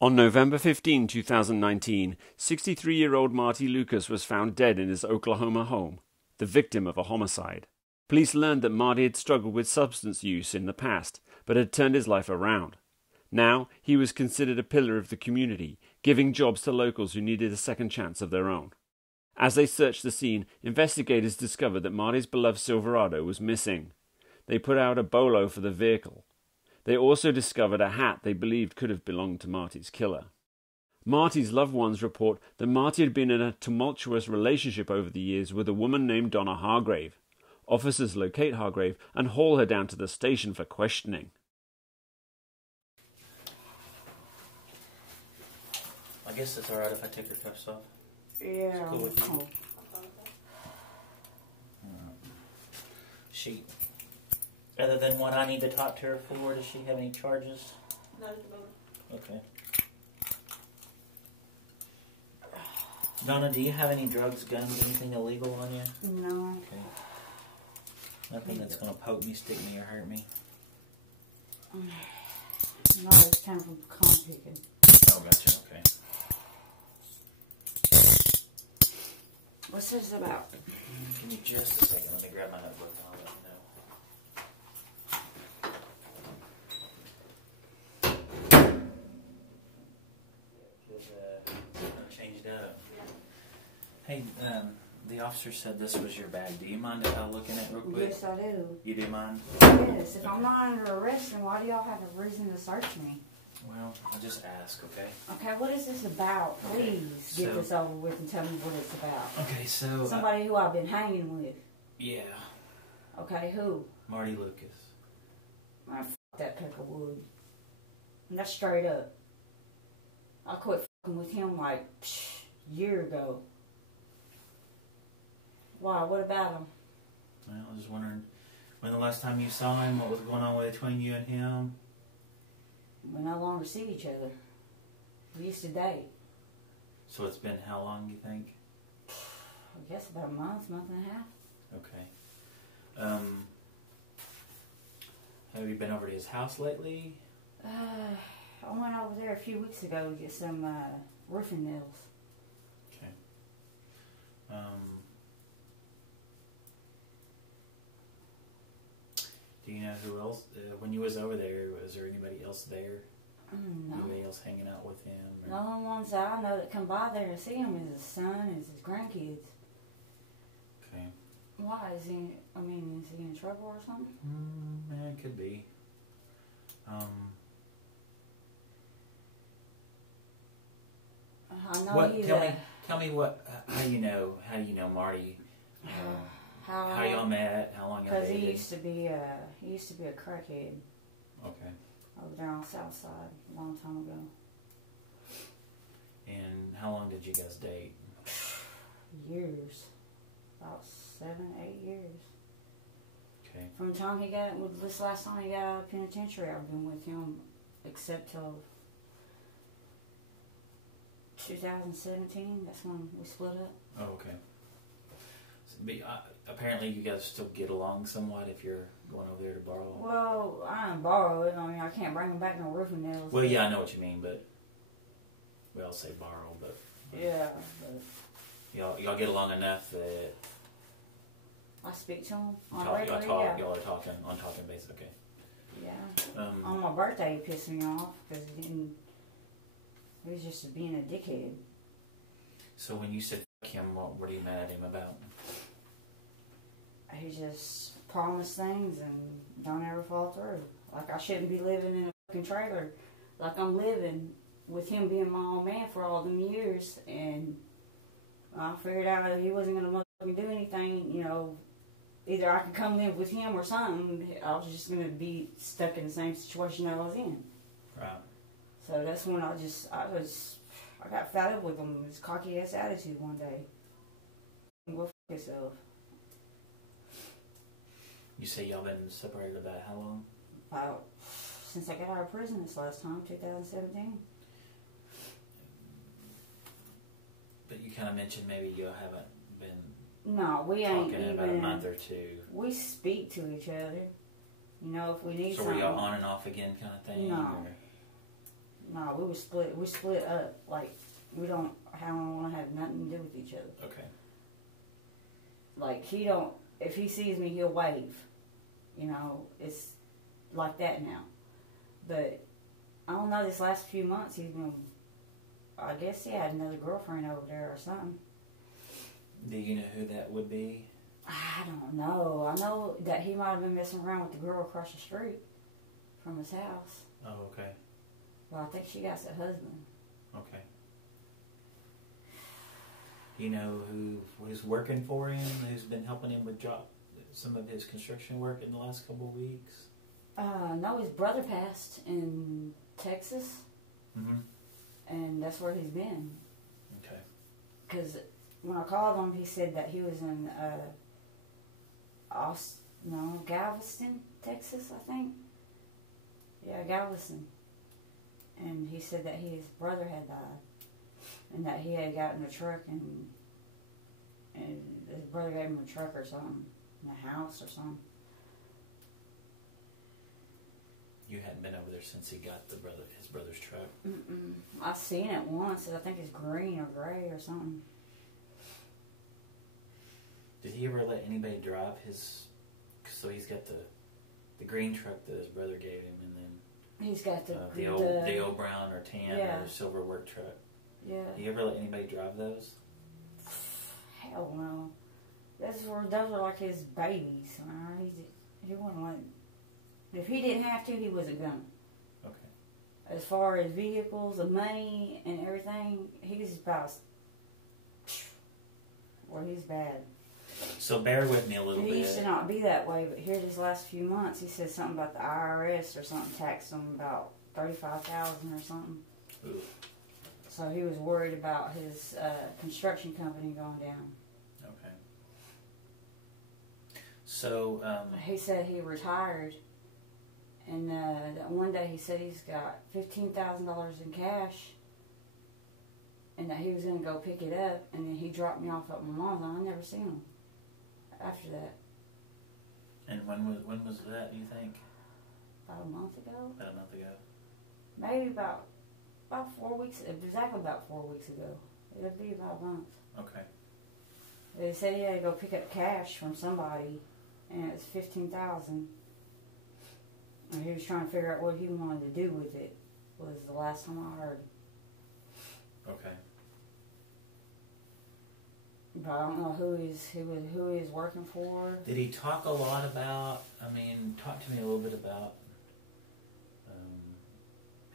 On November 15, 2019, 63-year-old Marty Lucas was found dead in his Oklahoma home, the victim of a homicide. Police learned that Marty had struggled with substance use in the past, but had turned his life around. Now, he was considered a pillar of the community, giving jobs to locals who needed a second chance of their own. As they searched the scene, investigators discovered that Marty's beloved Silverado was missing. They put out a bolo for the vehicle. They also discovered a hat they believed could have belonged to Marty's killer. Marty's loved ones report that Marty had been in a tumultuous relationship over the years with a woman named Donna Hargrave. Officers locate Hargrave and haul her down to the station for questioning. I guess it's alright if I take her cuffs off. Yeah. It's cool with you. She, other than what I need to talk to her for, does she have any charges? Not at the moment. Okay. Donna, do you have any drugs, guns, anything illegal on you? No. Okay. Nothing that's going to poke me, stick me, or hurt me? No, it's time for corn picking. Oh, gotcha, okay. What's this about? Give me just a second. Let me grab my notebook and I'll let you know. Changed up. Hey, the officer said this was your bag. Do you mind looking at it real quick? Yes, I do. You do mind? Yes. If I'm not under arrest, then why do y'all have a reason to search me? Well, I'll just ask, okay? Okay, what is this about? Please get this over with and tell me what it's about. Okay, so... Somebody who I've been hanging with. Yeah. Okay, who? Marty Lucas. Man, f*** that peck of wood. And that's straight up. I quit f***ing with him like a year ago. Why? What about him? Well, I was just wondering, when the last time you saw him, what was going on between you and him? We no longer see each other. We used to date. So it's been how long, you think? I guess about a month and a half. Okay. Have you been over to his house lately? I went over there a few weeks ago to get some roofing nails. Okay. Do you know who else, when you was over there, was there anybody else there? No. Anybody else hanging out with him? Or? The only ones that I know that come by there to see him is his son, is his grandkids. Okay. Why? Is he in trouble or something? Yeah, it could be. I know What? he's Tell me what? How you know Marty? How y'all met? How long y'all dated? Because he used to be a crackhead. Okay. Over there on the south side a long time ago. And how long did you guys date? Years. About 7, 8 years. Okay. From the time this last time he got out of penitentiary, I've been with him except till 2017. That's when we split up. Oh, okay. So, but, apparently you guys still get along somewhat if you're going over there to borrow. Well, I didn't borrow it. I can't bring him back no roofing nails. Well, yeah, I know what you mean, but we all say borrow, but yeah, but y'all get along enough that I speak to him on y'all are talking on talking basis. Okay. Yeah. On my birthday, he pissed me off because he was just being a dickhead. So when you said fuck him, what were you mad at him about? He just promised things and don't ever fall through. Like I shouldn't be living in a fucking trailer like I'm living with him being my own man for all them years. And I figured out that he wasn't going to motherfucking do anything, either I could come live with him or something. I was just going to be stuck in the same situation I was in. Right. So that's when I got fed up with him, his cocky ass attitude one day. Go f*** yourself. You say y'all been separated about how long? About since I got out of prison this last time, 2017. But you kind of mentioned maybe you haven't been No, we ain't talking in even. about a month or two. We speak to each other. If we need So something. were y'all on and off again kind of thing? No. Or? No, we was split. We split up. Like, we don't want to have nothing to do with each other. Okay. Like, he don't, if he sees me, he'll wave. You know, it's like that now. But, I don't know, this last few months, he's been, I guess he had another girlfriend over there or something. Do you know who that would be? I don't know. I know that he might have been messing around with the girl across the street from his house. Oh, okay. Well, I think she got a husband. Okay. You know who's working for him, who's been helping him with some of his construction work in the last couple of weeks? No, his brother passed in Texas. Mm-hmm. And that's where he's been. Okay. Because when I called him, he said that he was in Galveston, Texas, I think. Yeah, Galveston. And he said that his brother had died. And that he had gotten a truck and his brother gave him a truck or something. In a house or something. You hadn't been over there since he got his brother's truck? Mm-mm. I seen it once, and I think it's green or gray or something. Did he ever let anybody drive his... So he's got the green truck that his brother gave him, and then... He's got the old brown or tan or silver work truck. Yeah. Do you ever let anybody drive those? Hell no. Those are like his babies. He wouldn't let... If he didn't have to, he wasn't gonna. Okay. As far as vehicles, the money, and everything, he's about... Well, he's bad. So bear with me a little bit. He used to not be that way, but here these last few months, he said something about the IRS or something taxed him about $35,000 or something. Ooh. So he was worried about his construction company going down. Okay. So, He said he retired, and one day he said he's got $15,000 in cash, and that he was going to go pick it up, and then he dropped me off at my mom's, and I never seen him after that. And when was that, do you think? About a month ago? About a month ago. Maybe about 4 weeks, exactly about 4 weeks ago. It'll be about a month. Okay. They said he had to go pick up cash from somebody, and it was $15,000. And he was trying to figure out what he wanted to do with it. Was the last time I heard. Okay. But I don't know who he's working for. Did he talk a lot about? Talk to me a little bit about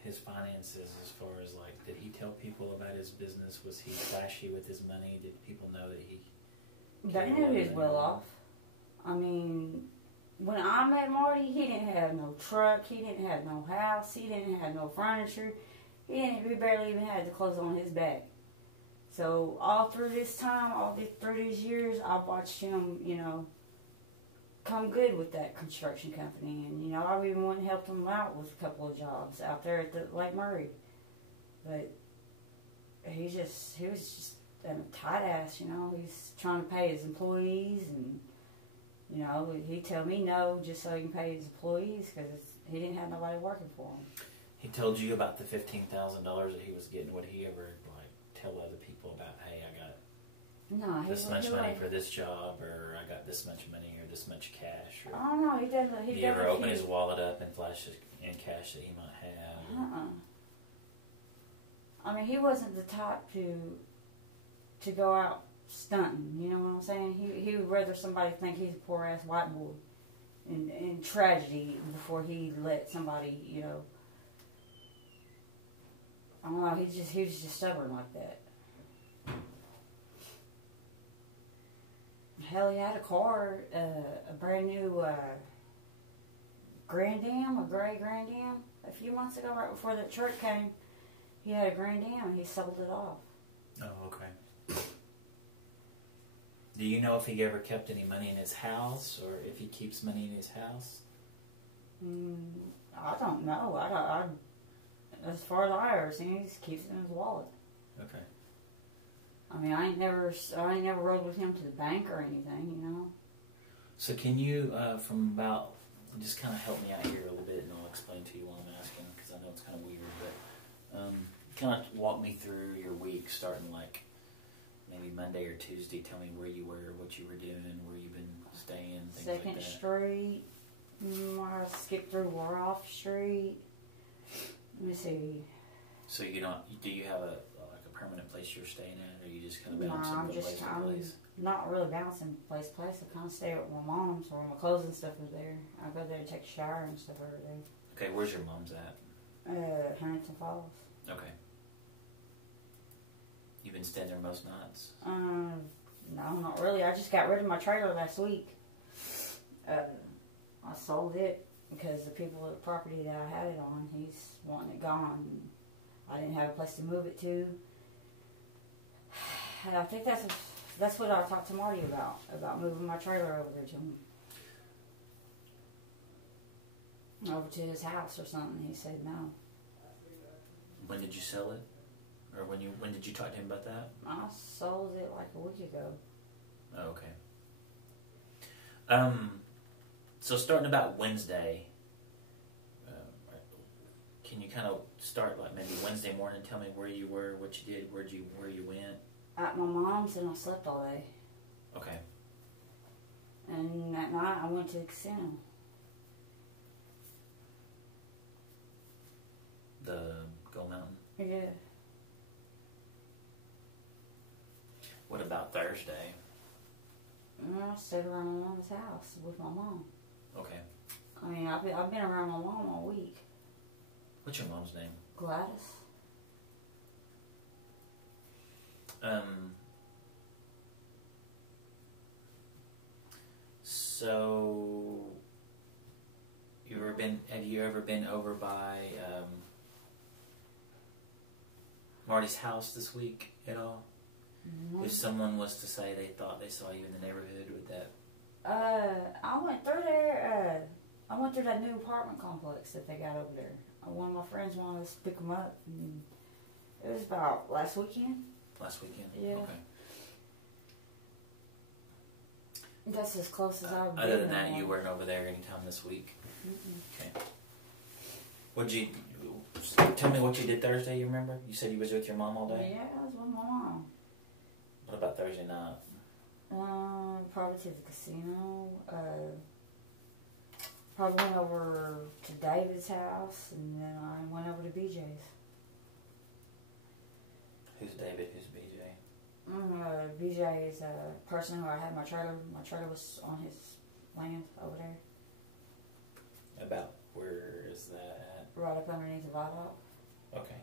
his finances, as far as did he tell people about his business? Was he flashy with his money? Did people know that he? They knew he was well off. When I met Marty, he didn't have no truck, he didn't have no house, he didn't have no furniture, he barely even had the clothes on his back. So all through this time, through these years, I watched him, come good with that construction company, and I even went and helped him out with a couple of jobs out there at the Lake Murray. But he was just a tight ass, He's trying to pay his employees, and he'd tell me no just so he can pay his employees because he didn't have nobody working for him. He told you about the $15,000 that he was getting. Would he ever tell other people about, hey, I got this much money for this job, or I got this much money, or this much cash? Or, I don't know. He doesn't. Did he ever open his wallet up and flash in cash that he might have? He wasn't the type to go out stunting. You know what I'm saying? He would rather somebody think he's a poor ass white boy in tragedy before he let somebody, I don't know. He was just stubborn like that. Hell, he had a car, a brand new Grand Am, a gray Grand Am, a few months ago, right before that truck came. He had a Grand Am and he sold it off. Oh, okay. Do you know if he ever kept any money in his house, or if he keeps money in his house? I don't know. As far as I ever seen, he just keeps it in his wallet. Okay. I ain't never rode with him to the bank or anything, So can you, just kind of help me out here a little bit, and I'll explain to you what I'm asking, because I know it's kind of weird, but kind of walk me through your week, starting like maybe Monday or Tuesday. Tell me where you were, what you were doing, where you've been staying, things like that. 2nd Street. I skipped through Warhoff Street. Let me see. So you don't? Do you have a permanent place you're staying at, or you just kind of bouncing from place to place? Not really bouncing place to place. I kind of stay at my mom's, where my clothes and stuff is there. I go there to take a shower and stuff over there. Okay, where's your mom's at? Huntington Falls. Okay. You've been staying there most nights? No, not really. I just got rid of my trailer last week. I sold it because the people at the property that I had it on, he's wanting it gone. I didn't have a place to move it to. And I think that's what I talked to Marty about moving my trailer over there to him. Over to his house or something. He said no. When did you sell it? Or when did you talk to him about that? I sold it like a week ago. Oh, okay. So starting about Wednesday, can you kind of start like maybe Wednesday morning? Tell me where you were, what you did, where you went. At my mom's, and I slept all day. Okay. And that night I went to the casino. The Gold Mountain? Yeah. What about Thursday? I stayed around my mom's house with my mom. Okay. I mean, I've been around my mom all week. What's your mom's name? Gladys. So, have you ever been over by Marty's house this week at all? Mm-hmm. If someone was to say they thought they saw you in the neighborhood, would that? I went through there. I went through that new apartment complex that they got over there. One of my friends wanted us to pick them up. And it was about last weekend. Last weekend? Yeah. Okay. That's as close as I've been. Other than that, you weren't over there anytime this week? Mm-mm. Okay. Tell me what you did Thursday, you remember? You said you was with your mom all day? Yeah, I was with my mom. What about Thursday night? Probably to the casino. Probably went over to David's house, and then I went over to BJ's. Who's David? Who's BJ? BJ is a person who I had my trailer. My trailer was on his land over there. About where is that at? Right up underneath the viaduct. Okay.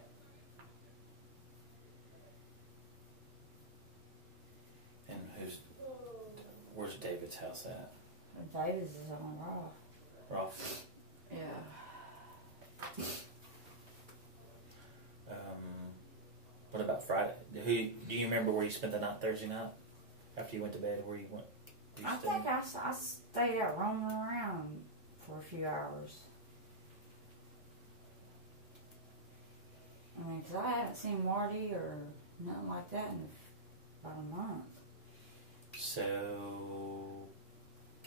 And where's David's house at? David's is on Roth. Roth? Yeah. What about Friday? Do you remember where you spent the night Thursday night? After you went to bed, where you went? I think I stayed out roaming around for a few hours. I mean, because I haven't seen Marty or nothing like that in about a month. So,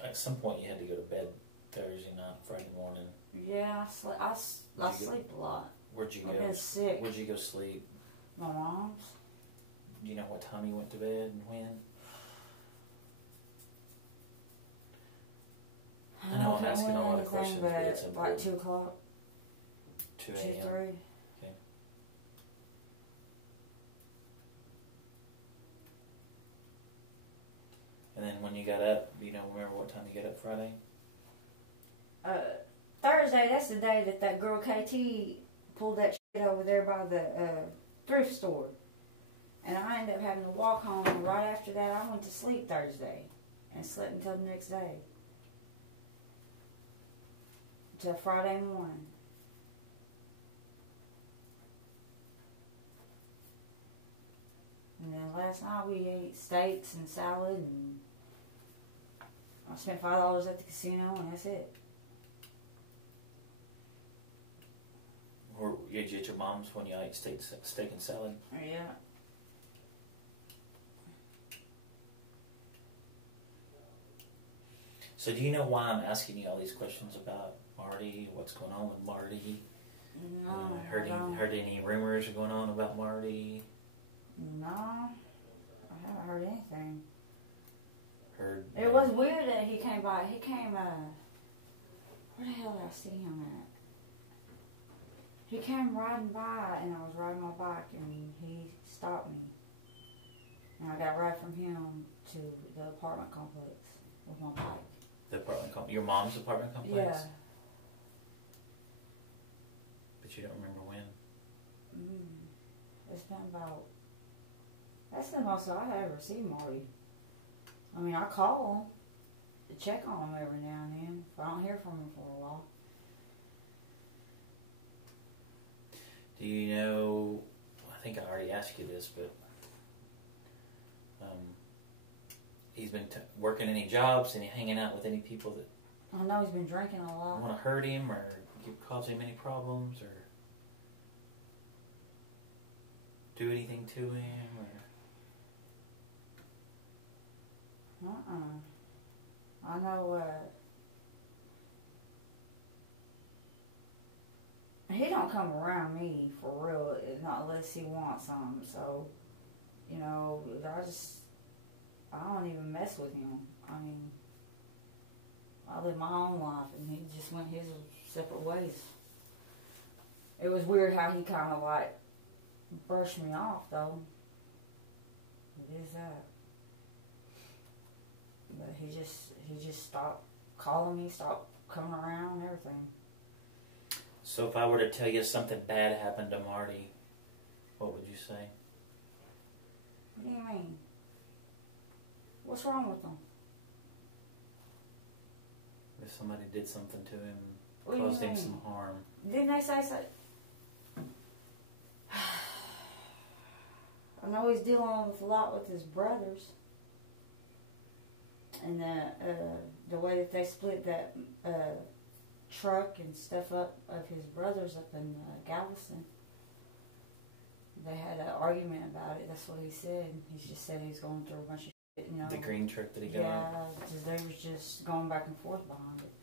at some point you had to go to bed Thursday night, Friday morning. Yeah, I sleep a lot. Where'd you go? I've been sick. Where'd you go sleep? My mom's. Do you know what time you went to bed and when? I know I'm asking a lot of questions, but it's important. Like 2 o'clock. 2 a.m. 2, 3. Okay. And then when you got up, do you remember what time you got up Friday? Thursday, that's the day that girl KT pulled that shit over there by the thrift store. And I ended up having to walk home, and right after that I went to sleep Thursday and slept until the next day. Till Friday morning. And then last night we ate steaks and salad, and I spent $5 at the casino, and that's it. Or did you at your mom's when you ate steak and salad? Yeah. So do you know why I'm asking you all these questions about Marty? What's going on with Marty? No. Heard any rumors going on about Marty? No. I haven't heard anything. Heard. It was weird that he came by. He came, where the hell did I see him at? He came riding by, and I was riding my bike, and he stopped me. And I got right from him to the apartment complex with my bike. The apartment complex? Your mom's apartment complex? Yeah. But you don't remember when? It's been about... That's the most I ever seen Marty. I mean, I call him to check on him every now and then if I don't hear from him for a while. Do you know, I think I already asked you this, but he's been working any jobs and hanging out with any people that I know he's been drinking a lot. want to hurt him or cause him any problems or do anything to him or... I know, he don't come around me for real, not unless he wants some, so, you know, I don't even mess with him. I mean, I live my own life, and he just went his separate ways. It was weird how he kind of, like, brushed me off, though. It is that. But he just stopped calling me, stopped coming around and everything. So if I were to tell you something bad happened to Marty, what would you say? What do you mean? What's wrong with him? If somebody did something to him, What caused do you him mean? some harm. Didn't they say so? I know he's dealing with a lot with his brothers. And the way that they split that truck and stuff up of his brothers up in Galveston. They had an argument about it. That's what he said. He just said he was going through a bunch of shit, you know. The green truck that he got. Yeah, because they was just going back and forth behind it.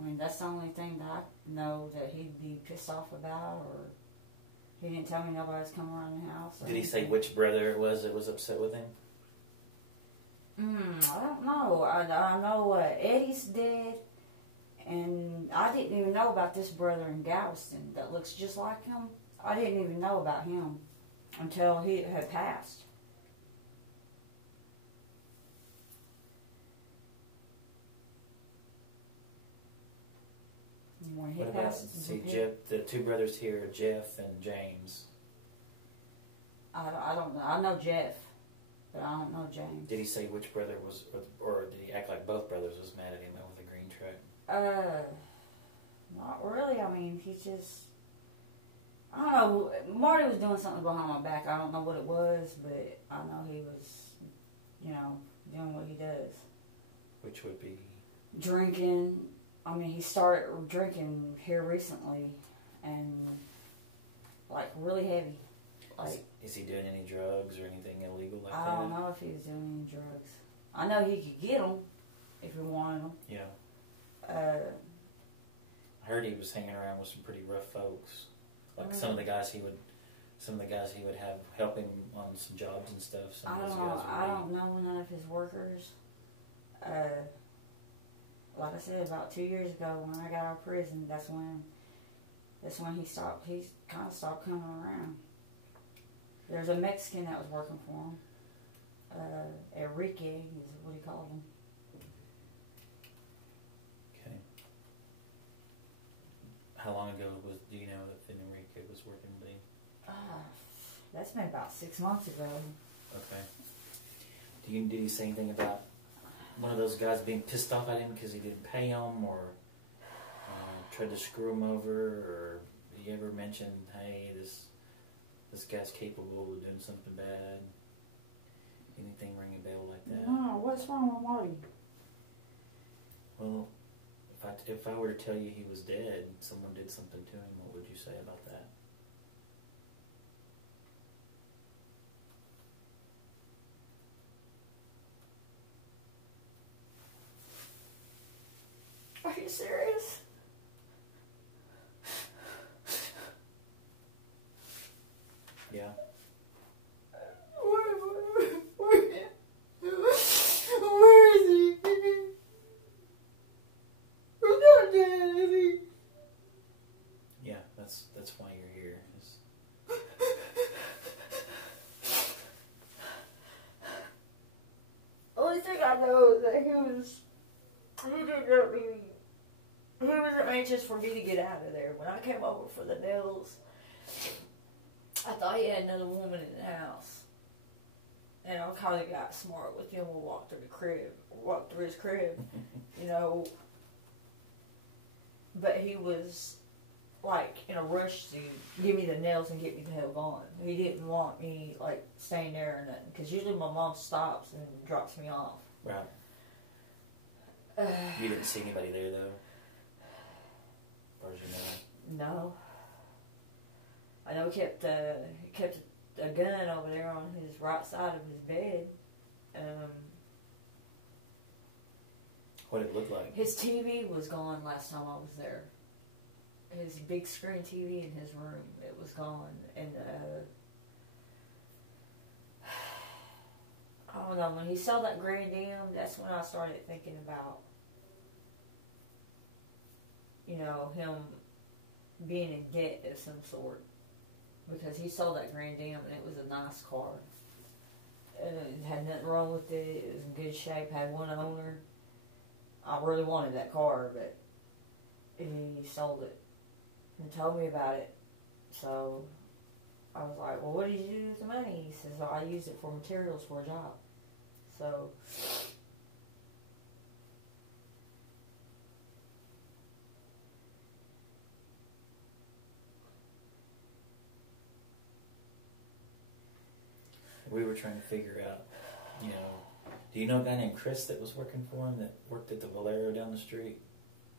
I mean, that's the only thing that I know that he'd be pissed off about, or he didn't tell me nobody's coming around the house. Did he say which brother it was that was upset with him? I don't know. I know Eddie's dead, and I didn't even know about this brother in Galveston that looks just like him. I didn't even know about him until he had passed. When he What about, passed, see, Jeff, the two brothers here, Jeff and James. I don't know. I know Jeff, but I don't know James. Did he say which brother was, or did he act like both brothers was mad at him over the green truck? Not really. I mean, he just, I don't know. Marty was doing something behind my back. I don't know what it was, but I know he was, you know, doing what he does. Which would be? Drinking. I mean, he started drinking here recently, and like really heavy. Like, is he doing any drugs or anything illegal like that? I don't know if he was doing any drugs. I know he could get them if he wanted them. Yeah. I heard he was hanging around with some pretty rough folks. Like some of the guys he would have help him on some jobs and stuff. Some of those guys I don't know none of his workers. Like I said, about 2 years ago when I got out of prison, that's when he stopped. He kind of stopped coming around. There's a Mexican that was working for him. Enrique is what he called him. Okay. How long ago do you know if Enrique was working with him? That's been about 6 months ago. Okay. Did he say anything about one of those guys being pissed off at him because he didn't pay him, or tried to screw him over, or did he ever mention, hey, this guy's capable of doing something bad? Anything ring a bell like that? No, what's wrong with Marty? Well, if I were to tell you he was dead, someone did something to him, what would you say about that? Are you serious? Yeah. Where is he? We're not dead, is he? Yeah, that's why you're here. Only thing I know is that he was anxious for me to get out of there. When I came over for the nails, I thought he had another woman in the house. And I kind of got smart with him. We walked through his crib, you know. But he was like in a rush to give me the nails and get me the hell gone. He didn't want me like staying there or nothing. Because usually my mom stops and drops me off. Right. You didn't see anybody there though? As far as you know? No. I know he kept a gun over there on his right side of his bed. What did it look like? His TV was gone last time I was there. His big screen TV in his room, it was gone. And I don't know, when he saw that Grand Dam, that's when I started thinking about, you know, him being in debt of some sort. Because he saw that Grand Dam and it was a nice car. It had nothing wrong with it. It was in good shape. Had one owner. I really wanted that car, but he sold it and told me about it. So I was like, well, what did you do with the money? He says, well, I used it for materials for a job. So we were trying to figure out, you know, do you know a guy named Chris that was working for him that worked at the Valero down the street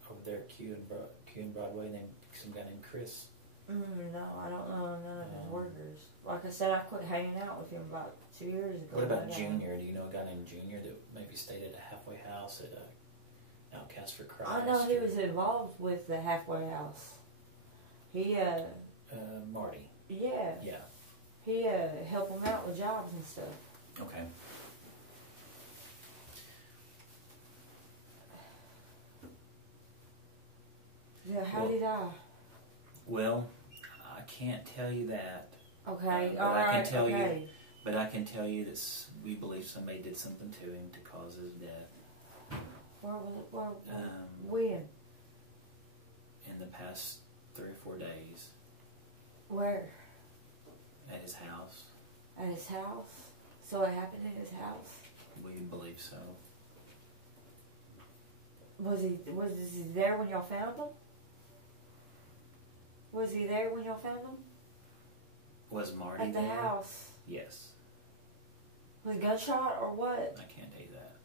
over there at Q and Broadway, named some guy named Chris? no, I don't know none of his workers. Like I said, I quit hanging out with him about 2 years ago. What about Junior? Do you know a guy named Junior that maybe stayed at a halfway house at Outcast for Christ? I know he was involved with the halfway house. He Marty. Yeah. Yeah. He helped him out with jobs and stuff. Okay. Yeah, how did I? Well, I can't tell you that. Okay, but I can tell you. But I can tell you that we believe somebody did something to him to cause his death. Where was it? When? In the past 3 or 4 days. Where? At his house. At his house? So it happened in his house? We believe so. Was he there when y'all found him? Was he there when y'all found him? Was Marty at the there? House? Yes. Was it gunshot or what? I can't tell you that.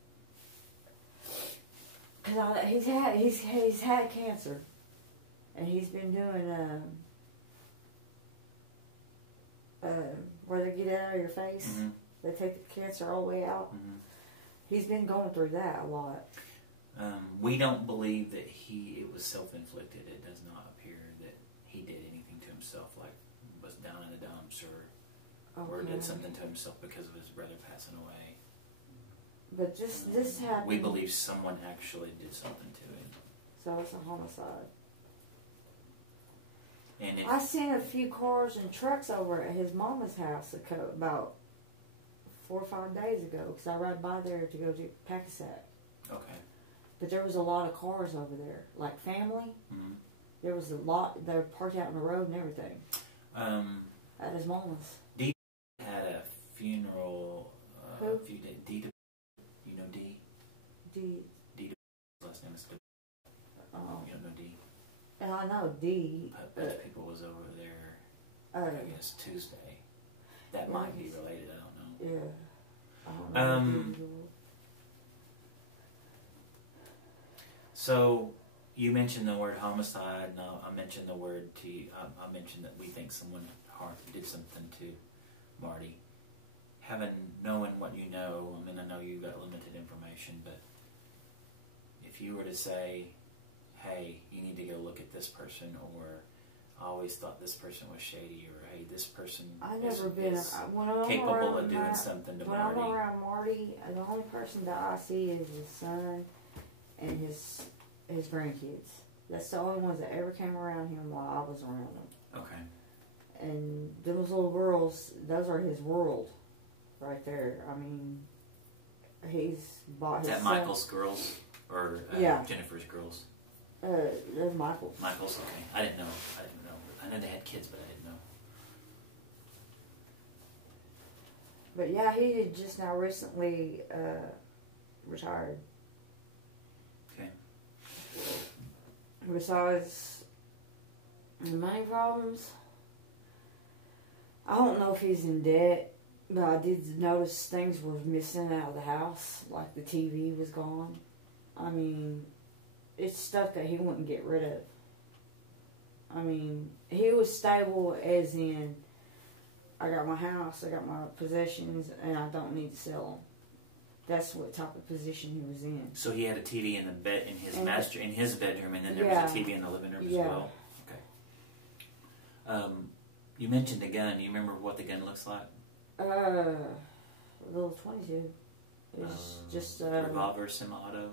Cause he's had cancer, and he's been doing where they get it out of your face. Mm-hmm. They take the cancer all the way out. Mm-hmm. He's been going through that a lot. We don't believe that it was self-inflicted. It does not appear that he did anything to himself, like was down in the dumps or did something to himself because of his brother passing away. But this happened. We believe someone actually did something to him. So it's a homicide. And I seen a few cars and trucks over at his mama's house about 4 or 5 days ago, because I rode by there to go to Pacquisac. Okay. But there was a lot of cars over there, like family. Mm-hmm. There was a lot. They were parked out in the road and everything. At his mama's. Dee had a funeral. Who? A few days. Dee, you know Dee? Dee. Last name is. Oh. You don't know Dee? And I know Dee. But people was over there. I guess Tuesday. That might be related. I don't know. Yeah. I don't know. So, you mentioned the word homicide. No, I mentioned the word to you. I mentioned that we think someone did something to Marty. Knowing what you know, I mean, I know you got limited information, but if you were to say, hey, you need to go look at this person, or always thought this person was shady, or hey, this person is capable of doing something to Marty. When I'm around Marty, the only person that I see is his son and his grandkids. That's the only ones that ever came around him while I was around him. Okay. And those little girls, those are his world right there. I mean, he's bought his son. Is that Michael's girls or Jennifer's girls? They're Michael's. Michael's, okay. I didn't know. I know they had kids, but I didn't know. But yeah, he had just now recently retired. Okay. Besides the money problems, I don't know if he's in debt, but I did notice things were missing out of the house, like the TV was gone. I mean, it's stuff that he wouldn't get rid of. I mean, he was stable as in, I got my house, I got my possessions, and I don't need to sell them. That's what type of position he was in. So he had a TV in the bed in his bedroom, and then there was a TV in the living room as well. Okay. You mentioned a gun. You remember what the gun looks like? A little 22. It's just revolver, semi-auto.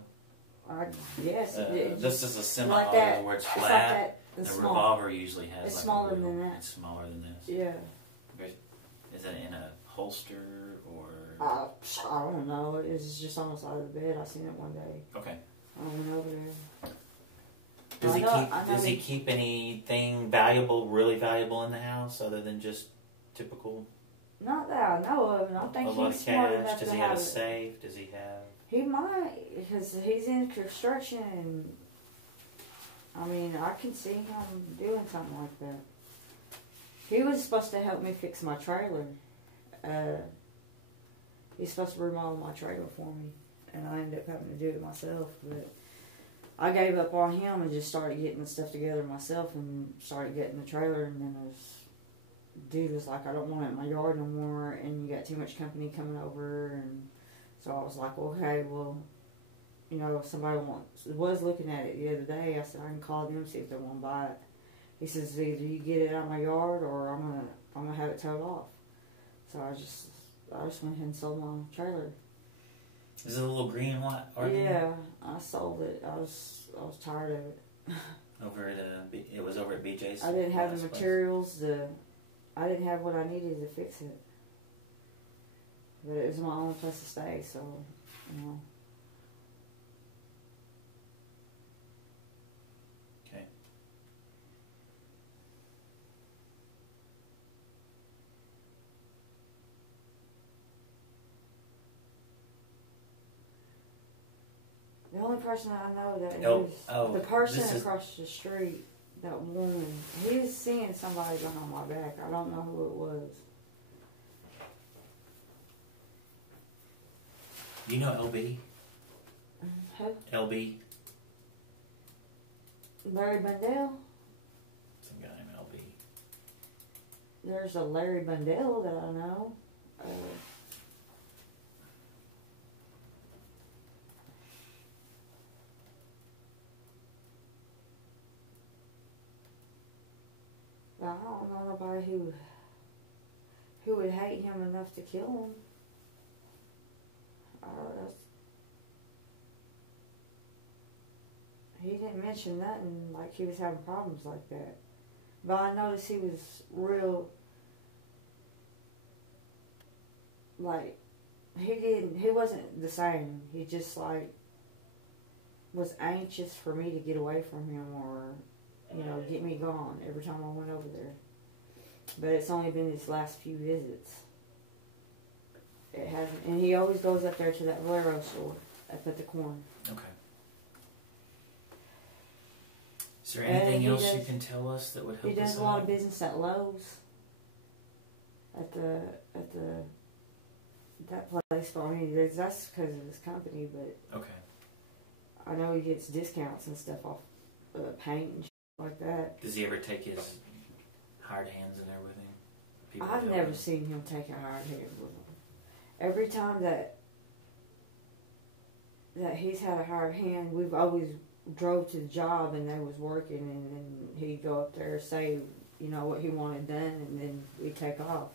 Yes. This is a semi-auto like where it's flat. Like the revolver usually has. It's like smaller than that. It's smaller than this. Yeah. Is it in a holster or? I don't know. It's just on the side of the bed. I seen it one day. Okay. I went over there. Does he keep anything valuable, really valuable in the house, other than just typical? Not that I know of. And I don't think he's smart enough to have it. Does he have a safe? Does he have? He might, because he's in construction. And, I mean, I can see him doing something like that. He was supposed to help me fix my trailer. He's supposed to remodel my trailer for me, and I ended up having to do it myself. But I gave up on him and just started getting the stuff together myself and started getting the trailer. And then this dude was like, I don't want it in my yard no more, and you got too much company coming over. And so I was like, okay, well, you know, if somebody was looking at it the other day, I said I can call them, see if they want to buy it. He says either you get it out of my yard or I'm gonna have it towed off. So I just went ahead and sold my trailer. Is it a little green and white? Yeah, I sold it. I was tired of it. It was over at BJ's. I didn't have the materials. I didn't have what I needed to fix it. But it was my only place to stay, so you know. Okay. The only person I know that is the person across the street, that woman. He's seeing somebody behind my back. I don't know who it was. You know LB? Who? LB? Larry Bundell? Some guy named LB. There's a Larry Bundell that I know. But I don't know nobody who would hate him enough to kill him. He didn't mention nothing like he was having problems like that. But I noticed he was real, like, he wasn't the same. He just, like, was anxious for me to get away from him or, you know, get me gone every time I went over there. But it's only been these last few visits. It hasn't, and he always goes up there to that Valero store up at the corner. Okay. Is there anything else you can tell us that would help us out? He does a lot of business at Lowe's. At that place. But I mean, that's because of his company. But okay. I know he gets discounts and stuff off paint and shit like that. Does he ever take his hired hands in there with him? I've never seen him take a hired hand with him. Every time that he's had a hired hand, we've always drove to the job and they was working, and then he'd go up there, say, you know, what he wanted done, and then we'd take off.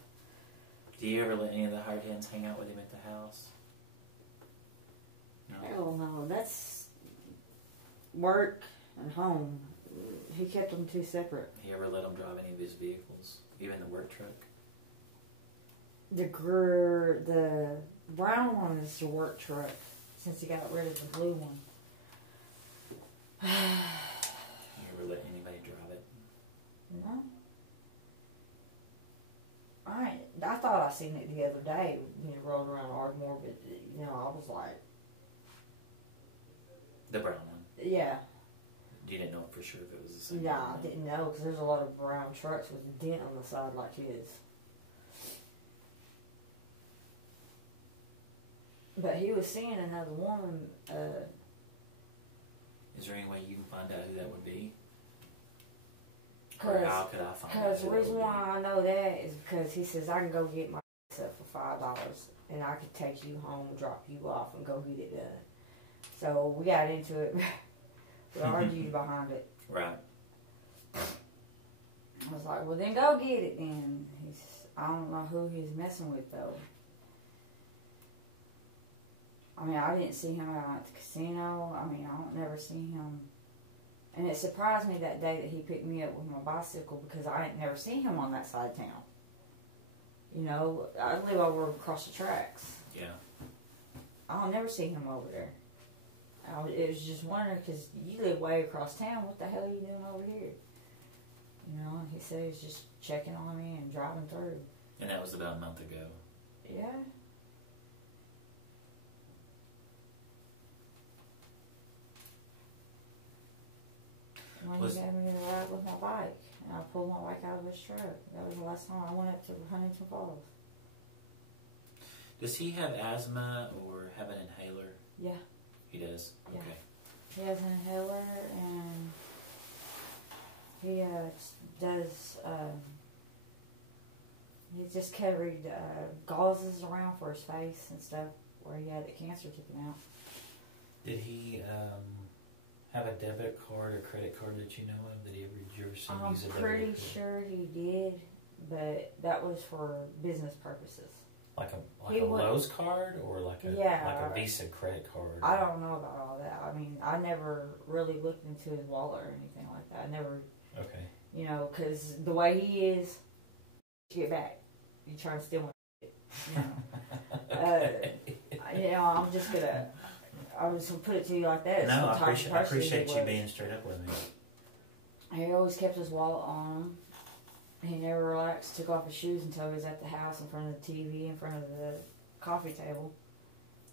Do you ever let any of the hired hands hang out with him at the house? No. Hell no, that's work and home. He kept them two separate. He ever let them drive any of his vehicles, even the work truck? The brown one is the work truck, since he got rid of the blue one. You ever let anybody drive it? No. I thought I seen it the other day, you know, rolling around Ardmore, but, you know, I was like... The brown one? Yeah. You didn't know for sure if it was the same? Yeah, I didn't know, because there's a lot of brown trucks with a dent on the side like his. But he was seeing another woman. Is there any way you can find out who that would be? Or how could I find out? Because the reason why I know that is because he says I can go get my stuff for $5 and I could take you home, drop you off, and go get it done. So we got into it. We argued behind it. Right. I was like, well, then go get it then. I don't know who he's messing with, though. I mean, I didn't see him out at the casino. I mean, I don't never see him. And it surprised me that day that he picked me up with my bicycle, because I ain't never seen him on that side of town. You know, I live over across the tracks. Yeah. I'll never see him over there. It was just wondering, because you live way across town, what the hell are you doing over here? You know, he said he was just checking on me and driving through. And that was about a month ago. Yeah. When he gave me a ride with my bike, and I pulled my bike out of his truck. That was the last time I went up to Huntington Falls. Does he have asthma or have an inhaler? Yeah. He does? Yeah. Okay. He has an inhaler, and he does, he just carried gauzes around for his face and stuff where he had the cancer taken out. Did he have a debit card or credit card that you know of? Did you ever see him use a debit card? I'm pretty sure he did, but that was for business purposes. Like a Lowe's card or like a Visa credit card? I don't know about all that. I mean, I never really looked into his wallet or anything like that. I never. Okay. You know, because the way he is, get back. You try to steal my shit. You know. You know, I'm just gonna put it to you like that. No, I appreciate you being straight up with me. He always kept his wallet on him. He never relaxed, took off his shoes until he was at the house in front of the TV, in front of the coffee table.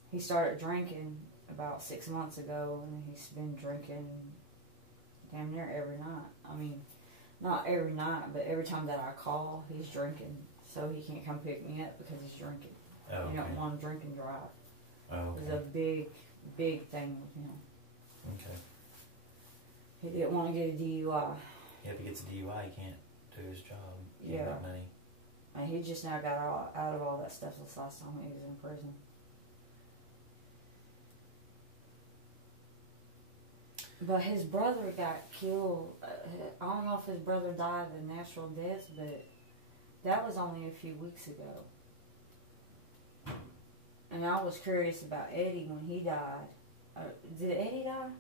He started drinking about 6 months ago, and he's been drinking damn near every night. I mean, not every night, but every time that I call, he's drinking. So he can't come pick me up because he's drinking. Oh, okay. You don't want him to drink and drive. Oh, okay. It was a big, big thing with him. Okay. He didn't want to get a DUI. Yeah, if he gets a DUI, he can't do his job. He got money. And he just now got out of all that stuff since last time he was in prison. But his brother got killed. I don't know if his brother died a natural death, but that was only a few weeks ago. And I was curious about Eddie when he died. Did Eddie die?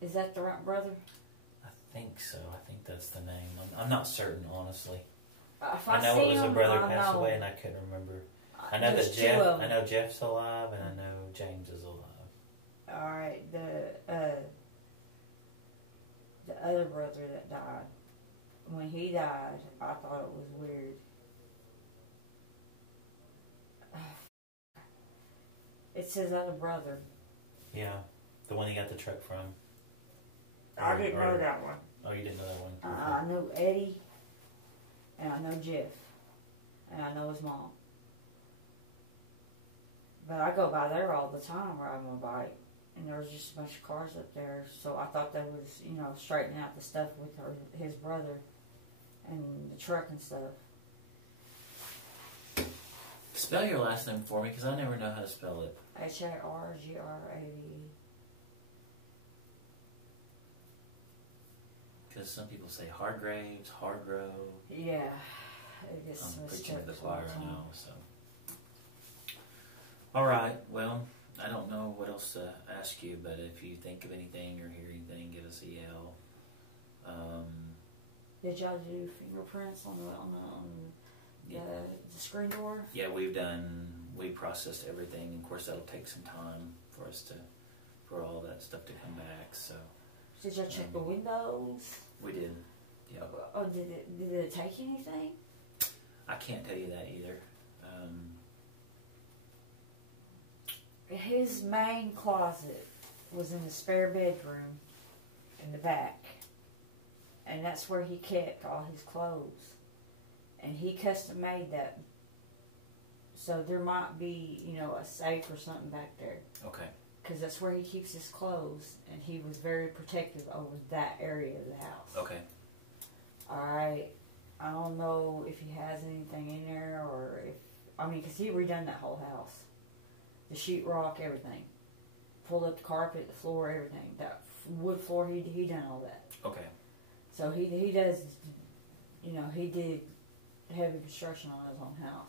Is that the right brother? I think so. I think that's the name. I'm not certain, honestly. I know it was a brother passed away, and I couldn't rember. I know that Jeff. I know Jeff's alive, and I know James is alive. All right, the other brother that died. When he died, I thought it was weird. It's his other brother. Yeah, the one he got the truck from. I didn't know that one. Oh, you didn't know that one? I knew Eddie, and I know Jeff, and I know his mom. But I go by there all the time riding my bike, and there was just a bunch of cars up there, so I thought that was, you know, straightening out the stuff with his brother and the truck and stuff. Spell your last name for me, because I never know how to spell it. Hargrave. Because some people say Hargraves, Hargrove. Yeah. I guess I'm preaching to the choir now, so. All right, well, I don't know what else to ask you, but if you think of anything or hear anything, give us a yell. Did y'all do fingerprints on the screen door? Yeah, we processed everything. Of course, that'll take some time for all that stuff to come back. So. Did y'all check the windows? We did. Yeah. Oh, did it take anything? I can't tell you that either. His main closet was in the spare bedroom in the back. And that's where he kept all his clothes. And he custom made that. So there might be, a safe or something back there. Okay. Because that's where he keeps his clothes. And he was very protective over that area of the house. Okay. Alright. I don't know if he has anything in there or if... because he redone that whole house. The sheetrock, everything. Pulled up the carpet, the floor, everything. That wood floor, he done all that. Okay. So he does, he did heavy construction on his own house.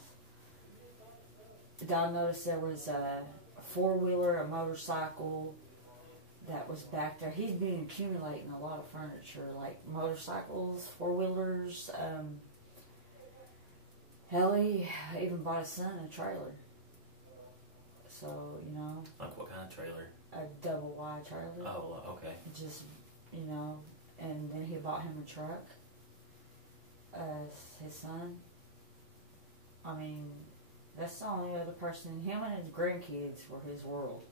I noticed there was a four-wheeler, a motorcycle that was back there. He's been accumulating a lot of furniture, like motorcycles, four-wheelers. Hell, he even bought his son a trailer. So, Like what kind of trailer? A double wide trailer. Oh, okay. Just, and then he bought him a truck. His son. That's the only other person. Him and his grandkids were his world.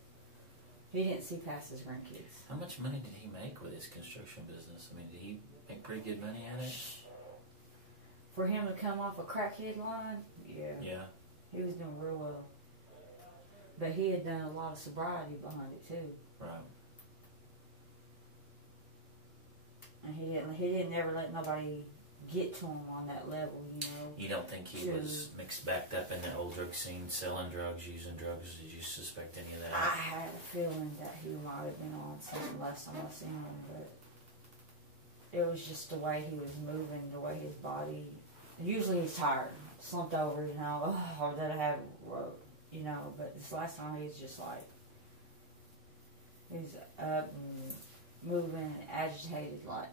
He didn't see past his grandkids. How much money did he make with his construction business? Did he make pretty good money at it? For him to come off a crackhead line, yeah. Yeah. He was doing real well. But he had done a lot of sobriety behind it too. Right. And he didn't ever let nobody get to him on that level, You don't think he was mixed backed up in the old drug scene, selling drugs, using drugs? Did you suspect any of that? I had a feeling that he might have been on something last time I seen him, but it was just the way he was moving, the way his body. Usually he's tired, slumped over, or that I have, but this last time he was just like, he was up and moving, agitated, like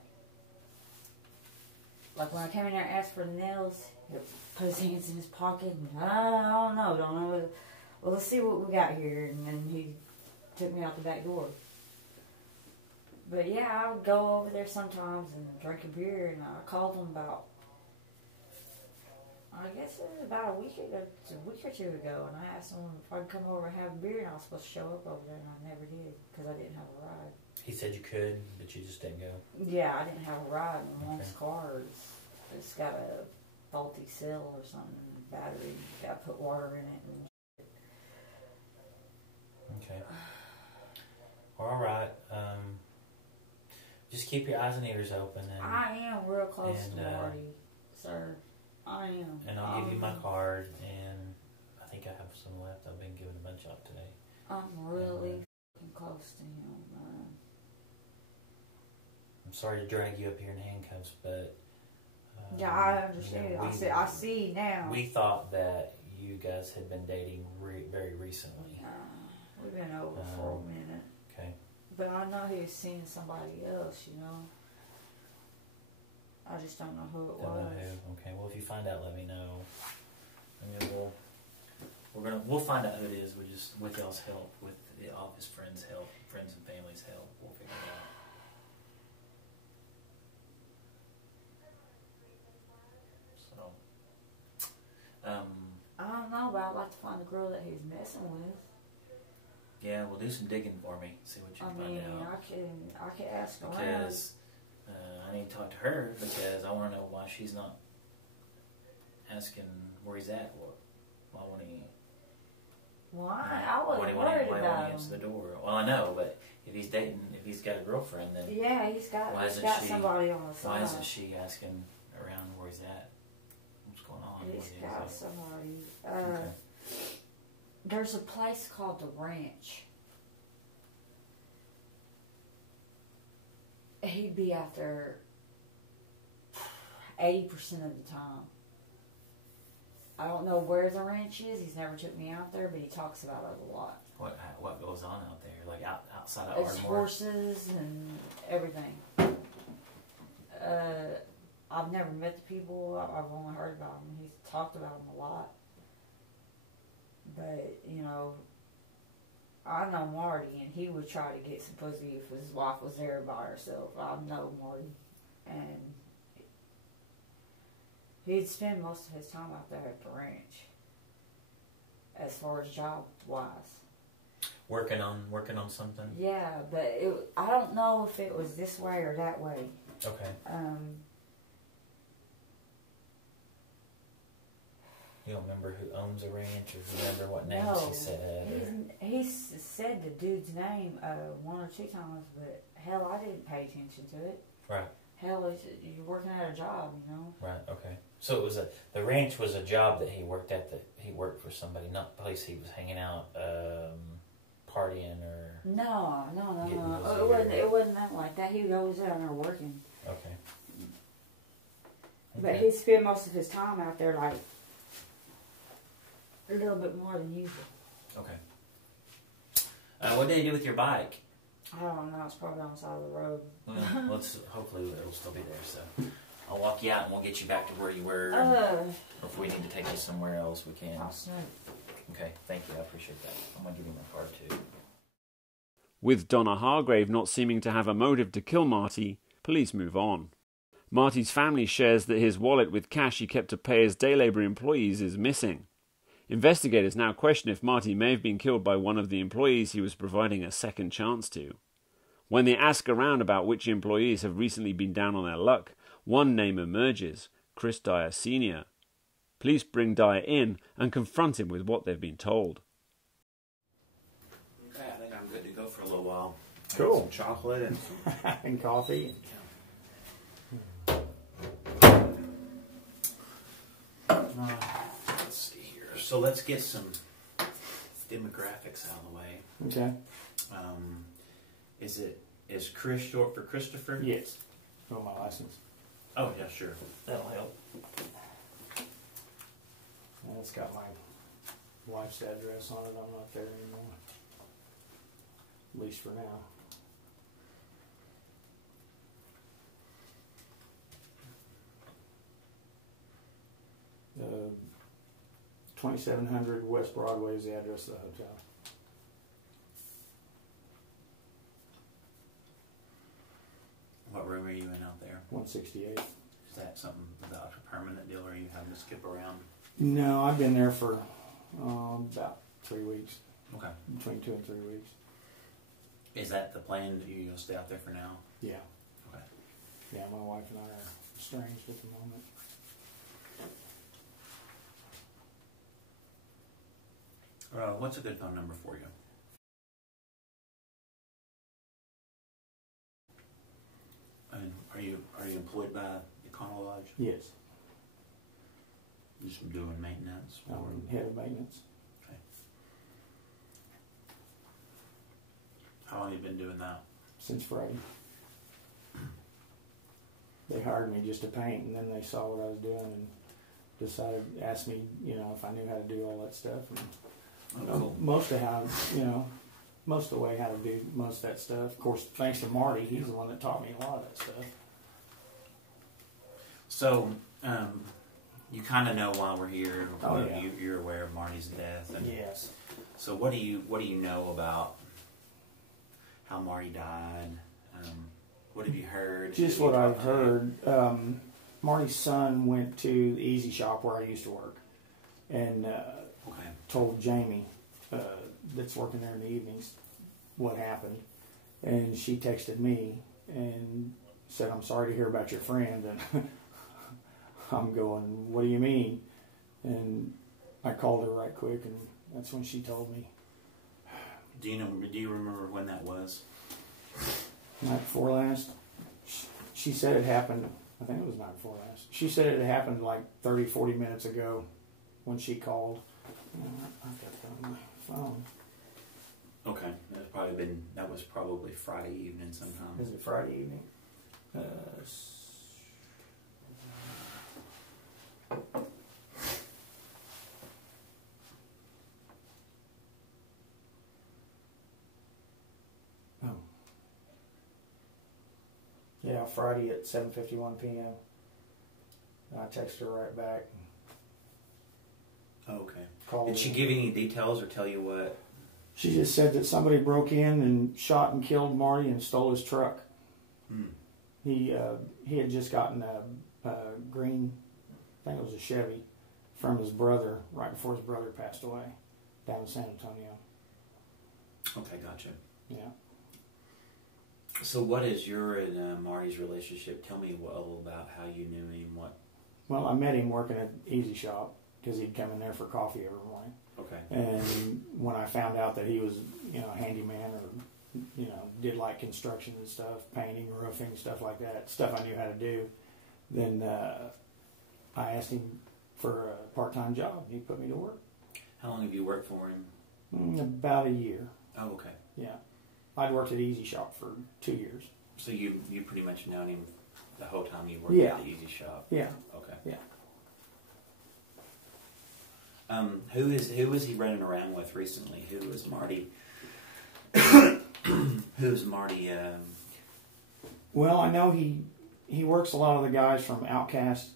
when I came in there and asked for the nails, he put his hands in his pocket and I don't know. Well, let's see what we got here. And then he took me out the back door. But yeah, I would go over there sometimes and drink a beer, and I called him about, I guess it was about a week or two ago, and I asked him if I'd come over and have a beer, and I was supposed to show up over there, and I never did because I didn't have a ride. He said you could, but you just didn't go. Yeah, I didn't have a ride, and Mom's car it's got a faulty cell or something, battery. Got to put water in it. And okay. All right. Just keep your eyes and ears open. And I am real close to Marty, sir. I am. And I'll give you my card, and I think I have some left. I've been giving a bunch out today. I'm really close to him, man. I'm sorry to drag you up here in handcuffs, but... yeah, I understand. I see now. We thought that you guys had been dating very recently. We've been over for a minute. Okay. But I know he was seeing somebody else, I just don't know who it was. Don't know who. Okay. Well, if you find out, let me know. We'll find out who it is. We're just with y'all's help, with the office friends' help, friends and family's help. We'll figure it out. I don't know, but I'd like to find the girl that he's messing with. Yeah, well, do some digging for me. See what you can find out. I can ask around. Because I need to talk to her because I want to know why she's not asking where he's at. Why won't he? Why? I wasn't worried about him. Why won't he answer the door? Well, I know, but if he's dating, if he's got a girlfriend, then yeah, he's got somebody on the side. Why isn't she asking around where he's at? What's going on? He's got somebody. Okay. There's a place called the Ranch. He'd be out there 80% of the time. I don't know where the ranch is. He's never took me out there, but he talks about it a lot. What goes on out there? Like outside of There's Ardmore? horses and everything. I've never met the people. I've only heard about them. He's talked about them a lot. But, you know, I know Marty, and he would try to get some pussy if his wife was there by herself. I know Marty. And he'd spend most of his time out there at the ranch, as far as job-wise. Working on something? Yeah, but I don't know if it was this way or that way. Okay. You don't remember who owns a ranch, or remember what names he said? He said the dude's name 1 or 2 times, but hell, I didn't pay attention to it. Right. Hell, you're working at a job, you know. Right. Okay. So it was the ranch was a job that he worked at. That he worked for somebody, not the place he was hanging out, partying or. No. It wasn't that like that. He was always out there working. Okay. But he spent most of his time out there, like a little bit more than usual. Okay. What did he do with your bike? I don't know. It's probably on the side of the road. Well, hopefully it'll still be there. So I'll walk you out and we'll get you back to where you were. If we need to take you somewhere else, we can. I'll snoop. Okay. Thank you. I appreciate that. I'm gonna give you my card too. With Donna Hargrave not seeming to have a motive to kill Marty, police move on. Marty's family shares that his wallet with cash he kept to pay his day labour employees is missing. Investigators now question if Marty may have been killed by one of the employees he was providing a second chance to. When they ask around about which employees have recently been down on their luck, one name emerges, Chris Dyer Sr. Police bring Dyer in and confront him with what they've been told. Okay, I think I'm good to go for a little while. Cool. Some chocolate and and coffee. Let's see here. So let's get some demographics out of the way. Okay. Is Chris short for Christopher? Yes. On my license. Oh yeah, sure. That'll help. And it's got my wife's address on it. I'm not there anymore. At least for now. 2700 West Broadway is the address of the hotel. What room are you in out there? 168. Is that something about a permanent deal, or are you having to skip around? No, I've been there for about 3 weeks. Okay. Between 2 and 3 weeks. Is that the plan? That you're going to stay out there for now? Yeah. Okay. Yeah, my wife and I are estranged at the moment. What's a good phone number for you? And are you employed by Econo Lodge? Yes. Just doing maintenance? I'm head of maintenance. Okay. How long have you been doing that? Since Friday. They hired me just to paint, and then they saw what I was doing and asked me, if I knew how to do all that stuff. And cool. most of the way how to do most of that stuff. Of course, thanks to Marty, he's the one that taught me a lot of that stuff. So, you kind of know why we're here. Oh, yeah. You're aware of Marty's death. And yes. So what do you know about how Marty died? What have you heard? Just what I've heard. Marty's son went to the Easy Shop where I used to work, and told Jamie, that's working there in the evenings, what happened. And she texted me and said, "I'm sorry to hear about your friend." And I'm going, "What do you mean?" And I called her right quick, and that's when she told me. Do you remember when that was? Night before last. She said it happened, I think it was night before last. She said it happened like 30, 40 minutes ago when she called. I've got that on my phone. Okay. That was probably Friday evening sometime. Is it Friday evening? Yeah, Friday at 7:51 p.m. I texted her right back. Oh, okay. Did she give any details or tell you what? She just said that somebody broke in and shot and killed Marty and stole his truck. He had just gotten a green, I think it was a Chevy, from his brother right before his brother passed away down in San Antonio. Okay, gotcha. Yeah. So what is your and Marty's relationship? Tell me a little about how you knew him. What? Well, I met him working at Easy Shop because he'd come in there for coffee every morning. Okay. And when I found out that he was, a handyman or, did like construction and stuff, painting, roofing, stuff like that, stuff I knew how to do, then I asked him for a part-time job. He put me to work. How long have you worked for him? About a year. Oh, okay. Yeah. I'd worked at Easy Shop for 2 years. So you pretty much known him the whole time you worked at the Easy Shop? Yeah. Okay. Yeah. Who was he running around with recently? Who was Marty? Who's Marty? Well, I know he works a lot of the guys from Outcast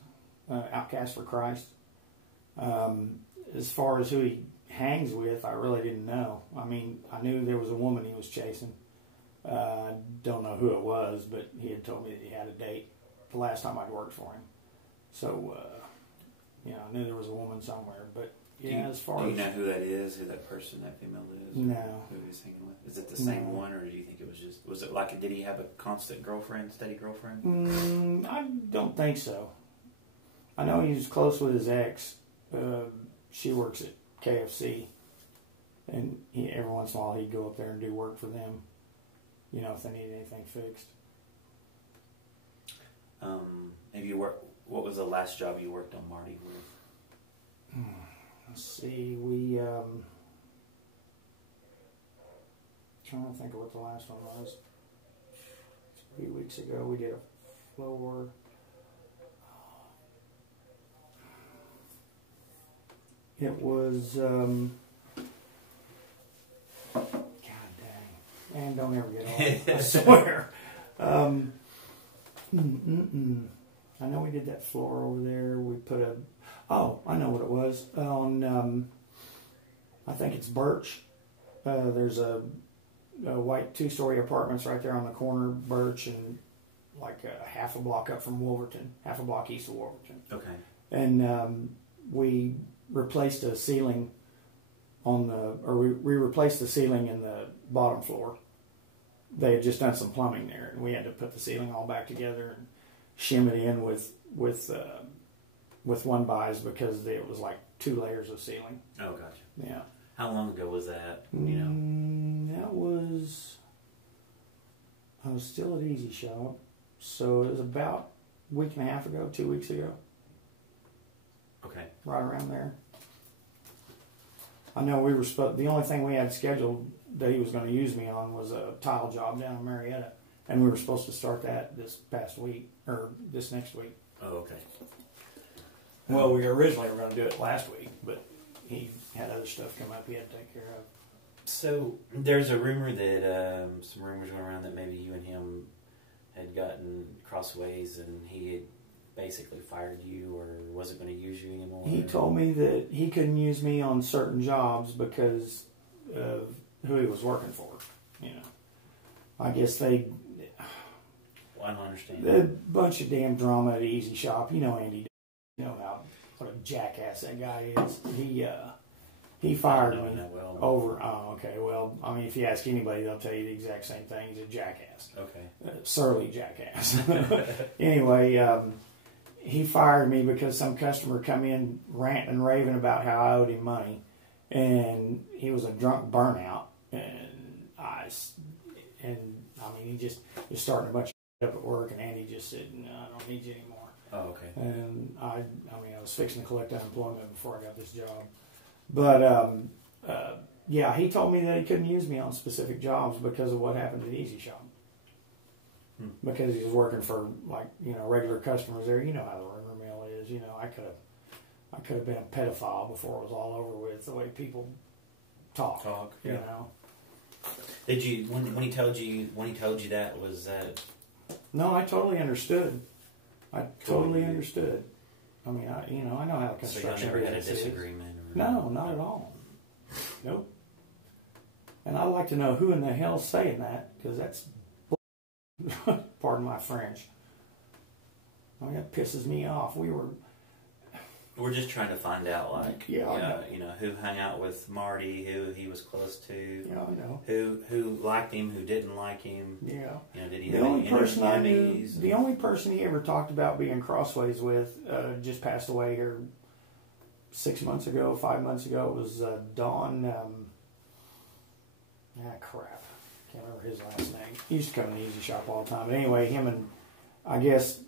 for Christ. As far as who he hangs with, I really didn't know. I mean, I knew there was a woman he was chasing. I don't know who it was, but he had told me that he had a date the last time I'd worked for him. So, I knew there was a woman somewhere. But yeah, as far as... Do you know who that is, who that person, that female is? No. Who he's hanging with? Is it the same one, or do you think it was just... Was it like, did he have a constant girlfriend, steady girlfriend? I don't think so. I know he was close with his ex. She works at KFC. And every once in a while he'd go up there and do work for them. If they need anything fixed. Have you worked... What was the last job you worked on Marty with? Let's see, we, trying to think of what the last one was. A few weeks ago we did a floor. It was, God dang. Man, don't ever get on. I swear. I know we did that floor over there. We put I know what it was. On, I think it's Birch. There's a white 2-story apartments right there on the corner, Birch, and like half a block up from Wolverton, half a block east of Wolverton. Okay. And we replaced a ceiling we replaced the ceiling in the bottom floor. They had just done some plumbing there, and we had to put the ceiling all back together and shim it in with 1-bys because it was like 2 layers of ceiling. Oh, gotcha. Yeah. How long ago was that? That was... I was still at Easy Shop, so it was about a week and a half ago, 2 weeks ago. Okay. Right around there. I know we were the only thing we had scheduled that he was going to use me on was a tile job down in Marietta, and we were supposed to start that this past week, or this next week. Oh, okay. Well, we originally were going to do it last week, but he had other stuff come up he had to take care of. So there's a rumor that some rumors went around that maybe you and him had gotten crossways, and he had basically fired you or wasn't going to use you anymore. He told me that he couldn't use me on certain jobs because of who he was working for. I guess they... Well, I don't understand. A bunch of damn drama at Easy Shop. Andy. What a jackass that guy is. He fired me over. Oh, okay. Well, I mean, if you ask anybody, they'll tell you the exact same thing. He's a jackass. Okay. Surly jackass. Anyway, he fired me because some customer come in ranting and raving about how I owed him money, and he was a drunk burnout, he just was starting a bunch of up at work, and Andy just said, "No, I don't need you anymore." Oh, okay. And I was fixing to collect unemployment before I got this job. But, he told me that he couldn't use me on specific jobs because of what happened at Easy Shop. Because he was working for, regular customers there. You know how the rumor mill is. I could have I could have been a pedophile before it was all over with. The way people talk, yeah. You know. Did you when he told you that, was that? No, I totally understood. I totally understood. I mean, I know how construction. So you never had a disagreement? No, not at all. Nope. And I'd like to know who in the hell's saying that, because that's, pardon my French. I mean, that pisses me off. We're just trying to find out, like, yeah, who hung out with Marty, who he was close to, yeah, I know, who liked him, who didn't like him. Yeah. Did he have any enemies? The only person he ever talked about being crossways with just passed away here 5 months ago. It was Don. Crap. Can't remember his last name. He used to come in the Easy Shop all the time. But anyway, him and I guess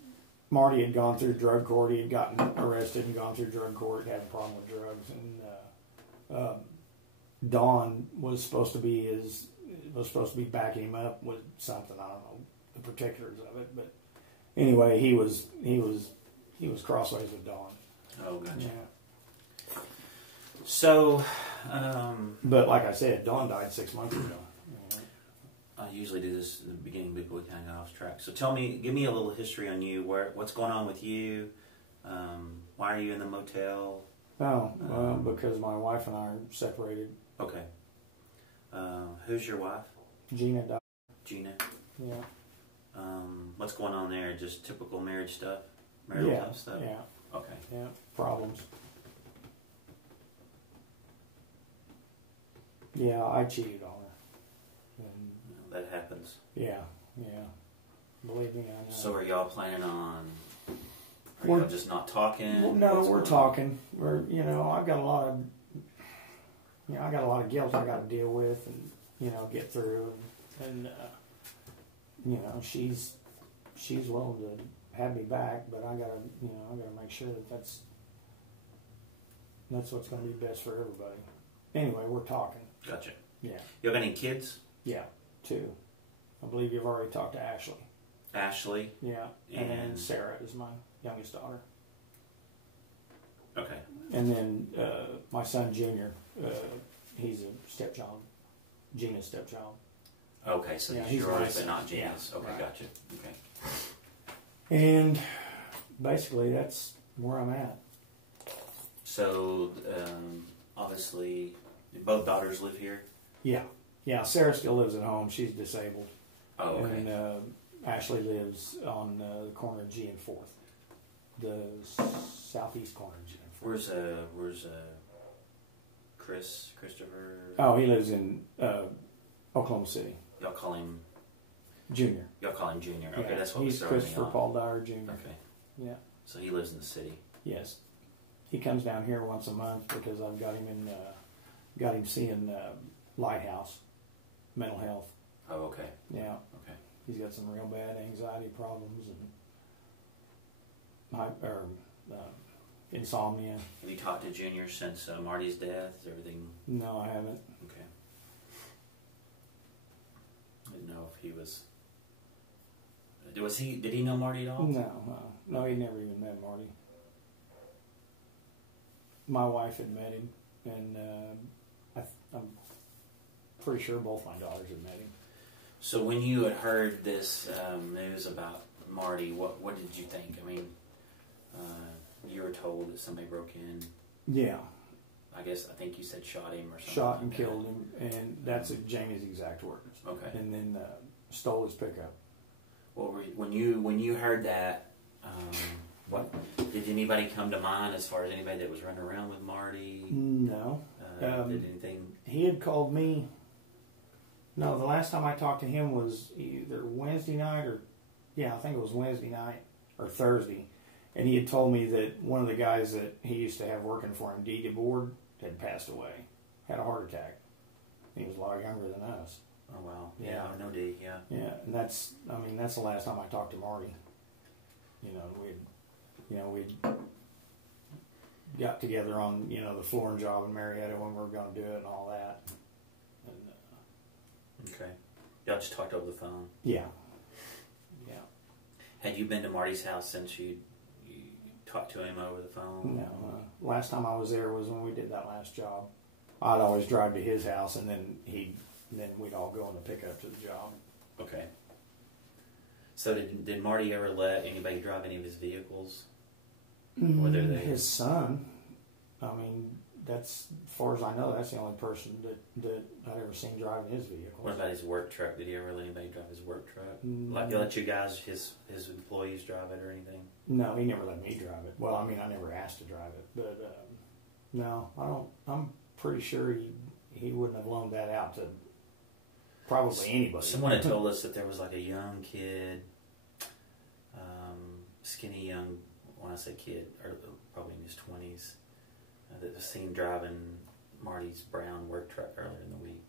Marty had gone through drug court. He had gotten arrested and gone through drug court, had a problem with drugs, and Don was supposed to be backing him up with something. I don't know the particulars of it, but anyway, he was crossways with Don. Oh, gotcha. Yeah. So, but like I said, Don died 6 months ago. I usually do this at the beginning before we kind of get off track. So give me a little history on you. What's going on with you? Why are you in the motel? Oh, because my wife and I are separated. Okay. Who's your wife? Gina died. Gina. Yeah. What's going on there? Just typical marriage stuff? Marital type stuff? Yeah. Okay. Yeah. Problems. Yeah, I cheated on her. And that happens. Yeah. Believe me, I know. So are y'all planning on? Are y'all just not talking? Well, no, we're talking. I've got a lot of guilt I got to deal with, and get through, and she's willing to have me back, but I gotta make sure that's what's going to be best for everybody. Anyway, we're talking. Gotcha. Yeah. You have any kids? Yeah, 2. I believe you've already talked to Ashley. Ashley? Yeah. And then Sarah is my youngest daughter. Okay. And then my son Junior, he's a stepchild, Gina's stepchild. Okay, so he's yours, but not Gina's. Yeah, okay, right. Gotcha. Okay. And basically, that's where I'm at. So, obviously, both daughters live here? Yeah. Sarah still lives at home. She's disabled. Oh, okay. And Ashley lives on the corner of G and 4th, the southeast corner of G and 4th. Where's Christopher? Oh, he lives in Oklahoma City. Y'all call him Junior. Y'all call him Junior. Okay, that's what he's Christopher Paul Dyer Jr. Okay. Yeah. So he lives in the city. Yes. He comes down here once a month because I've got him seeing Lighthouse mental health. Oh, okay. Yeah. Okay. He's got some real bad anxiety problems and insomnia. Have you talked to Junior since Marty's death? Is everything? No, I haven't. Okay. I didn't know if he was. Did he know Marty at all? No, he never even met Marty. My wife had met him, and I'm pretty sure both my daughters had met him. So when you had heard this news about Marty, what did you think? I mean, you were told that somebody broke in. Yeah. I think you said shot him or something. Shot and killed him, and that's Jamie's exact words. Okay. And then stole his pickup. Well, when you heard that, what did anybody come to mind as far as anybody that was running around with Marty? No. Did anything? He had called me. No, the last time I talked to him was either Wednesday night I think it was Wednesday night or Thursday, and he had told me that one of the guys that he used to have working for him, D. DeBoard, had passed away, had a heart attack. He was a lot younger than us. Oh wow! Yeah, I know D. Yeah. Yeah, and that's the last time I talked to Marty. We'd got together on the flooring job in Marietta when we were going to do it and all that. And, okay. Y'all just talked over the phone. Yeah. Had you been to Marty's house since you talk to him over the phone? No. Last time I was there was when we did that last job. I'd always drive to his house, and then we'd all go on the pickup to the job. Okay. So did Marty ever let anybody drive any of his vehicles? Whether they... His son. I mean, that's, as far as I know, that's the only person that I've ever seen driving his vehicle. What about his work truck? Did he ever let anybody drive his work truck? Like, let you guys, his employees drive it or anything? No, he never let me drive it. Well, I mean, I never asked to drive it, but no, I don't. I'm pretty sure he wouldn't have loaned that out to probably anybody. Someone had told us that there was like a young kid, skinny young. When I say kid, or probably in his 20s, that was seen driving Marty's brown work truck earlier in the week.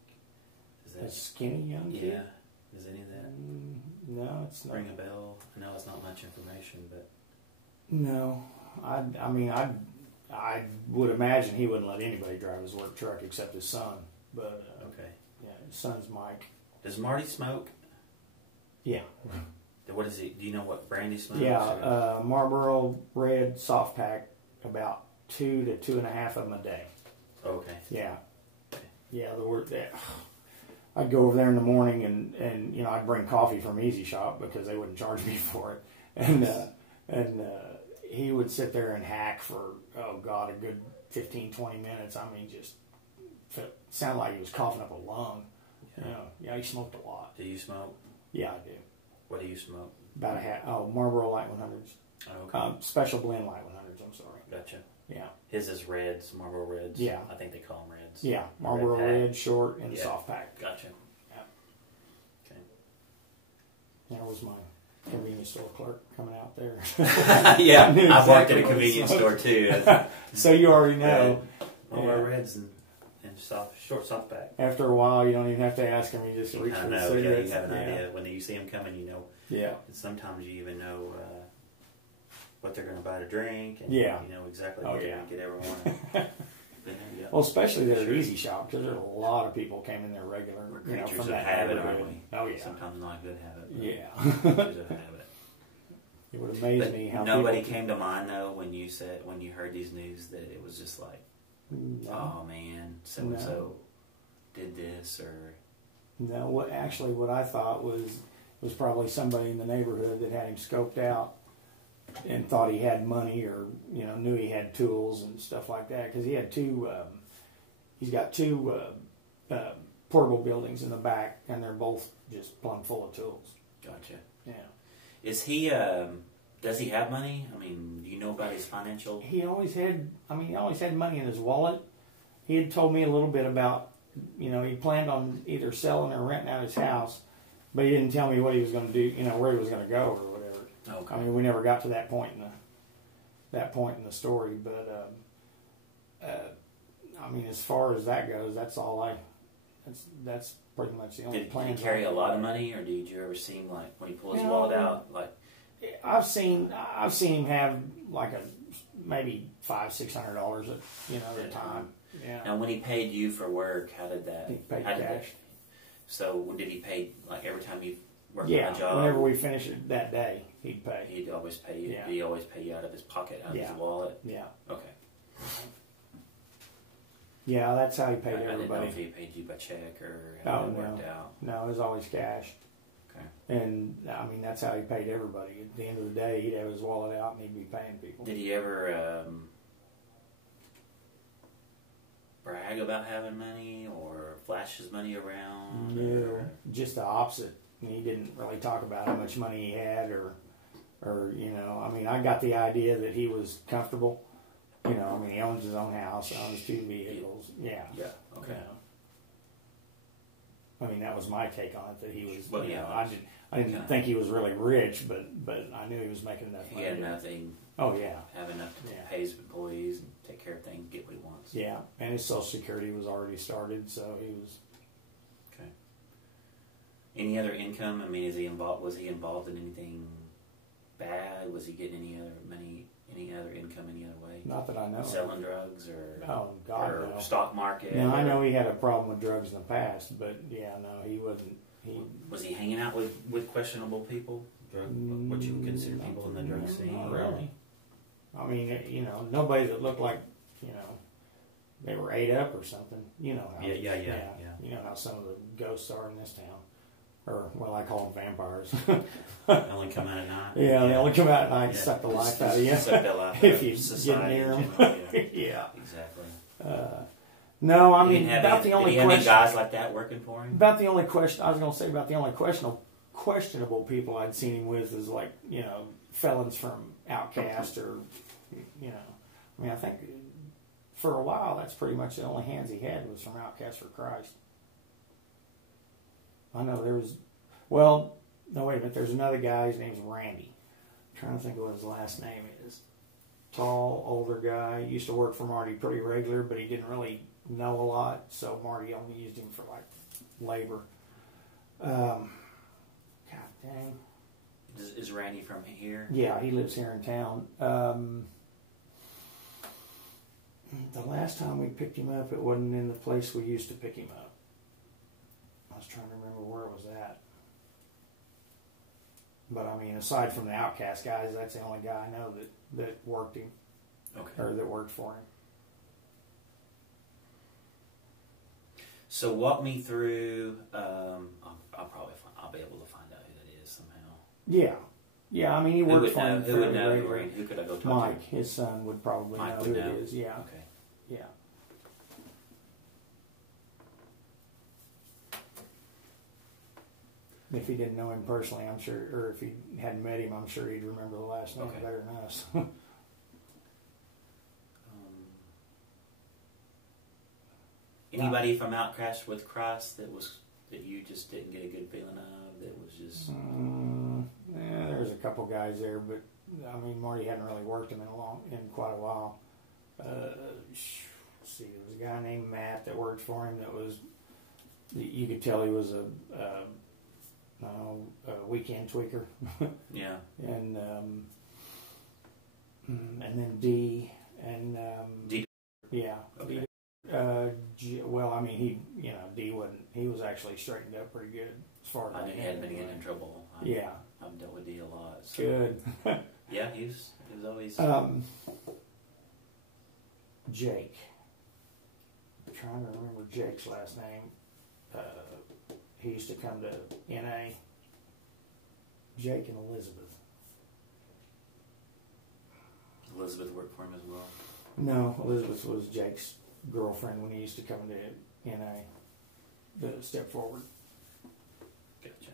Is that a skinny young kid? Yeah. Is any of that? No, it's not. Ring a bell? I know it's not much information, but no. I mean, I would imagine he wouldn't let anybody drive his work truck except his son. But okay. Yeah, his son's Mike. Does Marty smoke? Yeah. What is he? Do you know what brand he smokes? Yeah, Marlboro Red soft pack, about 2 to 2.5 of them a day. Okay. Yeah. Yeah, the word that I'd go over there in the morning and you know, I'd bring coffee from Easy Shop because they wouldn't charge me for it. And he would sit there and hack for, oh God, a good 15, 20 minutes. I mean, just sounded like he was coughing up a lung. Yeah. You know, yeah, he smoked a lot. Do you smoke? Yeah, I do. What do you smoke? About a half. Oh, Marlboro Light 100s. Oh, okay. Special Blend Light 100s. I'm sorry. Gotcha. Yeah. His is Reds, Marlboro Reds. Yeah. I think they call them Reds. Yeah, Marlboro Red, short, and soft pack. Gotcha. Yeah. Okay. That was my convenience store clerk coming out there. Yeah, I've worked at a convenience store too. So you already know. Marlboro Reds and short soft pack. After a while, you don't even have to ask him. You just reach for the cigarettes. You have an idea. When you see them coming, you know. Yeah. And sometimes you even know what they're going to buy to drink. And yeah. You know exactly what they're going to get everyone. Well, especially there at Easy Shop, because there's a lot of people came in there regular. We're creatures of habit, aren't we? Oh, yeah. Sometimes not a good habit. Yeah. Creatures of habit. It would amaze me how nobody came to mind, though, when you heard these news, that it was just like, no. Oh man, so and so did this, or no. What I thought was probably somebody in the neighborhood that had him scoped out and thought he had money, or you know, knew he had tools and stuff like that, because he had two. He's got two portable buildings in the back, and they're both just plumb full of tools. Gotcha. Yeah. Is he? Does he have money? I mean, do you know about his financial? He always had money in his wallet. He had told me a little bit about, you know, he planned on either selling or renting out his house, but he didn't tell me what he was going to do, you know, where he was going to go or whatever. Okay. I mean, we never got to that point in the story, but I mean, as far as that goes, that's that's pretty much the only plan. Did he carry a lot of money, or did you ever see him, like, when he pulled his wallet out, like? I've seen him have like maybe $500-600 at a time. Yeah. Now, when he paid you for work, how did that? He paid cash. So did he pay like every time you worked on a job? Whenever we finished it that day, he'd pay. He'd always pay you. Yeah. Did he always pay you out of his pocket, out of his wallet? Yeah. Okay. Yeah, that's how he paid everybody. I didn't know if he paid you by check or how it worked out. No, it was always cash. And, I mean, that's how he paid everybody. At the end of the day, he'd have his wallet out and he'd be paying people. Did he ever brag about having money or flash his money around? No, just the opposite. He didn't really talk about how much money he had or you know, I mean, I got the idea that he was comfortable. You know, I mean, he owns his own house, owns 2 vehicles. Yeah. Yeah, okay. I mean, that was my take on it, that he was, well, you know, I didn't think he was really rich, but I knew he was making enough money. He had nothing. Oh, yeah. Have enough to pay his employees and take care of things, get what he wants. Yeah, and his Social Security was already started, so he was... Okay. Any other income? I mean, was he involved in anything bad? Was he getting any other money, any other income any other way? Not that I know. Selling drugs or... Oh, God, or no. Stock market? No, I know he had a problem with drugs in the past, but yeah, no, he wasn't... Was he hanging out with questionable people? What you would consider people in the drug scene? Not really. I mean, nobody that looked like, they were ate up or something. You know how. Yeah. You know how some of the ghosts are in this town. Or, well, I call them vampires. They only come out at night. Yeah, they only come out at night and suck the life out of you. Suck that life if out you of society get near them. Yeah, exactly. No, I mean, did he have any guys like that working for him? About the only question, I was going to say about the only questionable people I'd seen him with is like, felons from Outcast or, I mean, I think for a while that's pretty much the only hands he had was from Outcast for Christ. I know there was, no, wait a minute, there's another guy, his name's Randy. I'm trying to think of what his last name is. Tall, older guy, used to work for Marty pretty regular, but he didn't really know a lot, so Marty only used him for like labor. God dang. Is Randy from here? Yeah, he lives here in town. The last time we picked him up, it wasn't in the place we used to pick him up. I was trying to remember where it was at. But I mean, aside from the Outcast guys, that's the only guy I know that worked him. Okay. Or that worked for him. So walk me through. I'll be able to find out who that is somehow. Yeah. I mean, he worked for him. Who would know? Who could I go talk to? Mike, his son, would probably know who it is. Yeah. Okay. Yeah. If he didn't know him personally, I'm sure, or if he hadn't met him, I'm sure he'd remember the last name better than us. Anybody from Outcast with Christ that you just didn't get a good feeling of? That was just. Yeah, there's a couple guys there, but I mean, Marty hadn't really worked him in quite a while. Let's see, there was a guy named Matt that worked for him. That was, you could tell he was a weekend tweaker. Yeah. And then D and D. Yeah. Okay. Well, I mean, D wasn't. He was actually straightened up pretty good as far as I knew he hadn't been getting in trouble. I've dealt with D a lot. So. Good. Yeah, he was always. Jake. I'm trying to remember Jake's last name. He used to come to NA. Jake and Elizabeth. Elizabeth worked for him as well? No, Elizabeth was Jake's girlfriend when he used to come to NA. The Step Forward. Gotcha.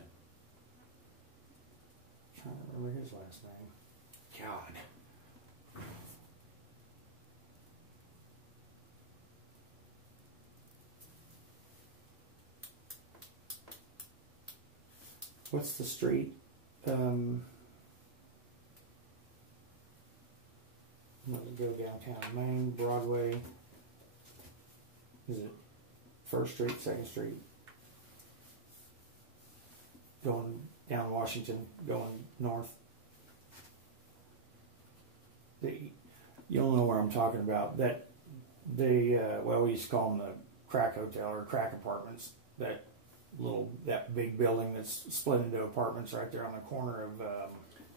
I'm trying to remember his last name. God. What's the street? Go downtown. Main, Broadway. Is it 1st Street, 2nd Street? Going down Washington, going north. You'll know where I'm talking about. We used to call them the crack hotel or crack apartments. That big building that's split into apartments right there on the corner of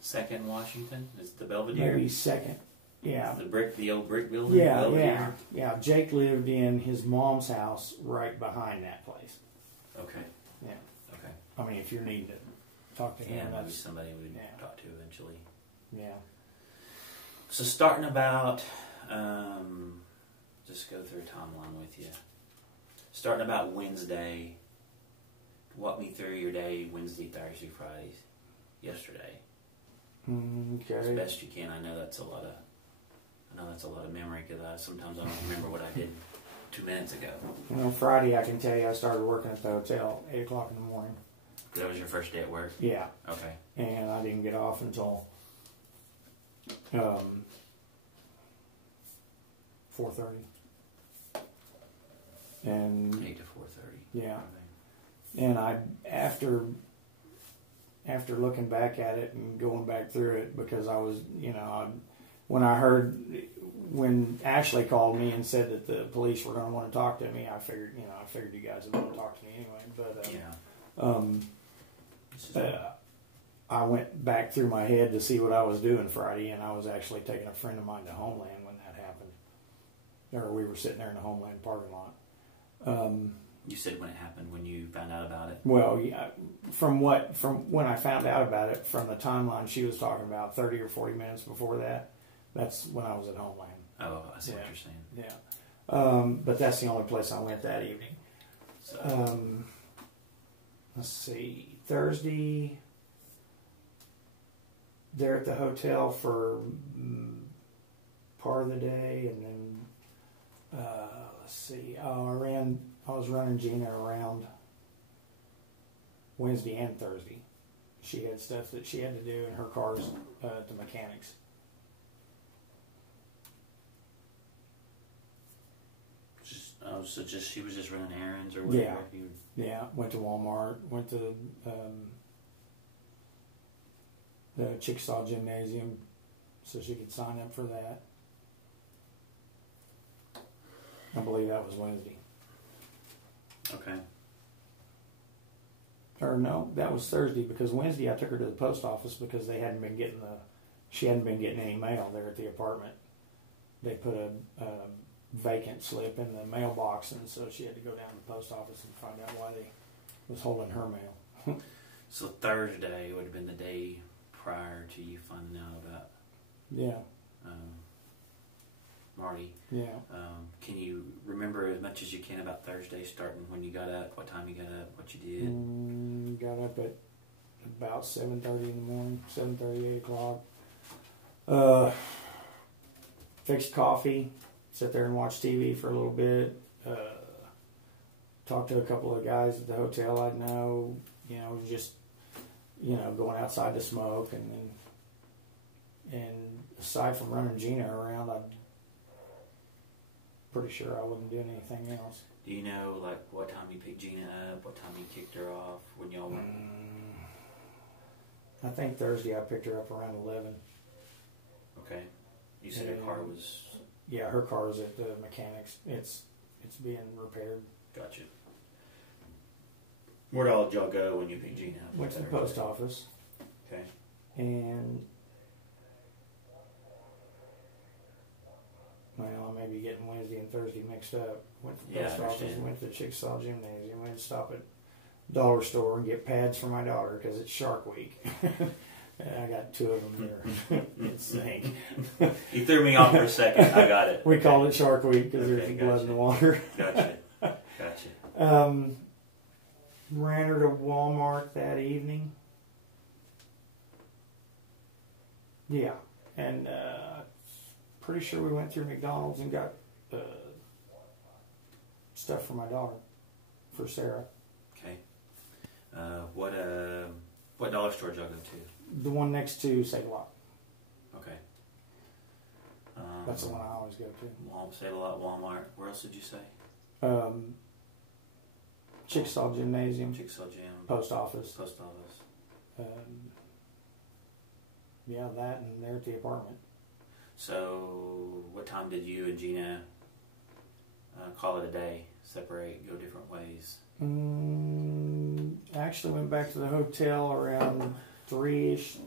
2nd Washington? Is the Belvedere? Maybe 2nd. Yeah. The old brick building? Yeah. Jake lived in his mom's house right behind that place. Okay. Yeah. Okay. I mean, if you're needing to talk to him, maybe somebody we would talk to eventually. Yeah. So starting about, just go through a timeline with you. Starting about Wednesday, walk me through your day, Wednesday, Thursday, Friday, yesterday. Okay. As best you can. I know that's a lot of memory because sometimes I don't remember what I did 2 minutes ago. Friday, I can tell you, I started working at the hotel 8 o'clock in the morning. That was your first day at work? Yeah. Okay. And I didn't get off until 4:30. And 8 to 4:30. Yeah. And after looking back at it and going back through it, because I was, when Ashley called me and said that the police were going to want to talk to me, I figured you guys would want to talk to me anyway. But I went back through my head to see what I was doing Friday, and I was actually taking a friend of mine to Homeland when that happened. Or we were sitting there in the Homeland parking lot. You said when it happened, when you found out about it. Well, yeah, from when I found out about it, from the timeline she was talking about, 30 or 40 minutes before that, that's when I was at Homeland. Oh, I see what you're saying. Yeah, but that's the only place I went that evening. So. Let's see, Thursday, there at the hotel for part of the day, and then let's see, I was running Gina around Wednesday and Thursday. She had stuff that she had to do in her cars at the mechanics. So she was just running errands or whatever? Yeah, went to Walmart, went to the Chickasaw Gymnasium so she could sign up for that. I believe that was Wednesday. Okay. Or no, that was Thursday, because Wednesday I took her to the post office because she hadn't been getting any mail there at the apartment. They put a vacant slip in the mailbox, and so she had to go down to the post office and find out why they was holding her mail. So Thursday would have been the day prior to you finding out about Marty. Yeah. Can you remember as much as you can about Thursday, starting when you got up, what time you got up, what you did? Got up at about 7:30 in the morning, 7:30, 8 o'clock. Fixed coffee, sat there and watched TV for a little bit. Talked to a couple of guys at the hotel I'd know, just, going outside to smoke. And aside from running Gina around, I'm pretty sure I wasn't doing anything else. Do you know, like, what time you picked Gina up, what time you kicked her off, when y'all went? I think Thursday I picked her up around 11. Okay. You said her car was... Yeah, her car is at the mechanics. It's being repaired. Gotcha. Where'd all y'all go when you picked Gina up? Went to the post office. Okay. And, well, I may be getting Wednesday and Thursday mixed up. Went to the post office, went to the Chickasaw Gymnasium, went to stop at dollar store and get pads for my daughter because it's Shark Week. I got 2 of them there. It's Snake. You threw me off for a second. I got it. We call it Shark Week because there's blood in the water. Gotcha. Ran her to Walmart that evening. Yeah, and pretty sure we went through McDonald's and got stuff for my daughter, for Sarah. Okay. What dollar store did y'all go to? The one next to Save-A-Lot. Okay. That's the one I always go to. Save-A-Lot, Walmart. Where else did you say? Chickasaw Gymnasium. Chickasaw Gym. Post office. Post office. Yeah, that, and they're at the apartment. So, what time did you and Gina call it a day? Separate, go different ways? Actually went back to the hotel around 3-ish,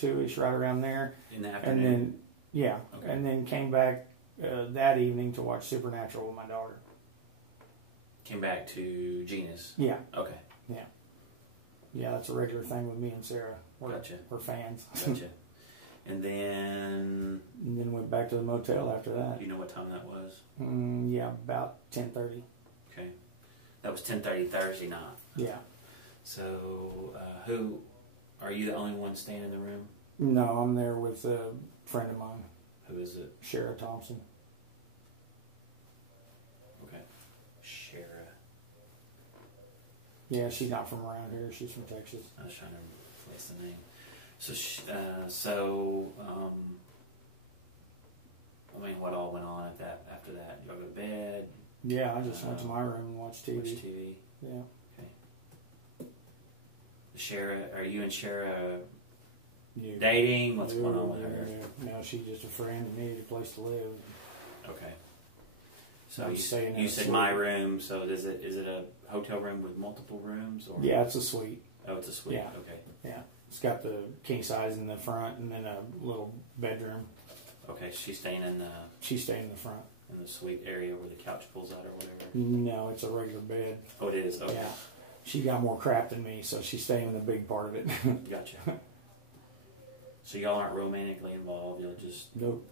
2-ish, right around there. In the afternoon? And then, okay. And then came back that evening to watch Supernatural with my daughter. Came back to Gina's? Yeah. Okay. Yeah. Yeah, that's a regular thing with me and Sarah. Gotcha. We're fans. Gotcha. And then went back to the motel after that. Do you know what time that was? Yeah, about 10:30. Okay. That was 10:30 Thursday night. Yeah. So, who... Are you the only one staying in the room? No, I'm there with a friend of mine. Who is it? Shara Thompson. Okay. Shara. Yeah, she's not from around here. She's from Texas. I was trying to place the name. I mean, what all went on after that? Y'all go to bed? Yeah, I just went to my room and watched TV. Watched TV? Yeah. Okay. Shara, are you and Shara dating? What's going on with her? No, she's just a friend and needed a place to live. Okay. So you said my room, so is it a hotel room with multiple rooms? Or? Yeah, it's a suite. Oh, it's a suite. Yeah. Okay. Yeah. It's got the king size in the front and then a little bedroom. Okay, she's staying in the... She's staying in the front. In the suite area where the couch pulls out or whatever? No, it's a regular bed. Oh, it is? Okay. Yeah. She got more crap than me, so she's staying in the big part of it. Gotcha. So y'all aren't romantically involved? Y'all just... Nope.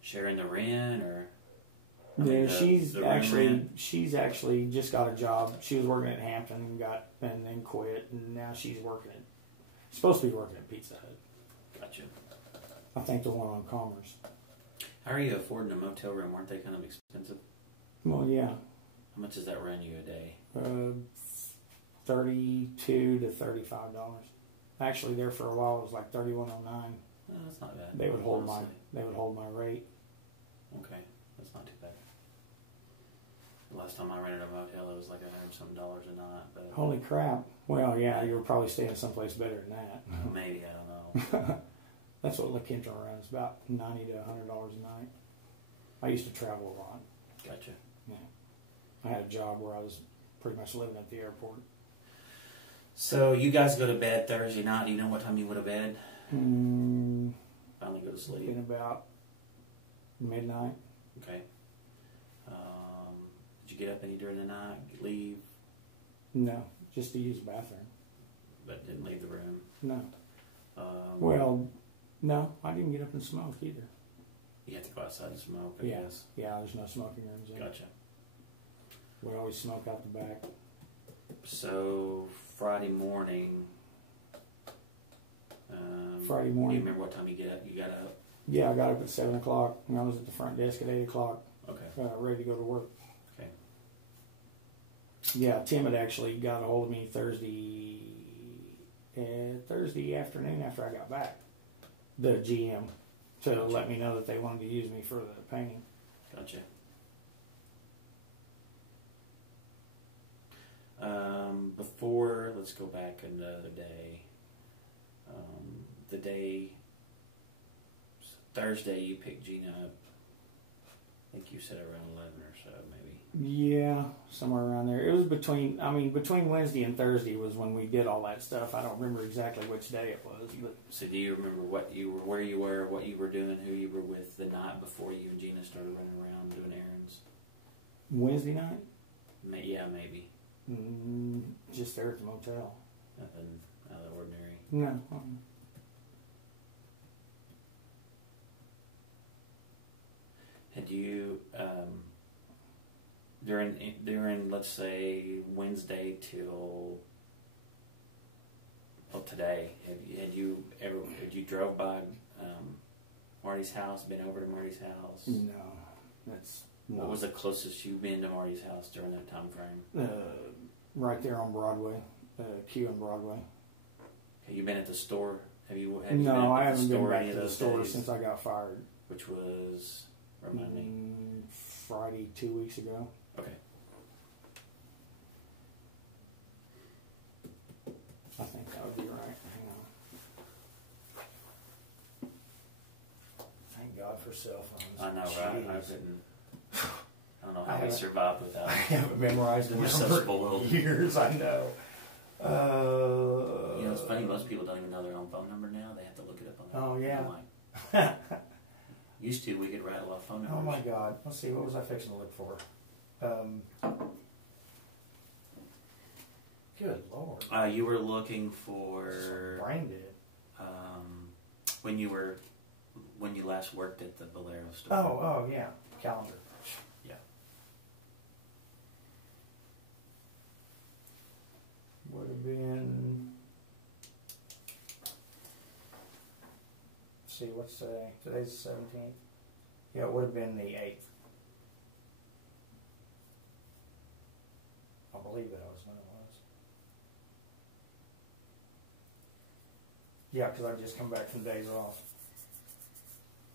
Sharing the rent or... Yeah, she's actually just got a job. She was working at Hampton and then quit, and now she's supposed to be working at Pizza Hut. Gotcha. I think the one on Commerce. How are you affording a motel room? Aren't they kind of expensive? Well, yeah. How much does that run you a day? $32 to $35. Actually, there for a while it was like $31.09. Oh, that's not bad. They would hold my rate. Okay, that's not too bad. The last time I rented a motel, it was like $100-something a night. But holy crap! Well, yeah, you were probably staying someplace better than that. Maybe, I don't know. That's what La Quinta around is about $90 to $100 a night. I used to travel a lot. Gotcha. Yeah, I had a job where I was pretty much living at the airport. So you guys go to bed Thursday night. Do you know what time you go to bed? Finally go to sleep. In about midnight. Okay. Did you get up any during the night? Leave? No, just to use the bathroom. But didn't leave the room? No. Well, no, I didn't get up and smoke either. You have to go outside and smoke, I guess. Yeah, there's no smoking rooms in. Gotcha. We always smoke out the back. So Friday morning. Friday morning. Do you remember what time you got up? Yeah, I got up at 7 o'clock and I was at the front desk at 8 o'clock. Okay. Ready to go to work. Okay. Yeah, Tim had actually got a hold of me Thursday afternoon after I got back. The GM to let me know that they wanted to use me for the painting. Gotcha. Let's go back another day. Thursday you picked Gina up. I think you said around 11 or so, maybe. Yeah, somewhere around there. It was between Wednesday and Thursday was when we did all that stuff. I don't remember exactly which day it was. But so do you remember where you were, what you were doing, who you were with the night before you and Gina started running around doing errands? Wednesday night? Yeah, maybe. Just there at the motel. Nothing out of the ordinary. No. Had you during let's say Wednesday till today, had you drove by Marty's house, been over to Marty's house? No, what was the closest you've been to Marty's house during that time frame? Right there on Broadway, Q and Broadway. Have you been at the store? No, I haven't been back to the store since I got fired. Which was, remind me? Friday 2 weeks ago. Okay. I think that would be right. Hang on. Thank God for cell phones. I know, right? I don't know how we survived without. I haven't memorized it. We're such spoiled. Years, I know. It's funny. Most people don't even know their own phone number now. They have to look it up on their phone. Oh yeah. Used to, we could rattle off phone numbers. Oh my God! Let's see. What was I fixing to look for? Good Lord. You were looking for brain dead. When you last worked at the Bolero store. Oh yeah, calendar. Yeah. Would have been. Let's see, what's today? Today's the 17th. Yeah, it would have been the 8th. I believe that was when it was. Yeah, because I just come back from days off.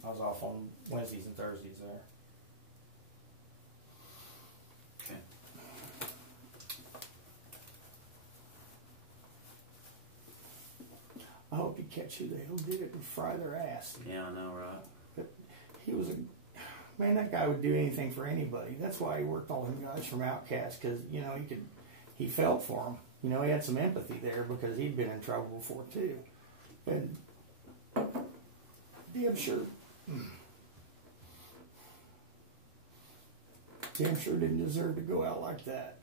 I was off on Wednesdays and Thursdays there. Okay. I hope you catch who the hell did it and fry their ass. Yeah, I know, right? But he was man, that guy would do anything for anybody. That's why he worked all them guys from Outcast, because, he felt for them. You know, he had some empathy there because he'd been in trouble before too. And damn sure didn't deserve to go out like that.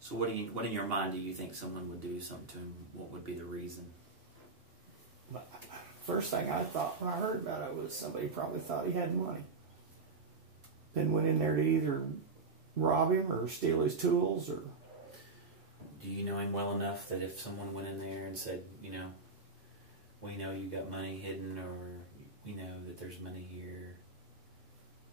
So what in your mind do you think someone would do something to him? What would be the reason? First thing I thought when I heard about it was somebody probably thought he had money. Then went in there to either rob him or steal his tools or... Do you know him well enough that if someone went in there and said, you know, we know you got money hidden or we know that there's money here,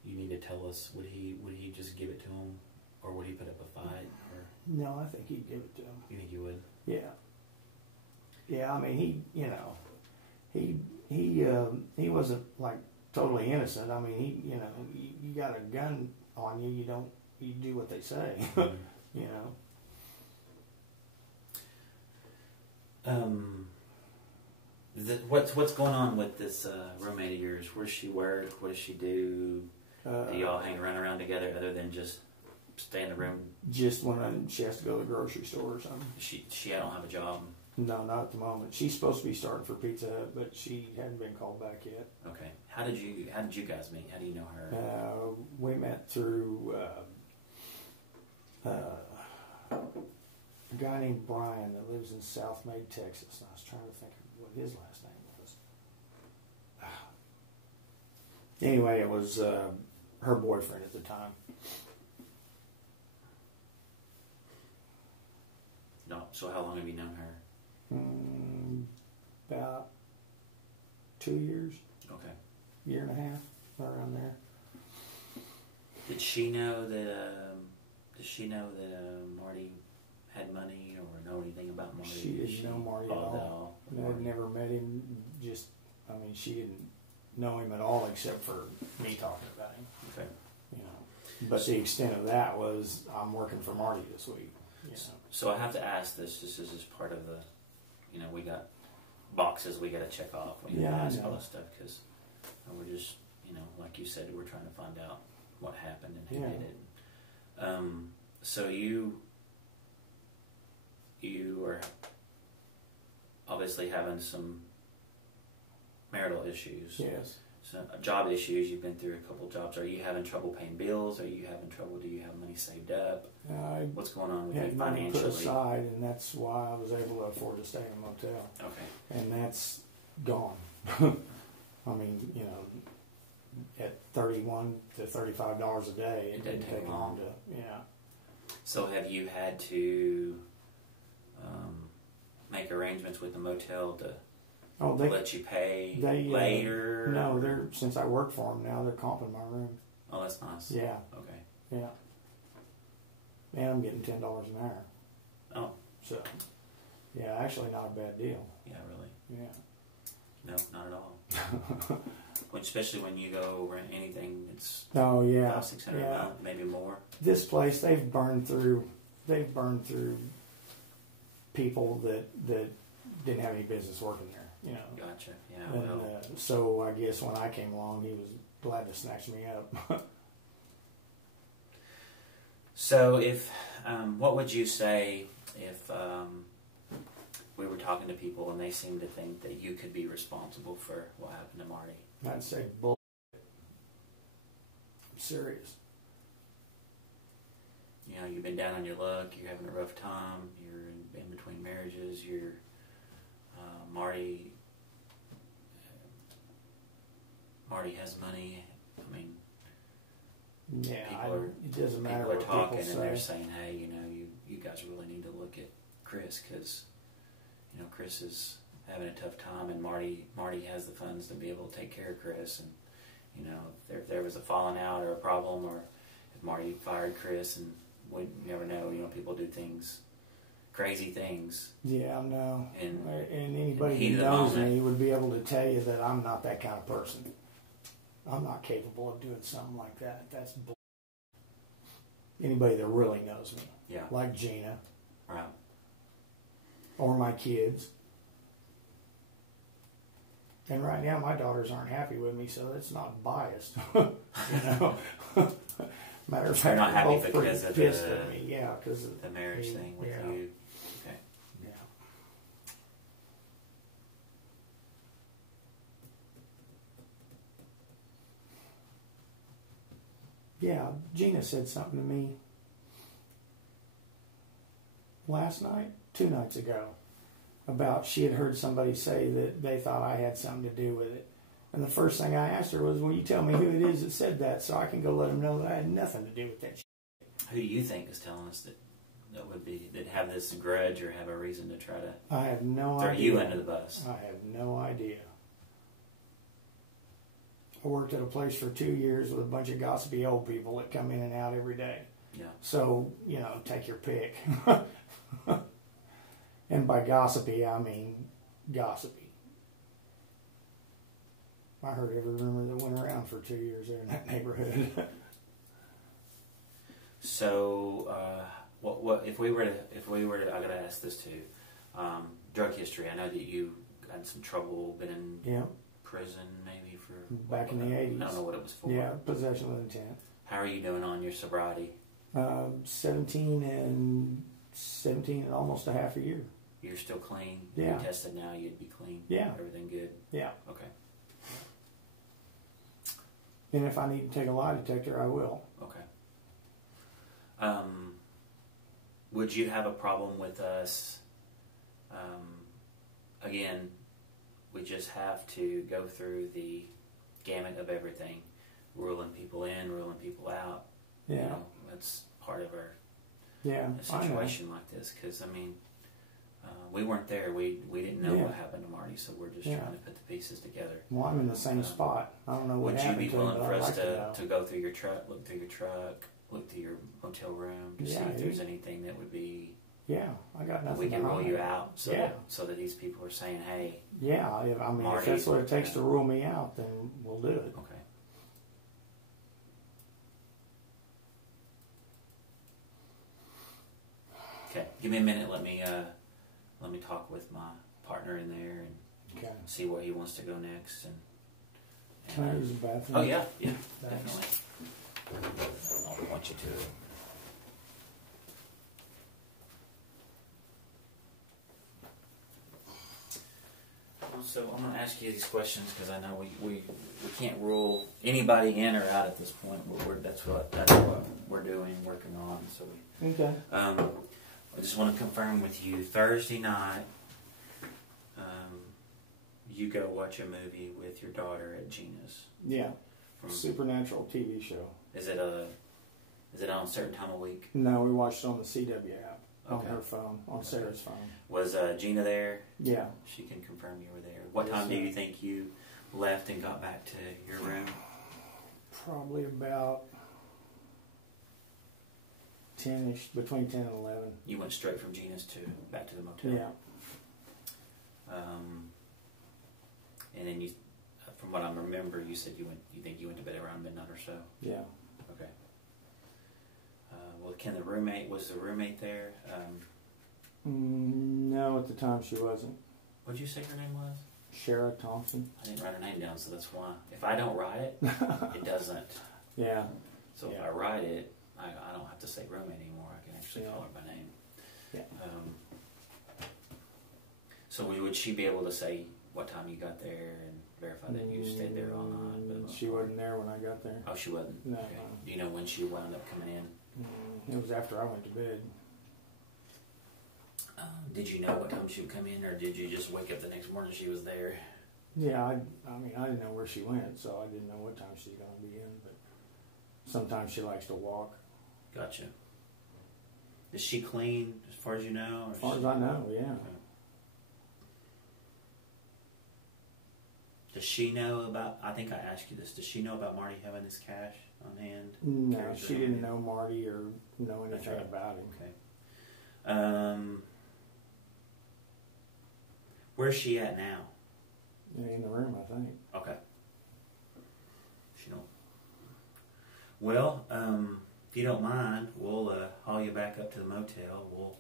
you need to tell us, would he just give it to him? Or would he put up a fight? Or no, I think he'd give it to him. You think he would? Yeah. Yeah, I mean, he wasn't like totally innocent. I mean, you got a gun on you, you do what they say, Mm-hmm. you know. What's going on with this roommate of yours? Where does she work? What does she do? Do y'all hang around together other than just stay in the room? Just when she has to go to the grocery store or something. She don't have a job? No, not at the moment. She's supposed to be starting for Pizza Hut, but she hadn't been called back yet. Okay. How did you guys meet? How do you know her? We met through a guy named Brian that lives in South Maid, Texas. And I was trying to think of what his last name was. Anyway, it was her boyfriend at the time. No. So how long have you known her? About 2 years. Okay. Year and a half, around there. Did she know that? Marty had money, or know anything about Marty? She didn't know Marty at all. I'd never met him. She didn't know him at all except for me talking about him. Okay. You know, but the extent of that was I'm working for Marty this week. You know. So I have to ask this. This is just part of the. We got boxes we got to check off. We got to ask all this stuff because we're just, like you said, we're trying to find out what happened and who did it. So you are obviously having some marital issues. Yes. So job issues. You've been through a couple jobs. Are you having trouble paying bills? Are you having trouble? Do you have money saved up? What's going on with you financially? Put aside, and that's why I was able to afford to stay in a motel. Okay. And that's gone. I mean, at $31 to $35 a day, it didn't take long to. Yeah. So have you had to make arrangements with the motel to let you pay later? No, since I work for them now, they're comping my room. Oh, that's nice. Yeah. Okay. Yeah. And I'm getting $10 an hour. Oh. So, yeah, actually not a bad deal. Yeah, really? Yeah. No, not at all. Especially when you go rent anything, it's $600 a month, maybe more. This place, they've burned through people that didn't have any business working there. Gotcha. Yeah. And, so I guess when I came along, he was glad to snatch me up. So what would you say if we were talking to people and they seemed to think that you could be responsible for what happened to Marty? I'd say bull. I'm serious. You've been down on your luck. You're having a rough time. You're in between marriages. You're Marty has money. I mean, it doesn't matter. People are what talking people and say. they're saying, "Hey, you guys really need to look at Chris because Chris is having a tough time, and Marty has the funds to be able to take care of Chris, and if there was a falling out or a problem, or if Marty fired Chris, and we never know. People do things." Crazy things. Yeah, no. And anybody who knows me would be able to tell you that I'm not that kind of person. I'm not capable of doing something like that. That's bull. Anybody that really knows me. Yeah. Like Gina. Right. Or my kids. And right now my daughters aren't happy with me, so it's not biased. Matter of They're fact, not happy both pretty because of pissed at me. Yeah, because the marriage thing with yeah. you. Okay. Yeah. Yeah, Gina said something to me last night, 2 nights ago, about she had heard somebody say that they thought I had something to do with it. And the first thing I asked her was, will you tell me who it is that said that so I can go let them know that I had nothing to do with that shit. Who do you think is telling us that have this grudge or have a reason to try to I have no throw idea. you under the bus? I have no idea. I worked at a place for 2 years with a bunch of gossipy old people that come in and out every day. Yeah. So, take your pick. And by gossipy, I mean gossipy. I heard every rumor that went around for 2 years there in that neighborhood. So, what if we were to I gotta ask this too. Drug history. I know that you had some trouble, been in prison maybe for back in the 80s. I don't know what it was for. Yeah, possession with intent. How are you doing on your sobriety? 17 and almost a half a year. You're still clean. Yeah. You're tested now. You'd be clean. Yeah. Everything good. Yeah. Okay. And if I need to take a lie detector, I will. Okay. Would you have a problem with us? Again, we just have to go through the gamut of everything, ruling people in, ruling people out. Yeah. That's part of our a situation like this. Because we weren't there. We didn't know what happened to Marty, so we're just trying to put the pieces together. Well, I'm in the same spot. I don't know what happened. Would you be willing for us to go through your truck, look through your motel room to see if there's anything that would be? Yeah, I got nothing. We can roll you out, so that these people are saying, "Hey." Yeah, if that's what it takes to rule me out, then we'll do it. Okay. Okay, give me a minute. Let me talk with my partner in there and see where he wants to go next. And can I use the bathroom? Oh yeah, definitely. I'll point you to it. So I'm going to ask you these questions because I know we can't rule anybody in or out at this point. That's what we're doing, working on. So I just want to confirm with you. Thursday night, you go watch a movie with your daughter at Gina's. Yeah, Supernatural TV show. Is it on a certain time of week? No, we watched it on the CW app. On her phone, on Sarah's phone. Was Gina there? Yeah. She can confirm you were there. What time do you think you left and got back to your room? Probably about 10-ish, between 10 and 11. You went straight from Gina's back to the motel? Yeah. And then you, from what I remember, you said you think you went to bed around midnight or so? Yeah. Okay. Well, was the roommate there? No, at the time she wasn't. What did you say her name was? Shara Thompson. I didn't write her name down, so that's why. If I don't write it, it doesn't. Yeah. So if I write it, I don't have to say roommate anymore. I can actually call her by name. Yeah. So would she be able to say what time you got there and verify that you stayed there all night? She wasn't there when I got there. Oh, she wasn't? No. Okay. Do you know when she wound up coming in? It was after I went to bed. Did you know what time she would come in, or did you just wake up the next morning she was there? Yeah, I didn't know where she went, so I didn't know what time she's going to be in, but sometimes she likes to walk. Gotcha. Is she clean, as far as you know? As far as I know, yeah. Okay. Does she know about, I think I asked you this, does she know about Marty having his cash on hand? No, she didn't know Marty or know anything about him. Okay. Where's she at now? In the room, I think. Okay. She don't. Well, if you don't mind, we'll haul you back up to the motel. We'll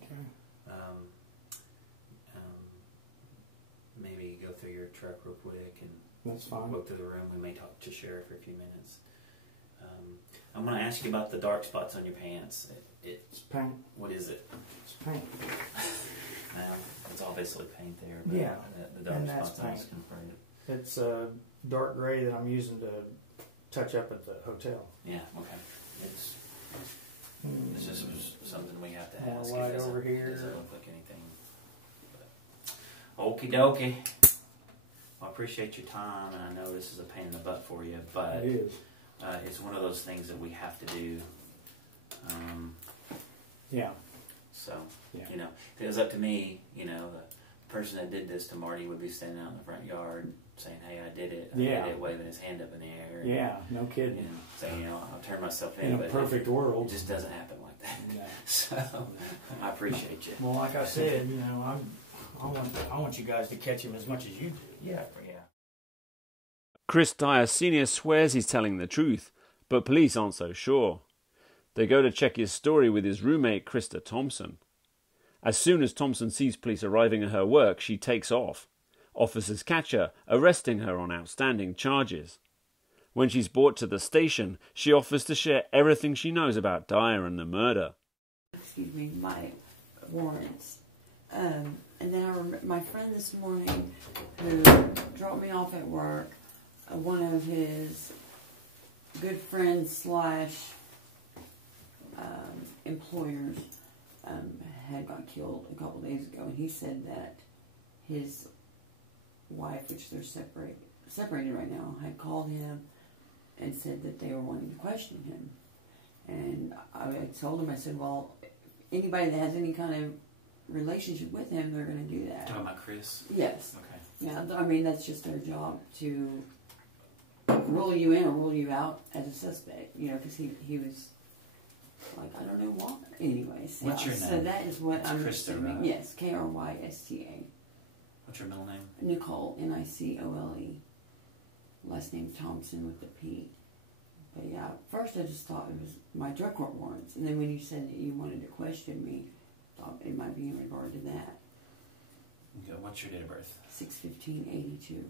maybe go through your truck real quick and that's fine. Go through the room. We may talk to Sheriff for a few minutes. I'm I'm going to ask you about the dark spots on your pants. It's paint. What is it? It's paint. Now, it's obviously paint there. But Yeah, the dark and that's spots on paint. this converted. It's a dark gray that I'm using to touch up at the hotel. Yeah, okay. It's just something we have to More ask. light It doesn't- over here. It doesn't look like anything. Okie dokie. Well, I appreciate your time, and I know this is a pain in the butt for you, but It is. it's one of those things that we have to do. Yeah. So, Yeah. you know, if it was up to me, you know, the person that did this to Marty would be standing out in the front yard saying, "Hey, I did it." I Yeah. did it, waving his hand up in the air. And, Yeah, no kidding. You know, saying, you know, I'll turn myself in. In a but perfect world. it just doesn't happen like that. No. So, I appreciate you. Well, like I said, you know, I want you guys to catch him as much as you do. Yeah. Chris Dyer Sr. swears he's telling the truth, but police aren't so sure. They go to check his story with his roommate, Krista Thompson. As soon as Thompson sees police arriving at her work, she takes off. Officers catch her, arresting her on outstanding charges. When she's brought to the station, she offers to share everything she knows about Dyer and the murder. Excuse me, my warrants. And then I remember my friend this morning who dropped me off at work, one of his good friends slash employers had got killed a couple days ago, and he said that his wife, which they're separated right now, had called him and said that they were wanting to question him. And I told him, I said, well, anybody that has any kind of relationship with him, they're going to do that. Talking about Chris? Yes. Okay. Yeah, I mean, that's just their job, to rule you in or rule you out as a suspect, you know, because he was like, I don't know why. Anyways. What's your name? So that is what It's I'm Krista, assuming. right? Yes, Krysta. What's your middle name? Nicole, Nicole. Last name Thompson with the P. But yeah, first I just thought it was my drug court warrants. And then when you said that you wanted to question me, I thought it might be in regard to that. Okay, what's your date of birth? 6/15/82.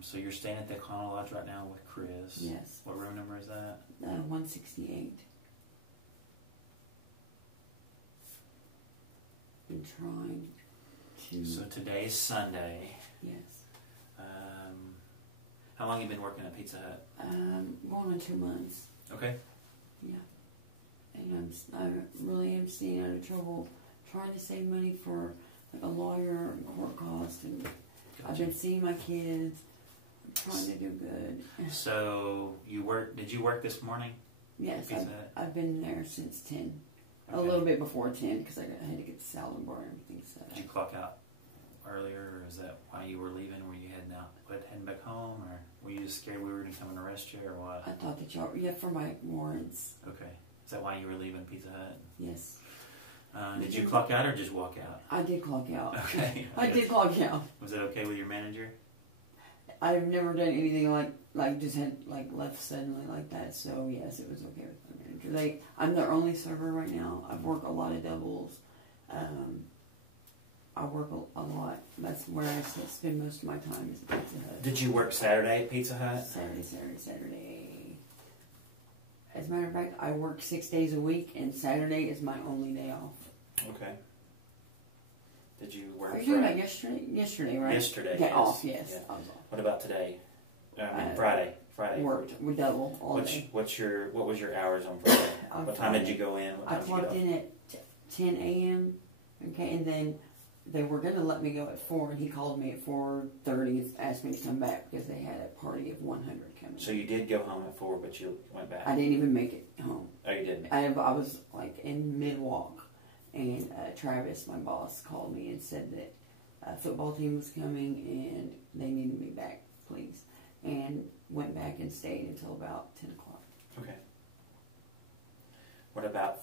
So you're staying at the Econo Lodge right now with Chris. Yes. What room number is that? 168. Been trying to. So today's Sunday. Yes. How long have you been working at Pizza Hut? Going on 2 months. Okay. Yeah. And I really am staying out of trouble, trying to save money for like a lawyer and court costs, and Gotcha. I've been seeing my kids. I'm trying to do good. So did you work this morning? Yes, Pizza Hut? I've been there since 10. Okay. A little bit before 10 because I had to get the salad bar and everything set up. Did you clock out earlier, or is that why you were leaving? Were you heading out, heading back home, or were you just scared we were going to come and arrest you, or what? I thought that y'all, yeah, for my warrants. Okay. Is that why you were leaving Pizza Hut? Yes. Did you clock out or just walk out? I did clock out. Okay. I did clock out. Was it okay with your manager? I've never done anything like just had like left suddenly like that. So yes, it was okay with my manager. I'm their only server right now. I've worked a lot of doubles. I work a lot. That's where I spend most of my time is at Pizza Hut. Did you work Saturday at Pizza Hut? Saturday. As a matter of fact, I work 6 days a week, and Saturday is my only day off. Okay. Did you work? Are you doing that yesterday? Yesterday, right? Yesterday. Get yes. off, yes. Yeah. I was off. What about today? Friday. Friday. Worked with double all day. What was your hours on Friday? What time did you go in? What I time did you clocked get in at 10 a.m. Okay, and then they were going to let me go at 4, and he called me at 4:30 and asked me to come back because they had a party of 100 coming. So you did go home at 4, but you went back? I didn't even make it home. Oh, you didn't? I was like in mid-walk, and Travis, my boss, called me and said that a football team was coming and they needed me back, please. And went back and stayed until about 10 o'clock. Okay. What about,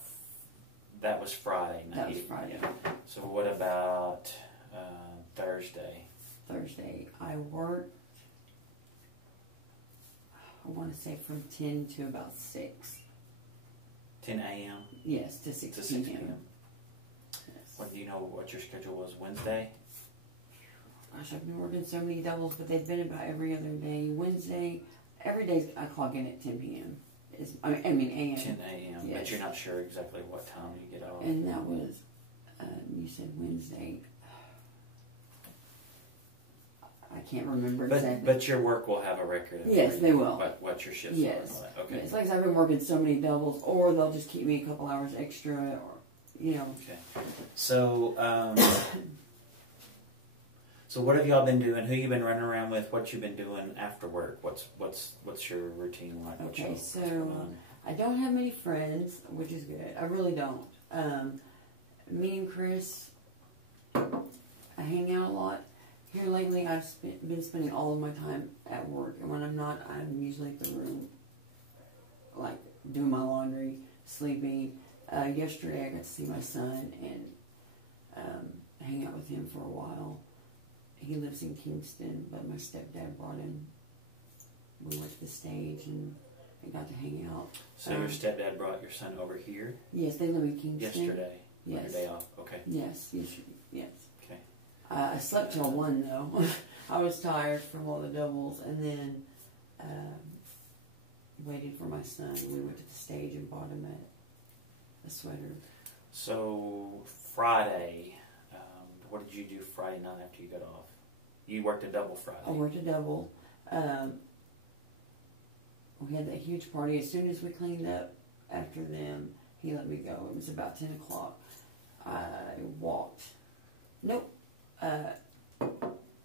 that was Friday night? That was Friday. Yeah. So what about Thursday? Thursday, I worked, I want to say from 10 to about 6. 10 a.m.? Yes, to 6 to 6 p.m. Yes. What, do you know what your schedule was Wednesday? Gosh, I've been working so many doubles, but they've been about every other day. Wednesday, every day I clock in at 10 p.m. I mean a.m. 10 a.m. Yes. But you're not sure exactly what time you get off. And that was, you said Wednesday. I can't remember exactly. But your work will have a record of yes, they will. What your shifts yes. are. All that. Okay. Yes, like I said, I've been working so many doubles, or they'll just keep me a couple hours extra, or, you know. Okay. So, so what have y'all been doing? Who you been running around with? What you been doing after work? What's your routine like? Okay, so I don't have many friends, which is good. I really don't. Me and Chris, I hang out a lot. Here lately, I've been spending all of my time at work, and when I'm not, I'm usually at the room, like doing my laundry, sleeping. Yesterday, I got to see my son and hang out with him for a while. He lives in Kingston, but my stepdad brought him. We went to the stage and got to hang out. So your stepdad brought your son over here? Yes, they live in Kingston. Yesterday? Yes. On your day off? Okay. Yes, yes. Okay. I slept till 1 though. I was tired from all the doubles, and then waited for my son. We went to the stage and bought him a sweater. So Friday, what did you do Friday night after you got off? You worked a double Friday. I worked a double. We had that huge party. As soon as we cleaned up after them, he let me go. It was about 10 o'clock. I walked. Nope.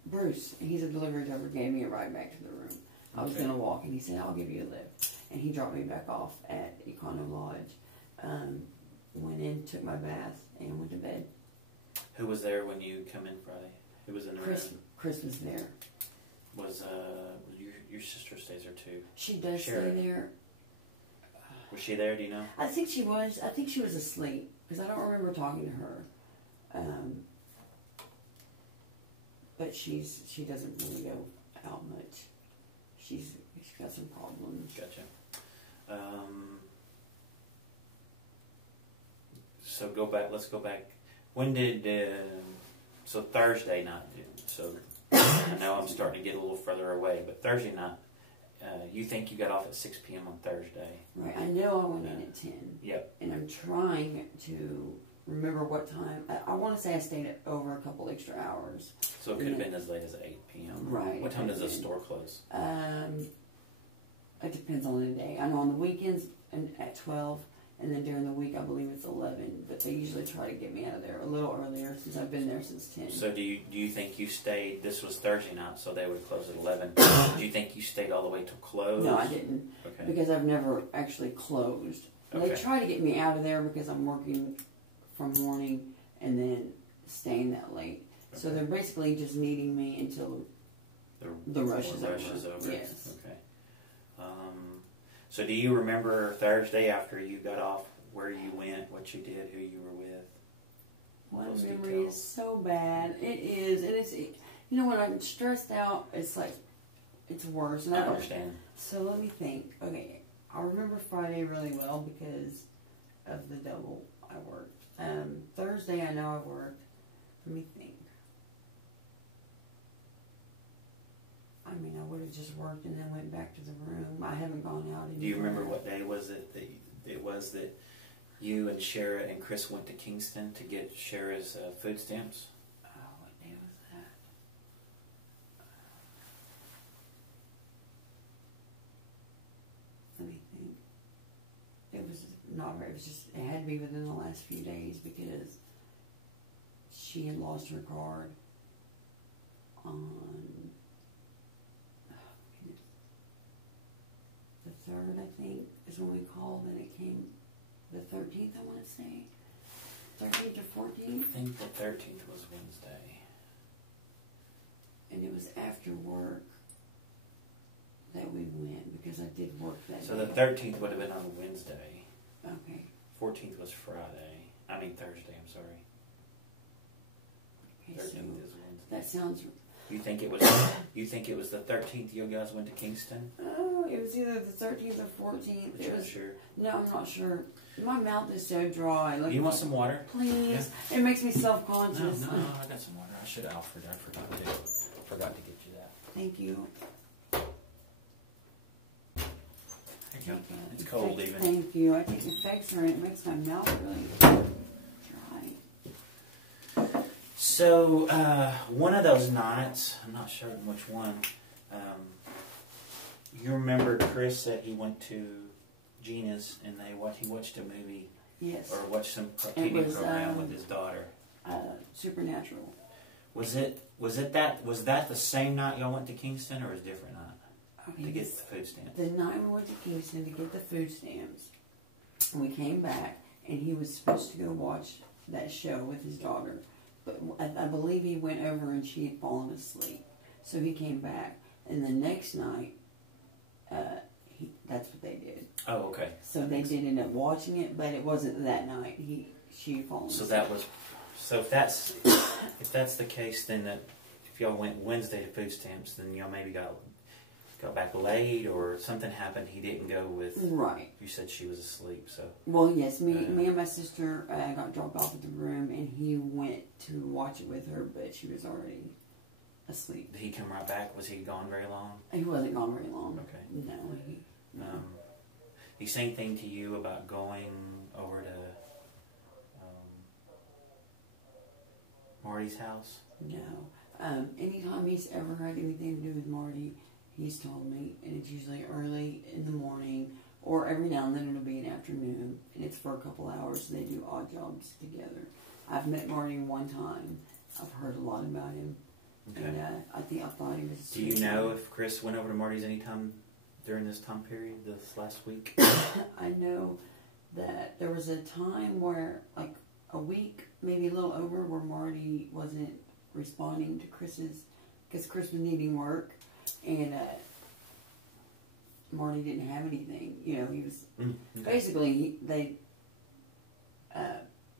Bruce, he's a delivery driver, gave me a ride back to the room. I was going to walk, and he said, I'll give you a lift. And he dropped me back off at Econo Lodge. Went in, took my bath, and went to bed. Who was there when you come in Friday? Who was in the room? Chris was there. Was your sister stays there too? She does Sharon. stay there. Was she there? Do you know? I think she was. I think she was asleep because I don't remember talking to her. But she doesn't really go out much. She's got some problems. Gotcha. So go back. Let's go back. When did so Thursday night? So I know I'm starting to get a little further away, but Thursday night. You think you got off at 6 p.m. on Thursday? Right. I know I went in at 10. Yep. And I'm trying to remember what time. I want to say I stayed over a couple extra hours. So it could have been as late as 8 p.m. Right. What time does the store close? It depends on the day. I know on the weekends and at 12, and then during the week I believe it's 11. But they usually try to get me out of there a little earlier since I've been there since 10. So do you think you stayed? This was Thursday night, so they would close at 11. Do you think you stayed all the way till close? No, I didn't. Okay. Because I've never actually closed. Okay. They try to get me out of there because I'm working from morning and then staying that late. Okay. So they're basically just needing me until the rush is over. Yes. Okay. So do you remember Thursday after you got off where you went, what you did, who you were with? One memory is so bad. It is. And it's, you know, when I'm stressed out, it's like, it's worse. And I understand. So let me think. Okay. I remember Friday really well because of the double I worked. Thursday I know I worked. Let me think. I mean, I would have just worked and then went back to the room. I haven't gone out anymore. Do you remember what day was it that you and Shara and Chris went to Kingston to get Shara's food stamps? Oh, what day was that? Let me think. It was not very, it had to be within the last few days because she had lost her card on the 3rd, I think, is when we called, and it came the 13th, I want to say. 13th or 14th? I think the 13th was Wednesday. And it was after work that we went, because I did work that day. So the 13th would have been on Wednesday. Okay. 14th was Friday. I mean Thursday, I'm sorry. Okay, 13th so is Wednesday. that sounds... You think it was the 13th you guys went to Kingston? Oh, it was either the 13th or 14th. But you're not sure? No, I'm not sure. My mouth is so dry. You want some water? Please. Yeah. It makes me self-conscious. No, I got some water. I should have offered. I forgot to get you that. Thank you. take It's cold even. Thank you. I take Effexor and it makes my mouth really dry. So, one of those nights, I'm not sure which one, you remember Chris said he went to Gina's and he watched a movie. Yes. Or watched some TV program with his daughter. Supernatural. Was that the same night y'all went to Kingston, or was it a different night? Okay, to get the food stamps. The night we went to Kingston to get the food stamps, we came back and he was supposed to go watch that show with his daughter, but I believe he went over and she had fallen asleep, so he came back, and the next night, that's what they did. Oh, okay. So they did end up watching it, but it wasn't that night. She had fallen asleep. So if that's the case, then if y'all went Wednesday to food stamps, then y'all maybe got back late, or something happened. He didn't go with. Right. You said she was asleep, so. Well, yes, me and my sister got dropped off at the room, and he went to watch it with her, but she was already asleep. Did he come right back? Was he gone very long? He wasn't gone very long. Okay. No. He say anything to you about going over to Marty's house? No. Anytime he's ever had anything to do with Marty, he's told me, and it's usually early in the morning, or every now and then it'll be an afternoon, and it's for a couple hours. They do odd jobs together. I've met Marty one time. I've heard a lot about him, okay. And I thought he was. Do you know if Chris went over to Marty's anytime during this time period, this last week? I know that there was a time where, like a week, maybe a little over, where Marty wasn't responding to Chris's, because Chris was needing work, and Marty didn't have anything. You know, he was basically they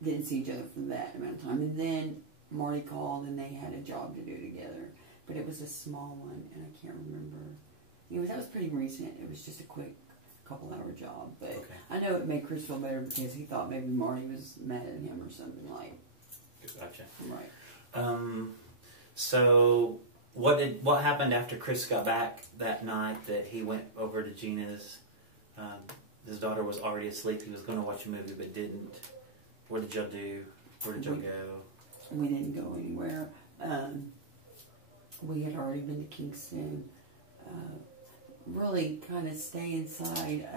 didn't see each other for that amount of time, and then Marty called and they had a job to do together, but it was a small one, and I can't remember. That was pretty recent. It was just a quick couple-hour job, but I know it made Chris feel better because he thought maybe Marty was mad at him or something like. Gotcha. Right. So what happened after Chris got back that night that he went over to Gina's? His daughter was already asleep. He was going to watch a movie but didn't. What did y'all do? Where did y'all go? We didn't go anywhere. We had already been to Kingston. Really kind of stay inside.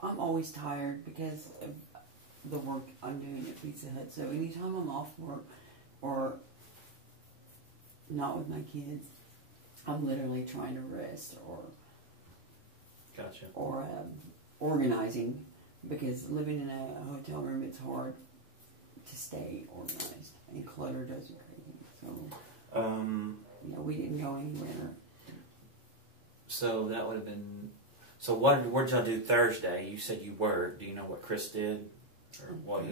I'm always tired because of the work I'm doing at Pizza Hut. So anytime I'm off work or not with my kids, I'm literally trying to rest or Gotcha. Or organizing, because living in a hotel room, it's hard to stay organized, and clutter does you crazy. So, we didn't go anywhere. So that would have been. So what did y'all do Thursday? You said you worked. Do you know what Chris did, or what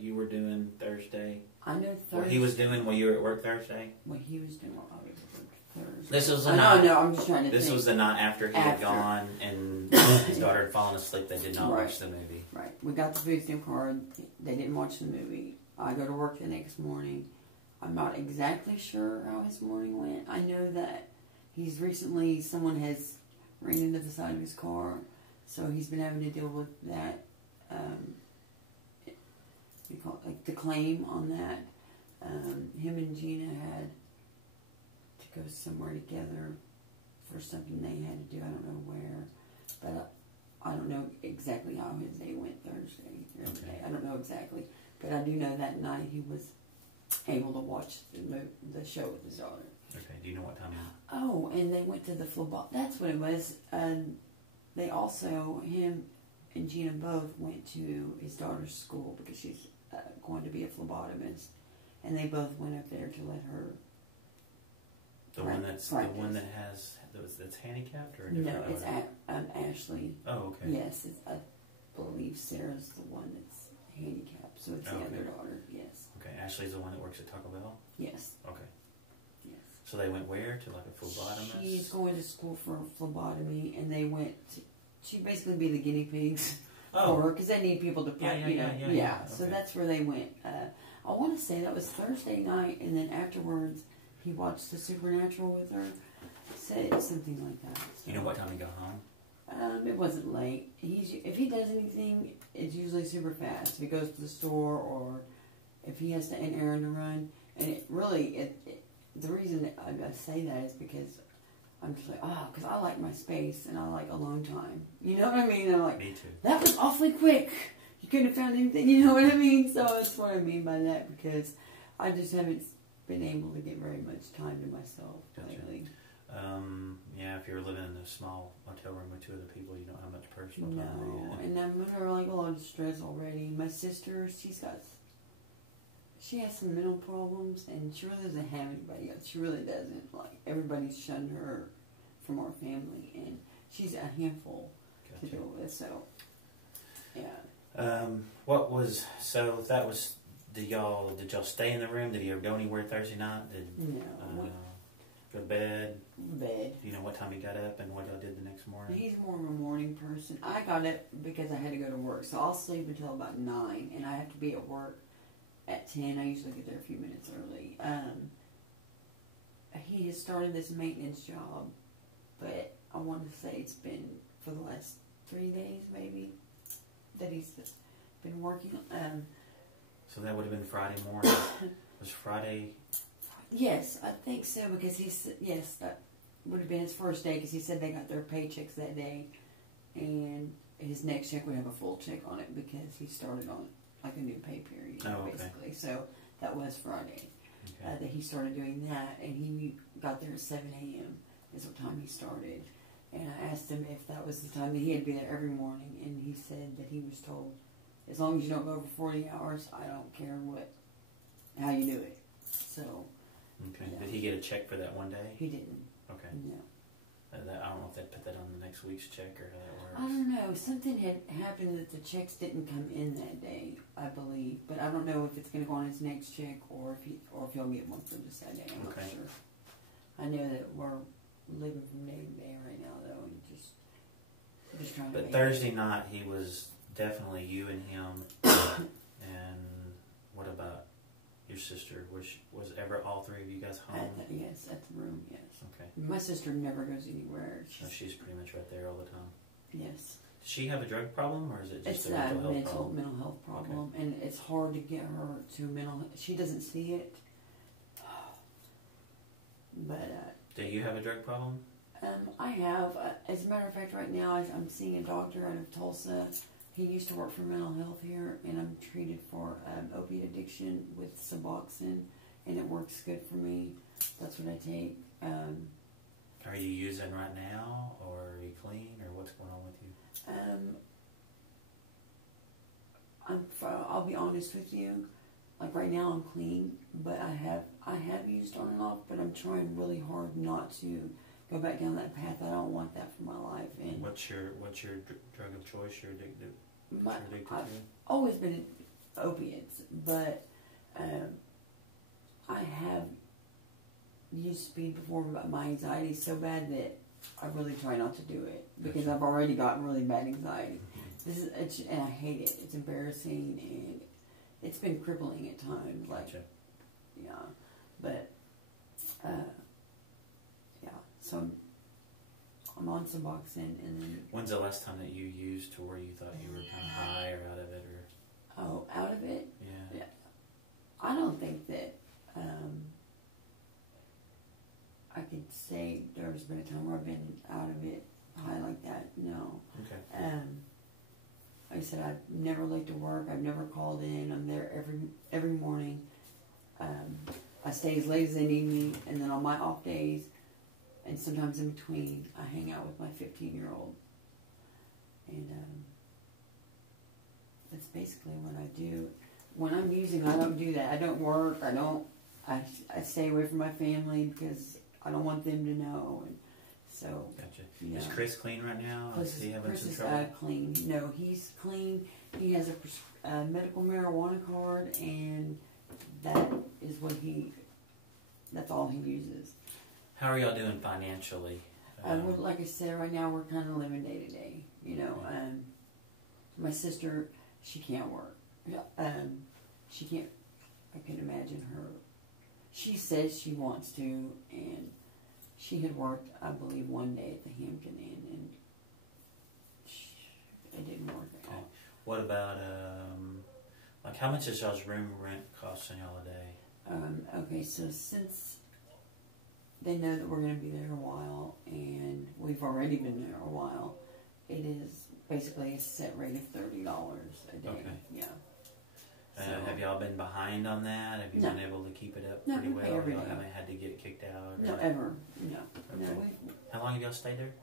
you were doing Thursday? I know Thursday. What he was doing while you were at work Thursday? What he was doing while I was at work Thursday. This was the night. No, I'm just trying to think. This was the night after he had gone and his daughter had fallen asleep. They did not watch the movie. Right. We got the food stamp card. They didn't watch the movie. I go to work the next morning. I'm not exactly sure how his morning went. I know that he's recently, someone has ran into the side of his car, so he's been having to deal with that. You call it, like, the claim on that. Him and Gina had to go somewhere together for something they had to do. I don't know where, but I don't know exactly how his day went Thursday. Okay. I don't know exactly, but I do know that night he was able to watch the show with his daughter. Okay. Do you know what time? Oh, and they went to the phlebotomist. That's what it was. They also, him and Gina both went to his daughter's school because she's going to be a phlebotomist, and they both went up there to let her. The one that has that's handicapped, or a different? No, it's Ashley. Oh, okay. Yes, I believe Sarah's the one that's handicapped, so it's the other daughter. Yes. Okay, Ashley's the one that works at Taco Bell. Yes. Okay. Yes. So they went where? To like a phlebotomist? She's going to school for phlebotomy, and they went to, she'd basically be the guinea pigs for her, because they need people to play, Yeah. So that's where they went. I want to say that was Thursday night, and then afterwards, he watched the Supernatural with her. Said something like that. So. You know what time he got home? It wasn't late. If he does anything, it's usually super fast. If he goes to the store or if he has an errand to run. And it really, the reason that I say that is because I'm just like, because I like my space and I like alone time. You know what I mean? And I'm like, me too. That was awfully quick. You couldn't have found anything. You know what I mean? So that's what I mean by that, because I just haven't been able to get very much time to myself lately. Yeah, if you're living in a small motel room with 2 other people, you don't have much personal time. No, and I'm under like a lot of stress already. My sister, she has some mental problems, and she really doesn't have anybody else. She really doesn't. Like, everybody's shunned her from our family, and she's a handful to deal with. So, yeah. Did y'all stay in the room? Did you ever go anywhere Thursday night? No. Go to bed? Bed. Do you know what time he got up and what y'all did the next morning? He's more of a morning person. I got up because I had to go to work, so I'll sleep until about 9, and I have to be at work at 10. I usually get there a few minutes early. He has started this maintenance job, but I want to say it's been for the last 3 days maybe that he's been working. So that would have been Friday morning. Was Friday? Yes, I think so, because that would have been his first day, because he said they got their paychecks that day, and his next check would have a full check on it because he started on like a new pay period, basically. So that was Friday that he started doing that, and he got there at 7 a.m. is what time he started. And I asked him if that was the time that he had to be there every morning, and he said that he was told, as long as you don't go over 40 hours, I don't care how you do it. So. Okay. Yeah. Did he get a check for that one day? He didn't. Okay. No. I don't know if they put that on the next week's check or how that works. I don't know. Something had happened that the checks didn't come in that day, I believe. But I don't know if it's going to go on his next check or if he'll get one for just that day. I'm not sure. I know that we're living from day to day right now, though, and just trying to. But Thursday night, he was definitely you and him. And what about your sister? Was ever all 3 of you guys home? Yes, at the room, yes. Okay. My sister never goes anywhere. She's pretty much right there all the time. Yes. Does she have a drug problem, or is it just it's a mental health problem, and it's hard to get her to mental. She doesn't see it. But do you have a drug problem? I have. As a matter of fact, right now I'm seeing a doctor out of Tulsa. He used to work for mental health here, and I'm treated for opiate addiction with Suboxone, and it works good for me. That's what I take. Are you using right now, or are you clean, or what's going on with you? I'll be honest with you. Like right now, I'm clean, but I have used on and off, but I'm trying really hard not to go back down that path. I don't want that for my life. And what's your drug of choice? You're addicted to? I've always been opiates, but I have used speed before, but my anxiety is so bad that I really try not to do it because I've already gotten really bad anxiety. And I hate it. It's embarrassing, and it's been crippling at times. Yeah, but yeah. So I'm on Suboxone, and then. When's the last time that you used to where you thought you were kind of high or out of it, or? Oh, out of it? Yeah. I don't think that I could say there's been a time where I've been out of it high like that. No. Okay. Like I said, I've never late to work. I've never called in. I'm there every morning. I stay as late as they need me, and then on my off days, and sometimes in between, I hang out with my 15-year-old. And that's basically what I do. When I'm using, I don't do that. I don't work. I stay away from my family because I don't want them to know. And so. Gotcha. Yeah. Is Chris clean right now? Chris is trouble? Clean. No, he's clean. He has a medical marijuana card, and that is what that's all he uses. How are y'all doing financially? Like I said, right now we're kind of living day to day. You know, my sister, she can't work. She can't. I can imagine her. She says she wants to, and she had worked, I believe, one day at the Hampton Inn, and What about like how much is y'all's room rent costing y'all a day? Okay, so since they know that we're going to be there a while, and we've already been there a while, it is basically a set rate of $30 a day. Okay. Yeah. So, have y'all been behind on that? Have you been able to keep it up pretty well? Every Y'all day. haven't had to get kicked out? No, ever. No. Okay. No. How long have y'all stayed there?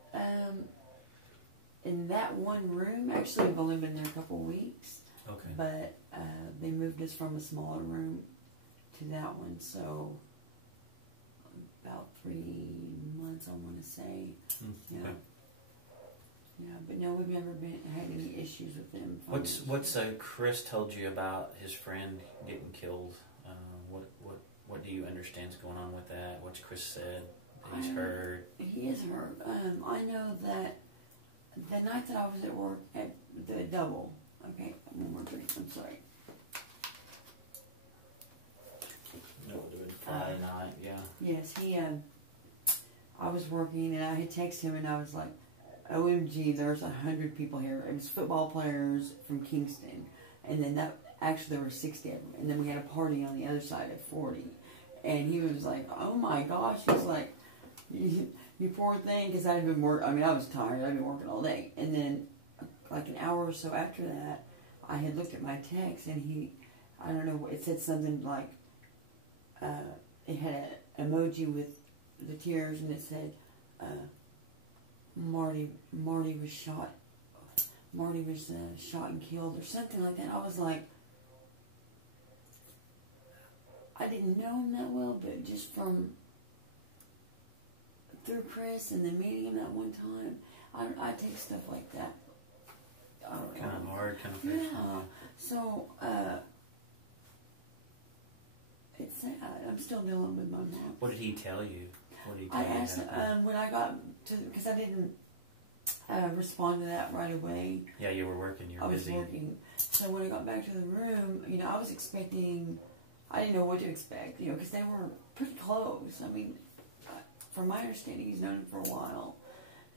In that one room, actually, we've only been there a couple of weeks. Okay. But they moved us from a smaller room to that one, so about 3 months, I want to say. Yeah. Okay. Yeah, but no, we've never had any issues with them. What's Chris told you about his friend getting killed? What do you understand's going on with that? What's Chris said that he's heard? He is hurt. I know that the night that I was at work at the double. Okay, one more drink. I'm sorry. No, it would Friday night. Yeah. Yes, he. I was working and I had texted him and I was like, OMG, there's 100 people here. It was football players from Kingston. And then actually there were 60 of them. And then we had a party on the other side of 40. And he was like, oh my gosh. He's like, you poor thing. Because I had been working, I was tired. I'd been working all day. And then like an hour or so after that, I had looked at my text and I don't know, it said something like, it had an emoji with the tears and it said, Marty was shot. Marty was shot and killed, or something like that. I was like, I didn't know him that well, but just through Chris and then meeting him that one time, I take stuff like that. I don't know. Kind of hard, kind of personal. personal. Yeah. So it's sad. I'm still dealing with my mom. What did he tell you? I asked him when I got to, because I didn't respond to that right away. Yeah, you were working. You were busy. I was working. So when I got back to the room, I was expecting, I didn't know what to expect, because they were pretty close. I mean, from my understanding, he's known him for a while.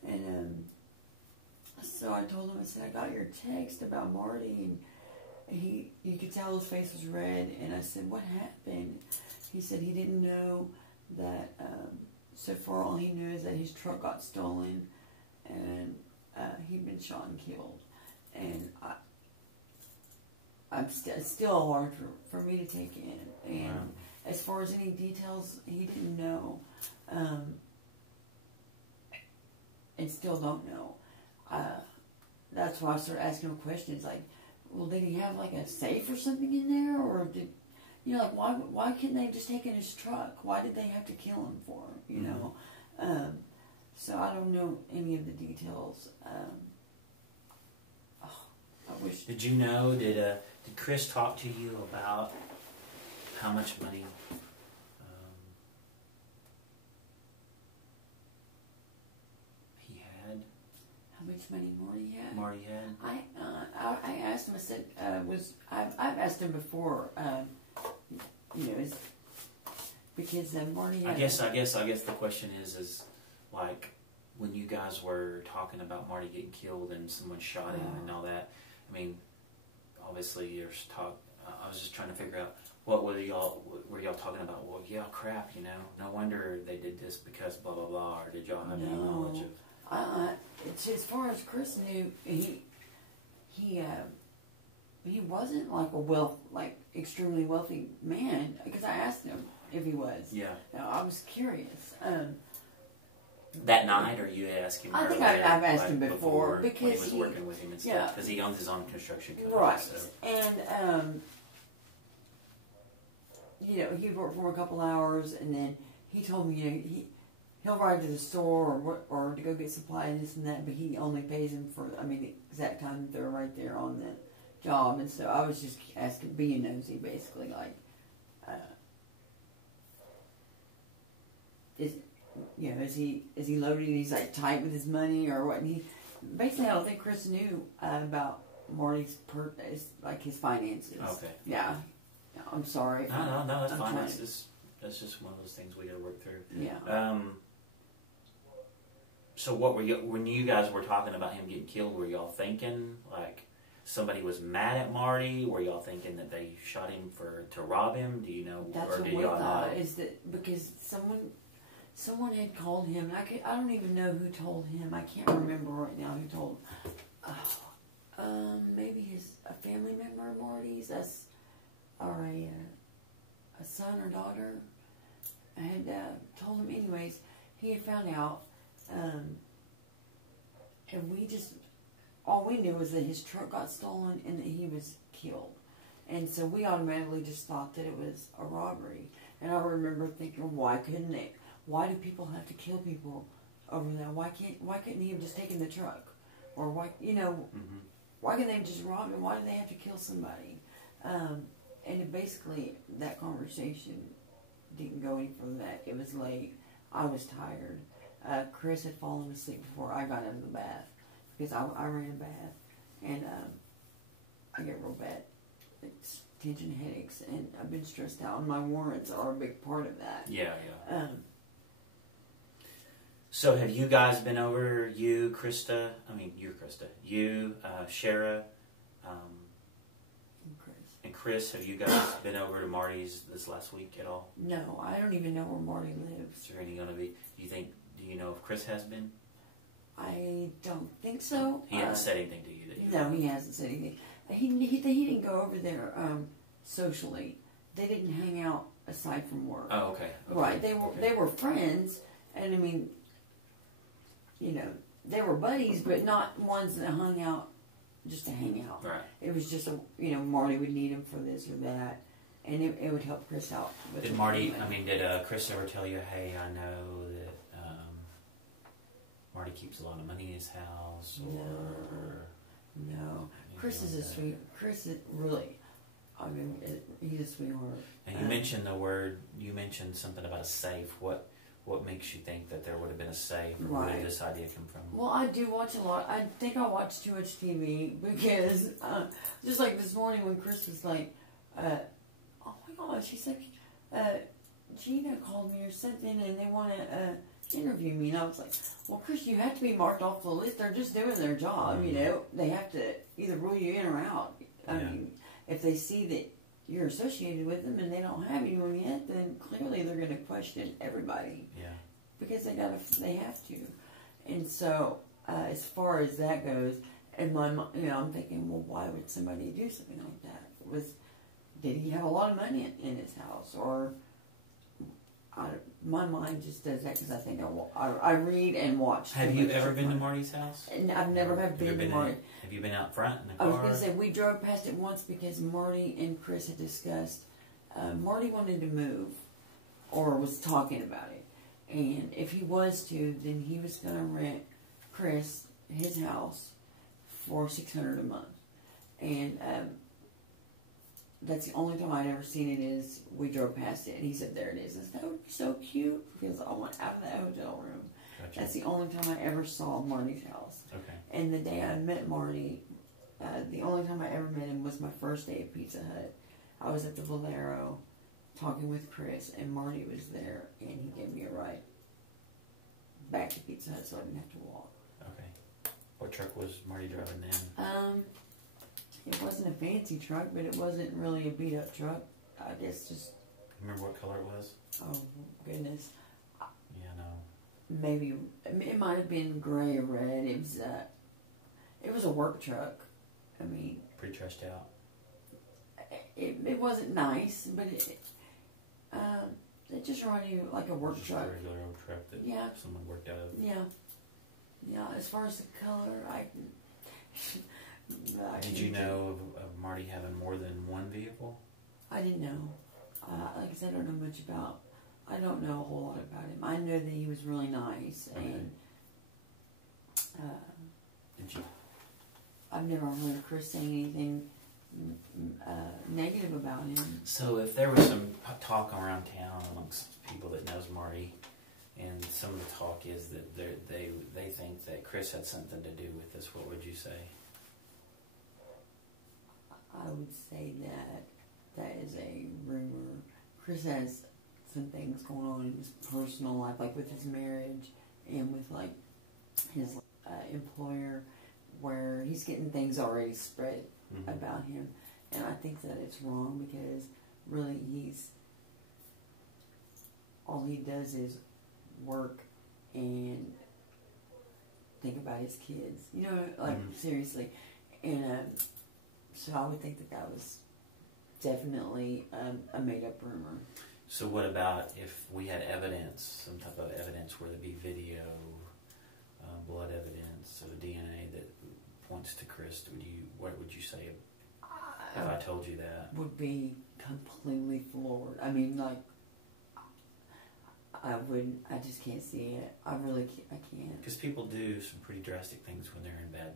And so I told him, I said, I got your text about Marty, and you could tell his face was red. And I said, what happened? He said he didn't know that, so far all he knew is that his truck got stolen and he'd been shot and killed. And it's still hard for me to take in. And wow. As far as any details, he didn't know. And still don't know. That's why I started asking him questions like, well, did he have like a safe or something in there? Or did, why couldn't they have just taken his truck? Why did they have to kill him for him, you know? So I don't know any of the details. I wish. Did you know, did Chris talk to you about how much money he had? How much money Marty had? Marty had? I asked him, I said, I've asked him before, because Marty had... I guess the question is like, when you guys were talking about Marty getting killed and someone shot him and all that, I mean, obviously there's talk, I was just trying to figure out, what were y'all talking about? Well, yeah, crap, no wonder they did this because blah, blah, blah, or did y'all have any knowledge of... As far as Chris knew, he wasn't like extremely wealthy man, because I asked him if he was. Yeah. I was curious. That night, or you asked him? I think earlier, I've asked him before because because he was working with him and stuff. Because he owns his own construction company. Right. So. And he worked for a couple hours, and then he told me, he'll ride to the store or to go get supplies and this and that, but he only pays him for the exact time they're right there on the job. And so I was just asking, being nosy, basically, like, is he loaded? He's like tight with his money or what? And he basically, I don't think Chris knew about Marty's his finances. Okay. Yeah. I'm sorry. No, that's fine. That's just one of those things we got to work through. Yeah. So what were you, when you guys were talking about him getting killed, were y'all thinking like somebody was mad at Marty? Were y'all thinking that they shot him to rob him? Do you know? That's or what do we y'all thought. know? Is that because someone had called him? And I don't even know who told him. I can't remember right now who told. Maybe a family member of Marty's, or a son or daughter. I had told him. Anyways, he had found out, and all we knew was that his truck got stolen and that he was killed. And so we automatically just thought that it was a robbery. And I remember thinking, why do people have to kill people over that? Why couldn't he have just taken the truck? Or why can't they just rob him? Why do they have to kill somebody? And basically, that conversation didn't go any further than that. It was late. I was tired. Chris had fallen asleep before I got out of the bath because I ran a bath, and I get real bad tension headaches, and I've been stressed out, and my warrants are a big part of that. Yeah. So have you guys been over, you're Krista, Shara, and Chris, have you guys been over to Marty's this last week at all? No, I don't even know where Marty lives. Is there any going to be, do you know if Chris has been? I don't think so. He hasn't said anything to you, did he? No, he hasn't said anything. He didn't go over there socially. They didn't hang out aside from work. Oh, okay. Right. They were friends, and I mean, they were buddies, but not ones that hung out just to hang out. Right. It was just Marty would need him for this or that, and it would help Chris out. Did Chris ever tell you, hey, I know that Marty keeps a lot of money in his house, or no. Chris is a sweet. Chris is really. I mean, he's a sweetheart. And you mentioned something about a safe. What makes you think that there would have been a safe? Or where did this idea come from? Well, I do watch a lot. I think I watch too much TV because just like this morning when Chris was like, oh my gosh, she said, Gina called me or something and they want to interview me. And I was like, well, Chris, you have to be marked off the list. They're just doing their job, They have to either rule you in or out. I mean, if they see that you're associated with them and they don't have anyone yet, then clearly they're going to question everybody. Yeah. Because they have to. And so, as far as that goes, in my mind, I'm thinking, well, why would somebody do something like that? Did he have a lot of money in his house? Or, my mind just does that because I think I read and watch. Have you ever been to Marty's house? And I've never been to Marty. Have you been out front in the car? I was going to say, we drove past it once because Marty and Chris had discussed, Marty wanted to move, or was talking about it. And if he was to, then he was going to rent Chris his house for $600 a month. And that's the only time I'd ever seen it is we drove past it. And he said, there it is. I said, that would be so cute because I went out of that hotel room. Gotcha. That's the only time I ever saw Marty's house. Okay. And the day I met Marty, the only time I ever met him was my first day at Pizza Hut. I was at the Valero talking with Chris, and Marty was there, and he gave me a ride back to Pizza Hut so I didn't have to walk. Okay. What truck was Marty driving then? It wasn't a fancy truck, but it wasn't really a beat-up truck. I guess just... Remember what color it was? Oh, goodness. Yeah, no. Maybe, it might have been gray or red. It was a work truck. I mean... Pretty trashed out. It wasn't nice, but it just reminded you like a work truck. Just a regular old truck that someone worked out of. Yeah. Yeah, as far as the color, Did you know of Marty having more than one vehicle? I didn't know. Like I said, I don't know much about... I don't know a whole lot about him. I know that he was really nice, and... Did you? I've never heard Chris saying anything negative about him. So if there was some talk around town amongst people that knows Marty, and some of the talk is that they think that Chris had something to do with this, what would you say? I would say that is a rumor. Chris has some things going on in his personal life, like with his marriage and with like his employer, where he's getting things already spread about him. And I think that it's wrong because really all he does is work and think about his kids. You know, like seriously. And so I would think that was definitely a made-up rumor. So what about if we had evidence, some type of evidence, whether it be video, blood evidence, or DNA that points to Chris? What would you say if I told you that? Would be completely floored. I mean, like, I just can't see it. I can't. Because people do some pretty drastic things when they're in bed.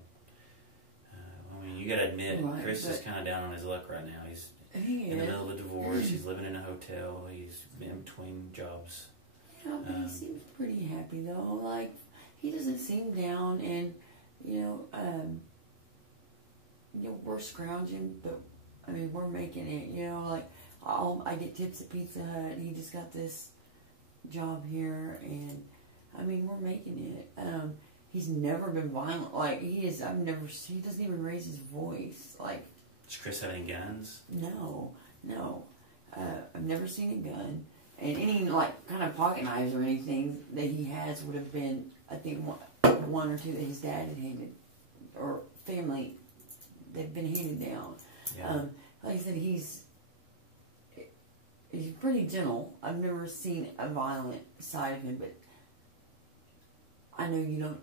I mean, you got to admit, right, Chris is kind of down on his luck right now. He's in the middle of a divorce. He's living in a hotel. He's in between jobs. Yeah, but he seems pretty happy though. Like, he doesn't seem down, and we're scrounging, but I mean, we're making it. You know, like I get tips at Pizza Hut. He just got this job here, and I mean, we're making it. He's never been violent. Like, he doesn't even raise his voice. Like, does Chris have any guns? No. I've never seen a gun. And any, like, kind of pocket knives or anything that he has would have been, I think, one or two that his dad had handed, or family, they've been handed down. Yeah. Like I said, he's pretty gentle. I've never seen a violent side of him, but I know you don't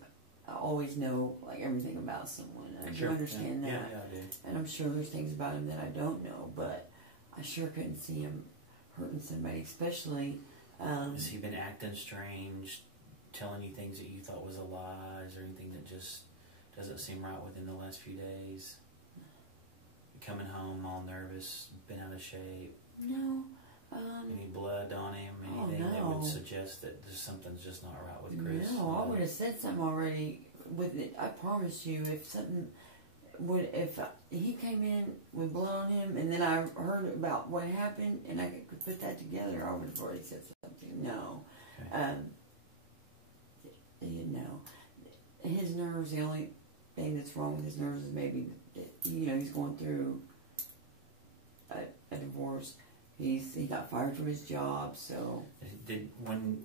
always know, like, everything about someone. I do understand that. Yeah, I do. And I'm sure there's things about him that I don't know, but I sure couldn't see him hurting somebody, especially... Has he been acting strange, telling you things that you thought was a lie? Is there anything that just doesn't seem right within the last few days? Coming home all nervous, been out of shape? No. Any blood on him? Anything that would suggest that something's just not right with Chris? No, I would have said something already with it. I promise you, if he came in with blood on him, and then I heard about what happened, and I could put that together, I would have already said something. No. Okay. His nerves, the only thing that's wrong with his nerves is maybe, he's going through a divorce. He got fired from his job, so... When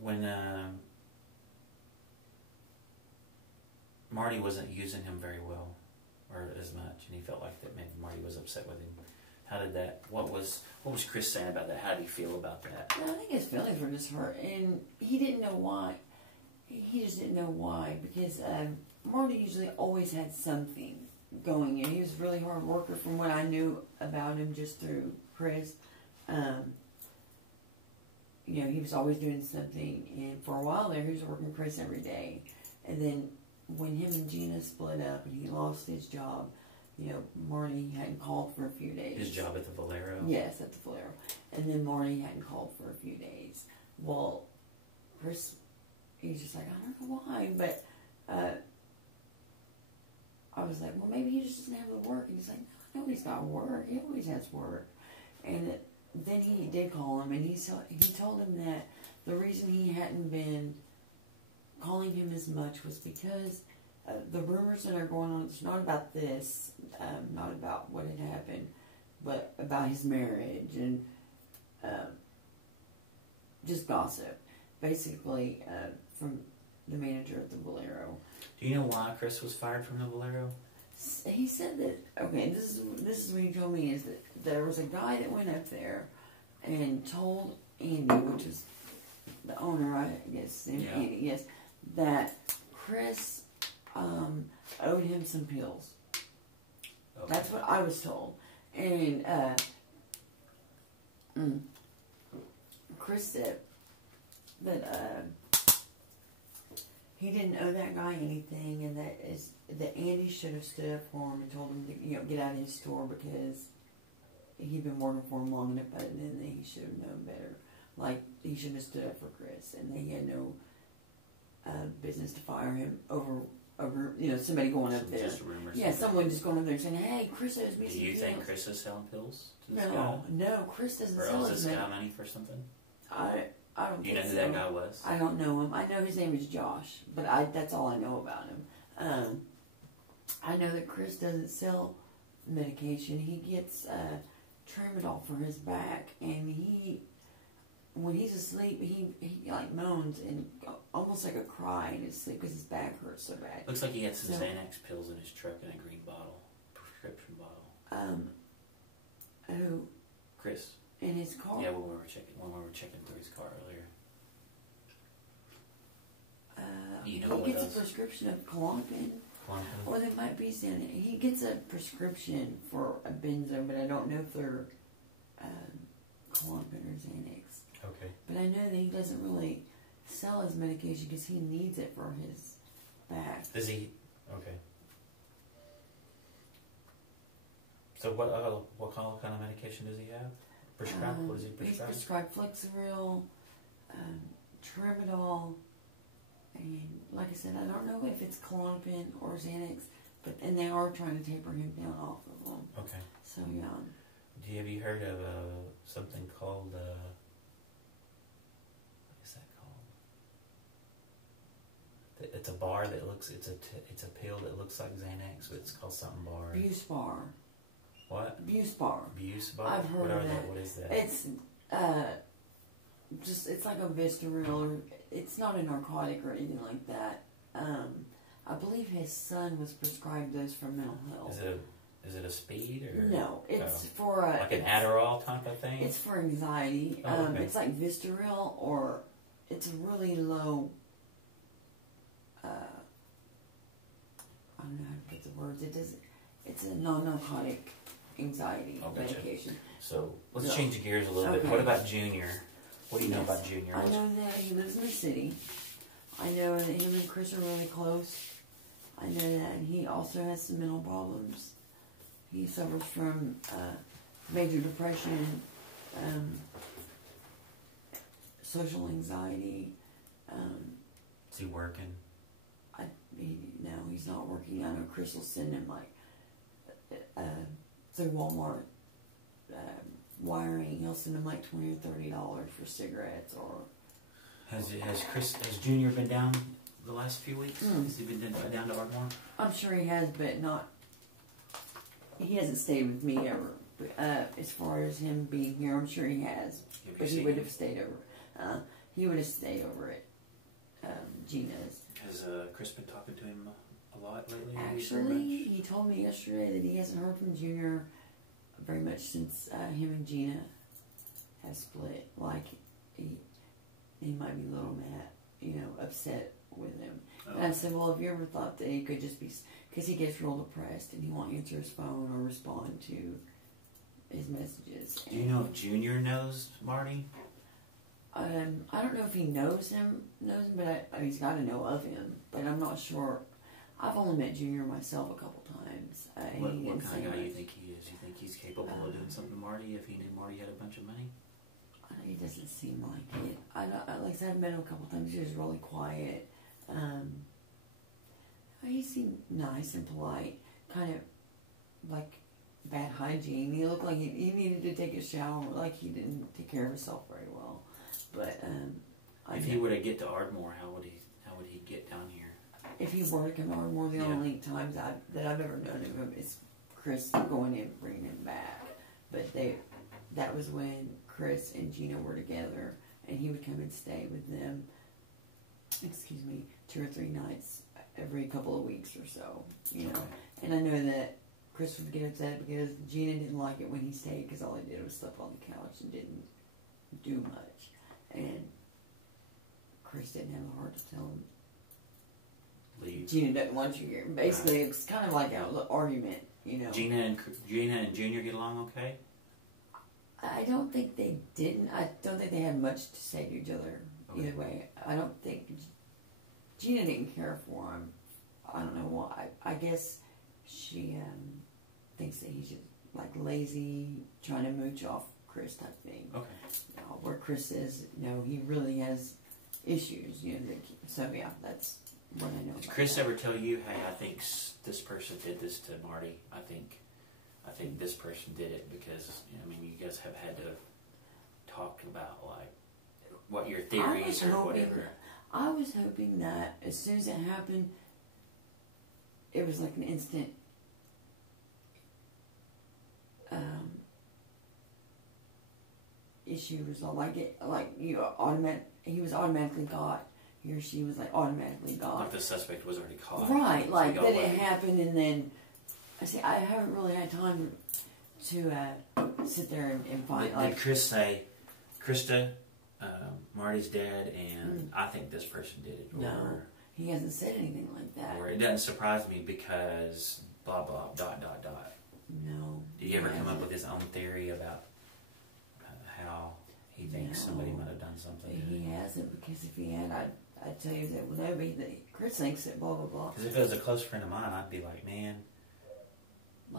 Marty wasn't using him very well, or as much, and he felt like that maybe Marty was upset with him. How did that... What was Chris saying about that? How did he feel about that? Well, I think his feelings were just hurt, and he didn't know why. He just didn't know why, because Marty usually always had something going, and he was a really hard worker from what I knew about him just through Chris. He was always doing something, and for a while there, he was working Chris every day. And then when him and Gina split up and he lost his job, Marty hadn't called for a few days. His job at the Valero? Yes, at the Valero. And then Marty hadn't called for a few days. Well, Chris, he's just like, I don't know why, but I was like, well, maybe he just doesn't have the work. And he's like, no, he's got work. He always has work. And then he did call him, and he told him that the reason he hadn't been calling him as much was because the rumors that are going on, it's not about this, not about what had happened, but about his marriage and just gossip, basically, from the manager at the Valero. Do you know why Chris was fired from the Valero? He said that, okay, this is what he told me, is that there was a guy that went up there and told Andy, which is the owner, I guess, Andy, yes, that Chris owed him some pills. Okay. That's what I was told. And Chris said that he didn't owe that guy anything, and that Andy should have stood up for him and told him to get out of his store because he'd been working for him long enough, but then he should have known better. Like, he shouldn't have stood up for Chris, and he had no business to fire him over somebody going up there. Just rumors. Yeah, someone just going up there saying, "Hey, Chris owes me some pills." Do you think Chris is selling pills to this guy? No, Chris doesn't sell his Or owes this guy money for something? I don't. Do you know who that guy was? I don't know him. I know his name is Josh, but that's all I know about him. I know that Chris doesn't sell medication. He gets tramadol for his back, and when he's asleep, he like moans and almost like a cry in his sleep because his back hurts so bad. Looks like he had some Xanax pills in his truck in a green bottle, prescription bottle. Who? Chris. In his car? Yeah, when we were checking through his car earlier. He gets a prescription of Klonopin. Or they might be saying he gets a prescription for a benzo, but I don't know if they're Klonopin or Xanax. Okay. But I know that he doesn't really sell his medication because he needs it for his back. Does he? Okay. So what kind of medication does he have? Prescribed? What is he prescribed? He's prescribed Flexeril, Tramadol, and like I said, I don't know if it's Klonopin or Xanax, and they are trying to taper him down off of them. Okay. So yeah. Have you heard of something called what is that called? It's a bar that looks. It's a pill that looks like Xanax, but it's called something bar. Buspar. What? Buspar. Buspar. I've heard of that. What is that? It's it's like a Vistaril, or it's not a narcotic or anything like that. I believe his son was prescribed those for mental health. Is it a speed or no? It's for like an Adderall type of thing. It's for anxiety. Oh, okay. It's like Vistaril, or it's a really low. I don't know how to put the words. It's a non-narcotic anxiety medication. So let's change gears a little bit. What about Junior? What do you know about Junior? I know that he lives in the city. I know that him and Chris are really close. I know that he also has some mental problems. He suffers from major depression, social anxiety. Is he working? No, he's not working. I know Chris will send him through Walmart wiring. He'll send him like $20 or $30 for cigarettes. Or Has Junior been down the last few weeks? Has he been down to Ardmore? I'm sure he has, but not. He hasn't stayed with me ever. But, as far as him being here, I'm sure he has. But he would have stayed over. He would have stayed over at Gina's. Has Chris been talking to him a lot lately? Actually, he told me yesterday that he hasn't heard from Junior very much since him and Gina have split. Like, he might be a little mad, upset with him. Oh. And I said, well, have you ever thought that he could just be, because he gets real depressed and he won't answer his phone or respond to his messages. Do you know if Junior knows Marty? I don't know if he knows him, but he's got to know of him. But I'm not sure. I've only met Junior myself a couple times. What kind of guy do you think he is? You think he's capable of doing something to Marty if he knew Marty had a bunch of money? He doesn't seem like it. Like I said, I've met him a couple times. He was really quiet. He seemed nice and polite. Kind of like bad hygiene. He looked like he needed to take a shower. Like he didn't take care of himself very well. But if he were to get to Ardmore, how would he get down here? If he were to come to Ardmore, the only times that I've ever known of him is Chris going in and bringing him back. But that was when Chris and Gina were together, and he would come and stay with them. 2 or 3 nights every couple of weeks or so, And I know that Chris would get upset because Gina didn't like it when he stayed because all he did was sleep on the couch and didn't do much. And Chris didn't have the heart to tell him, leave. Gina doesn't want you here. Basically, it's kind of like an argument, Gina and Junior get along okay? I don't think they didn't. I don't think they had much to say to each other either way. I don't think Gina didn't care for him. I don't know why. I guess she thinks that he's just like lazy, trying to mooch off Chris type thing. Okay. Where Chris says, he really has issues. So yeah, that's what I know. Did Chris ever tell you, hey, I think this person did this to Marty? I think this person did it because, you guys have had to talk about, like, what your theories or whatever. I was hoping that as soon as it happened, it was like an instant issue result. He was automatically got. He or she was like automatically got. Like the suspect was already caught. Right, like that it happened, and then I haven't really had time to sit there and find. Did Chris say, Krista, Marty's dead, and I think this person did it? No, he hasn't said anything like that. Or it doesn't surprise me because blah blah ... No. Did he ever come up with his own theory about how he thinks somebody might have done something? He hasn't, because if he had, I'd tell you that Chris thinks that blah blah blah. Because if it was a close friend of mine, I'd be like, man,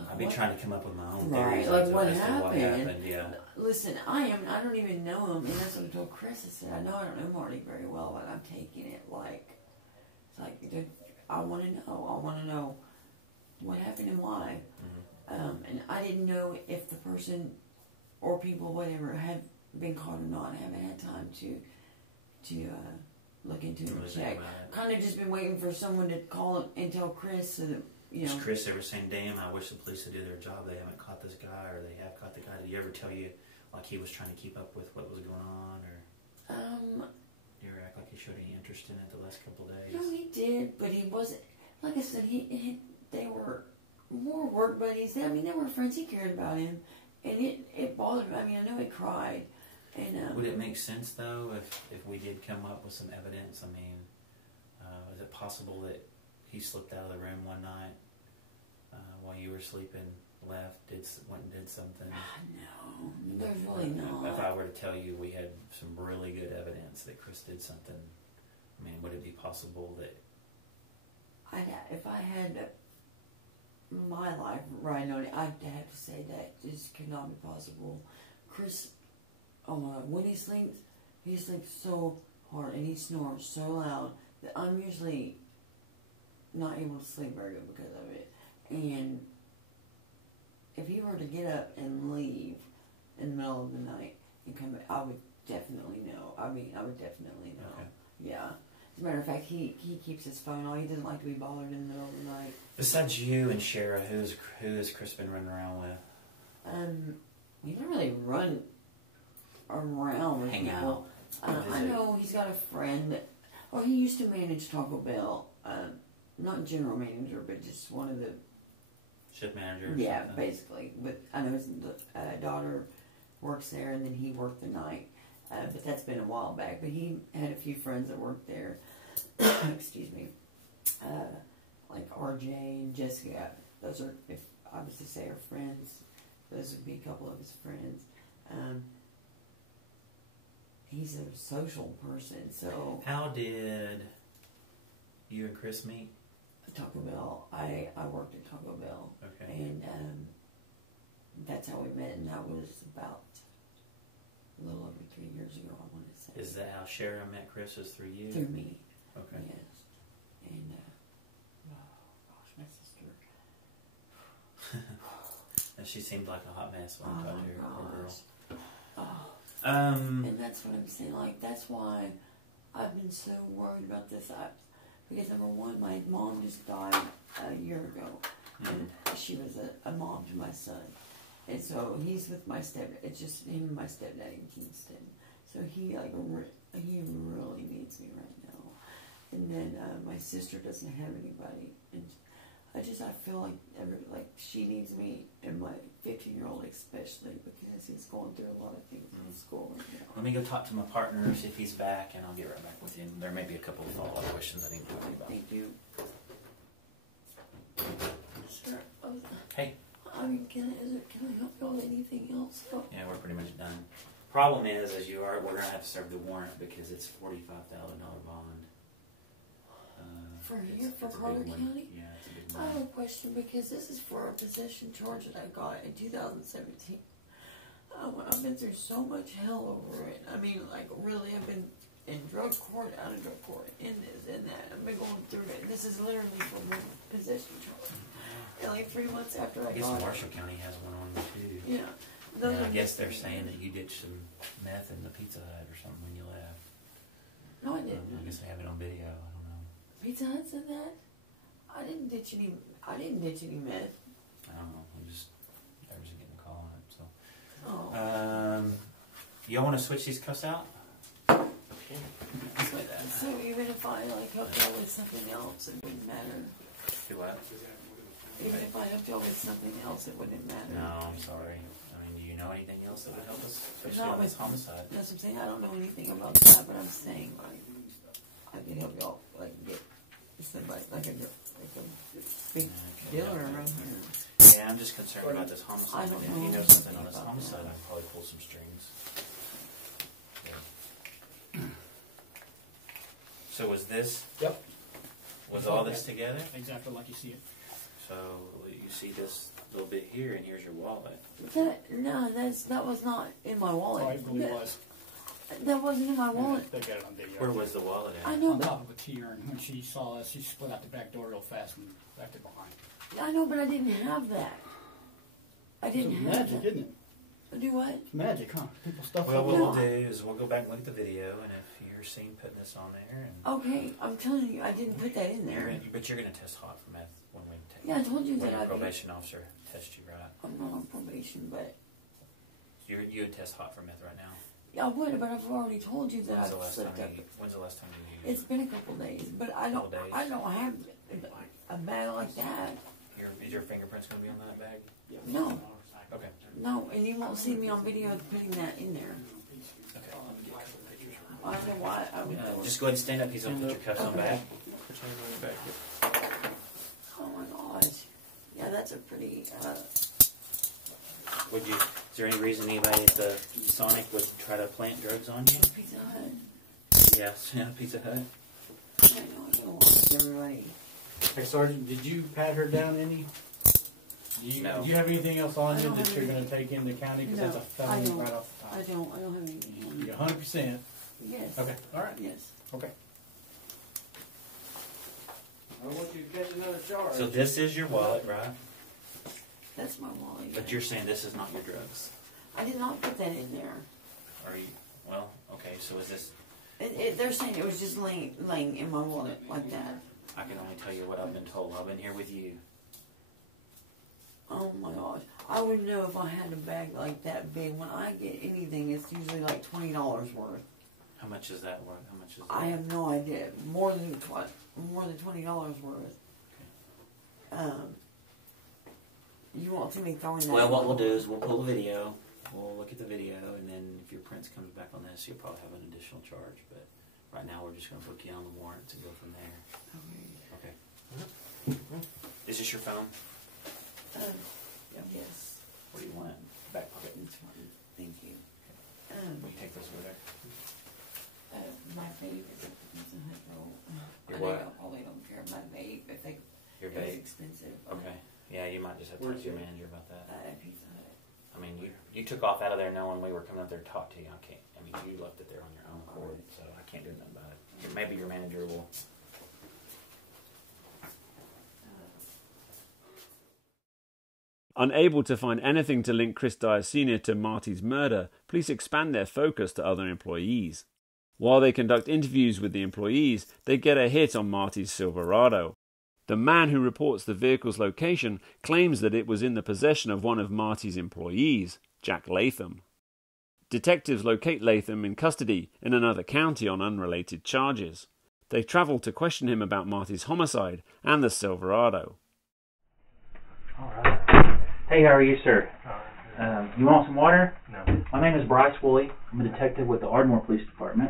I'd be trying to come up with my own theories like as what to happened. what happened. Yeah. Listen, I don't even know him, and that's what I told Chris. I said, I know I don't know Marty very well, but I'm taking it like, it's like, dude, I want to know what happened and why. And I didn't know if the person or people, whatever, had been caught or not. I haven't had time to look into it and check. Kind of just been waiting for someone to call and tell Chris so that, Has Chris ever saying, damn, I wish the police would do their job, they haven't caught this guy, or they have caught the guy? Did he ever tell you like he was trying to keep up with what was going on, or you ever act like he showed any interest in it the last couple of days? No, he did, but he wasn't, like I said, they were more work buddies. I mean, they were friends. He cared about him, and it bothered me. I mean, I know he cried. And would it make sense though if we did come up with some evidence? I mean, is it possible that he slipped out of the room one night while you were sleeping, left, went and did something? No, there's really not. If I were to tell you we had some really good evidence that Chris did something, I mean, would it be possible that if I had my life right on it, I'd have to say that this could not be possible. Chris, when he sleeps so hard and he snores so loud that I'm usually not able to sleep very good because of it. And if he were to get up and leave in the middle of the night and come back, I would definitely know. I would definitely know. Okay. Yeah. As a matter of fact, he keeps his phone on. He doesn't like to be bothered in the middle of the night. Besides you and Shara, who has Chris been running around with? We don't really run around with people. I know he's got a friend that, he used to manage Taco Bell. Not general manager, but just one of the shift managers. Yeah, basically. But I know his daughter works there, and then he worked the night. But that's been a while back. But he had a few friends that worked there. Excuse me. Like RJ and Jessica. Those are, if I was to say, are friends. Those would be a couple of his friends. He's a social person, so... How did you and Chris meet? Taco Bell. I worked at Taco Bell. Okay. And that's how we met, and that was about a little over 3 years ago, I want to say. Is that how Shara met Chris, is through you? Through me. Okay. Yes. And, my sister. And she seemed like a hot mess when I talked to her, poor girl. And that's what I'm saying. Like, that's why I've been so worried about this. Because number one, my mom just died a year ago, and she was a mom to my son. And so he's with my stepdad. It's just him and my stepdad in Kingston. So he really needs me right now. And then my sister doesn't have anybody, and I feel like she needs me, and my 15-year-old especially, because he's going through a lot of things in school right now. Let me go talk to my partner, see if he's back, and I'll get right back with you. There may be a couple of follow-up questions I need to talk to you about. Thank you. Sir, hey. I mean, can I help you with anything else? Yeah, we're pretty much done. Problem is, we're going to have to serve the warrant because it's $45,000 bond. For Carter County? Yeah, it's a big I one. have a question, because this is for a possession charge that I got in 2017. I've been through so much hell over it. I mean, like, really, I've been in drug court, out of drug court, in this, in that. I've been going through it. This is literally for my possession charge. And like 3 months after I guess got Marshall County has one on too. Yeah. Yeah, I guess they're saying that you ditched some meth in the Pizza Hut or something when you left. No, I didn't. I guess they have it on video. I don't know. Pizza Hut said that? I didn't ditch any meth. I don't know. I was getting a call on it. So. Oh. Y'all want to switch these cuffs out? So even if I like hooked y'all with something else, it wouldn't matter. Do what? Even if I hooked y'all with something else, it wouldn't matter. No, I'm sorry. I mean, do you know anything else that would help us? Especially on this homicide. That's what I'm saying. I don't know anything about that, but I'm saying like I could help y'all like get somebody like a big dealer around here. Yeah, I'm just concerned about this homicide. If you know something on this homicide, I can probably pull some strings. Yeah. So was this? Yep. Was all this together? Exactly like you see it. So you see this little bit here, and here's your wallet. That was not in my wallet. Oh, it really was. That wasn't in my wallet. They got it on video. Where was the wallet at? I know. On top of a tier, and when she saw us, she split out the back door real fast and backed it behind. I know, but I didn't have that. I didn't have magic, that. isn't it? Do what? It's magic, huh? People stuff. Well, what we'll do is we'll go back and look at the video, and if you're seen putting this on there, and okay, I'm telling you, I didn't put that in there. But you're gonna test hot for meth when we take. Yeah, I told you that. When the probation officer tests you, right? I'm not on probation, but You would test hot for meth right now. yeah, I would. But I've already told you that I've slipped up. When's the last time you used? It's been a couple days, but I don't have a bag like that. Is your fingerprints gonna be on that bag? No. Okay. No, and you won't see me on video putting that in there. Okay. I don't know why. Just go ahead and stand up. He's gonna put your cuffs on back. Oh my gosh. Yeah, that's a pretty. Is there any reason anybody at the Sonic would try to plant drugs on you? Pizza Hut. Yeah, Pizza Hut. I know, I don't want everybody. Hey, Sergeant, did you pat her down any? No. Do you have anything else on you that you're going to take into county? Because that's a felony right off the top. I don't have anything on me. You're 100%? Yes. Okay, all right. Yes. Okay. I don't want you to catch another charge. So this is your wallet, right? That's my wallet. But you're saying this is not your drugs. I did not put that in there. Are you? Well, okay. So is this? They're saying it was just laying in my wallet like that. I can only tell you what I've been told. I've been here with you. Oh my gosh. I would know if I had a bag like that big. When I get anything, it's usually like $20 worth. How much is that worth? How much is that? I have no idea. More than $20 worth. Okay. You won't see me throwing that. Well, what we'll do is we'll pull the video. We'll look at the video, and then if your prints comes back on this, you'll probably have an additional charge. But right now, we're just going to book you on the warrants and go from there. Okay. Is this your phone? Yes. What do you want? Back pocket. It's fine. Thank you. Will you take this over there? My vape is at the Pizza Hut though. Your I what? probably don't care. My vape, if Your it's vape? expensive. Okay. Yeah, you might just have to talk to your manager about that. At Pizza Hut. I mean, you took off out of there knowing we were coming up there to talk to you. I mean, you left it there on your own accord, so I can't do nothing about it. Maybe your manager will. Unable to find anything to link Chris Dyer Sr. to Marty's murder, police expand their focus to other employees. While they conduct interviews with the employees, they get a hit on Marty's Silverado. The man who reports the vehicle's location claims that it was in the possession of one of Marty's employees, Jack Latham. Detectives locate Latham in custody in another county on unrelated charges. They travel to question him about Marty's homicide and the Silverado. All right. Hey, how are you, sir? You want some water? No. My name is Bryce Woolley. I'm a detective with the Ardmore Police Department,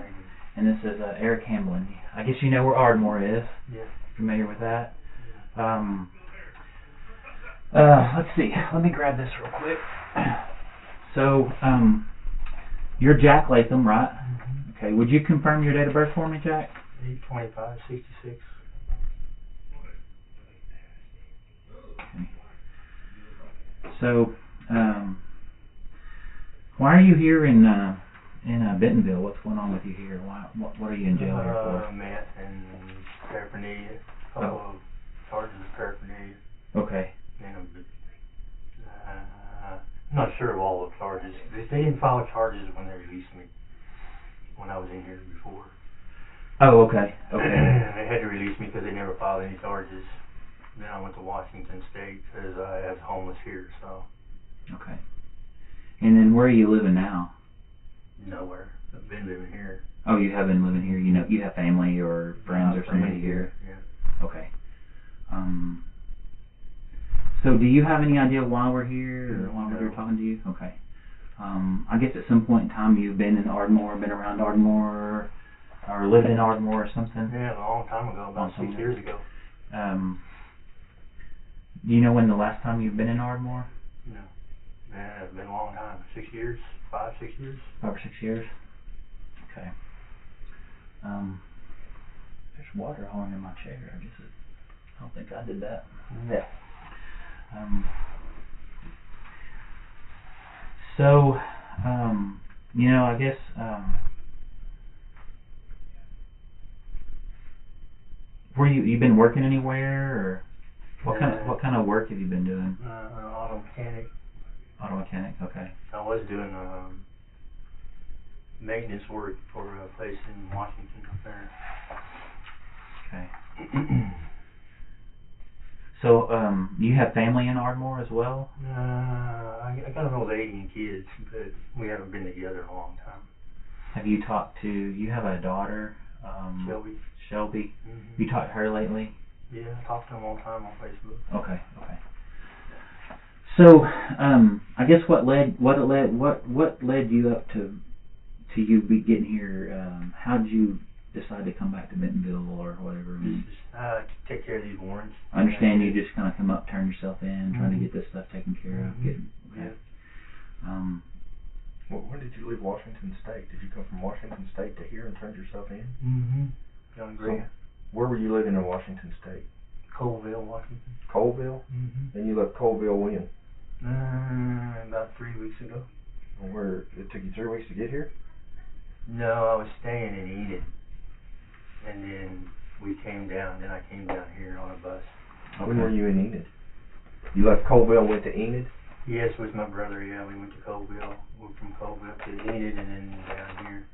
and this is Eric Hamlin. I guess you know where Ardmore is. Yeah. Familiar with that? Let's see. Let me grab this real quick. So, you're Jack Latham, right? Mm-hmm. Okay. Would you confirm your date of birth for me, Jack? 8/25/66. Okay. So, why are you here in Bentonville? What's going on with you here? What are you in jail here for? Meth and paraphernalia. A couple of charges of paraphernalia. Okay. And I'm not sure of all the charges. They didn't file charges when they released me. When I was in here before. Oh, okay. Okay. They had to release me because they never filed any charges. Then I went to Washington State because I was homeless here, so. Okay. And then where are you living now? Nowhere. I've been living here. Oh, you have been living here. You know, you have family or friends or somebody here. Yeah. Okay. So do you have any idea why we're here or why we're here talking to you? Okay. I guess at some point in time you've been in Ardmore, been around Ardmore, or lived in Ardmore or something? Yeah, a long time ago, about 6 years ago. Do you know when the last time you've been in Ardmore? No. Yeah, it's been a long time. 6 years? 5, 6 years? 5 or 6 years? Okay. There's water all under my chair. I don't think I did that. Yeah. So, you know, I guess, you been working anywhere, or what kind of work have you been doing? Auto mechanic. Auto mechanic, okay. I was doing maintenance work for a place in Washington up there. Okay. So, you have family in Ardmore as well? I got an old lady and kids, but we haven't been together in a long time. Have you talked to, you have a daughter? Shelby. Mm-hmm. You talked to her lately? Yeah, I talk to them all the time on Facebook. Okay. So, I guess what led you up to you be getting here? How did you decide to come back to Bentonville or whatever? To take care of these warrants. I understand you just kind of come up, turn yourself in, trying to get this stuff taken care of. Yeah. When did you leave Washington State? Did you come from Washington State to here and turned yourself in? Mm-hmm. Young Grant. So, where were you living in Washington State? Colville, Washington. Colville? Mm-hmm. And you left Colville when? About 3 weeks ago. Where it took you 3 weeks to get here? No, I was staying in Enid, and then we came down. Then I came down here on a bus. Okay. When were you in Enid? You left Colville and went to Enid? Yes, with my brother. Yeah, we went to Colville. We went from Colville to Enid, and then down here.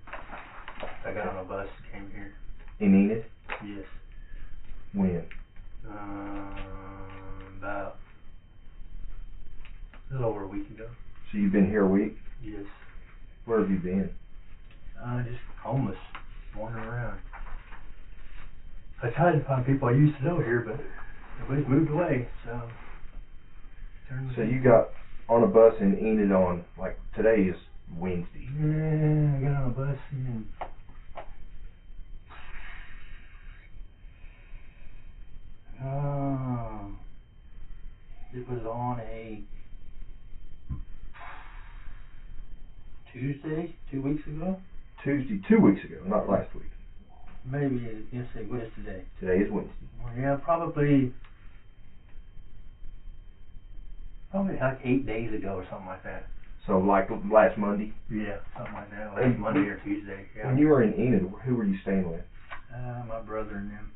I got on a bus and came here. In Enid? Yes. When? About a little over a week ago. So you've been here a week? Yes. Where have you been? Just homeless, wandering around. I tried to find people I used to know here, but everybody's moved away, so. So you got on a bus in Enid on, like, today is Wednesday. Yeah, I got on a bus and it was on a Tuesday, 2 weeks ago. Tuesday, 2 weeks ago, not last week. Maybe, let's see, what is today? Today is Wednesday. Well, yeah, probably like 8 days ago or something like that. So like last Monday? Yeah, something like that, like Monday or Tuesday. Yeah. When you were in Enid, who were you staying with? My brother and them.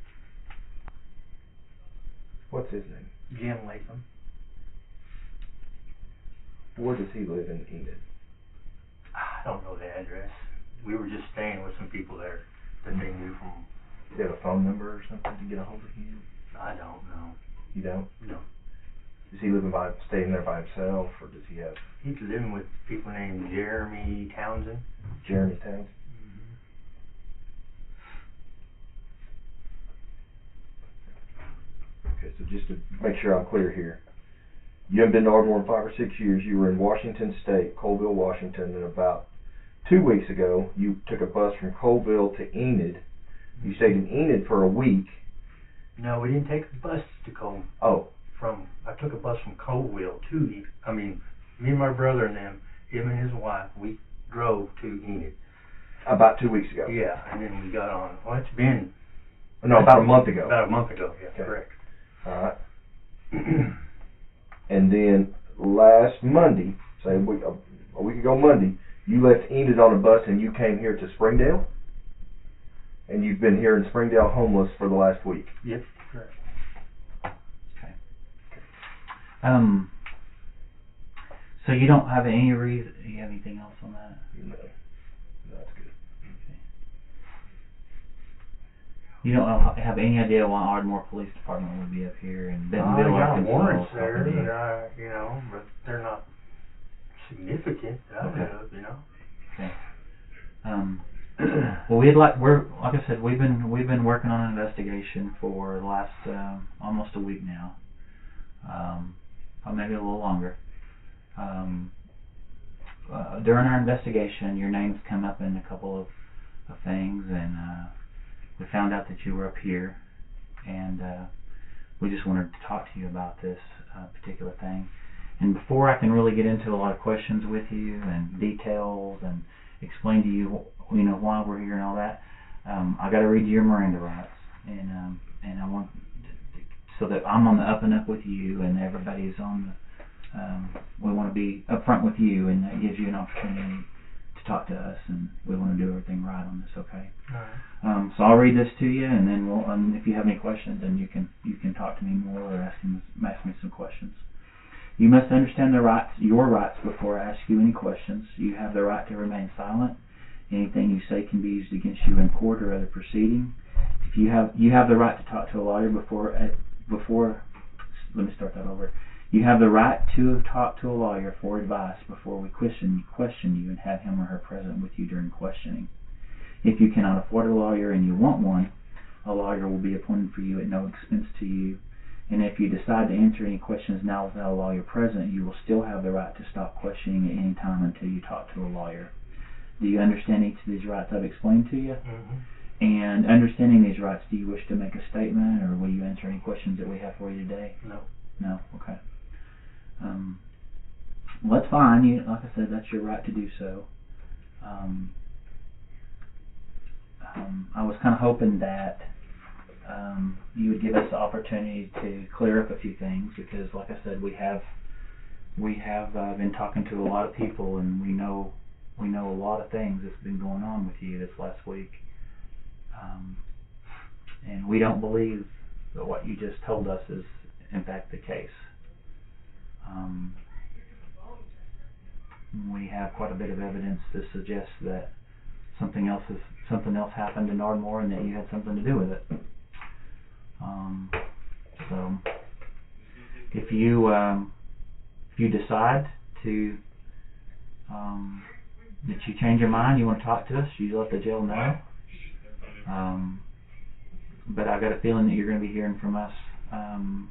What's his name? Jim Latham. Where does he live in Enid? I don't know the address. We were just staying with some people there that they knew from. Do you have a phone number or something to get a hold of him? I don't know. You don't? No. Is he staying there by himself, or does he have? He's living with people named Jeremy Townsend. Jeremy Townsend. Okay, so just to make sure I'm clear here, you haven't been to Ardmore in 5 or 6 years. You were in Washington State, Colville, Washington, and about 2 weeks ago, you took a bus from Colville to Enid. You stayed in Enid for a week. No, we didn't take a bus to Colville. Oh. I took a bus from Colville to Enid. I mean, me and my brother and them, him and his wife, we drove to Enid. About 2 weeks ago? Yeah, and then we got on. Well, it's been. No, about a month ago. About a month ago, yeah, okay. Correct. All right. And then last Monday, say a week ago Monday, you left Enid on a bus and you came here to Springdale? And you've been here in Springdale homeless for the last week? Yes, correct. Okay. So you don't have any reason, do you have anything else on that? No. That's good. You don't have any idea why Ardmore Police Department would be up here in Bentonville, I got Arkansas? warrants there, talking to you? but they're not significant that I know of, Okay. Well, like I said, we've been working on an investigation for the last almost a week now, or maybe a little longer. During our investigation, your name's come up in a couple of things, and we found out that you were up here, and we just wanted to talk to you about this particular thing. And before I can really get into a lot of questions with you and details and explain to you, why we're here and all that, I got to read you your Miranda rights, and I want so that I'm on the up and up with you, and everybody's on the. We want to be upfront with you, and that gives you an opportunity to talk to us, and we want to do everything right on this. Okay. All right. So I'll read this to you, and then we'll. If you have any questions, then you can talk to me more or ask me some questions. You must understand your rights before I ask you any questions. You have the right to remain silent. Anything you say can be used against you in court or other proceeding. If you have the right to talk to a lawyer before. Let me start that over. You have the right to talk to a lawyer for advice before we question you and have him or her present with you during questioning. If you cannot afford a lawyer and you want one, a lawyer will be appointed for you at no expense to you. And if you decide to answer any questions now without a lawyer present, you will still have the right to stop questioning at any time until you talk to a lawyer. Do you understand each of these rights I've explained to you? Mm-hmm. And understanding these rights, do you wish to make a statement, or will you answer any questions that we have for you today? No. No? Okay. Well, that's fine. Like I said, that's your right to do so. I was kind of hoping that you would give us the opportunity to clear up a few things, because, like I said, we have been talking to a lot of people, and we know a lot of things that's been going on with you this last week, and we don't believe that what you just told us is in fact the case. We have quite a bit of evidence to suggest that something else happened in Ardmore, and that you had something to do with it. So if you decide to that you change your mind, you want to talk to us, you let the jail know. But I got a feeling that you're going to be hearing from us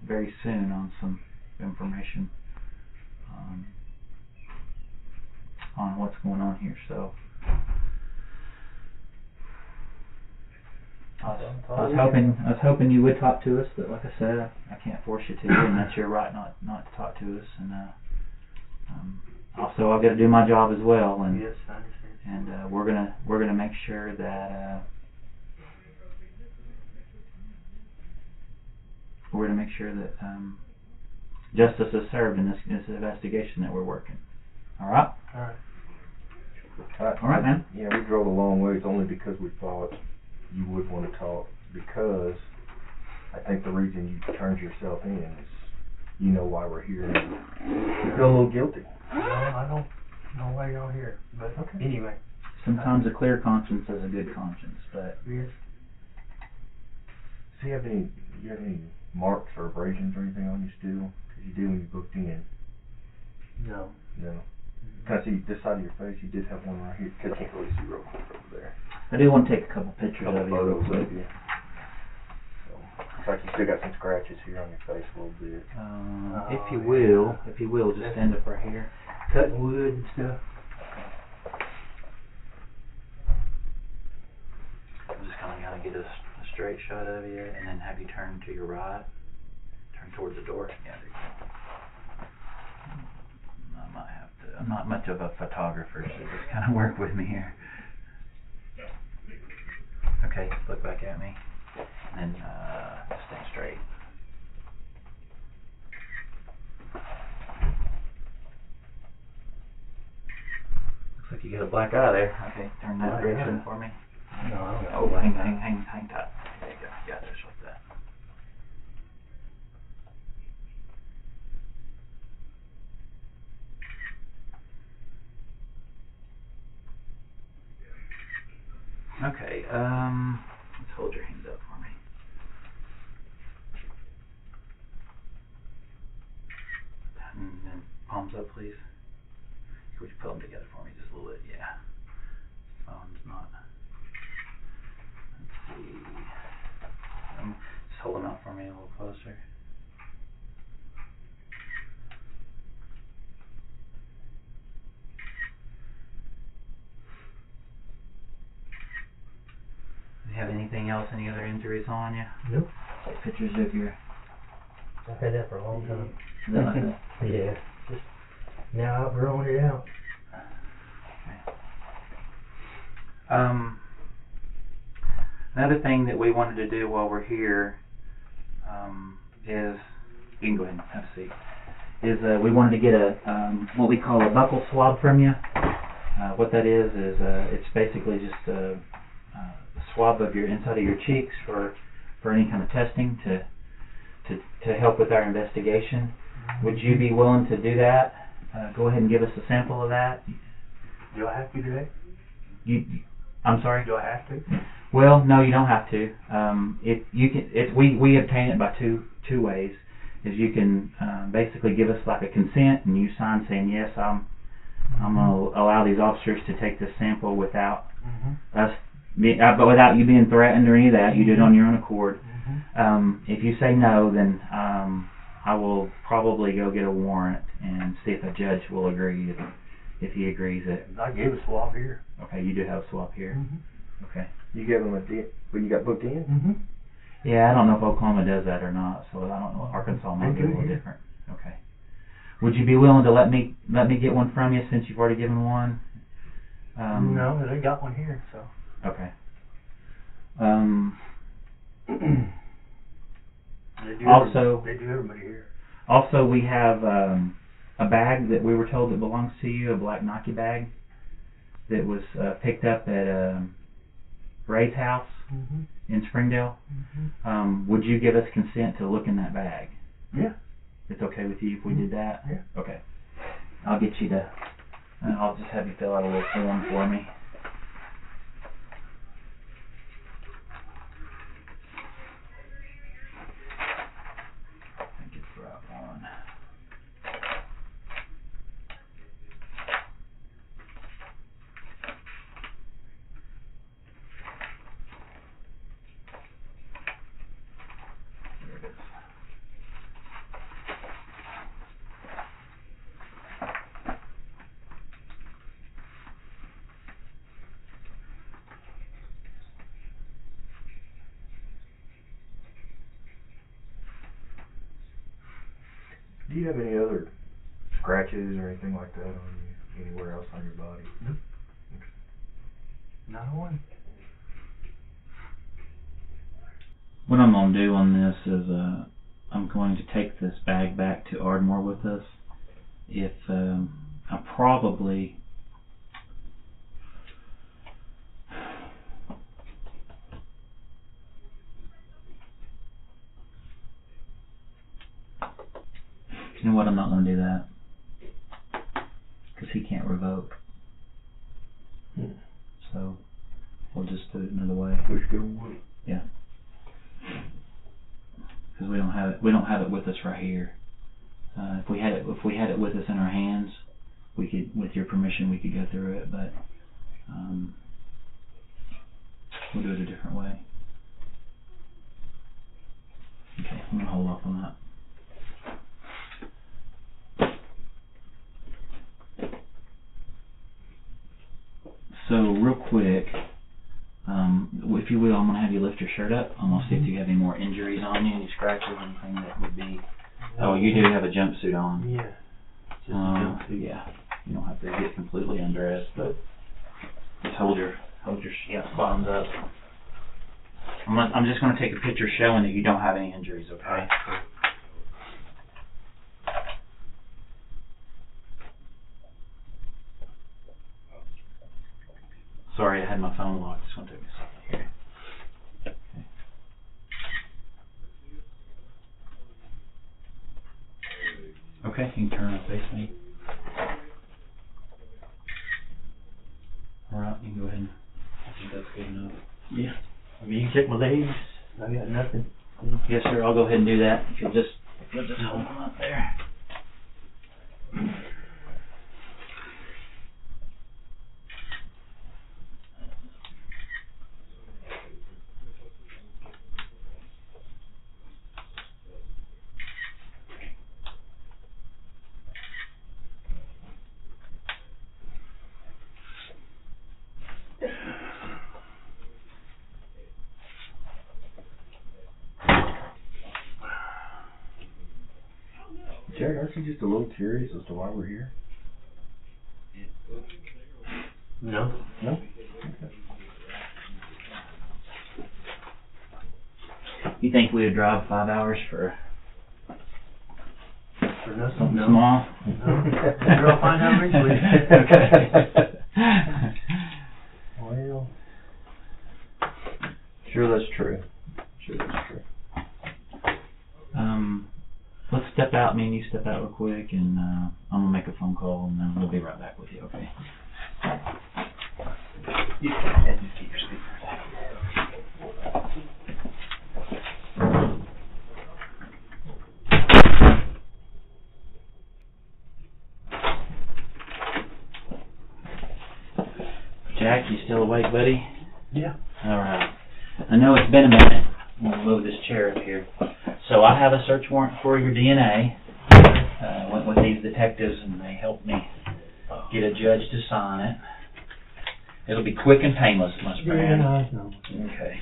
very soon on some information on what's going on here. So I was hoping you would talk to us, but like I said, I can't force you to, and that's your right not to talk to us. And also, I've got to do my job as well, and yes, I understand. And we're gonna make sure that justice is served in this investigation that we're working. All right. All right. All right, man. Yeah, we drove a long ways only because we thought you would want to talk, because I think the reason you turned yourself in is you know why we're here. You feel a little guilty. No, I don't know why y'all here, but okay. Anyway. Sometimes a clear conscience is a good conscience, but yes. Do you have any marks or abrasions or anything on you still? Because you did when you booked in. No. No. Can I see this side of your face? You did have one right here. I can't really see real quick over there. I do want to take a couple pictures of you real quick. So, looks like you still got some scratches here on your face a little bit. If you will, just stand up right here. Cutting wood and stuff. I'm just kind of going to get a straight shot of you, and then have you turn to your right. Turn towards the door. Yeah, there you go. I might have to. I'm not much of a photographer, so just kind of work with me here. Okay, look back at me, and then just stay straight. Looks like you got a black eye there. Okay, turn that direction for me. No, I don't know. Oh, hang tight. There you go. Yeah, just like that. Okay, let's hold your hands up for me. palms up, please? Would you put them together for me just a little bit? Yeah. Phone's not. Let's see. Just hold them out for me a little closer. Do you have anything else? Any other injuries on you? Nope. Take pictures of your. I've had that for a long time. Is that like that? Yeah. Just now outgrowing it out. Okay. Another thing that we wanted to do while we're here is, you can go ahead and have a seat, is we wanted to get a what we call a buccal swab from you. What that is it's basically just a swab of your inside of your cheeks for any kind of testing to help with our investigation. Would you be willing to do that? Go ahead and give us a sample of that. Do I have to do that? I'm sorry? Do I have to? Well, no, you don't have to. We obtain it by two ways. Is you can basically give us like a consent, and you sign saying yes, I'm going to allow these officers to take this sample without us, but without you being threatened or any of that. You do it on your own accord. If you say no, then I will probably go get a warrant and see if a judge will agree. If he agrees that. I gave a swab here. Okay, you do have a swab here. Okay. You gave them but you got booked in? Yeah, I don't know if Oklahoma does that or not, so I don't know. Arkansas might be a little different. Okay. Would you be willing to let me get one from you since you've already given one? No, they got one here, so. Okay. They do everybody here. Also, we have a bag that we were told that belongs to you, a black Nike bag that was picked up at Ray's house in Springdale. Would you give us consent to look in that bag? Yeah. It's okay with you if we did that? Yeah. Okay. I'll get you to, I'll just have you fill out a little form for me. I think it's the right one. Do you have any other scratches or anything like that on you, anywhere else on your body? Nope. Not one. What I'm going to do on this is I'm going to take this bag back to Ardmore with us. If I probably you know what, I'm not going to do that because he can't revoke. So we'll just do it another way. Yeah. Because we don't have it with us right here. If we had it with us in our hands, we could, with your permission, we could go through it, but we'll do it a different way. Okay, I'm gonna hold off on that. So real quick, if you will, I'm going to have you lift your shirt up. I'm going to see if you have any more injuries on you, any scratches, anything that would be... Oh, you do have a jumpsuit on. Yeah. Just a jumpsuit. Yeah. You don't have to get completely undressed, but just hold your bottoms up. I'm just going to take a picture showing that you don't have any injuries, okay? Sorry, I had my phone locked. Just want to take a second here. Okay, you can turn and face me. Alright, you can go ahead. I think that's good enough. Yeah. I mean, you can check my legs. I got nothing. Yes, sir. I'll go ahead and do that. If you'll just hold them up there. you just a little curious as to why we're here? No. No? Okay. You think we would drive 5 hours for nothing? something No. small? No. Sure, I'll find out eventually. Well, sure that's true. Sure that's true. Let's step out. Me and you step out real quick, and I'm gonna make a phone call, and then we'll be right back with you. Okay? You go ahead and keep your speaker. Jack, you still awake, buddy? Yeah. All right. I know it's been a minute. I'm gonna move this chair up here. So I have a search warrant for your DNA. Went with these detectives, and they helped me get a judge to sign it. It'll be quick and painless, my friend. Yeah, I know. Okay.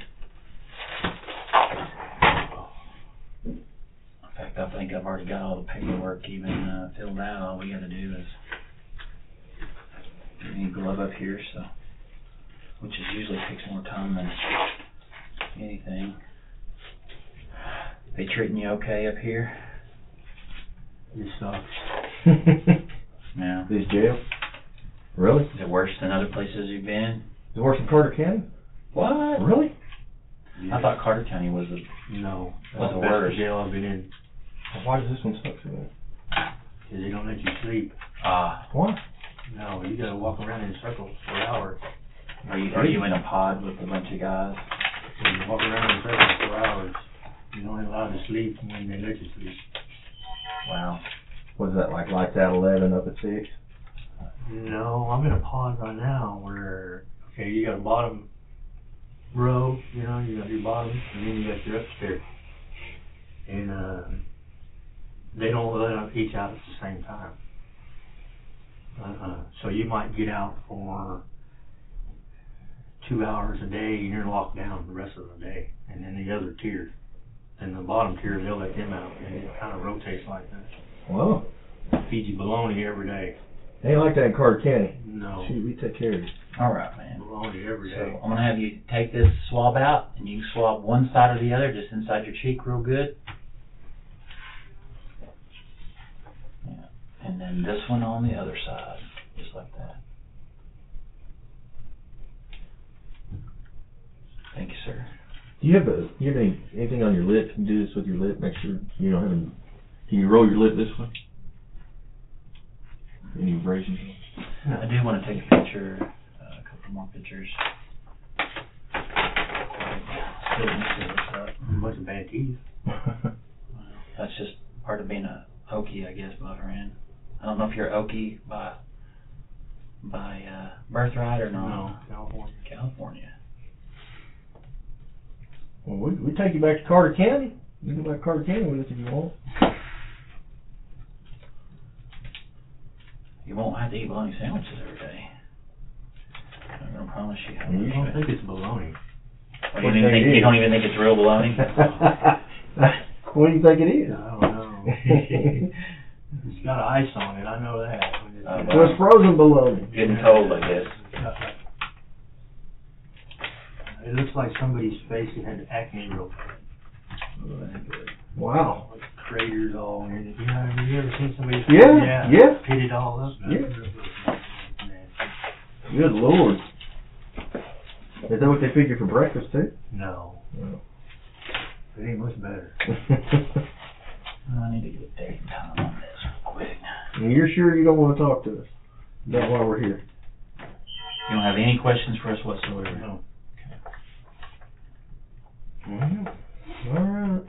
In fact, I think I've already got all the paperwork even filled out. All we got to do is get me a glove up here, so which is usually takes more time than anything. They treating you okay up here? It sucks. Yeah. This jail? Really? Is it worse than other places you've been? Is it worse than Carter County? What? Really? I thought Carter County was the No. Was That's the worst jail I've been in. Why does this one suck so bad? Because they don't let you sleep. Why? No, you gotta walk around in circles for hours. Are you in a pod with a bunch of guys? You walk around in circles for hours. You're only allowed to sleep when they let you sleep. Wow. What is that, like lights out 11 up at 6? No, I'm in a pod right now where, okay, you got a bottom row, you know, you got your bottom, and then you got your upstairs. And they don't let each out at the same time. So you might get out for 2 hours a day, and you're locked down the rest of the day. And then the other tier, and the bottom tier, they'll let them out, and it kind of rotates like that. Well, Feed you bologna every day. ain't like that in Carter County. No. Shoot, we take care of you. All right, man. Bologna every So day. I'm gonna have you take this swab out, and you can swab one side or the other, just inside your cheek, real good. Yeah. And then this one on the other side, just like that. Thank you, sir. Do you have anything on your lip? Can you do this with your lip? Make sure you don't have any. Can you roll your lip this way? Any abrasions? I do want to take a picture, a couple more pictures. Still missing this up. A bunch of bad teeth. That's just part of being a Okie, I guess, my friend. I don't know if you're Okie by birthright or not. No, California. California. Well, we take you back to Carter County. You can go back to Carter County with us if you want. You won't have to eat bologna sandwiches every day. I'm gonna promise you. I don't think it's bologna. Oh, you don't even think it's real bologna? What do you think it is? I don't know. It's got ice on it, I know that. Well, it's frozen bologna. Getting cold, I guess. It looks like somebody's face that had acne real bad. Wow. Like craters all in it. You know, have you ever seen somebody's face? Yeah. Pitted all up? Yeah. Good Lord. Is that what they feed you for breakfast too? No. No. It ain't much better. I need to get a date and time on this real quick. And you're sure you don't want to talk to us? That's why we're here. You don't have any questions for us whatsoever? No. Mm-hmm. All right.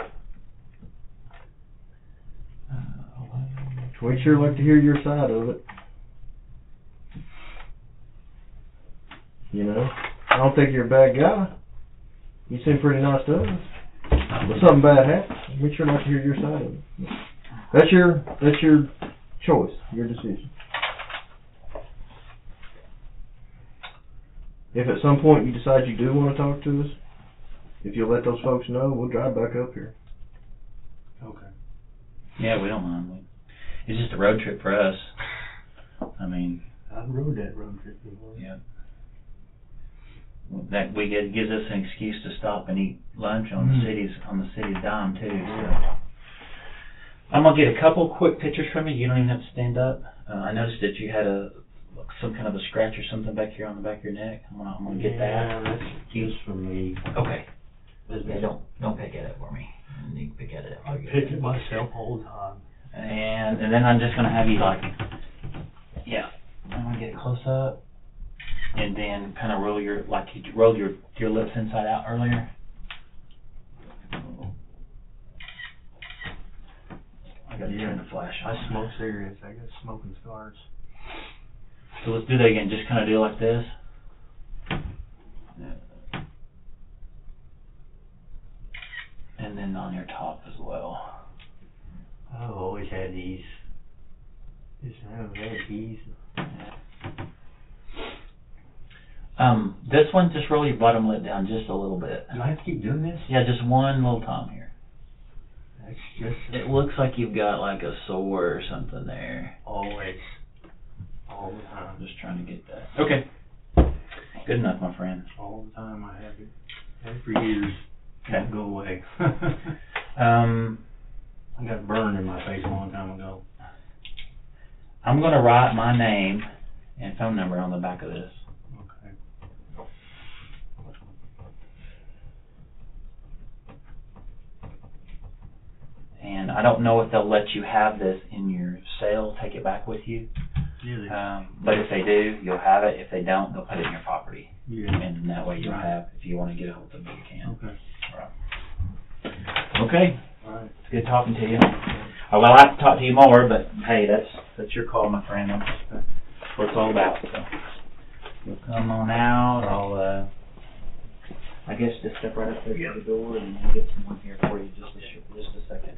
We'd sure like to hear your side of it. You know, I don't think you're a bad guy. You seem pretty nice to us. But something bad happened. We'd sure like to hear your side of it. That's your choice, your decision. If at some point you decide you do want to talk to us, if you'll let those folks know, we'll drive back up here. Okay. Yeah, we don't mind. It's just a road trip for us. I mean, I've rode that road trip before. yeah. That gives us an excuse to stop and eat lunch on the city's dime too. So. I'm gonna get a couple quick pictures from you. You don't even have to stand up. I noticed that you had some kind of a scratch or something back here on the back of your neck. I'm gonna get that. Yeah, that's just for me. Okay. Yeah, don't pick at it for me. You can pick at it. I pick it myself all the time. And then I'm just gonna have you I'm gonna get it close up, and then kind of roll your lips inside out earlier. I gotta turn the flash on. I smoke cigarettes. I got smoking scars. So let's do that again. Just kind of do it like this. And then on your top as well. I've always had these. I haven't had these. This one, just roll your bottom lip down just a little bit. Do I have to keep doing this? Yeah, just one little time here. That's just. It looks like you've got like a sore or something there. Always. All the time. I'm just trying to get that. Okay. Good enough, my friend. All the time I have it. Had it for years. Okay. Won't go away. I got burned in my face a long time ago. I'm going to write my name and phone number on the back of this. Okay. And I don't know if they'll let you have this in your cell, take it back with you. Really? But if they do, you'll have it. If they don't, they'll put it in your property. Yeah. And that way you'll have, if you want to get a hold of it, you can. Okay. Right. Okay. All right. It's good talking to you. Well, I'd like to talk to you more, but hey, that's your call, my friend. That's what it's all about. So you'll come on out. I'll, I guess, just step right up there to the door, and we'll get someone here for you just a second.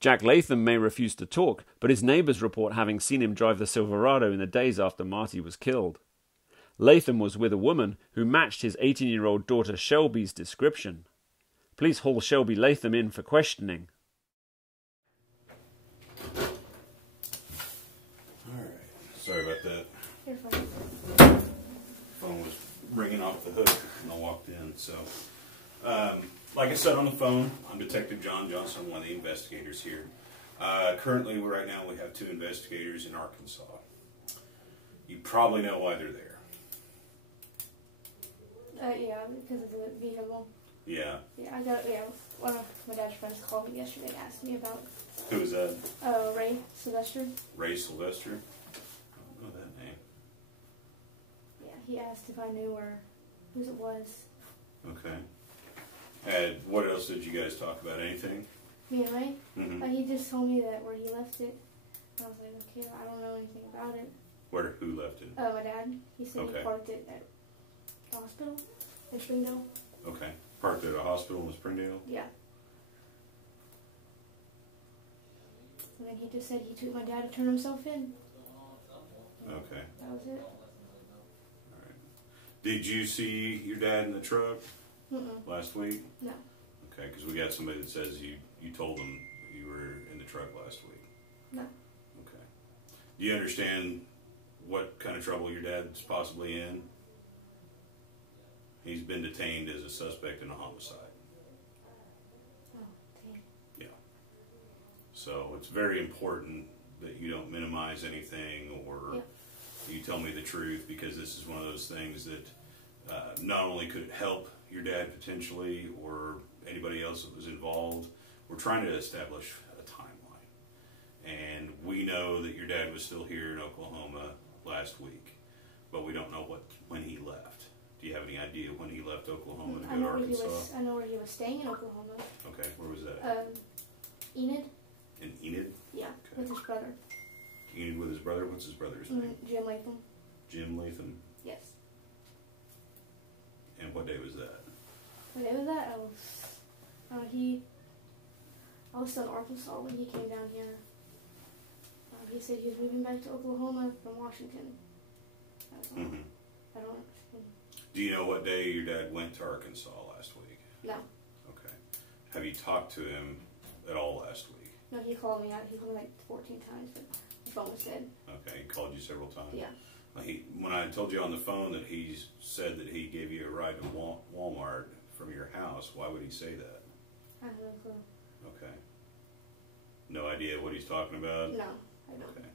Jack Latham may refuse to talk, but his neighbors report having seen him drive the Silverado in the days after Marty was killed. Latham was with a woman who matched his 18-year-old daughter Shelby's description. Please haul Shelby Latham in for questioning. Alright, sorry about that. You're fine. Phone was ringing off the hook when I walked in, so... like I said on the phone, I'm Detective John Johnson, one of the investigators here. Currently, right now, we have 2 investigators in Arkansas. You probably know why they're there. Yeah, because of the vehicle. Yeah. Yeah, one of my dad's friends called me yesterday and asked me about... Who was that? Ray Sylvester. Ray Sylvester? I don't know that name. Yeah, he asked if I knew whose it was. Okay. And what else did you guys talk about? Anything? Me and Ray? Mm-hmm. He just told me that where he left it. I was like, okay, I don't know anything about it. Who left it? My dad. He said Okay. he parked it at the hospital in Springdale. Okay. Parked at a hospital in Springdale? Yeah. And then he just said he took my dad to turn himself in. Okay. That was it. Alright. Did you see your dad in the truck last week? No. Okay, because we got somebody that says you told them you were in the truck last week. No. Okay. Do you understand what kind of trouble your dad's possibly in? He's been detained as a suspect in a homicide. Oh, damn. Yeah. So it's very important that you don't minimize anything or you tell me the truth, because this is one of those things that not only could it help your dad potentially or anybody else that was involved. We're trying to establish a timeline. And we know that your dad was still here in Oklahoma last week, but we don't know when he left. Do you have any idea when he left Oklahoma to go to Arkansas? I know where he was staying in Oklahoma. Okay, where was that? Enid. In Enid? Yeah, okay. with his brother. Enid with his brother? What's his brother's name? Jim Latham. Jim Latham? Yes. And what day was that? What day was that? I was still in Arkansas when he came down here. He said he was moving back to Oklahoma from Washington. Mm-hmm. I don't. Do you know what day your dad went to Arkansas last week? No. Okay. Have you talked to him at all last week? No, he called me out. He called me like 14 times, but the phone was dead. Okay, he called you several times. Yeah. When I told you on the phone that he said that he gave you a ride to Walmart from your house, why would he say that? I have no clue. Okay. No idea what he's talking about? No, I don't. Okay.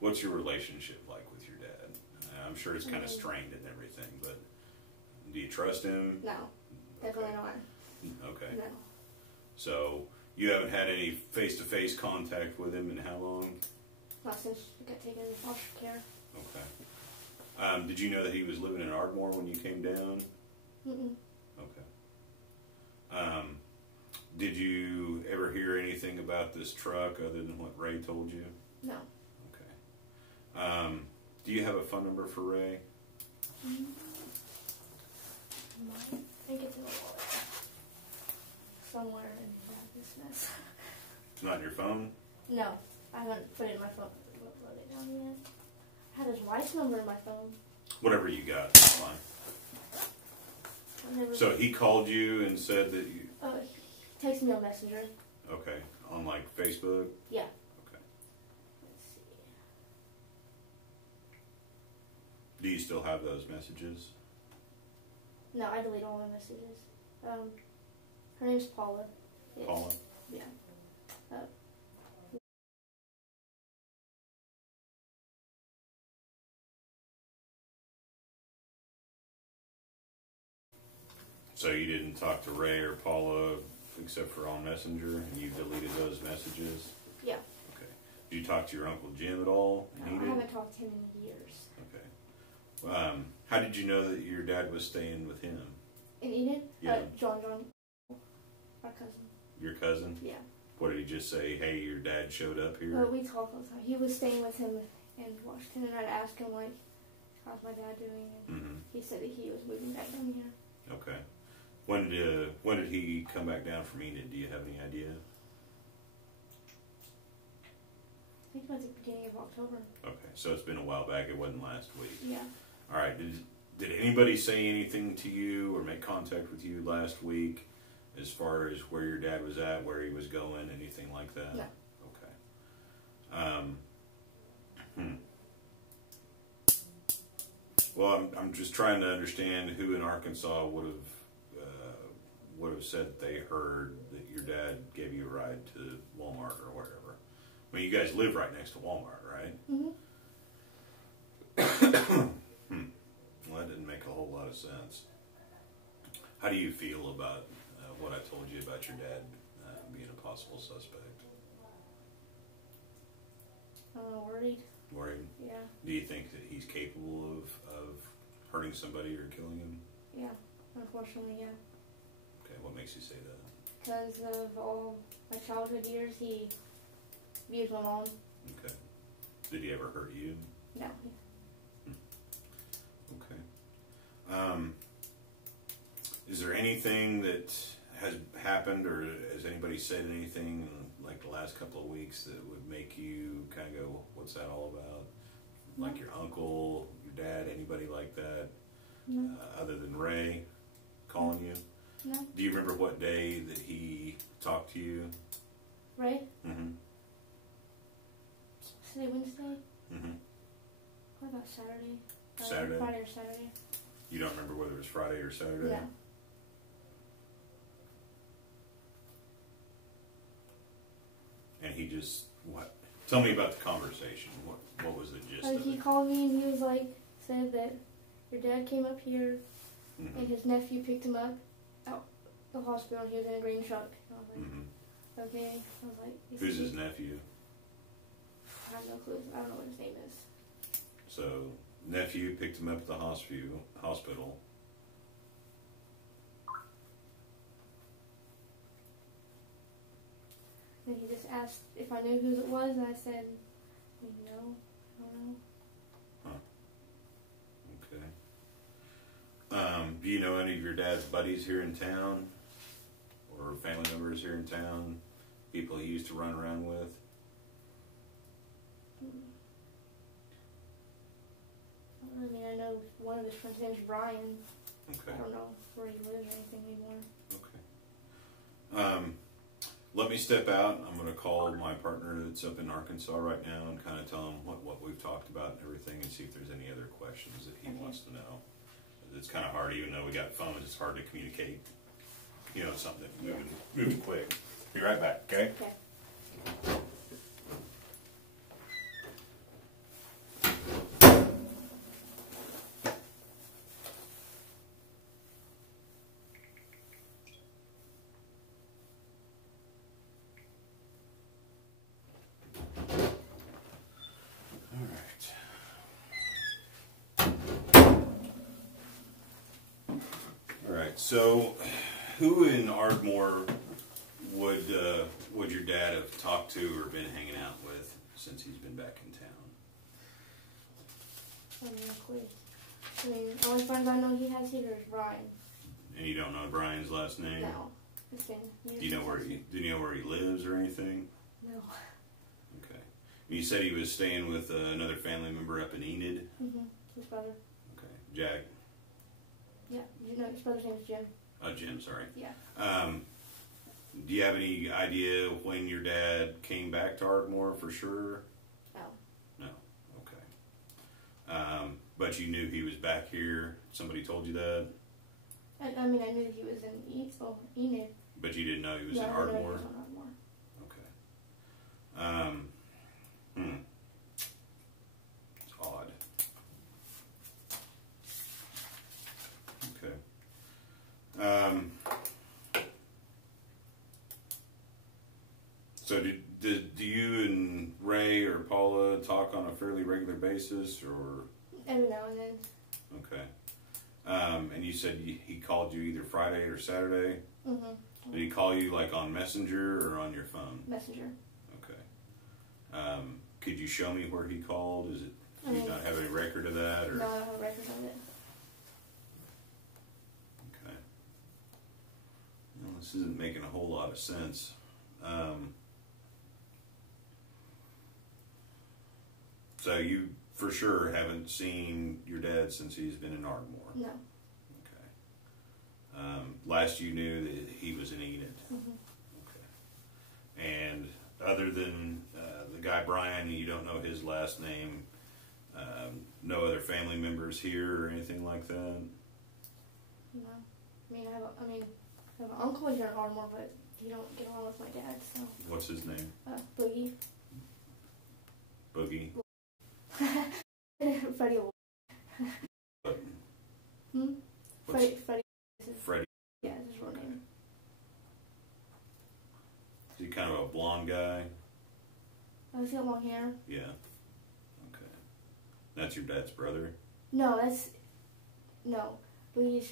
What's your relationship like with your dad? I'm sure it's kind of strained and everything, but do you trust him? No, definitely not. Okay. No. So you haven't had any face-to-face contact with him in how long? Not since he got taken into foster care. Okay. Did you know that he was living in Ardmore when you came down? Mm-mm. Okay. Did you ever hear anything about this truck other than what Ray told you? No. Okay. Do you have a phone number for Ray? I think it's in the wallet. Somewhere in this mess. It's not in your phone? No, I haven't put it in my phone. Wrote it down yet. I had his wife's number in my phone. Whatever you got, that's fine. So he called you and said that you... He texted me on Messenger. Okay. On like Facebook? Yeah. Okay. Let's see. Do you still have those messages? No, I deleted all my messages. Her name's Paula. Paula? Yeah. So you didn't talk to Ray or Paula except for on Messenger, and you deleted those messages? Yeah. Okay. Did you talk to your Uncle Jim at all? No, I haven't talked to him in years. Okay. How did you know that your dad was staying with him? In Enid? Yeah. John, our cousin. Your cousin? Yeah. What did he just say? Hey, your dad showed up here? Well, we talk all the time. He was staying with him in Washington, and I'd ask him, like, how's my dad doing? And he said that he was moving back down here. Okay. When did he come back down from Enid? Do you have any idea? I think it was at the beginning of October. Okay, so it's been a while back. It wasn't last week. Yeah. All right. Did anybody say anything to you or make contact with you last week as far as where your dad was at, where he was going, anything like that? No. Okay. Well, I'm just trying to understand who in Arkansas would have said that they heard that your dad gave you a ride to Walmart or wherever. I mean, you guys live right next to Walmart, right? Mm-hmm. Well, that didn't make a whole lot of sense. How do you feel about what I told you about your dad being a possible suspect? Worried. Worried? Yeah. Do you think that he's capable of hurting somebody or killing him? Yeah, unfortunately, yeah. Okay, what makes you say that? Because of all my childhood years, he abused my mom. Okay. Did he ever hurt you? No. Okay. Is there anything that has happened, or has anybody said anything in like the last couple of weeks that would make you kind of go, what's that all about? No. Like your uncle, your dad, anybody like that? No. Other than Ray calling you? No. Do you remember what day that he talked to you? Ray? Mm-hmm. Today Wednesday? Mm-hmm. What about Saturday? Saturday? Friday or Saturday? You don't remember whether it was Friday or Saturday? No. And he just, what? Tell me about the conversation. What was the gist of He it? called me and he was like, said that your dad came up here and his nephew picked him up out the hospital. He was in a green truck. And I was like, okay. I was like, Who's his nephew? I have no clue. I don't know what his name is. So, nephew picked him up at the hospital. And he just asked if I knew who it was, and I said, no, I don't know. Huh. Okay. Do you know any of your dad's buddies here in town? Or family members here in town? People he used to run around with? I mean, I know one of his friends' name's Brian. Okay. I don't know where he lives or anything anymore. Okay. let me step out. I'm going to call my partner that's up in Arkansas right now and kind of tell him what we've talked about and everything, and see if there's any other questions that he wants to know. It's kind of hard, even though we got phones, it's hard to communicate. You know, something that's moving quick. Be right back, okay? Okay. So, who in Ardmore would your dad have talked to or been hanging out with since he's been back in town? I have no clue. I mean, the only friends I know he has here is Brian. And you don't know Brian's last name? No. It's been years. Do you know where he lives or anything? No. Okay. You said he was staying with another family member up in Enid? Mm-hmm. His brother. Okay. Jack? Yeah. You know, his brother's name is Jim. Oh, Jim, sorry. Yeah. Do you have any idea when your dad came back to Ardmore for sure? No. No. Okay. But you knew he was back here? Somebody told you that? I mean, I knew he was in Enid. But you didn't know he was in Ardmore? Ardmore? No, he was on Ardmore. Okay. It's odd. Okay. So do you and Ray or Paula talk on a fairly regular basis, or? Every now and then. Okay. And you said he called you either Friday or Saturday? Mm-hmm. Did he call you like on Messenger or on your phone? Messenger. Okay. Could you show me where he called? Do you not have any record of that? Or? No, I don't have a record of it. Okay. Well, this isn't making a whole lot of sense. So you for sure haven't seen your dad since he's been in Ardmore? No. Okay. Last you knew that he was in Enid? Mm-hmm. Okay. And other than the guy Brian, you don't know his last name, no other family members here or anything like that? No. I mean, I have an uncle here in Ardmore, but he don't get along with my dad, so. What's his name? Boogie. Boogie? Freddie. Freddie. Freddie? Yeah, that's his real name. Is he kind of a blonde guy? Does he have long hair? Yeah. Okay. That's your dad's brother? No, Boogie's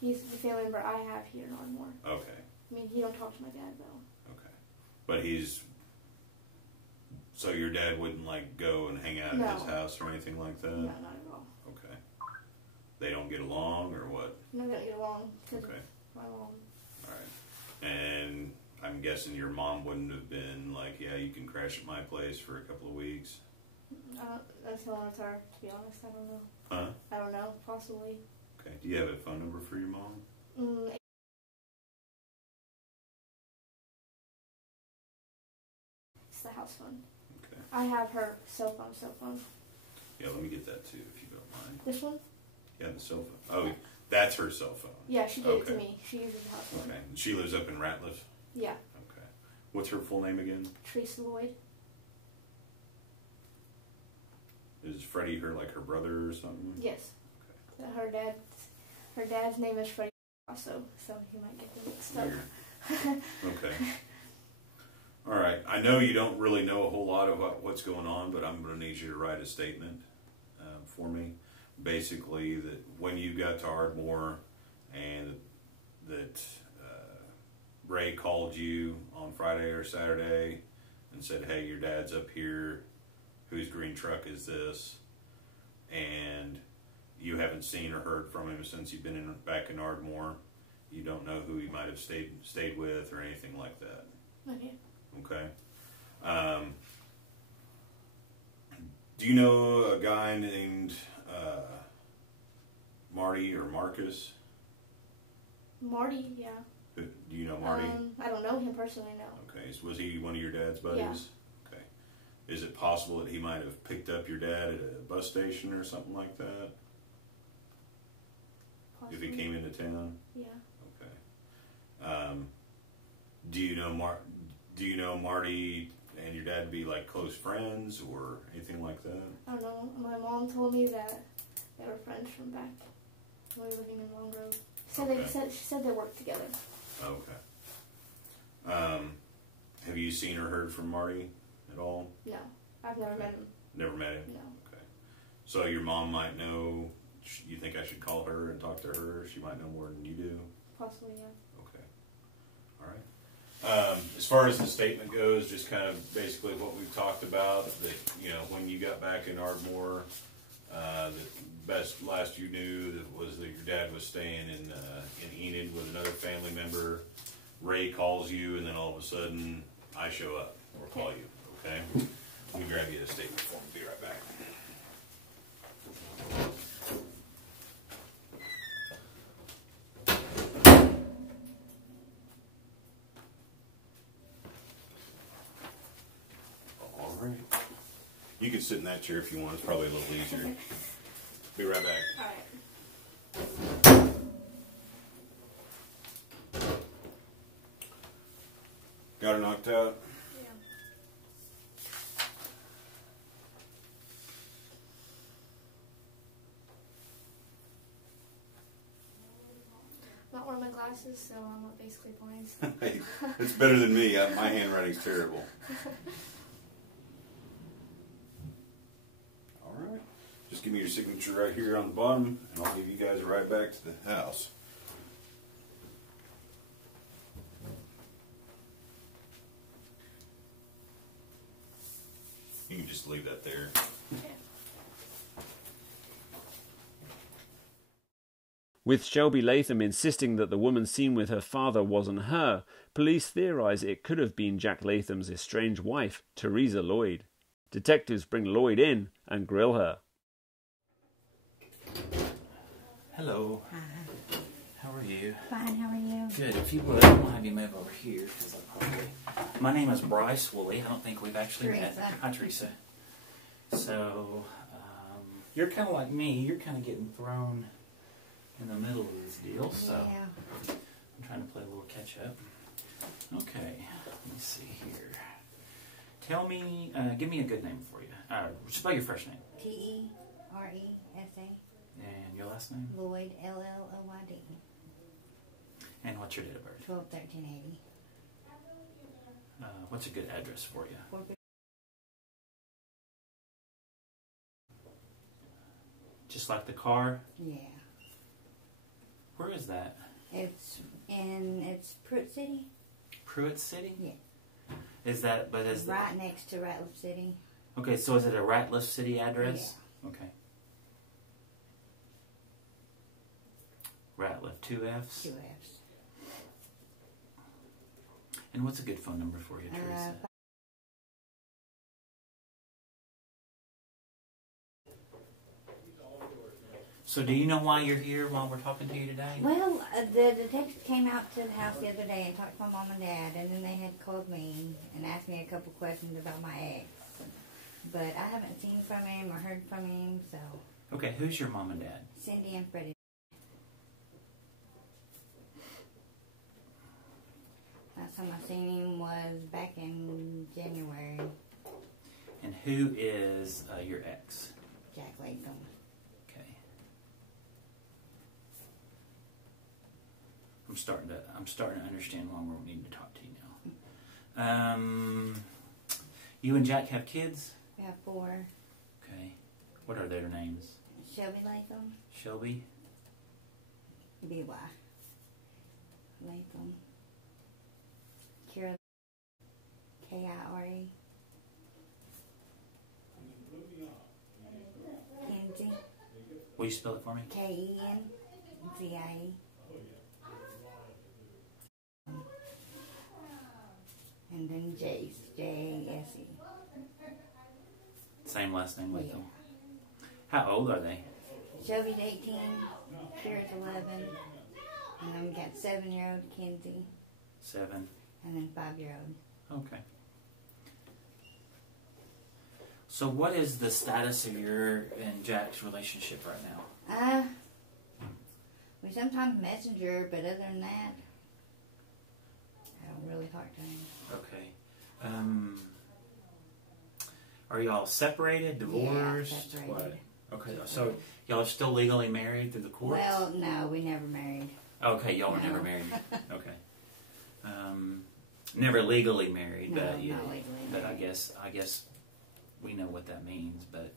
he's the family member I have here in Ardmore. Okay. I mean, he don't talk to my dad, though. Okay. But so your dad wouldn't, like, go and hang out at his house or anything like that? No, not at all. Okay. They don't get along, or what? They're not going to get along because of my mom. Alright. And I'm guessing your mom wouldn't have been like, yeah, you can crash at my place for a couple of weeks? That's how it's hard, to be honest. I don't know. Huh? I don't know. Possibly. Okay. Do you have a phone number for your mom? It's the house phone. Okay. I have her cell phone. Yeah, let me get that too, if you don't mind. This one? Yeah, the cell phone. Oh, that's her cell phone. Yeah, she gave it to me. She uses the house phone. Okay. She lives up in Ratliff? Yeah. Okay. What's her full name again? Tracy Lloyd. Is Freddie her brother or something? Yes. Okay. Her dad's name is Freddie also, so he might get them mixed up. Okay. All right. I know you don't really know a whole lot about what's going on, but I'm going to need you to write a statement for me. Basically, that when you got to Ardmore and that Ray called you on Friday or Saturday and said, hey, your dad's up here. Whose green truck is this? And you haven't seen or heard from him since you've been back in Ardmore. You don't know who he might have stayed with or anything like that. Okay. Okay. Do you know a guy named Marty or Marcus? Marty, yeah. Do you know Marty? I don't know him personally, no. Okay, so was he one of your dad's buddies? Yeah. Okay. Is it possible that he might have picked up your dad at a bus station or something like that? Possibly. If he came into town? Yeah. Okay. Do you know Marty and your dad to be like close friends or anything like that? I don't know. My mom told me that they were friends from back when we were living in Long Grove. She said they worked together. Okay. Have you seen or heard from Marty at all? No, I've never met him. Never met him? No. Okay. So your mom might know, you think I should call her and talk to her? She might know more than you do? Possibly, yeah. Okay. All right. As far as the statement goes, just kind of basically what we've talked about, that, you know, when you got back in Ardmore, the last you knew was that your dad was staying in Enid with another family member. Ray calls you, and then all of a sudden, I show up or call you. Okay? Let me grab you the statement form. Be right back. All right. You can sit in that chair if you want. It's probably a little easier. Be right back. All right. Got her knocked out? Yeah. Not wearing my glasses, so I'm basically blind. Hey, it's better than me. My handwriting's terrible. All right. Just give me your signature right here on the bottom, and I'll leave you guys right back to the house. You can just leave that there. With Shelby Latham insisting that the woman seen with her father wasn't her, police theorize it could have been Jack Latham's estranged wife, Teresa Lloyd. Detectives bring Lloyd in and grill her. Hello. Hi. How are you? Fine, how are you? Good. If you would, I'll have you move over here. My name is Bryce Woolley. I don't think we've actually met. Hi, Teresa. So, you're kind of like me. You're kind of getting thrown in the middle of this deal. So, yeah. I'm trying to play a little catch up. Okay. Let me see here. Tell me, give me a good name for you. Spell your first name. T-E-R-E-S-A. And your last name? Lloyd, L-L-O-Y-D. And what's your date of birth? 12/13/80. What's a good address for you? Just like the car? Yeah. Where is that? It's Pruitt City. Pruitt City? Yeah. Is that, but is right next to Ratliff City. Okay, so is it a Ratliff City address? Yeah. Okay. Ratliff, 2 F's? 2 F's. And what's a good phone number for you, Teresa? So do you know why you're here while we're talking to you today? Well, the detective came out to the house the other day and talked to my mom and dad, and then they had called me and asked me a couple questions about my ex. But I haven't seen from him or heard from him, so... Okay, who's your mom and dad? Cindy and Freddie. Last time I seen him was back in January. And who is your ex? Jack Latham. Okay. I'm starting to understand why we're needing to talk to you now. You and Jack have kids? We have 4. Okay. What are their names? Shelby Latham. Shelby? B.Y. Latham. Kira. K-I-R-E. Kenzie. Will you spell it for me? K-E-N-Z-I-E. And then Jace. J-A-S-E. Same last name, Latham. Yeah. How old are they? Shelby's 18. Kira's 11. And then we got 7-year-old Kenzie. 7. And then 5-year-old. Okay. So what is the status of your and Jack's relationship right now? We sometimes messenger, but other than that, I don't really talk to him. Okay. Are y'all separated, divorced? Yeah, separated. What? Okay, so y'all are still legally married through the courts? Well, no, we never married. Okay, y'all were never married. Okay. Never legally married, No, but not legally but married. I guess we know what that means. But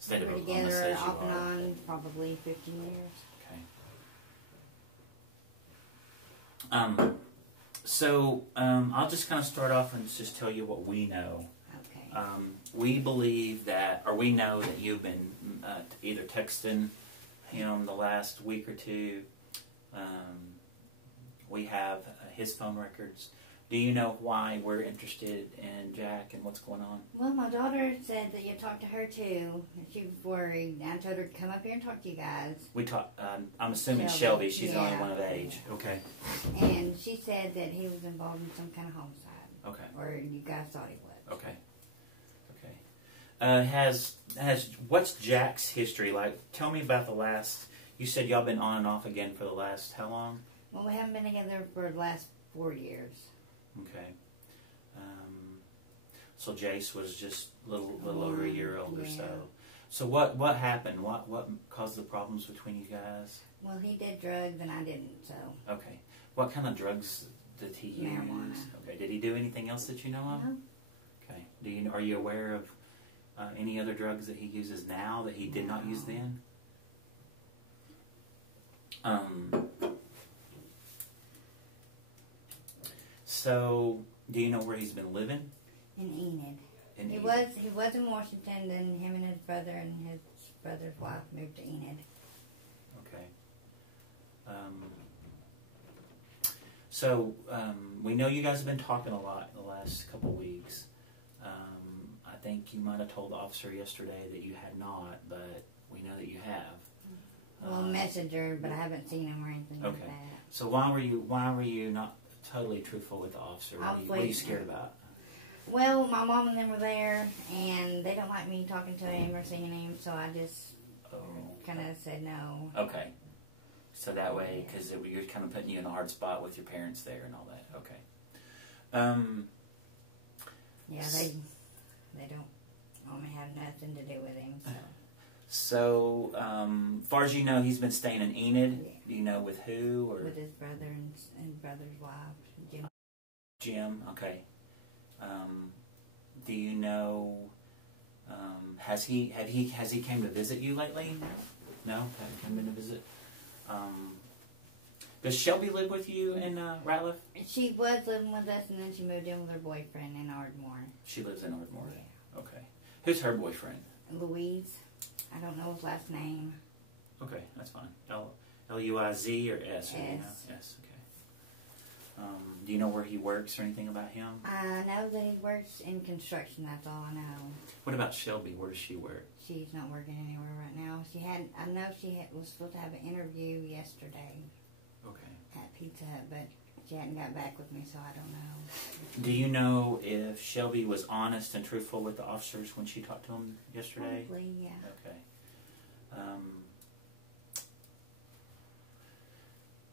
state We of were Oklahoma together says you off and are. on probably 15 years. Okay. So I'll just kind of start off and just tell you what we know. Okay. We believe that, or we know that you've been either texting him the last week or two. We have his phone records. Do you know why we're interested in Jack and what's going on? Well, my daughter said that you talked to her too. And she was worried. I told her to come up here and talk to you guys. We talk. I'm assuming Shelby. Shelby. She's the Yeah. only one of age. Okay. And she said that he was involved in some kind of homicide. Okay. Or you guys thought he was. Okay. Okay. Has what's Jack's history like? Tell me about the last. You said y'all been on and off again for the last how long? Well, we haven't been together for the last 4 years. Okay. So Jace was just a little over a year old or so. So what happened? What caused the problems between you guys? Well, he did drugs and I didn't, so. Okay. What kind of drugs did he use? Marijuana. Okay. Did he do anything else that you know of? No. Okay. Are you aware of any other drugs that he uses now that he did not use then? So, do you know where he's been living? In Enid. In He Enid. was in Washington, then him and his brother and his brother's wife moved to Enid. Okay. So, we know you guys have been talking a lot the last couple weeks. I think you might have told the officer yesterday that you had not, but we know that you have. Well, messenger, but I haven't seen him or anything like Okay. that. So why were you not totally truthful with the officer? What are you scared about? Well, my mom and them were there, and they don't like me talking to him or seeing him, so I just kind of said no. Okay. So that way, because you're kind of putting you in a hard spot with your parents there and all that. Okay. Yeah, they don't want me to have nothing to do with him, so. So, far as you know, he's been staying in Enid. Yeah. Do you know with who or With his brother and brother's wife, Jim. Jim? Okay. Do you know? Has he came to visit you lately? No, haven't come in to visit. Does Shelby live with you in Ratliff? She was living with us, and then she moved in with her boyfriend in Ardmore. She lives in Ardmore. Yeah. Okay. Who's her boyfriend? Louise. I don't know his last name. Okay, that's fine. Luiz or S? Or S. S. Okay. Do you know where he works or anything about him? I know that he works in construction. That's all I know. What about Shelby? Where does she work? She's not working anywhere right now. I know she was supposed to have an interview yesterday. Okay. At Pizza Hut, but she hadn't got back with me, so I don't know. Do you know if Shelby was honest and truthful with the officers when she talked to them yesterday? Probably, yeah. Okay.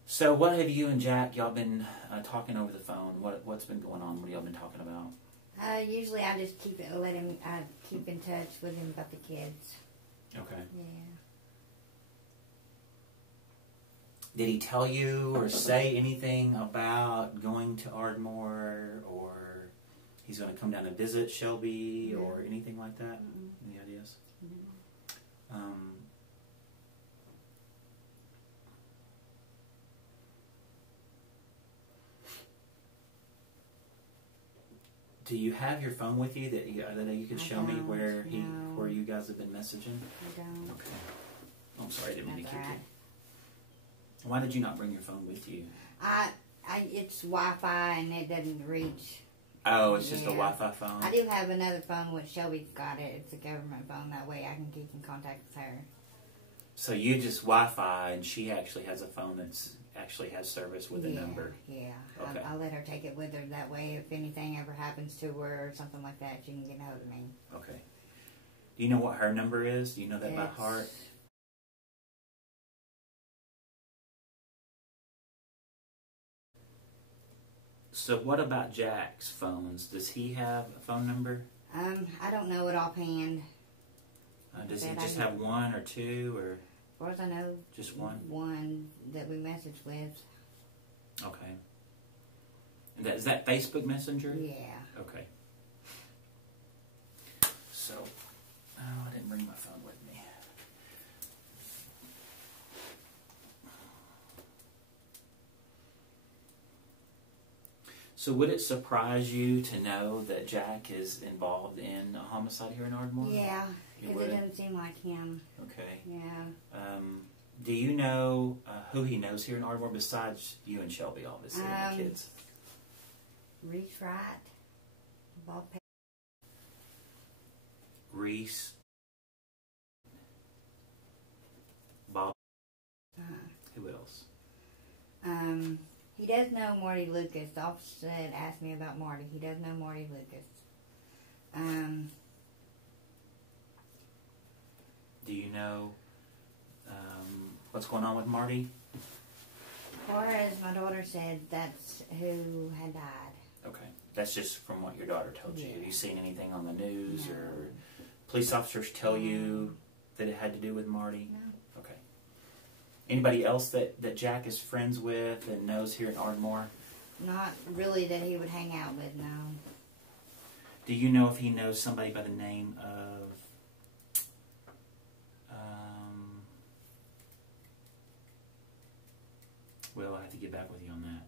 So what have you and Jack, y'all been talking over the phone? What's been going on? What have y'all been talking about? Usually I just keep in touch with him about the kids. Okay. Yeah. Did he tell you or say anything about going to Ardmore, or he's going to come down and visit Shelby, or anything like that? Mm-hmm. Any ideas? Mm-hmm. Do you have your phone with you that you could show me where no. where you guys have been messaging? I don't. Okay. I'm sorry, I didn't mean to That's keep all right. you. Why did you not bring your phone with you? It's Wi-Fi and it doesn't reach. Oh, it's just a Wi-Fi phone? I do have another phone with Shelby's got it. It's a government phone. That way I can keep in contact with her. So you just Wi-Fi, and she actually has a phone that's actually has service with a number. Yeah. Okay. I'll let her take it with her. That way, if anything ever happens to her or something like that, she can get hold of me. Okay. Do you know what her number is? Do you know that by heart? So what about Jack's phones? Does he have a phone number? I don't know it offhand. Does he just have one or two, or? As far as I know, just one. One that we message with. Okay. And is that Facebook Messenger? Yeah. Okay. So, I didn't bring my phone with me. So would it surprise you to know that Jack is involved in a homicide here in Ardmore? Yeah, because it doesn't seem like him. Okay. Yeah. Do you know who he knows here in Ardmore besides you and Shelby, obviously, and the kids? Reese Wright. Bob Reese. Bob. Who else? He does know Marty Lucas. The officer asked me about Marty. He does know Marty Lucas. Do you know what's going on with Marty? As far as my daughter said, that's who had died. Okay. That's just from what your daughter told you. Have you seen anything on the news or police officers tell you that it had to do with Marty? No. Okay. Anybody else that Jack is friends with and knows here in Ardmore? Not really that he would hang out with, no. Do you know if he knows somebody by the name of well, I have to get back with you on that.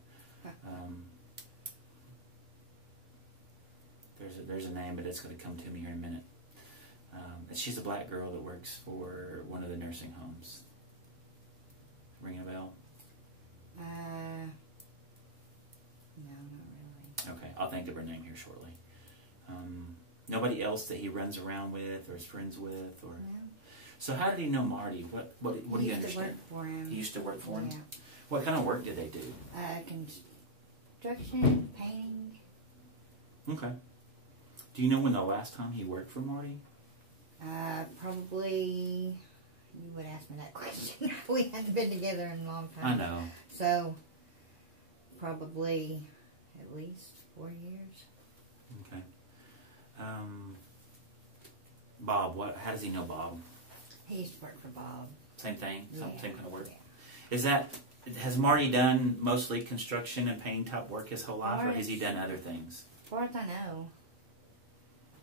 There's a name, but it's going to come to me here in a minute. And she's a black girl that works for one of the nursing homes. Ring a bell? No, not really. Okay, I'll think of her name here shortly. Nobody else that he runs around with or is friends with, or. No. So how did he know Marty? What do you understand? He used to work for him. He used to work for him? Yeah. What kind of work did they do? Construction, painting. Okay. Do you know when the last time he worked for Marty? Probably. You would ask me that question. We hadn't been together in a long time. I know. So, probably at least 4 years. Okay. Bob, how does he know Bob? He used to work for Bob. Same thing? Same kind of work? Yeah. Has Marty done mostly construction and painting type work his whole life, or has he done other things? As far as I know.